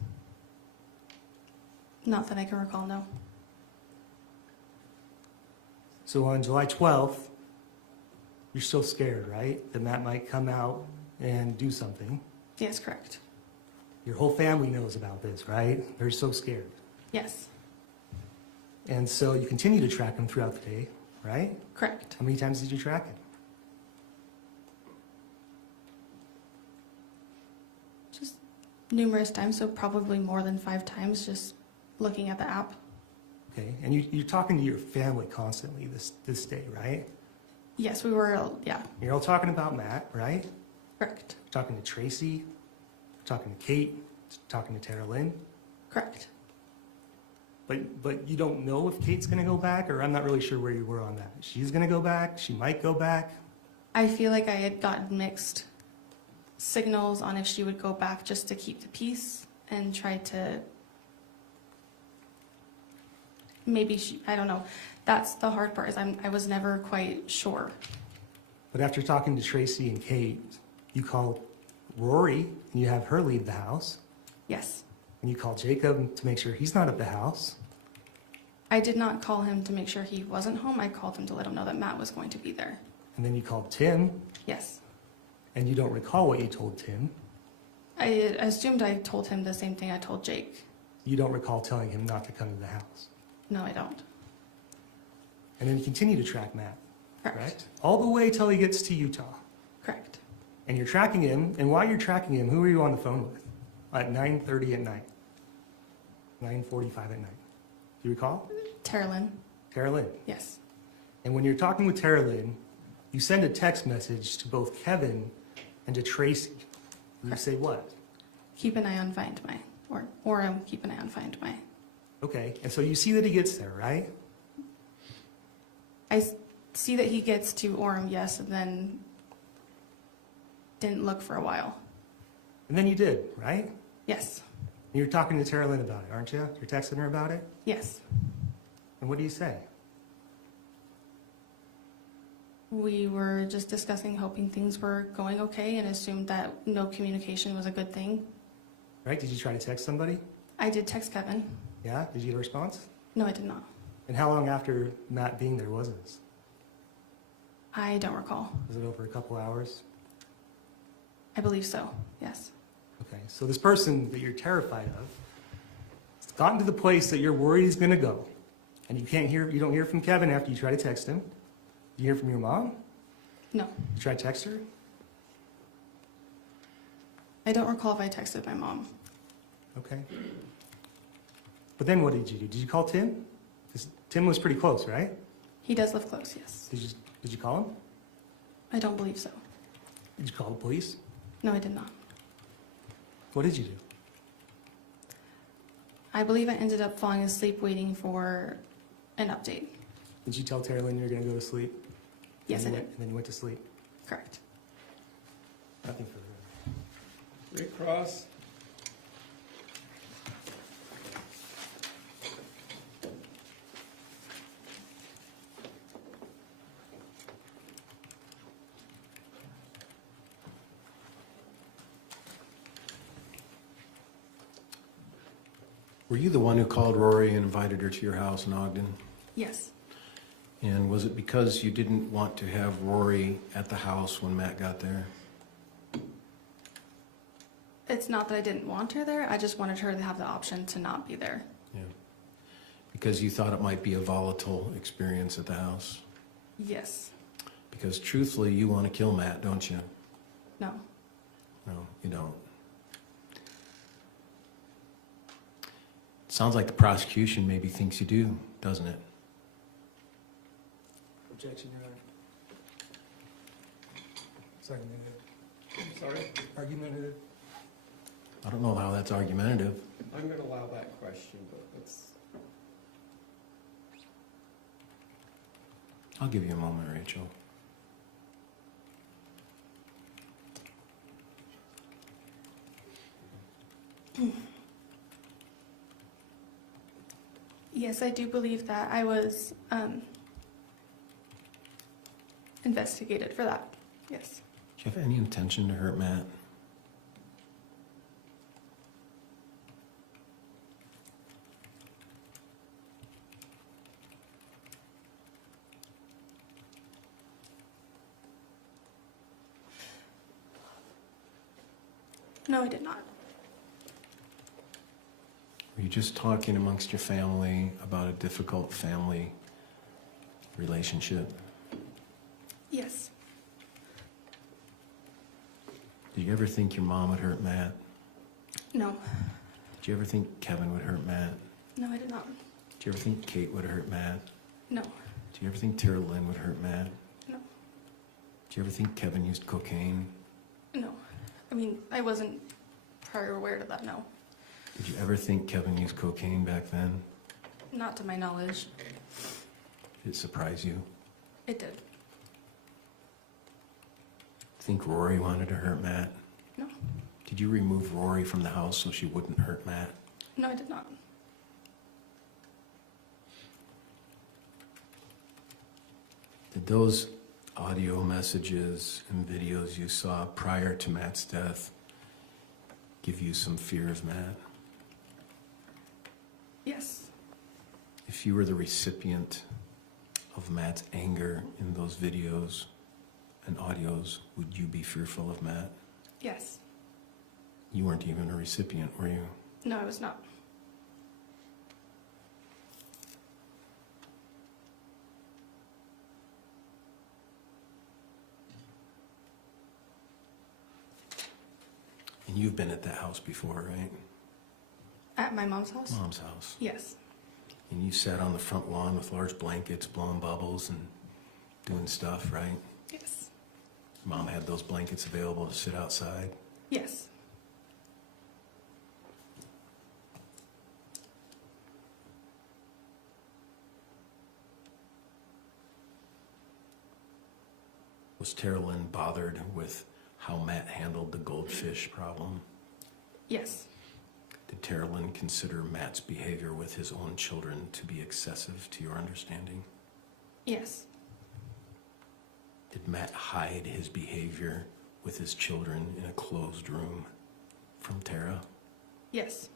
Not that I can recall, no. So on July 12th, you're still scared, right? That Matt might come out and do something. Yes, correct. Your whole family knows about this, right? They're so scared. Yes, And so you continue to track him throughout the day, right? correct. How many times did you track him? Just numerous times, so probably more than 5 times, just looking at the app. Okay, and you're talking to your family constantly this day, right? Yes, we were, yeah, You're all talking about Matt, right? correct, Talking to Tracey, talking to Kate, talking to Tara Lynn. correct. But you don't know if Kate's gonna go back, or I'm not really sure where you were on that. She's gonna go back, she might go back. I feel like I had gotten mixed signals on if she would go back just to keep the peace and try to, maybe she, I don't know. That's the hard part, is I was never quite sure. But after talking to Tracey and Kate, you called Rory and you have her leave the house. Yes. And you called Jacob to make sure he's not at the house. I did not call him to make sure he wasn't home. I called him to let him know that Matt was going to be there. And then you called Tim, Yes. and you don't recall what you told Tim. I assumed I told him the same thing I told Jake. You don't recall telling him not to come to the house. No, I don't. And then you continue to track Matt, Correct. correct? All the way till he gets to Utah. Correct. And you're tracking him, and while you're tracking him, who are you on the phone with? At 9:30 at night. 9:45 at night. Do you recall? Tara Lynn. Tara Lynn. Yes. And when you're talking with Tara Lynn, you send a text message to both Kevin and to Tracey. And you say what? Keep an eye on Find My. Or keep an eye on Find My. Okay, and so you see that he gets there, right? I see that he gets to Orem, yes, and then didn't look for a while. And then you did, right? Yes. And you're talking to Tara Lynn about it, aren't you? You're texting her about it? Yes. And what do you say? We were just discussing, hoping things were going okay, and assumed that no communication was a good thing. Right? Did you try to text somebody? I did text Kevin. Yeah? Did you get a response? No, I did not. And how long after Matt being there was this? I don't recall. Was it over a couple hours? I believe so, yes. Okay, so this person that you're terrified of has gotten to the place that you're worried he's gonna go. And you don't hear from Kevin after you try to text him. You hear from your mom? No. You try to text her? I don't recall if I texted my mom. Okay. But then what did you do? Did you call Tim? 'Cause Tim was pretty close, right? He does live close, yes. Did you call him? I don't believe so. Did you call the police? No, I did not. What did you do? I believe I ended up falling asleep waiting for an update. Did you tell Tara Lynn you were gonna go to sleep? Yes, I did. And then you went to sleep? Correct. Nothing further. Recross. Were you the one who called Rory and invited her to your house in Ogden? Yes. And was it because you didn't want to have Rory at the house when Matt got there? It's not that I didn't want her there, I just wanted her to have the option to not be there. Yeah. Because you thought it might be a volatile experience at the house? Yes. Because truthfully, you want to kill Matt, don't you? No. No, you don't. Sounds like the prosecution maybe thinks you do, doesn't it? Objection, Your Honor. It's argumentative. I'm sorry? Argumentative. I don't know how that's argumentative. I'm going to allow that question, but let's, I'll give you a moment, Rachel. Yes, I do believe that I was investigated for that. Yes. Do you have any intention to hurt Matt? No, I did not. Were you just talking amongst your family about a difficult family relationship? Yes. Did you ever think your mom would hurt Matt? No. Did you ever think Kevin would hurt Matt? No, I did not. Did you ever think Kate would hurt Matt? No. Did you ever think Tara Lynn would hurt Matt? No. Did you ever think Kevin used cocaine? No. I mean, I wasn't prior aware to that, no. Did you ever think Kevin used cocaine back then? Not to my knowledge. Did it surprise you? It did. Think Rory wanted to hurt Matt? No. Did you remove Rory from the house so she wouldn't hurt Matt? No, I did not. Did those audio messages and videos you saw prior to Matt's death give you some fear of Matt? Yes. If you were the recipient of Matt's anger in those videos and audios, would you be fearful of Matt? Yes. You weren't even a recipient, were you? No, I was not. And you've been at that house before, right? At my mom's house? Mom's house. Yes. And you sat on the front lawn with large blankets, blowing bubbles and doing stuff, right? Yes. Mom had those blankets available to sit outside. Yes. Was Tara Lynn bothered with how Matt handled the goldfish problem? Yes. Did Tara Lynn consider Matt's behavior with his own children to be excessive to your understanding? Yes. Did Matt hide his behavior with his children in a closed room from Tara? Yes.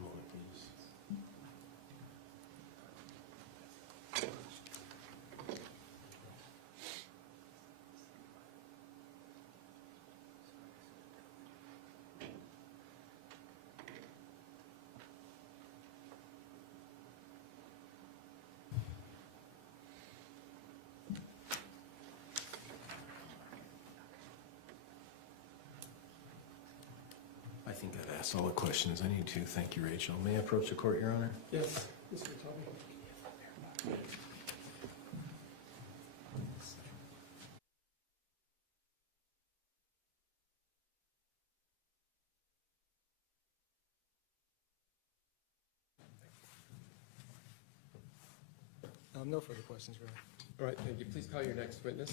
Moment, please. I think I've asked all the questions I need to. Thank you, Rachel. May I approach the court, Your Honor? Yes, Mr. Tubby. No further questions, Your Honor. All right, thank you. Please call your next witness.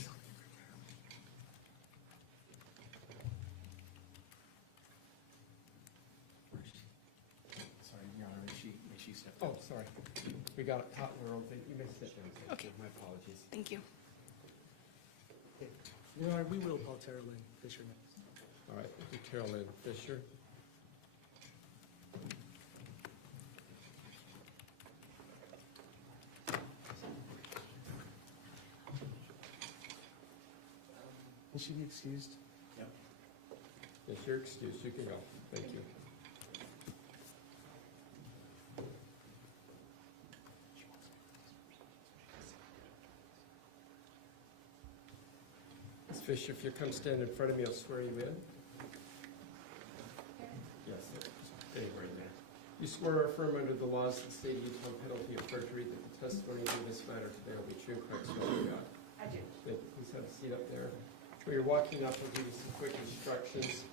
Sorry, Your Honor, may she step Oh, sorry. We got caught in our own thing. You may sit down. Okay. My apologies. Thank you. Your Honor, we will call Tara Lynn Fisher next. All right, thank you, Tara Lynn Fisher. Can she be excused? Yes, you're excused. You can go. Thank you. Ms. Fisher, if you come stand in front of me, I'll swear you in. Yes, sir. Anywhere in there. You swear or affirm under the laws of the state of Utah, penalty of perjury, that the testimony in this matter today will be true and correct, so help you God. I do. Thank you. Please have a seat up there. When you're walking up, I'll give you some quick instructions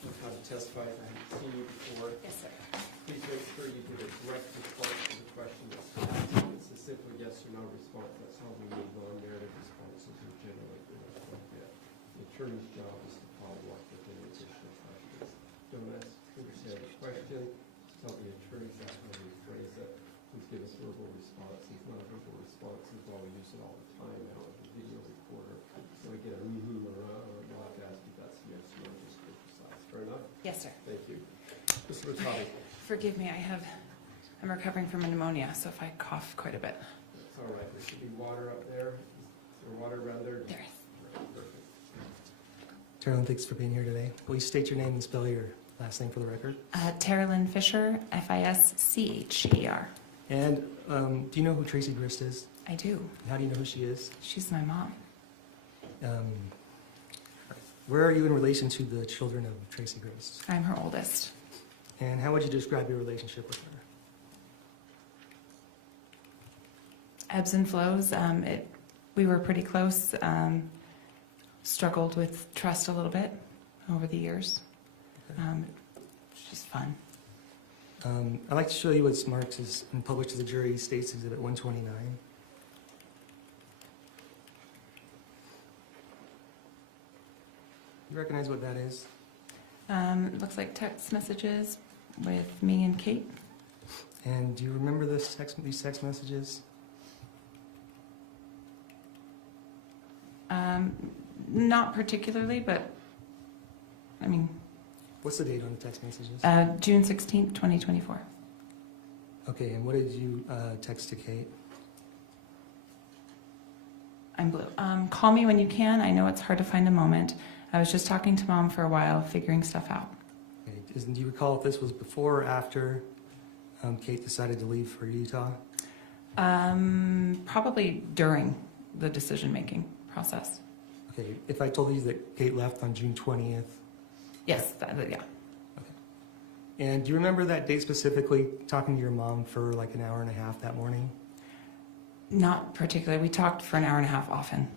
on how to testify if I haven't seen you before. Yes, sir. Please make sure you give a direct response to the question that's asked. It's a simple yes or no response. That's how we need non-narrative responses are generally appropriate. The attorney's job is to follow up with any additional questions. Don't understand the question. Tell the attorney exactly how to rephrase it. Please give us verbal responses. Non-verbal responses, while we use it all the time now with the video recorder. So I get a or I'll have to ask you if that's yes or no, just to be precise. Fair enough? Yes, sir. Thank you. Mr. Rotati. Forgive me, I'm recovering from a pneumonia, so if I cough quite a bit. It's all right. There should be water up there. Is there water around there? There is. Perfect. Tara Lynn, thanks for being here today. Will you state your name and spell your last name for the record? Tara Lynn Fisher, Fischer. And do you know who Tracey Grist is? I do. How do you know who she is? She's my mom. Where are you in relation to the children of Tracey Grist? I'm her oldest. And how would you describe your relationship with her? Ebbs and flows. We were pretty close. Struggled with trust a little bit. over the years. It's just fun. I'd like to show you what's marked as and published to the jury, States Exhibit 129. You recognize what that is? It looks like text messages with me and Kate. And do you remember these text messages? Not particularly, but I mean, What's the date on the text messages? June 16th, 2024. Okay, and what did you text to Kate? I'm blue. Call me when you can. I know it's hard to find a moment. I was just talking to Mom for a while, figuring stuff out. Okay. Do you recall if this was before or after Kate decided to leave for Utah? Probably during the decision-making process. Okay, if I told you that Kate left on June 20th. Yes, yeah. Okay. And do you remember that date specifically, talking to your mom for like an hour and a half that morning? Not particularly. We talked for an hour and a half often.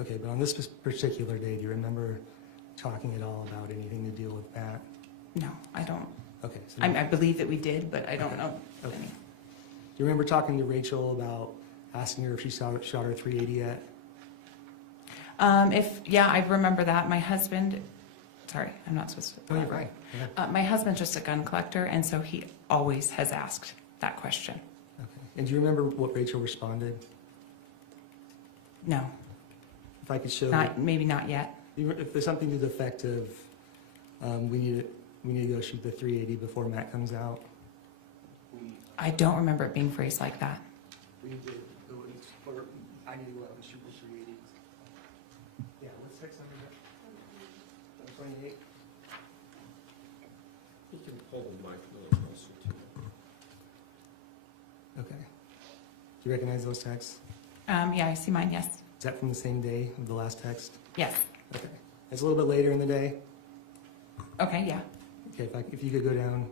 Okay, but on this particular day, do you remember talking at all about anything to deal with Matt? No, I don't. Okay. So I believe that we did, but I don't know. Okay. Any. Do you remember talking to Rachel about asking her if she shot her 380 yet? Yeah, I remember that. My husband, sorry, I'm not supposed to. No, you're right. My husband's just a gun collector, and so he always has asked that question. Okay. And do you remember what Rachel responded? No, If I could show maybe not yet. if there's something to the effect of we need to go shoot the 380 before Matt comes out. I don't remember it being phrased like that. We need to go or I need to go out and shoot the 380. Yeah, what's text number? 28. You can pull the mic a little closer to it. Okay. Do you recognize those texts? Yeah, I see mine, yes. Is that from the same day of the last text? Yes. Okay. It's a little bit later in the day. Okay, yeah. Okay, if you could go down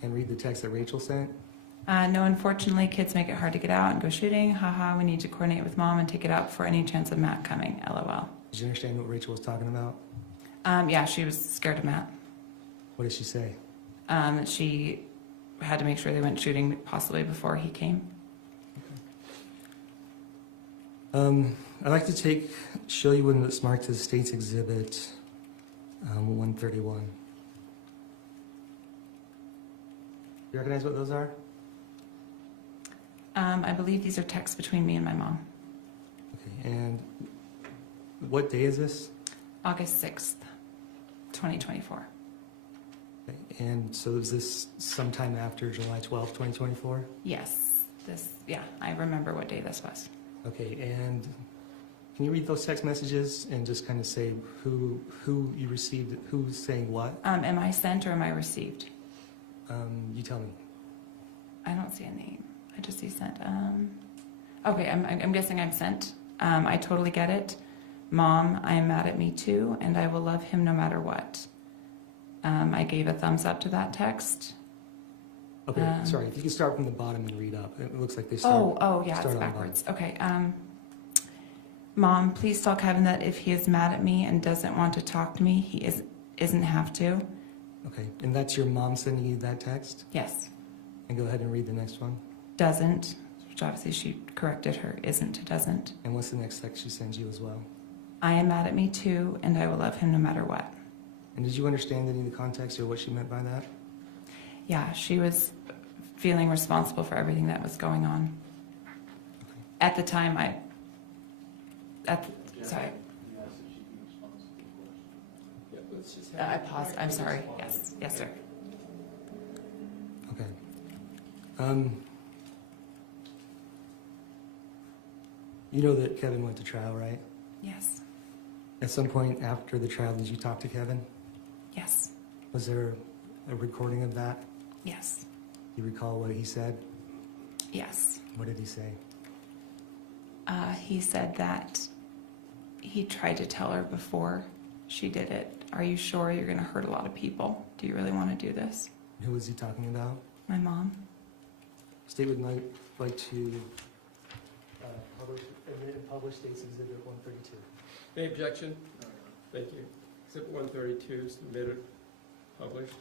and read the text that Rachel sent. No, unfortunately, kids make it hard to get out and go shooting. Haha, we need to coordinate with Mom and take it out for any chance of Matt coming. LOL. Did you understand what Rachel was talking about? Yeah, she was scared of Matt. What did she say? She had to make sure they went shooting possibly before he came. I'd like to show you one that's marked as States Exhibit 131. You recognize what those are? I believe these are texts between me and my mom. Okay, and what day is this? August 6th, 2024. Okay, and so is this sometime after July 12th, 2024? Yes, yeah, I remember what day this was. Okay, and can you read those text messages and just kind of say who you received, who's saying what? Am I sent or am I received? You tell me. I don't see a name. I just see sent. Okay, I'm guessing I'm sent. I totally get it. Mom, I am mad at me too, and I will love him no matter what. I gave a thumbs up to that text. Okay, sorry, if you can start from the bottom and read up. It looks like they start. Oh, yeah, start it's on the backwards. Okay. Mom, please tell Kevin that if he is mad at me and doesn't want to talk to me, he isn't have to. Okay, and that's your mom sending you that text? Yes. And go ahead and read the next one. Doesn't, which obviously she corrected her, isn't, doesn't. And what's the next text she sends you as well? I am mad at me too, and I will love him no matter what. And did you understand any of the context or what she meant by that? Yeah, she was feeling responsible for everything that was going on. Okay. At the time, sorry. Yeah, let's just I paused. I'm sorry. Yes, sir. Okay. You know that Kevin went to trial, right? Yes. At some point after the trial, did you talk to Kevin? Yes. Was there a recording of that? Yes. You recall what he said? Yes. What did he say? He said that he tried to tell her before she did it, are you sure you're going to hurt a lot of people? Do you really want to do this? Who was he talking about? My mom. State would like to publish States Exhibit 132. Any objection? Thank you. Exhibit 132, submitted, published.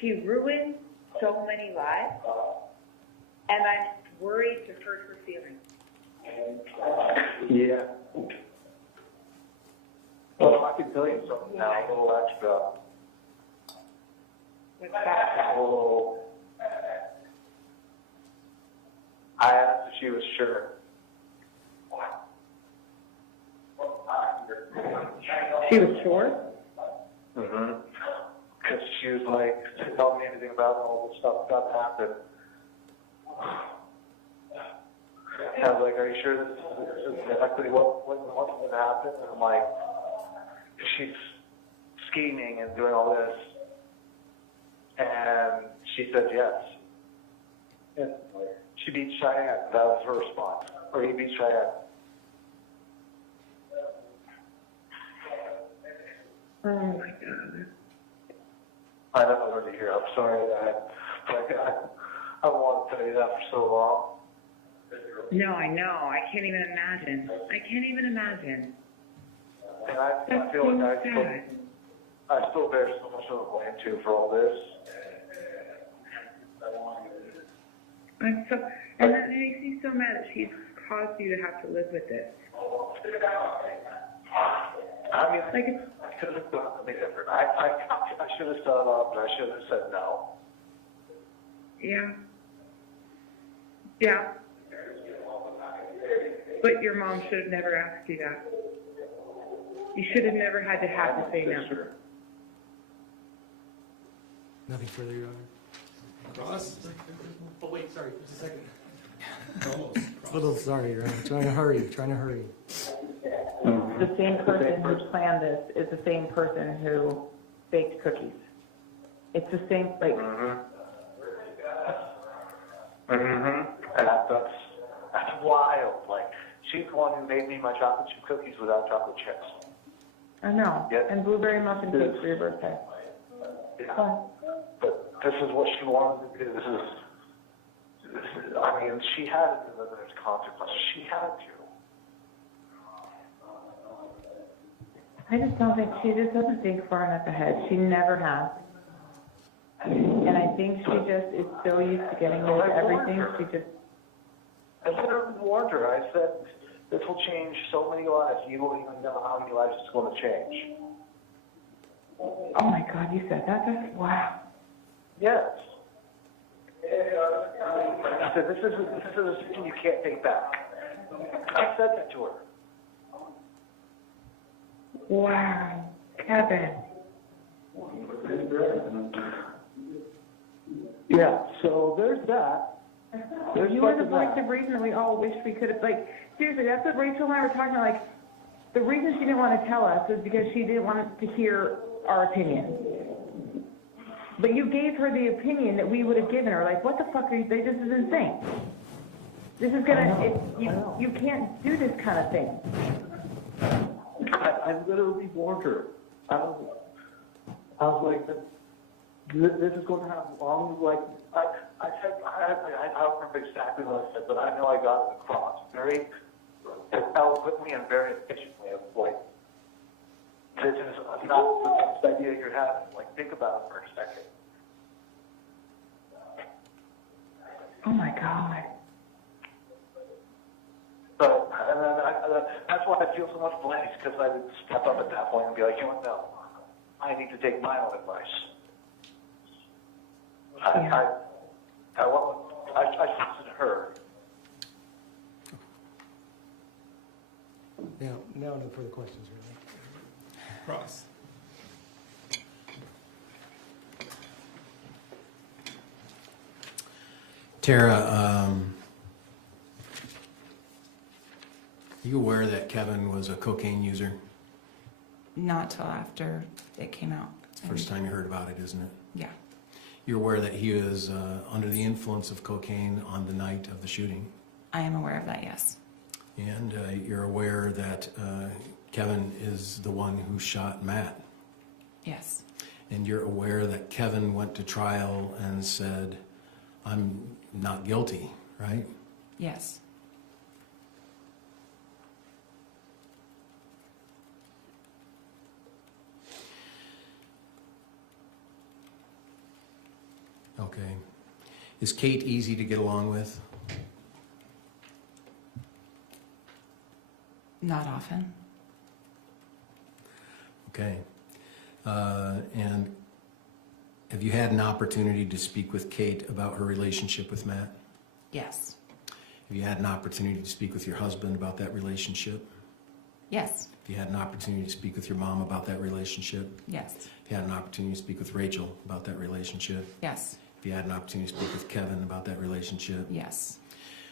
She ruined so many lives, and I'm worried to hurt her feelings. Yeah. Well, I can tell you something now, a little extra. What's that? Oh. I asked if she was sure. She was sure? Mm-hmm. Because she was like, tell me anything about all the stuff that happened. And I was like, are you sure this is exactly what happened? And I'm like, she's scheming and doing all this. And she said yes. And she beat Cheyenne. That was her response. Or he beat Cheyenne. Oh my God. I never heard to hear. I'm sorry that I wanted to tell you that for so long. No, I know. I can't even imagine. I can't even imagine. And I That's feel so like sad. I still bear so much of the blame too for all this. I'm so, and that makes me so mad that she's caused you to have to live with this. I mean, Like it's, I could have done something different. I should have stood up and I should have said no. yeah. Yeah. But your mom should have never asked you that. You should have never had to say no. Nothing further, Your Honor. Cross? Oh, wait, sorry, just a second. Almost. A little sorry, Your Honor. Trying to hurry. The same person who planned this is the same person who baked cookies. It's the same, like, And that's wild. Like, she's the one who made me my chocolate chip cookies without chocolate chips. I know. Yes. And blueberry muffin cake for your birthday. Yeah. But this is what she wanted to do. This is I mean, she had to live in its consequences. She had to. I just don't think, she just doesn't think far enough ahead. She never has. And I think she just is so used to getting away with everything, she just, I literally warned her. I said, this will change so many lives. You won't even know how many lives it's going to change. oh my God, you said that? That's, wow. Yes. I said, this is a decision you can't take back. I said that to her. Wow. Kevin. Yeah, so there's that. You were the voice of reason that we all wish we could have, like, seriously, that's what Rachel and I were talking about, like, the reason she didn't want to tell us was because she didn't want to hear our opinion. But you gave her the opinion that we would have given her, like, what the fuck are you, this is insane. This is gonna, you can't do this kind of thing. I literally warned her. I was like, this is going to have long, like, I said, I don't remember exactly what I said, but I know I got it across very eloquently and very efficiently. Of like, this is not the best idea you're having. Like, think about it for a second. Oh my God. But, and then that's why I feel so much blame, because I would step up at that point and be like, you know what, no, I need to take my own advice. I listened to her. Now, no further questions, really. Cross. Tara, you aware that Kevin was a cocaine user? Not till after it came out. It's the first time you heard about it, isn't it? Yeah. You're aware that he was under the influence of cocaine on the night of the shooting? I am aware of that, yes. And you're aware that Kevin is the one who shot Matt? Yes. And you're aware that Kevin went to trial and said, I'm not guilty, right? Yes. Okay. Is Kate easy to get along with? Not often. Okay. And have you had an opportunity to speak with Kate about her relationship with Matt? Yes. Have you had an opportunity to speak with your husband about that relationship? Yes. Have you had an opportunity to speak with your mom about that relationship? Yes. Have you had an opportunity to speak with Rachel about that relationship? Yes. Have you had an opportunity to speak with Kevin about that relationship? Yes.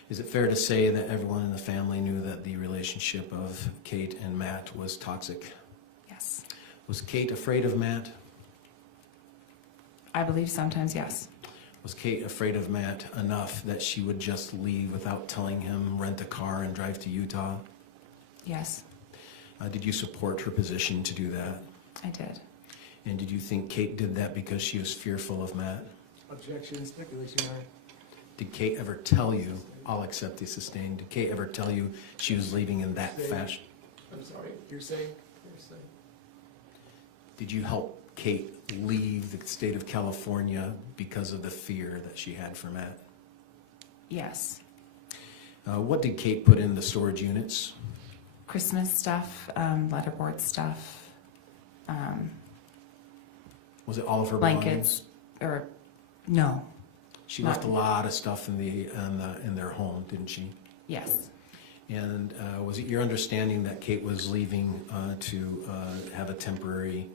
Is it fair to say that everyone in the family knew that the relationship of Kate and Matt was toxic? Yes. Was Kate afraid of Matt? I believe sometimes yes. Was Kate afraid of Matt enough that she would just leave without telling him, rent a car, and drive to Utah? Yes. Did you support her position to do that? I did. And did you think Kate did that because she was fearful of Matt? Objection, speculation, Your Honor. Did Kate ever tell you, I'll accept the sustained, did Kate ever tell you she was leaving in that fashion? I'm sorry, you're saying? Did you help Kate leave the state of California because of the fear that she had for Matt? Yes. What did Kate put in the storage units? Christmas stuff, letterboard stuff, Was it all of her blankets, or no. She left a lot of stuff in their home, didn't she? Yes. And was it your understanding that Kate was leaving to have a temporary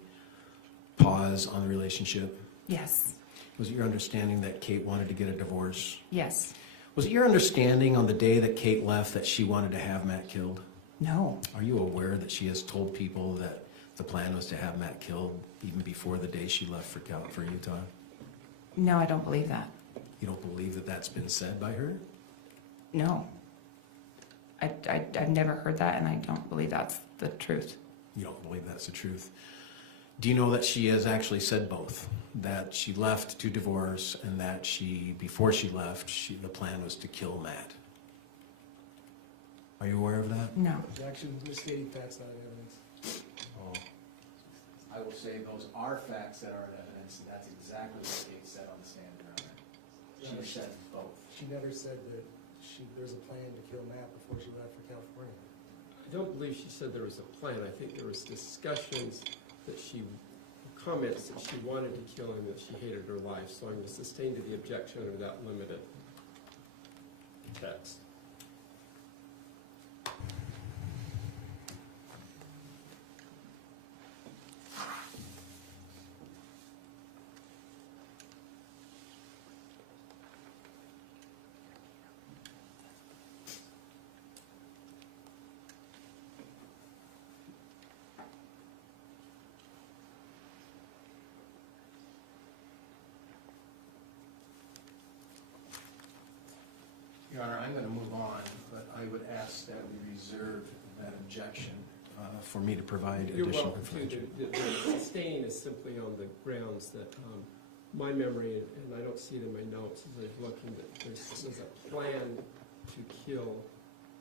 pause on the relationship? Yes. Was it your understanding that Kate wanted to get a divorce? Yes. Was it your understanding on the day that Kate left that she wanted to have Matt killed? No. Are you aware that she has told people that the plan was to have Matt killed even before the day she left for Utah? No, I don't believe that. You don't believe that that's been said by her? No. I've never heard that, and I don't believe that's the truth. You don't believe that's the truth. Do you know that she has actually said both? That she left to divorce, and that before she left, the plan was to kill Matt. Are you aware of that? No. Objection, misstating facts, not evidence. Oh. I will say those are facts that are evidence, and that's exactly what Kate said on the stand, Your Honor. She said both. She never said that there's a plan to kill Matt before she left for California. I don't believe she said there was a plan. I think there was discussions that comments that she wanted to kill him, that she hated her life. So I'm sustained to the objection under that limited text. Your Honor, I'm going to move on, but I would ask that we reserve that objection for me to provide You're additional welcome to. information. The sustaining is simply on the grounds that my memory, and I don't see it in my notes as I'm looking, that there's a plan to kill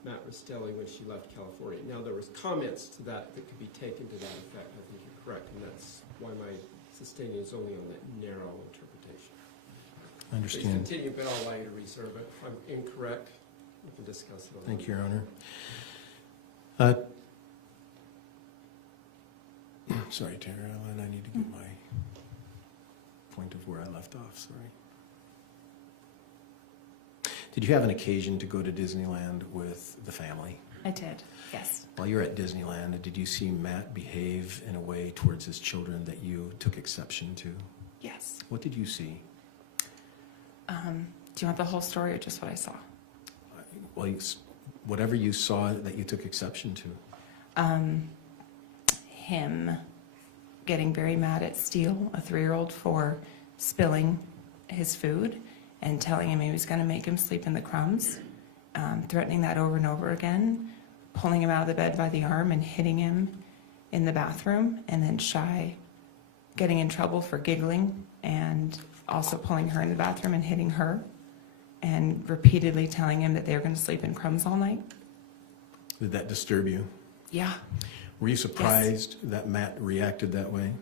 Matt Restelli when she left California. Now, there was comments to that could be taken to that effect. I think you're correct, and that's why my sustaining is only on that narrow interpretation. I understand. Please continue, but I'll allow you to reserve it. If I'm incorrect, we can discuss it. Thank you, Your Honor. Sorry, Tara, and I need to get my point of where I left off, sorry. Did you have an occasion to go to Disneyland with the family? I did, yes. While you were at Disneyland, did you see Matt behave in a way towards his children that you took exception to? Yes. What did you see? Do you want the whole story or just what I saw? Well, whatever you saw that you took exception to. Him getting very mad at Steele, a 3-year-old, for spilling his food and telling him he was going to make him sleep in the crumbs, threatening that over and over again, pulling him out of the bed by the arm and hitting him in the bathroom, and then Shy getting in trouble for giggling and also pulling her in the bathroom and hitting her, and repeatedly telling him that they were going to sleep in crumbs all night. Did that disturb you? Yeah. Were you surprised that Matt reacted that way?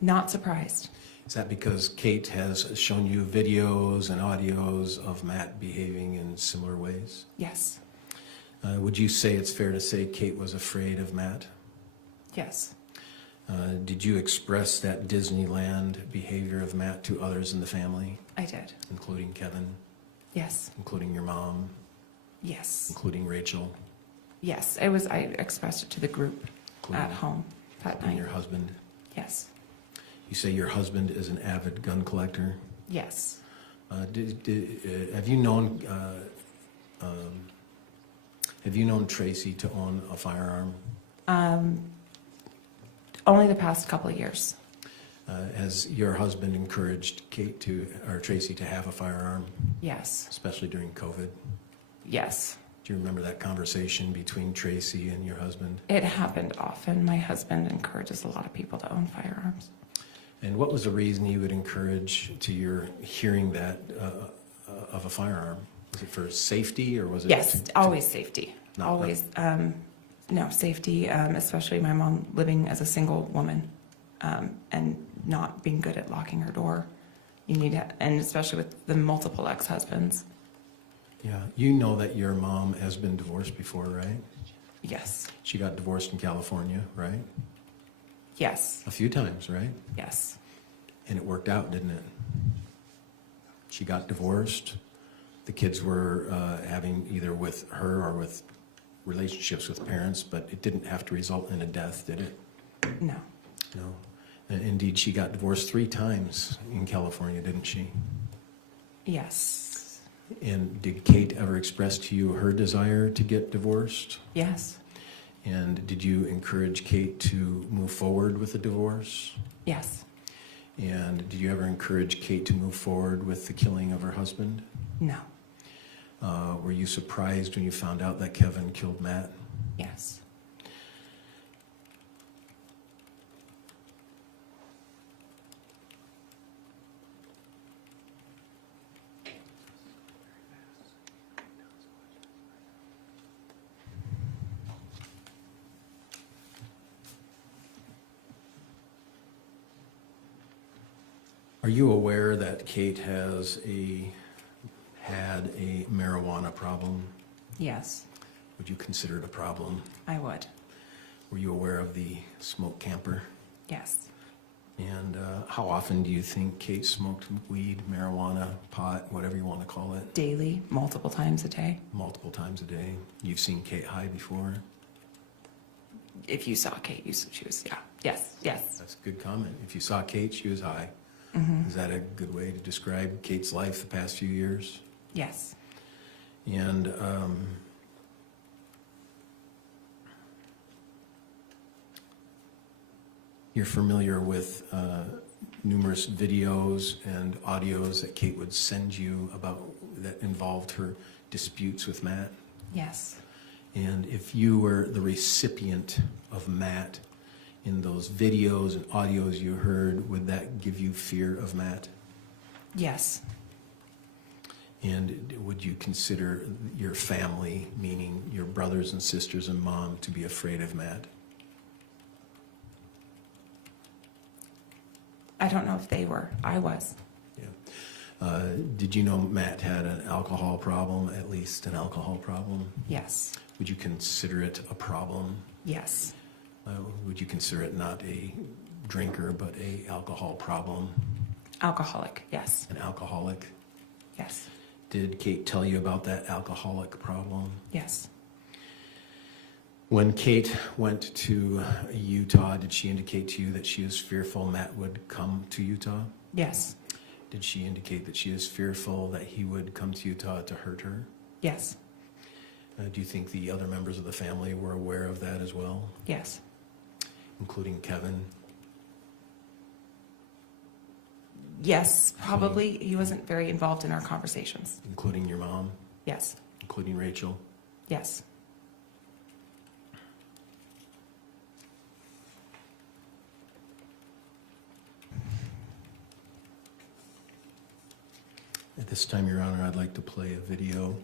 Not surprised. Is that because Kate has shown you videos and audios of Matt behaving in similar ways? Yes. Would you say it's fair to say Kate was afraid of Matt? Yes. Did you express that Disneyland behavior of Matt to others in the family? I did. Including Kevin? Yes. Including your mom? Yes. Including Rachel? Yes. I expressed it to the group at home that Including night. your husband? Yes. You say your husband is an avid gun collector? Yes. Have you known Tracey to own a firearm? Only the past couple of years. Has your husband encouraged Tracey to have a firearm? Yes. Especially during COVID? Yes. Do you remember that conversation between Tracey and your husband? It happened often. My husband encourages a lot of people to own firearms. And what was the reason you would encourage to your hearing that of a firearm? Was it for safety or was it? Yes, always safety. Not Always, no, safety, especially my mom living as a single woman and not being good at locking her door. You need to, and especially with the multiple ex-husbands. Yeah, you know that your mom has been divorced before, right? Yes. She got divorced in California, right? Yes. A few times, right? Yes. And it worked out, didn't it? She got divorced. The kids were having either with her or with relationships with parents, but it didn't have to result in a death, did it? No. No. And indeed, she got divorced 3 times in California, didn't she? Yes. And did Kate ever express to you her desire to get divorced? Yes. And did you encourage Kate to move forward with the divorce? Yes. And did you ever encourage Kate to move forward with the killing of her husband? No. Were you surprised when you found out that Kevin killed Matt? Yes. Are you aware that Kate had a marijuana problem? Yes. Would you consider it a problem? I would. Were you aware of the smoke camper? Yes. And how often do you think Kate smoked weed, marijuana, pot, whatever you want to call it? Daily, multiple times a day. Multiple times a day. You've seen Kate high before? If you saw Kate, she was, yeah. Yes. Yes. That's a good comment. If you saw Kate, she was high. Mm-hmm. Is that a good way to describe Kate's life the past few years? Yes. And you're familiar with numerous videos and audios that Kate would send you about that involved her disputes with Matt? Yes. And if you were the recipient of Matt in those videos and audios you heard, would that give you fear of Matt? Yes. And would you consider your family, meaning your brothers and sisters and mom, to be afraid of Matt? I don't know if they were. I was. Yeah. Did you know Matt had an alcohol problem, at least an alcohol problem? Yes. Would you consider it a problem? Yes. Would you consider it not a drinker, but a alcohol problem? Alcoholic, yes. An alcoholic? Yes. Did Kate tell you about that alcoholic problem? Yes. When Kate went to Utah, did she indicate to you that she is fearful Matt would come to Utah? Yes. Did she indicate that she is fearful that he would come to Utah to hurt her? Yes. Do you think the other members of the family were aware of that as well? Yes. Including Kevin? Yes, probably. He wasn't very involved in our conversations. Including your mom? Yes. Including Rachel? Yes. this time, Your Honor, I'd like to play a video.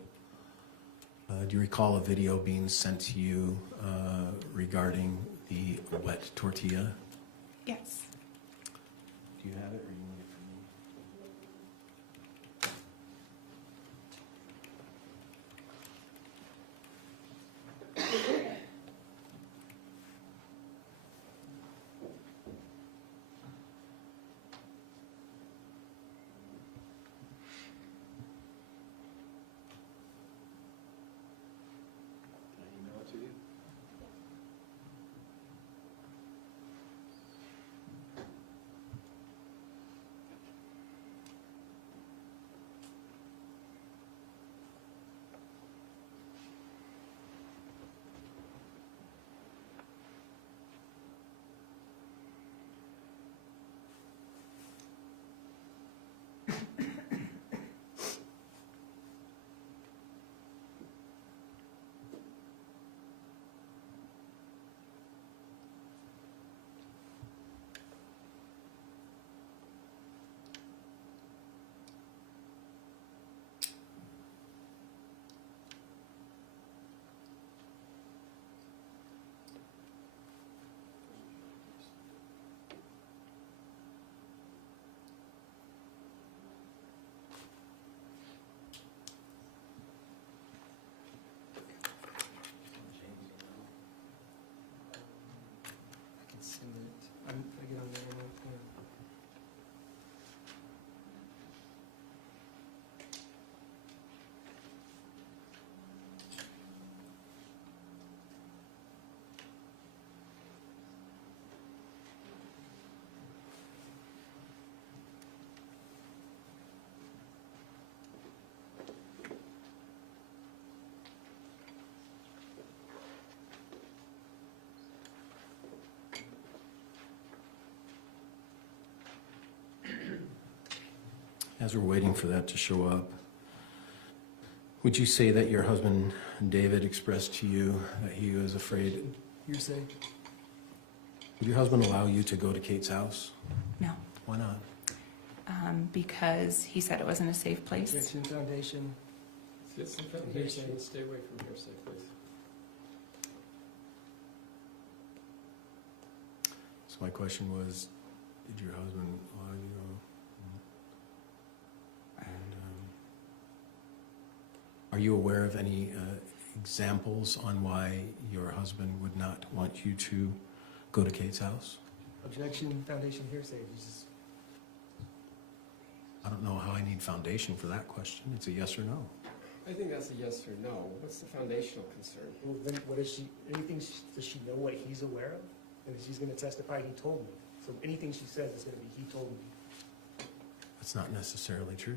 Do you recall a video being sent to you regarding the wet tortilla? Yes. Do you have it, or you need it from me? Can I email it to you? I can send it. I get on there and As we're waiting for that to show up, would you say that your husband, David, expressed to you that he was afraid? hearsay. Would your husband allow you to go to Kate's house? No, Why not? because he said it wasn't a safe place. Objection, foundation. Get some foundation and stay away from hearsay, please. So my question was, did your husband allow you to go? And are you aware of any examples on why your husband would not want you to go to Kate's house? Objection, foundation, hearsay. I don't know how I need foundation for that question. It's a yes or no. I think that's a yes or no. What's the foundational concern? Well, then what is she, does she know what he's aware of? And she's gonna testify, he told me. So anything she says is gonna be, he told me. That's not necessarily true.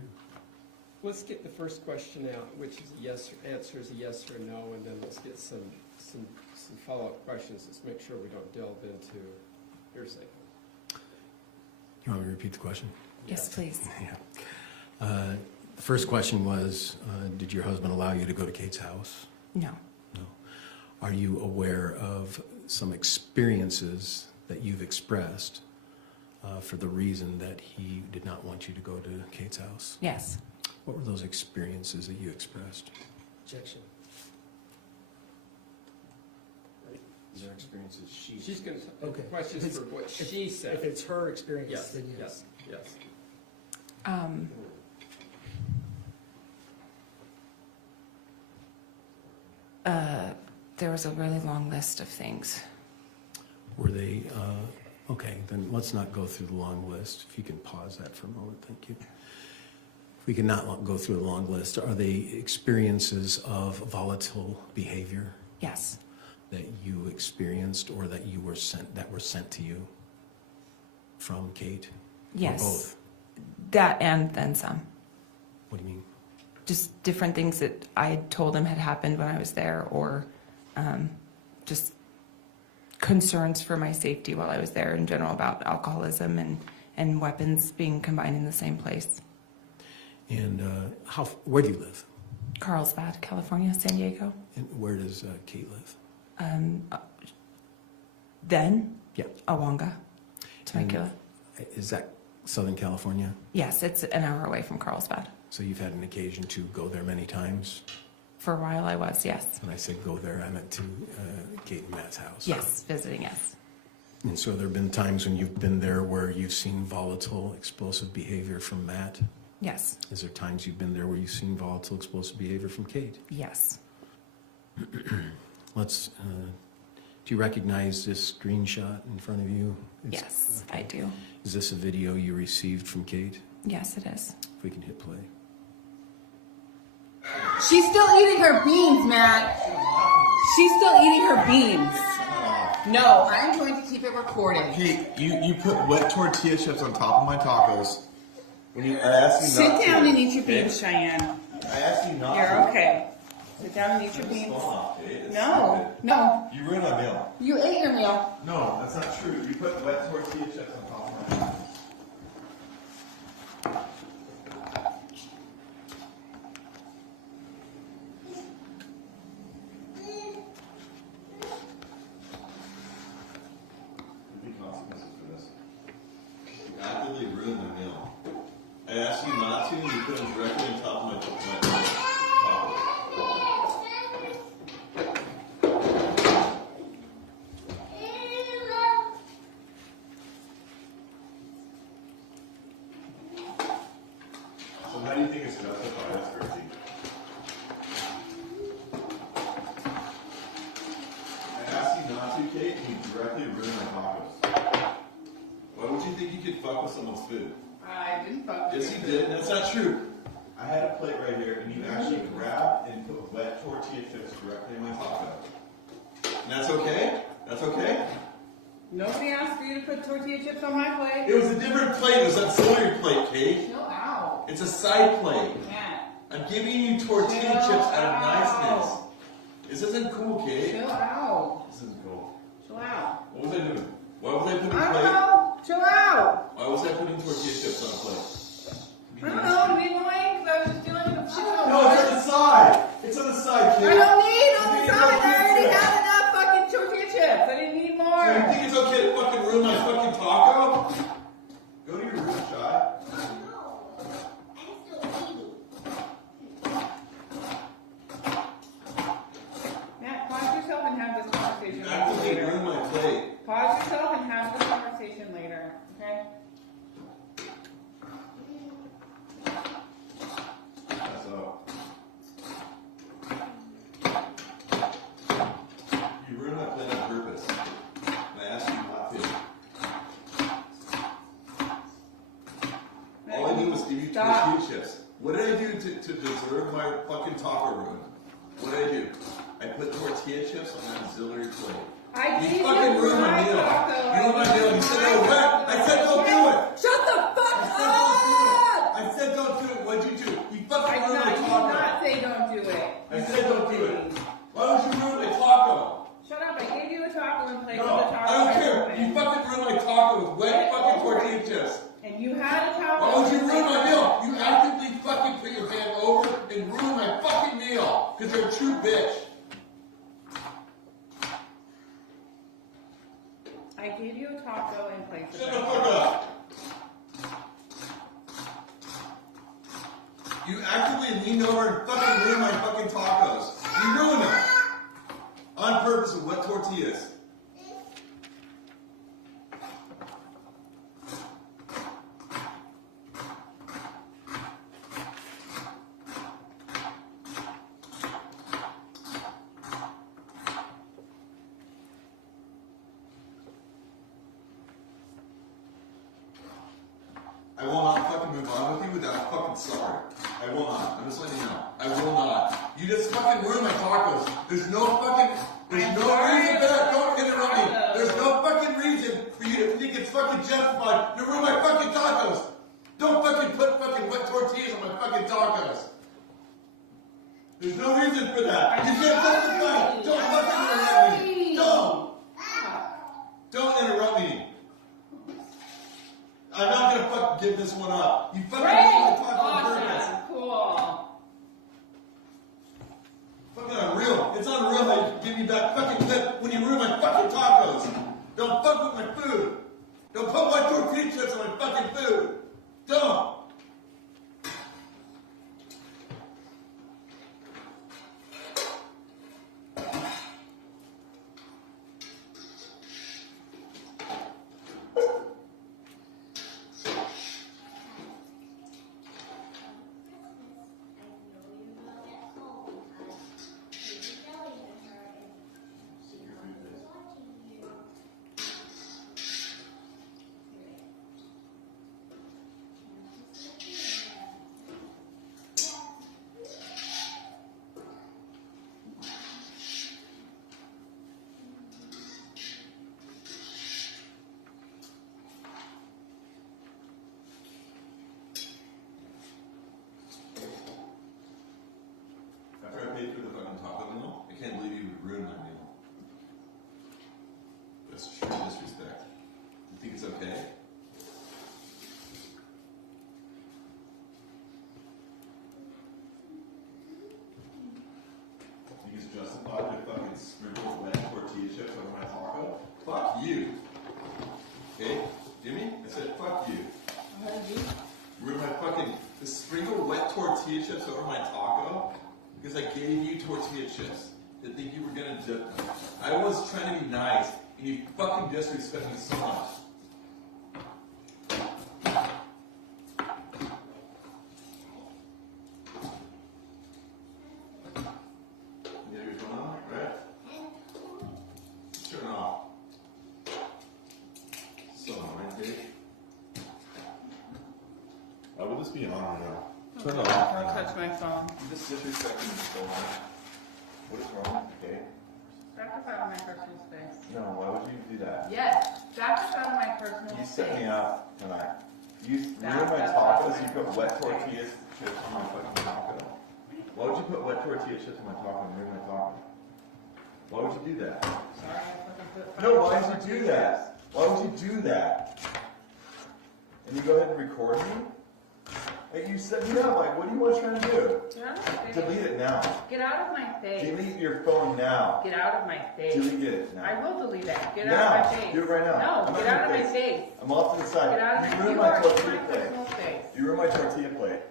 Let's get the first question out, which is a yes, answer is a yes or no, and then let's get some follow-up questions. Let's make sure we don't delve into hearsay. You want me to repeat the question? Yes, please. Yeah. The first question was, did your husband allow you to go to Kate's house? No. No. Are you aware of some experiences that you've expressed for the reason that he did not want you to go to Kate's house? Yes. What were those experiences that you expressed? Objection. These are experiences She's going to, the Okay. question is for what she said. If it's her experience, Yes, then yes. yes, yes. There was a really long list of things. Were they, okay, then let's not go through the long list. If you can pause that for a moment, thank you. If we can not go through a long list, are they experiences of volatile behavior? Yes. That you experienced or that you were sent to you from Kate? Yes. Or both? That and then some. What do you mean? Just different things that I told him had happened when I was there, or just concerns for my safety while I was there in general about alcoholism and weapons being combined in the same place. And where do you live? Carlsbad, California, San Diego. And where does Kate live? Then? Yeah. Awanga, Temecula. Is that Southern California? Yes, it's an hour away from Carlsbad. So you've had an occasion to go there many times? For a while I was, yes. When I said go there, I meant to Kate and Matt's house. Yes, visiting, yes. And so there have been times when you've been there where you've seen volatile, explosive behavior from Matt? Yes. Is there times you've been there where you've seen volatile, explosive behavior from Kate? Yes. Let's, do you recognize this screenshot in front of you? Yes, I do. Is this a video you received from Kate? Yes, it is. If we can hit play. She's still eating her beans, Matt. She's still eating her beans. No, I'm going to keep it recorded. Hey, you put wet tortilla chips on top of my tacos. When I asked you not Sit down to. and eat your beans, Cheyenne. I asked you not to. You're okay. Sit down and eat your beans. Stop, okay? It's No, stupid. no. You ruined my meal. You ate your meal. No, that's not true. You put wet tortilla chips on top of my tacos. Actively ruined my meal. I asked you not to, and you put them directly on top of my taco. So how do you think it's justified as Tracey? I asked you not to, Kate, and you directly ruined my tacos. Why would you think you could fuck with someone's food? I didn't fuck with Yes, you did. That's not true. I had a plate right here, and you actually grabbed and put wet tortilla chips directly in my taco. And that's okay? That's okay? Nobody asked for you to put tortilla chips on my plate. It was a different plate. It was that celery plate, Kate. Chill out. It's a side plate. Matt. I'm giving you tortilla chips out of niceness. This isn't cool, Kate. Chill out. This isn't cool. Chill out. What was I doing? Why was I putting I don't plate? know. Chill out. Why was I putting tortilla chips on a plate? I don't know. To be annoying because I was just dealing with the shit. No, it's on the side. It's on the side, Kate. I don't need on You the need side. I tortilla already chips. have enough fucking tortilla chips. I didn't need more. So you think it's okay to fucking ruin my fucking taco? Go to your room, Shy. Matt, pause yourself and have this conversation You actively later. ruined my plate. Pause yourself and have this conversation later, okay? That's all. You ruined my plate on purpose. And I asked you not to. All I did was give you tortilla chips. What did I do to deserve my fucking taco ruin? What did I do? I put tortilla chips on that auxiliary plate. I gave You fucking ruined my meal. You ruined my meal. You said I was wet. I said don't do it. Shut the fuck I said don't do it. up! I said don't do it. What'd you do? You I fucking did ruined my not, you did taco. not say don't do it. I said don't do it. Why would you ruin my taco? Shut up, I gave you a taco in place No, of the taco. I don't I care. opened. You fucking ruined my taco with wet fucking tortilla chips. And you had a taco. Why would you in ruin place my of- meal? You actively fucking put your hand over and ruin my fucking meal. Because you're a true bitch. I gave you a taco in place of Shut that. the fuck up. You actively leaned over and fucking ruined my fucking tacos. You ruined them. On purpose with wet tortillas. I will not fucking move on with you without fucking sorry. I will not. I'm just letting you know. I will not. You just fucking ruined my tacos. There's no fucking reason for that. Don't interrupt me. There's no fucking reason for you to think it's fucking justified to ruin my fucking tacos. Don't fucking put fucking wet tortillas on my fucking tacos. There's no reason for that. You can't justify it. Don't fucking interrupt me. Don't interrupt me. I'm not gonna fucking give this one up. You fucking ruined my taco on purpose. Awesome, cool. Fucking unreal. It's unreal how you give me back fucking clip when you ruin my fucking tacos. Don't fuck with my food. Don't put white tortilla chips on my fucking food. Don't. okay? You just justified your fucking sprinkled wet tortilla chips over my taco? Fuck you. Okay? Jimmy? I said fuck you. You ruined my fucking, the sprinkled wet tortilla chips over my taco? Because I gave you tortilla chips. To think you were gonna dip them. I was trying to be nice, and you fucking disrespect me so much. You have your phone on, right? Turn it off. So annoying, Dave. Will this be on or no? Turn it off. Don't touch my phone. You just disrespecting me so much. What is wrong, okay? Back up out of my personal space. No, why would you do that? Yes, back up out of my personal You space. set me up tonight. You Back ruined my up tacos, out you of put my wet personal tortillas chips on my fucking taco. Why would you put wet tortilla chips on my taco and ruin my taco? Why would you do that? Sorry, I fucking put. No, why would you do that? Why would you do that? And you go ahead and record me? Like, you set me up, like, what do you want to try to do? Get out of my face. Delete it now. Get out of my face. Delete your phone now. Get out of my face. Delete it now. I will delete it. Get Now. out of my face. Do it right now. No, I'm get not out of in my your face. I'm off to the side. Get out of You my ruined You my are in tortilla my plate. personal space. You ruined my tortilla plate.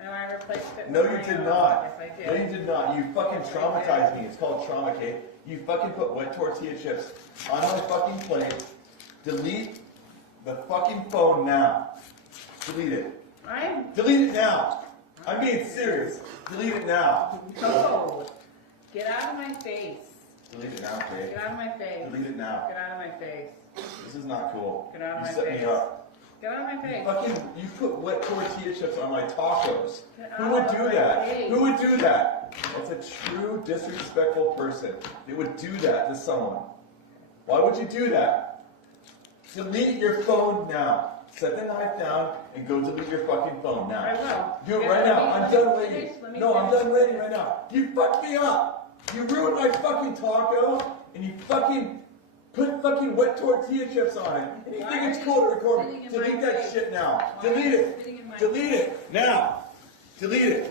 And I replaced it. No, with you my did own. not. Yes, I did. No, you did not. You fucking traumatized me. It's called trauma, okay? You fucking put wet tortilla chips on my fucking plate. Delete the fucking phone now. Delete it. Delete it now. I'm being serious. Delete it now. No. Get out of my face. Delete it now, okay? Get out of my face. Delete it now. Get out of my face. This is not cool. Get out of You my set face. me up. Get out of my face. You put wet tortilla chips on my tacos. Get Who out would of do my that? face. Who would do that? That's a true disrespectful person. They would do that to someone. Why would you do that? Delete your phone now. Set the knife down and go delete your fucking phone now. I will. Do it Yeah, right let now. me- I'm let done me waiting. finish, let me No, I'm finish. done waiting right now. You fucked me up. You ruined my fucking taco and you fucking put fucking wet tortilla chips on it. And you think it's cool to record me. Delete that shit now. Delete it. Delete it. Now. Delete it.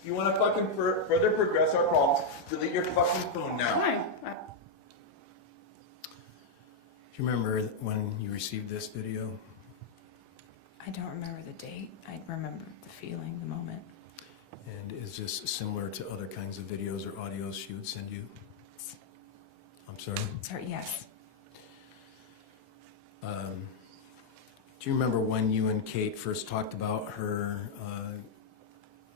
If you want to fucking further progress our problems, delete your fucking phone now. Fine. Do you remember when you received this video? I don't remember the date. I remember the feeling, the moment. And is this similar to other kinds of videos or audios she would send you? I'm sorry? Sorry, yes. Do you remember when you and Kate first talked about her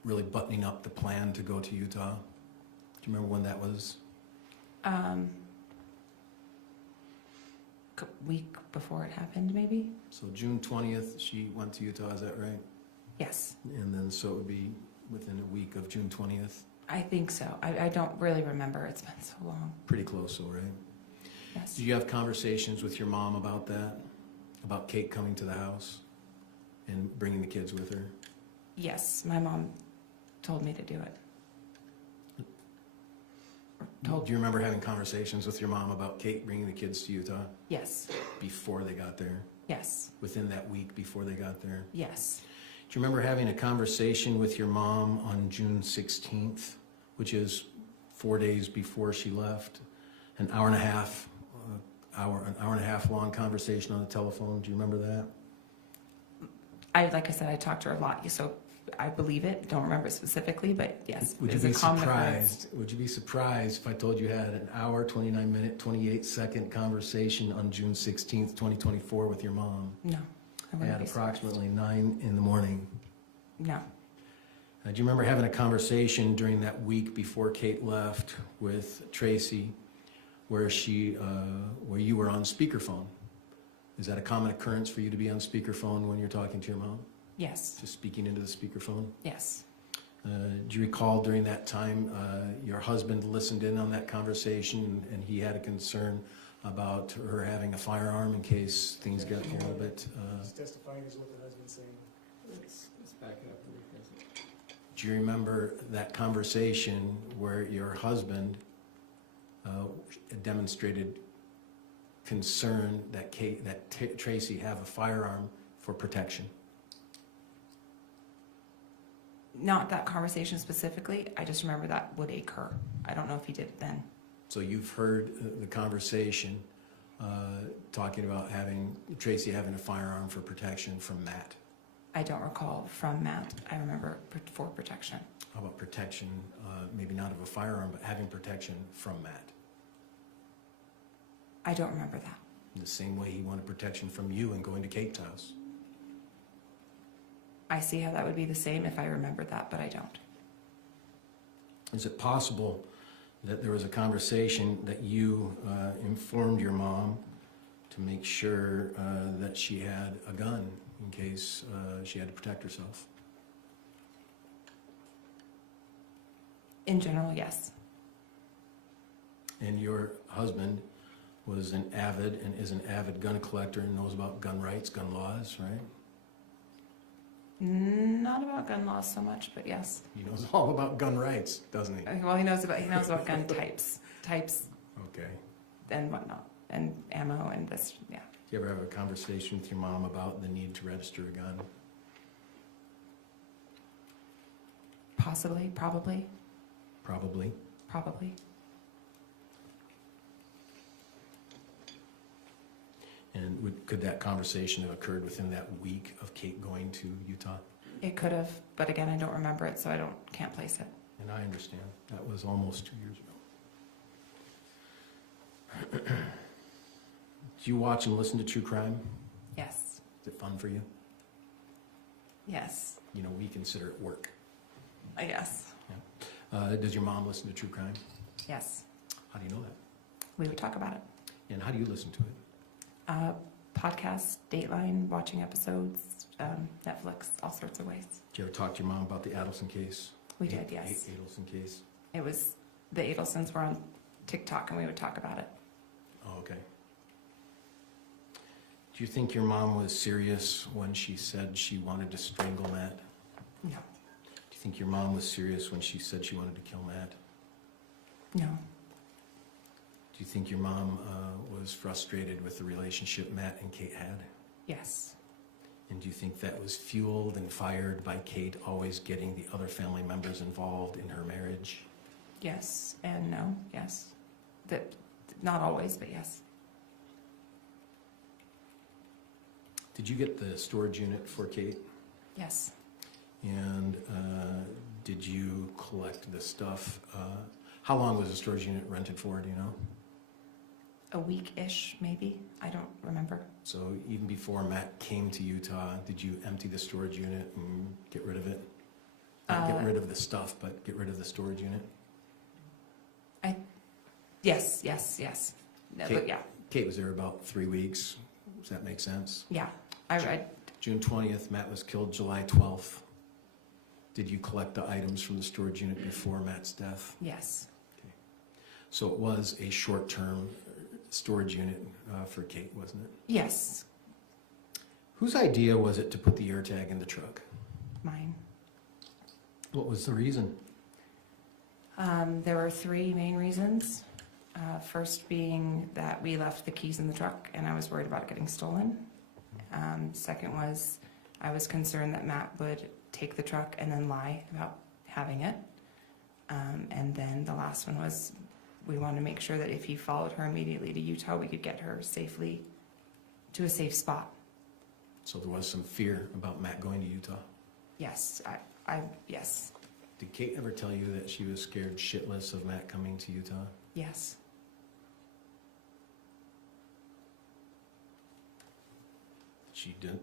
really buttoning up the plan to go to Utah? Do you remember when that was? Week before it happened, maybe? So June 20th, she went to Utah, is that right? Yes. And then, so it would be within a week of June 20th? I think so. I don't really remember. It's been so long. Pretty close, though, right? Yes. Did you have conversations with your mom about that? About Kate coming to the house and bringing the kids with her? Yes, my mom told me to do it. Do you remember having conversations with your mom about Kate bringing the kids to Utah? Yes. Before they got there? Yes. Within that week before they got there? Yes. Do you remember having a conversation with your mom on June 16th, which is 4 days before she left? An hour and a half long conversation on the telephone. Do you remember that? Like I said, I talked to her a lot, so I believe it. Don't remember it specifically, but yes. Would you it's a be common occurrence. surprised? Would you be surprised if I told you had an hour, 29-minute, 28-second conversation on June 16th, 2024 with your mom? No. I wouldn't At be approximately 9 in the morning. No. Do you remember having a conversation during that week before Kate left with Tracey, where you were on speakerphone? Is that a common occurrence for you to be on speakerphone when you're talking to your mom? Yes. Just speaking into the speakerphone? Yes. Do you recall during that time your husband listened in on that conversation and he had a concern about her having a firearm in case things got a little bit... He's testifying is what the husband's saying. Let's back it up and rephrase it. Do you remember that conversation where your husband demonstrated concern that Tracey have a firearm for protection? Not that conversation specifically. I just remember that would occur. I don't know if he did it then. So you've heard the conversation talking about Tracey having a firearm for protection from Matt. I don't recall from Matt. I remember for protection. How about protection, maybe not of a firearm, but having protection from Matt? I don't remember that. In the same way he wanted protection from you and going to Kate's house. I see how that would be the same if I remembered that, but I don't. Is it possible that there was a conversation that you informed your mom to make sure that she had a gun in case she had to protect herself? In general, yes. And your husband was an avid and is an avid gun collector and knows about gun rights, gun laws, right? Not about gun laws so much, but yes. He knows all about gun rights, doesn't he? Well, he knows about gun types, Okay. and whatnot, and ammo and this. Yeah. Do you ever have a conversation with your mom about the need to register a gun? Possibly, probably. Probably. And could that conversation have occurred within that week of Kate going to Utah? It could have, but again, I don't remember it, so can't place it. And I understand. That was almost 2 years ago. Do you watch and listen to true crime? Yes. Is it fun for you? Yes. You know, we consider it work. I guess. Yeah. Does your mom listen to true crime? Yes. How do you know that? We would talk about it. And how do you listen to it? Podcasts, Dateline, watching episodes, Netflix, all sorts of ways. Did you ever talk to your mom about the Adlesen case? We did, yes. Adlesen case? It was, the Adlesens were on TikTok and we would talk about it. Oh, okay. Do you think your mom was serious when she said she wanted to strangle Matt? No. Do you think your mom was serious when she said she wanted to kill Matt? No. Do you think your mom was frustrated with the relationship Matt and Kate had? Yes. And do you think that was fueled and fired by Kate always getting the other family members involved in her marriage? Yes and no. Yes. That, not always, but yes. Did you get the storage unit for Kate? Yes. And did you collect the stuff? How long was the storage unit rented for, do you know? A week-ish, maybe. I don't remember. So even before Matt came to Utah, did you empty the storage unit and get rid of it? Not get rid of the stuff, but get rid of the storage unit? Yes. No, Kate, but yeah. Kate was there about 3 weeks. Does that make sense? Yeah. I read. June 20th, Matt was killed July 12th. Did you collect the items from the storage unit before Matt's death? Yes. Okay. So it was a short-term storage unit for Kate, wasn't it? Yes. Whose idea was it to put the AirTag in the truck? Mine. What was the reason? There were three main reasons. First being that we left the keys in the truck and I was worried about it getting stolen. Second was I was concerned that Matt would take the truck and then lie about having it. And then the last one was we wanted to make sure that if he followed her immediately to Utah, we could get her safely to a safe spot. So there was some fear about Matt going to Utah? Yes, yes. Did Kate ever tell you that she was scared shitless of Matt coming to Utah? Yes.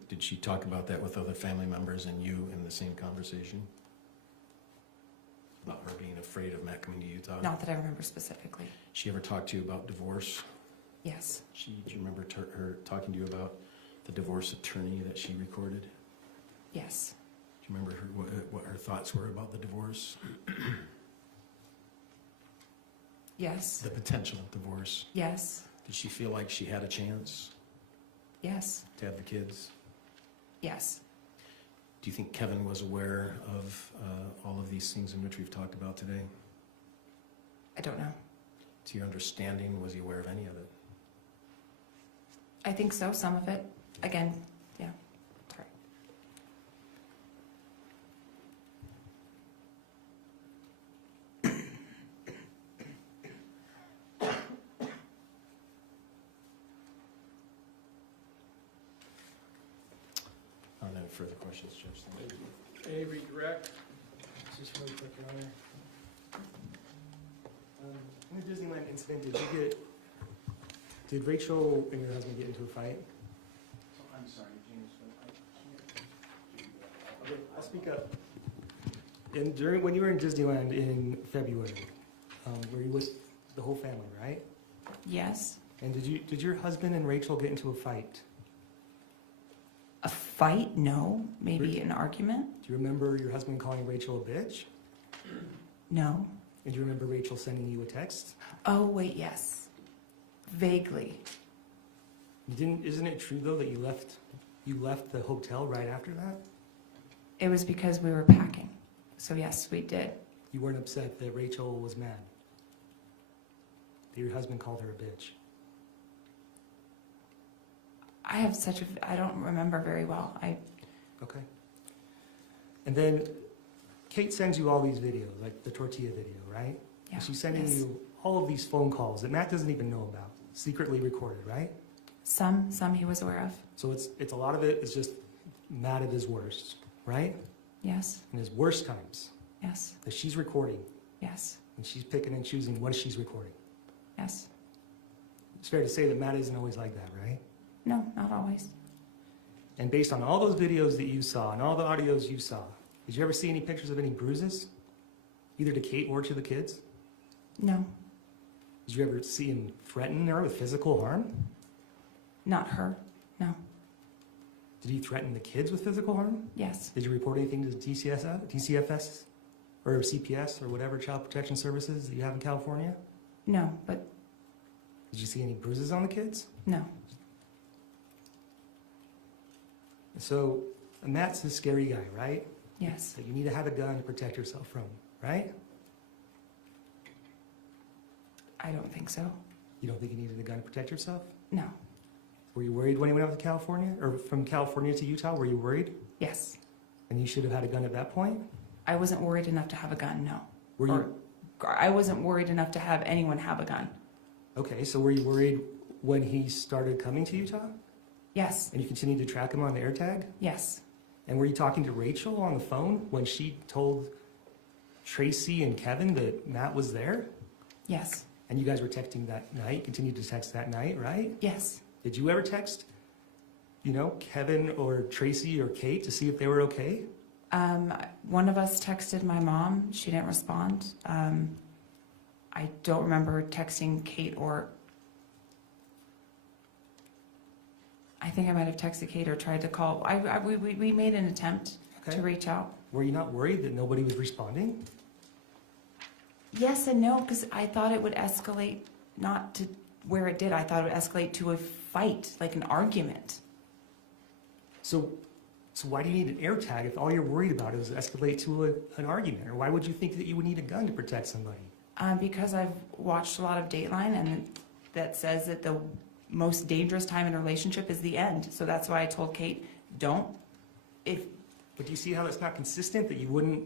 Did she talk about that with other family members and you in the same conversation? About her being afraid of Matt coming to Utah? Not that I remember specifically. She ever talked to you about divorce? Yes. Do you remember her talking to you about the divorce attorney that she recorded? Yes. Do you remember what her thoughts were about the divorce? Yes. The potential divorce? Yes. Did she feel like she had a chance? Yes. To have the kids? Yes. Do you think Kevin was aware of all of these things in which we've talked about today? I don't know. To your understanding, was he aware of any of it? I think so, some of it. Again, yeah. Sorry. I don't have any further questions, Judge. Thank you. Any redirect? Just really quick, Your Honor. In the Disneyland incident, did Rachel and your husband get into a fight? I'm sorry, James, but I can't. Okay, I'll speak up. And when you were in Disneyland in February, were you with the whole family, right? Yes. And did your husband and Rachel get into a fight? A fight? No. Maybe an argument? Do you remember your husband calling Rachel a bitch? No. And do you remember Rachel sending you a text? Oh, wait, yes. Vaguely. Isn't it true though that you left the hotel right after that? It was because we were packing. So yes, we did. You weren't upset that Rachel was mad? That your husband called her a bitch? I don't remember very well. Okay. And then Kate sends you all these videos, like the tortilla video, right? Yeah. And she's sending you all of these phone calls that Matt doesn't even know about, secretly recorded, right? Some he was aware of. So it's a lot of it is just Matt at his worst, right? Yes. In his worst times. Yes. That she's recording. Yes. And she's picking and choosing what she's recording. Yes. It's fair to say that Matt isn't always like that, right? No, not always. And based on all those videos that you saw and all the audios you saw, did you ever see any pictures of any bruises? Either to Kate or to the kids? No. Did you ever see him threaten her with physical harm? Not her. No. Did he threaten the kids with physical harm? Yes. Did you report anything to DCFS or CPS or whatever child protection services that you have in California? No, but Did you see any bruises on the kids? no. So Matt's a scary guy, right? Yes. That you need to have a gun to protect yourself from, right? I don't think so. You don't think you needed a gun to protect yourself? No. Were you worried when you went out to California? Or from California to Utah, were you worried? Yes. And you should have had a gun at that point? I wasn't worried enough to have a gun, no. Were you? I wasn't worried enough to have anyone have a gun. Okay, so were you worried when he started coming to Utah? Yes. And you continued to track him on the AirTag? Yes. And were you talking to Rachel on the phone when she told Tracey and Kevin that Matt was there? Yes. And you guys were texting that night, continued to text that night, right? Yes. Did you ever text, Kevin or Tracey or Kate to see if they were okay? One of us texted my mom. She didn't respond. I don't remember texting Kate or... I think I might have texted Kate or tried to call. We made an attempt to reach out. Were you not worried that nobody was responding? Yes and no, because I thought it would escalate not to where it did. I thought it would escalate to a fight, like an argument. So why do you need an AirTag if all you're worried about is escalate to an argument? Or why would you think that you would need a gun to protect somebody? Because I've watched a lot of Dateline, and that says that the most dangerous time in a relationship is the end. So that's why I told Kate, don't. But do you see how that's not consistent, that you wouldn't?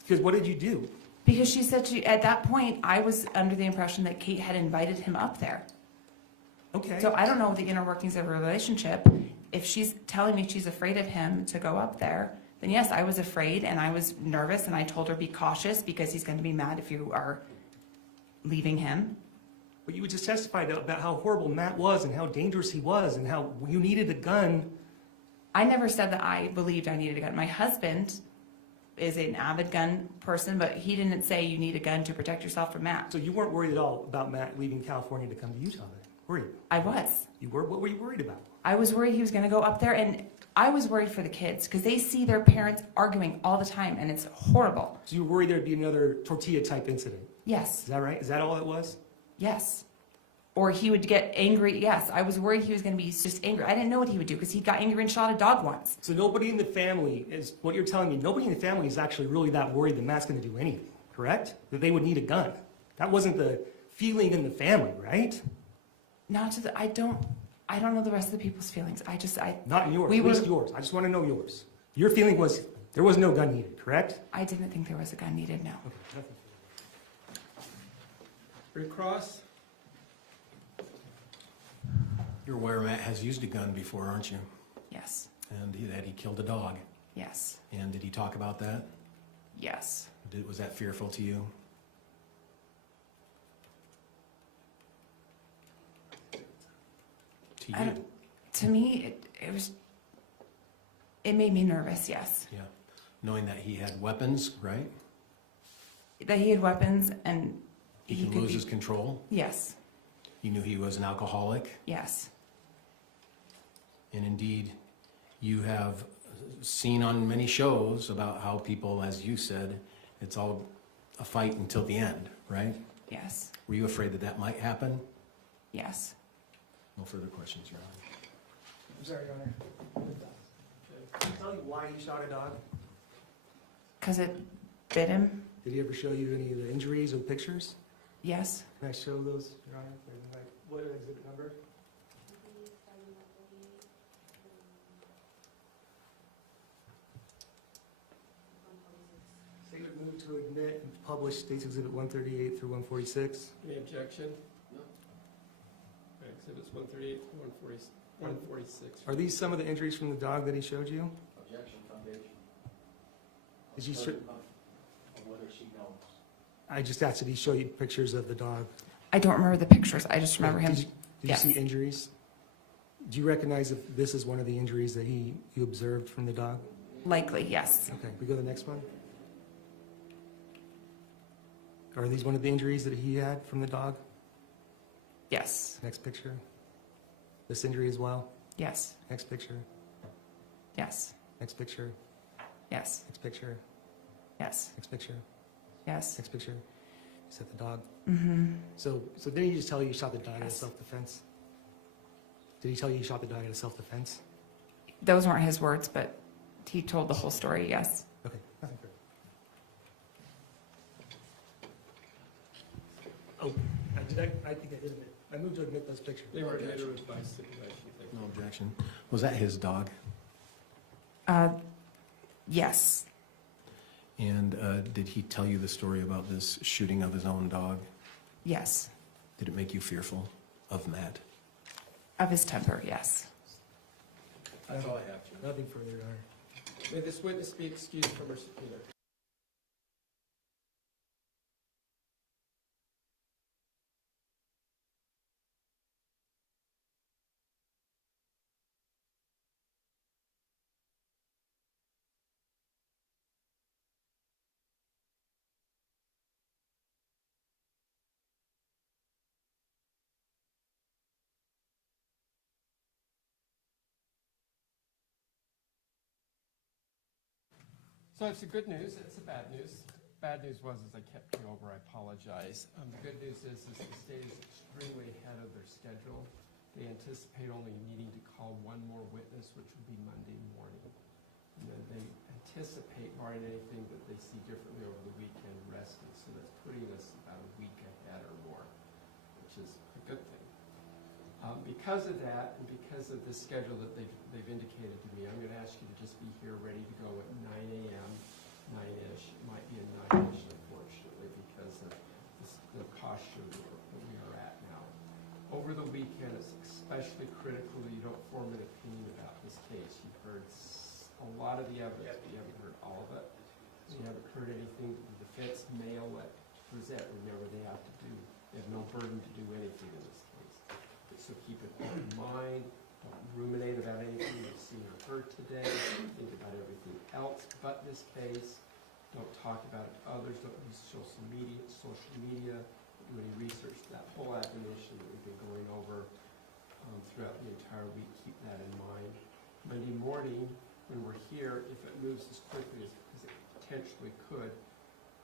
Because what did you do? Because she said at that point, I was under the impression that Kate had invited him up there. Okay. So I don't know the inner workings of a relationship. If she's telling me she's afraid of him to go up there, then yes, I was afraid and I was nervous, and I told her be cautious because he's going to be mad if you are leaving him. But you just testified about how horrible Matt was and how dangerous he was and how you needed a gun. I never said that I believed I needed a gun. My husband is an avid gun person, but he didn't say you need a gun to protect yourself from Matt. So you weren't worried at all about Matt leaving California to come to Utah then, were you? I was. You were? What were you worried about? I was worried he was going to go up there, and I was worried for the kids because they see their parents arguing all the time, and it's horrible. So you were worried there'd be another tortilla type incident? Yes. Is that right? Is that all it was? Yes. Or he would get angry. Yes, I was worried he was going to be just angry. I didn't know what he would do because he got angry and shot a dog once. So nobody in the family is, what you're telling me, nobody in the family is actually really that worried that Matt's going to do anything, correct? That they would need a gun. That wasn't the feeling in the family, right? Not to the, I don't, I don't know the rest of the people's feelings. Not yours, we at were, least yours. I just want to know yours. Your feeling was there was no gun needed, correct? I didn't think there was a gun needed, no. Okay, nothing. Rick Cross? You're aware Matt has used a gun before, aren't you? Yes, And that he killed a dog. yes, And did he talk about that? yes. Was that fearful to you? To you? To me, it made me nervous, yes. Yeah. Knowing that he had weapons, right? That he had weapons and He he can could lose be, his control. yes, You knew he was an alcoholic. yes, And indeed, you have seen on many shows about how people, as you said, it's all a fight until the end, right? yes, Were you afraid that that might happen? yes. No further questions, Your Honor. I'm sorry, Your Honor. Can I tell you why he shot a dog? Because it bit him, Did he ever show you any of the injuries or pictures? yes. Can I show those, Your Honor? What exhibit number? Statement moved to admit and publish State's Exhibit 138 through 146. Any objection? No. Exhibits 138 to 146. Are these some of the injuries from the dog that he showed you? Objection, foundation. Did you show, Of whether she knows. I just asked, did he show you pictures of the dog? I don't remember the pictures. I just remember him. Did Yes. you see injuries? Do you recognize if this is one of the injuries that you observed from the dog? Likely, yes. Okay, we go to the next one. Are these one of the injuries that he had from the dog? Yes, Next picture. This injury as well? yes, Next picture. yes, Next picture. yes, Next picture. yes, Next picture. yes. Next picture. Is that the dog? Mm-hmm. So didn't he just tell you he shot the dog out of Yes. self-defense? Did he tell you he shot the dog out of self-defense? Those weren't his words, but he told the whole story, yes. Okay, nothing further. Oh, I think I did admit. I moved to admit those pictures. They were admitted by stipulation. Thank you. No objection. Was that his dog? Yes, And did he tell you the story about this shooting of his own dog? yes. Did it make you fearful of Matt? Of his temper, yes. That's all I have, Jim. Nothing further, Your Honor. May this witness be excused from her subpoena. So it's the good news, it's the bad news. Bad news was I kept you over, I apologize. The good news is the state is extremely ahead of their schedule. They anticipate only needing to call one more witness, which will be Monday morning. And then they anticipate, barring anything that they see differently over the weekend, resting. So that's putting us about a week ahead or more, which is a good thing. Because of that, and because of the schedule that they've indicated to me, I'm going to ask you to just be here ready to go at 9 a.m., 9-ish. It might be a 9-ish, unfortunately, because of the posture that we are at now. Over the weekend, it's especially critical that you don't form an opinion about this case. You've heard a lot of the evidence, but you haven't heard all of it. You haven't heard anything that the defense may elect to present. Remember, they have no burden to do anything in this case. So keep it in mind. Don't ruminate about anything you've seen or heard today. Think about everything else but this case. Don't talk about it to others. Don't use social media. Don't do any research. That whole admonition that we've been going over throughout the entire week, keep that in mind. Monday morning, when we're here, if it moves as quickly as it potentially could,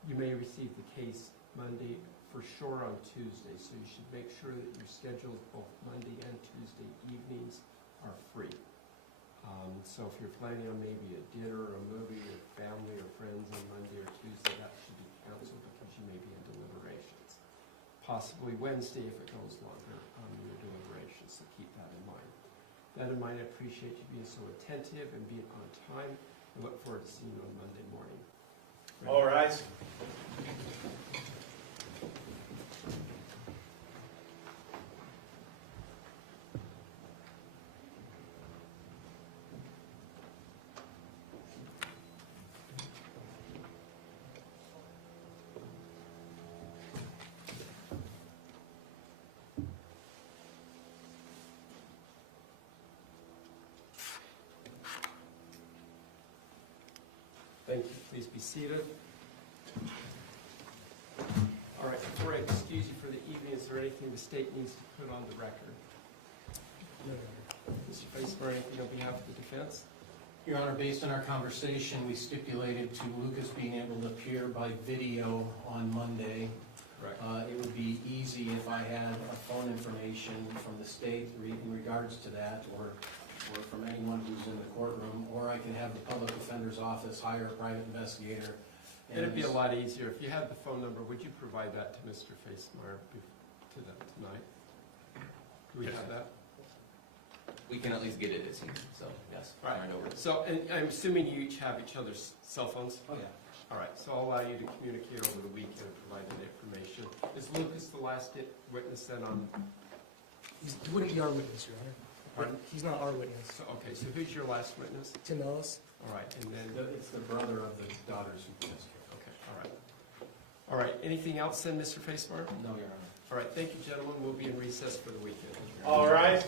you may receive the case Monday, for sure on Tuesday, so you should make sure that your schedules both Monday and Tuesday evenings are free. So if you're planning on maybe a dinner or a movie with family or friends on Monday or Tuesday, that should be canceled because you may be in deliberations. Possibly Wednesday if it goes longer on your deliberations. so keep that in mind. That in mind, I appreciate you being so attentive and being on time. I look forward to seeing you on Monday morning. All rise. Thank you. Please be seated. All right, before I excuse you for the evening, is there anything the state needs to put on the record? Mr. Facebar, anything on behalf of the defense? Your Honor, based on our conversation, we stipulated to Lucas being able to appear by video on Monday. Right. It would be easy if I had a phone information from the state in regards to that, or from anyone who's in the courtroom, or I can have the public defender's office hire a private investigator. It'd be a lot easier. If you had the phone number, would you provide that to Mr. Facemeyer to them tonight? Do we have that? We can at least get it this evening, so yes. Right. No worries. So, and I'm assuming you each have each other's cell phones? Oh, yeah. All right, so I'll allow you to communicate over the weekend and provide that information. Is Lucas the last witness then on? He wouldn't be our witness, Your Honor. Pardon? He's not our witness. So, okay, so who's your last witness? Tim Ellis. All right, and then, It's the brother of the daughters who passed here. okay, all right. All right, anything else then, Mr. Facemark? No, Your Honor. All right, thank you, gentlemen. We'll be in recess for the weekend. All rise.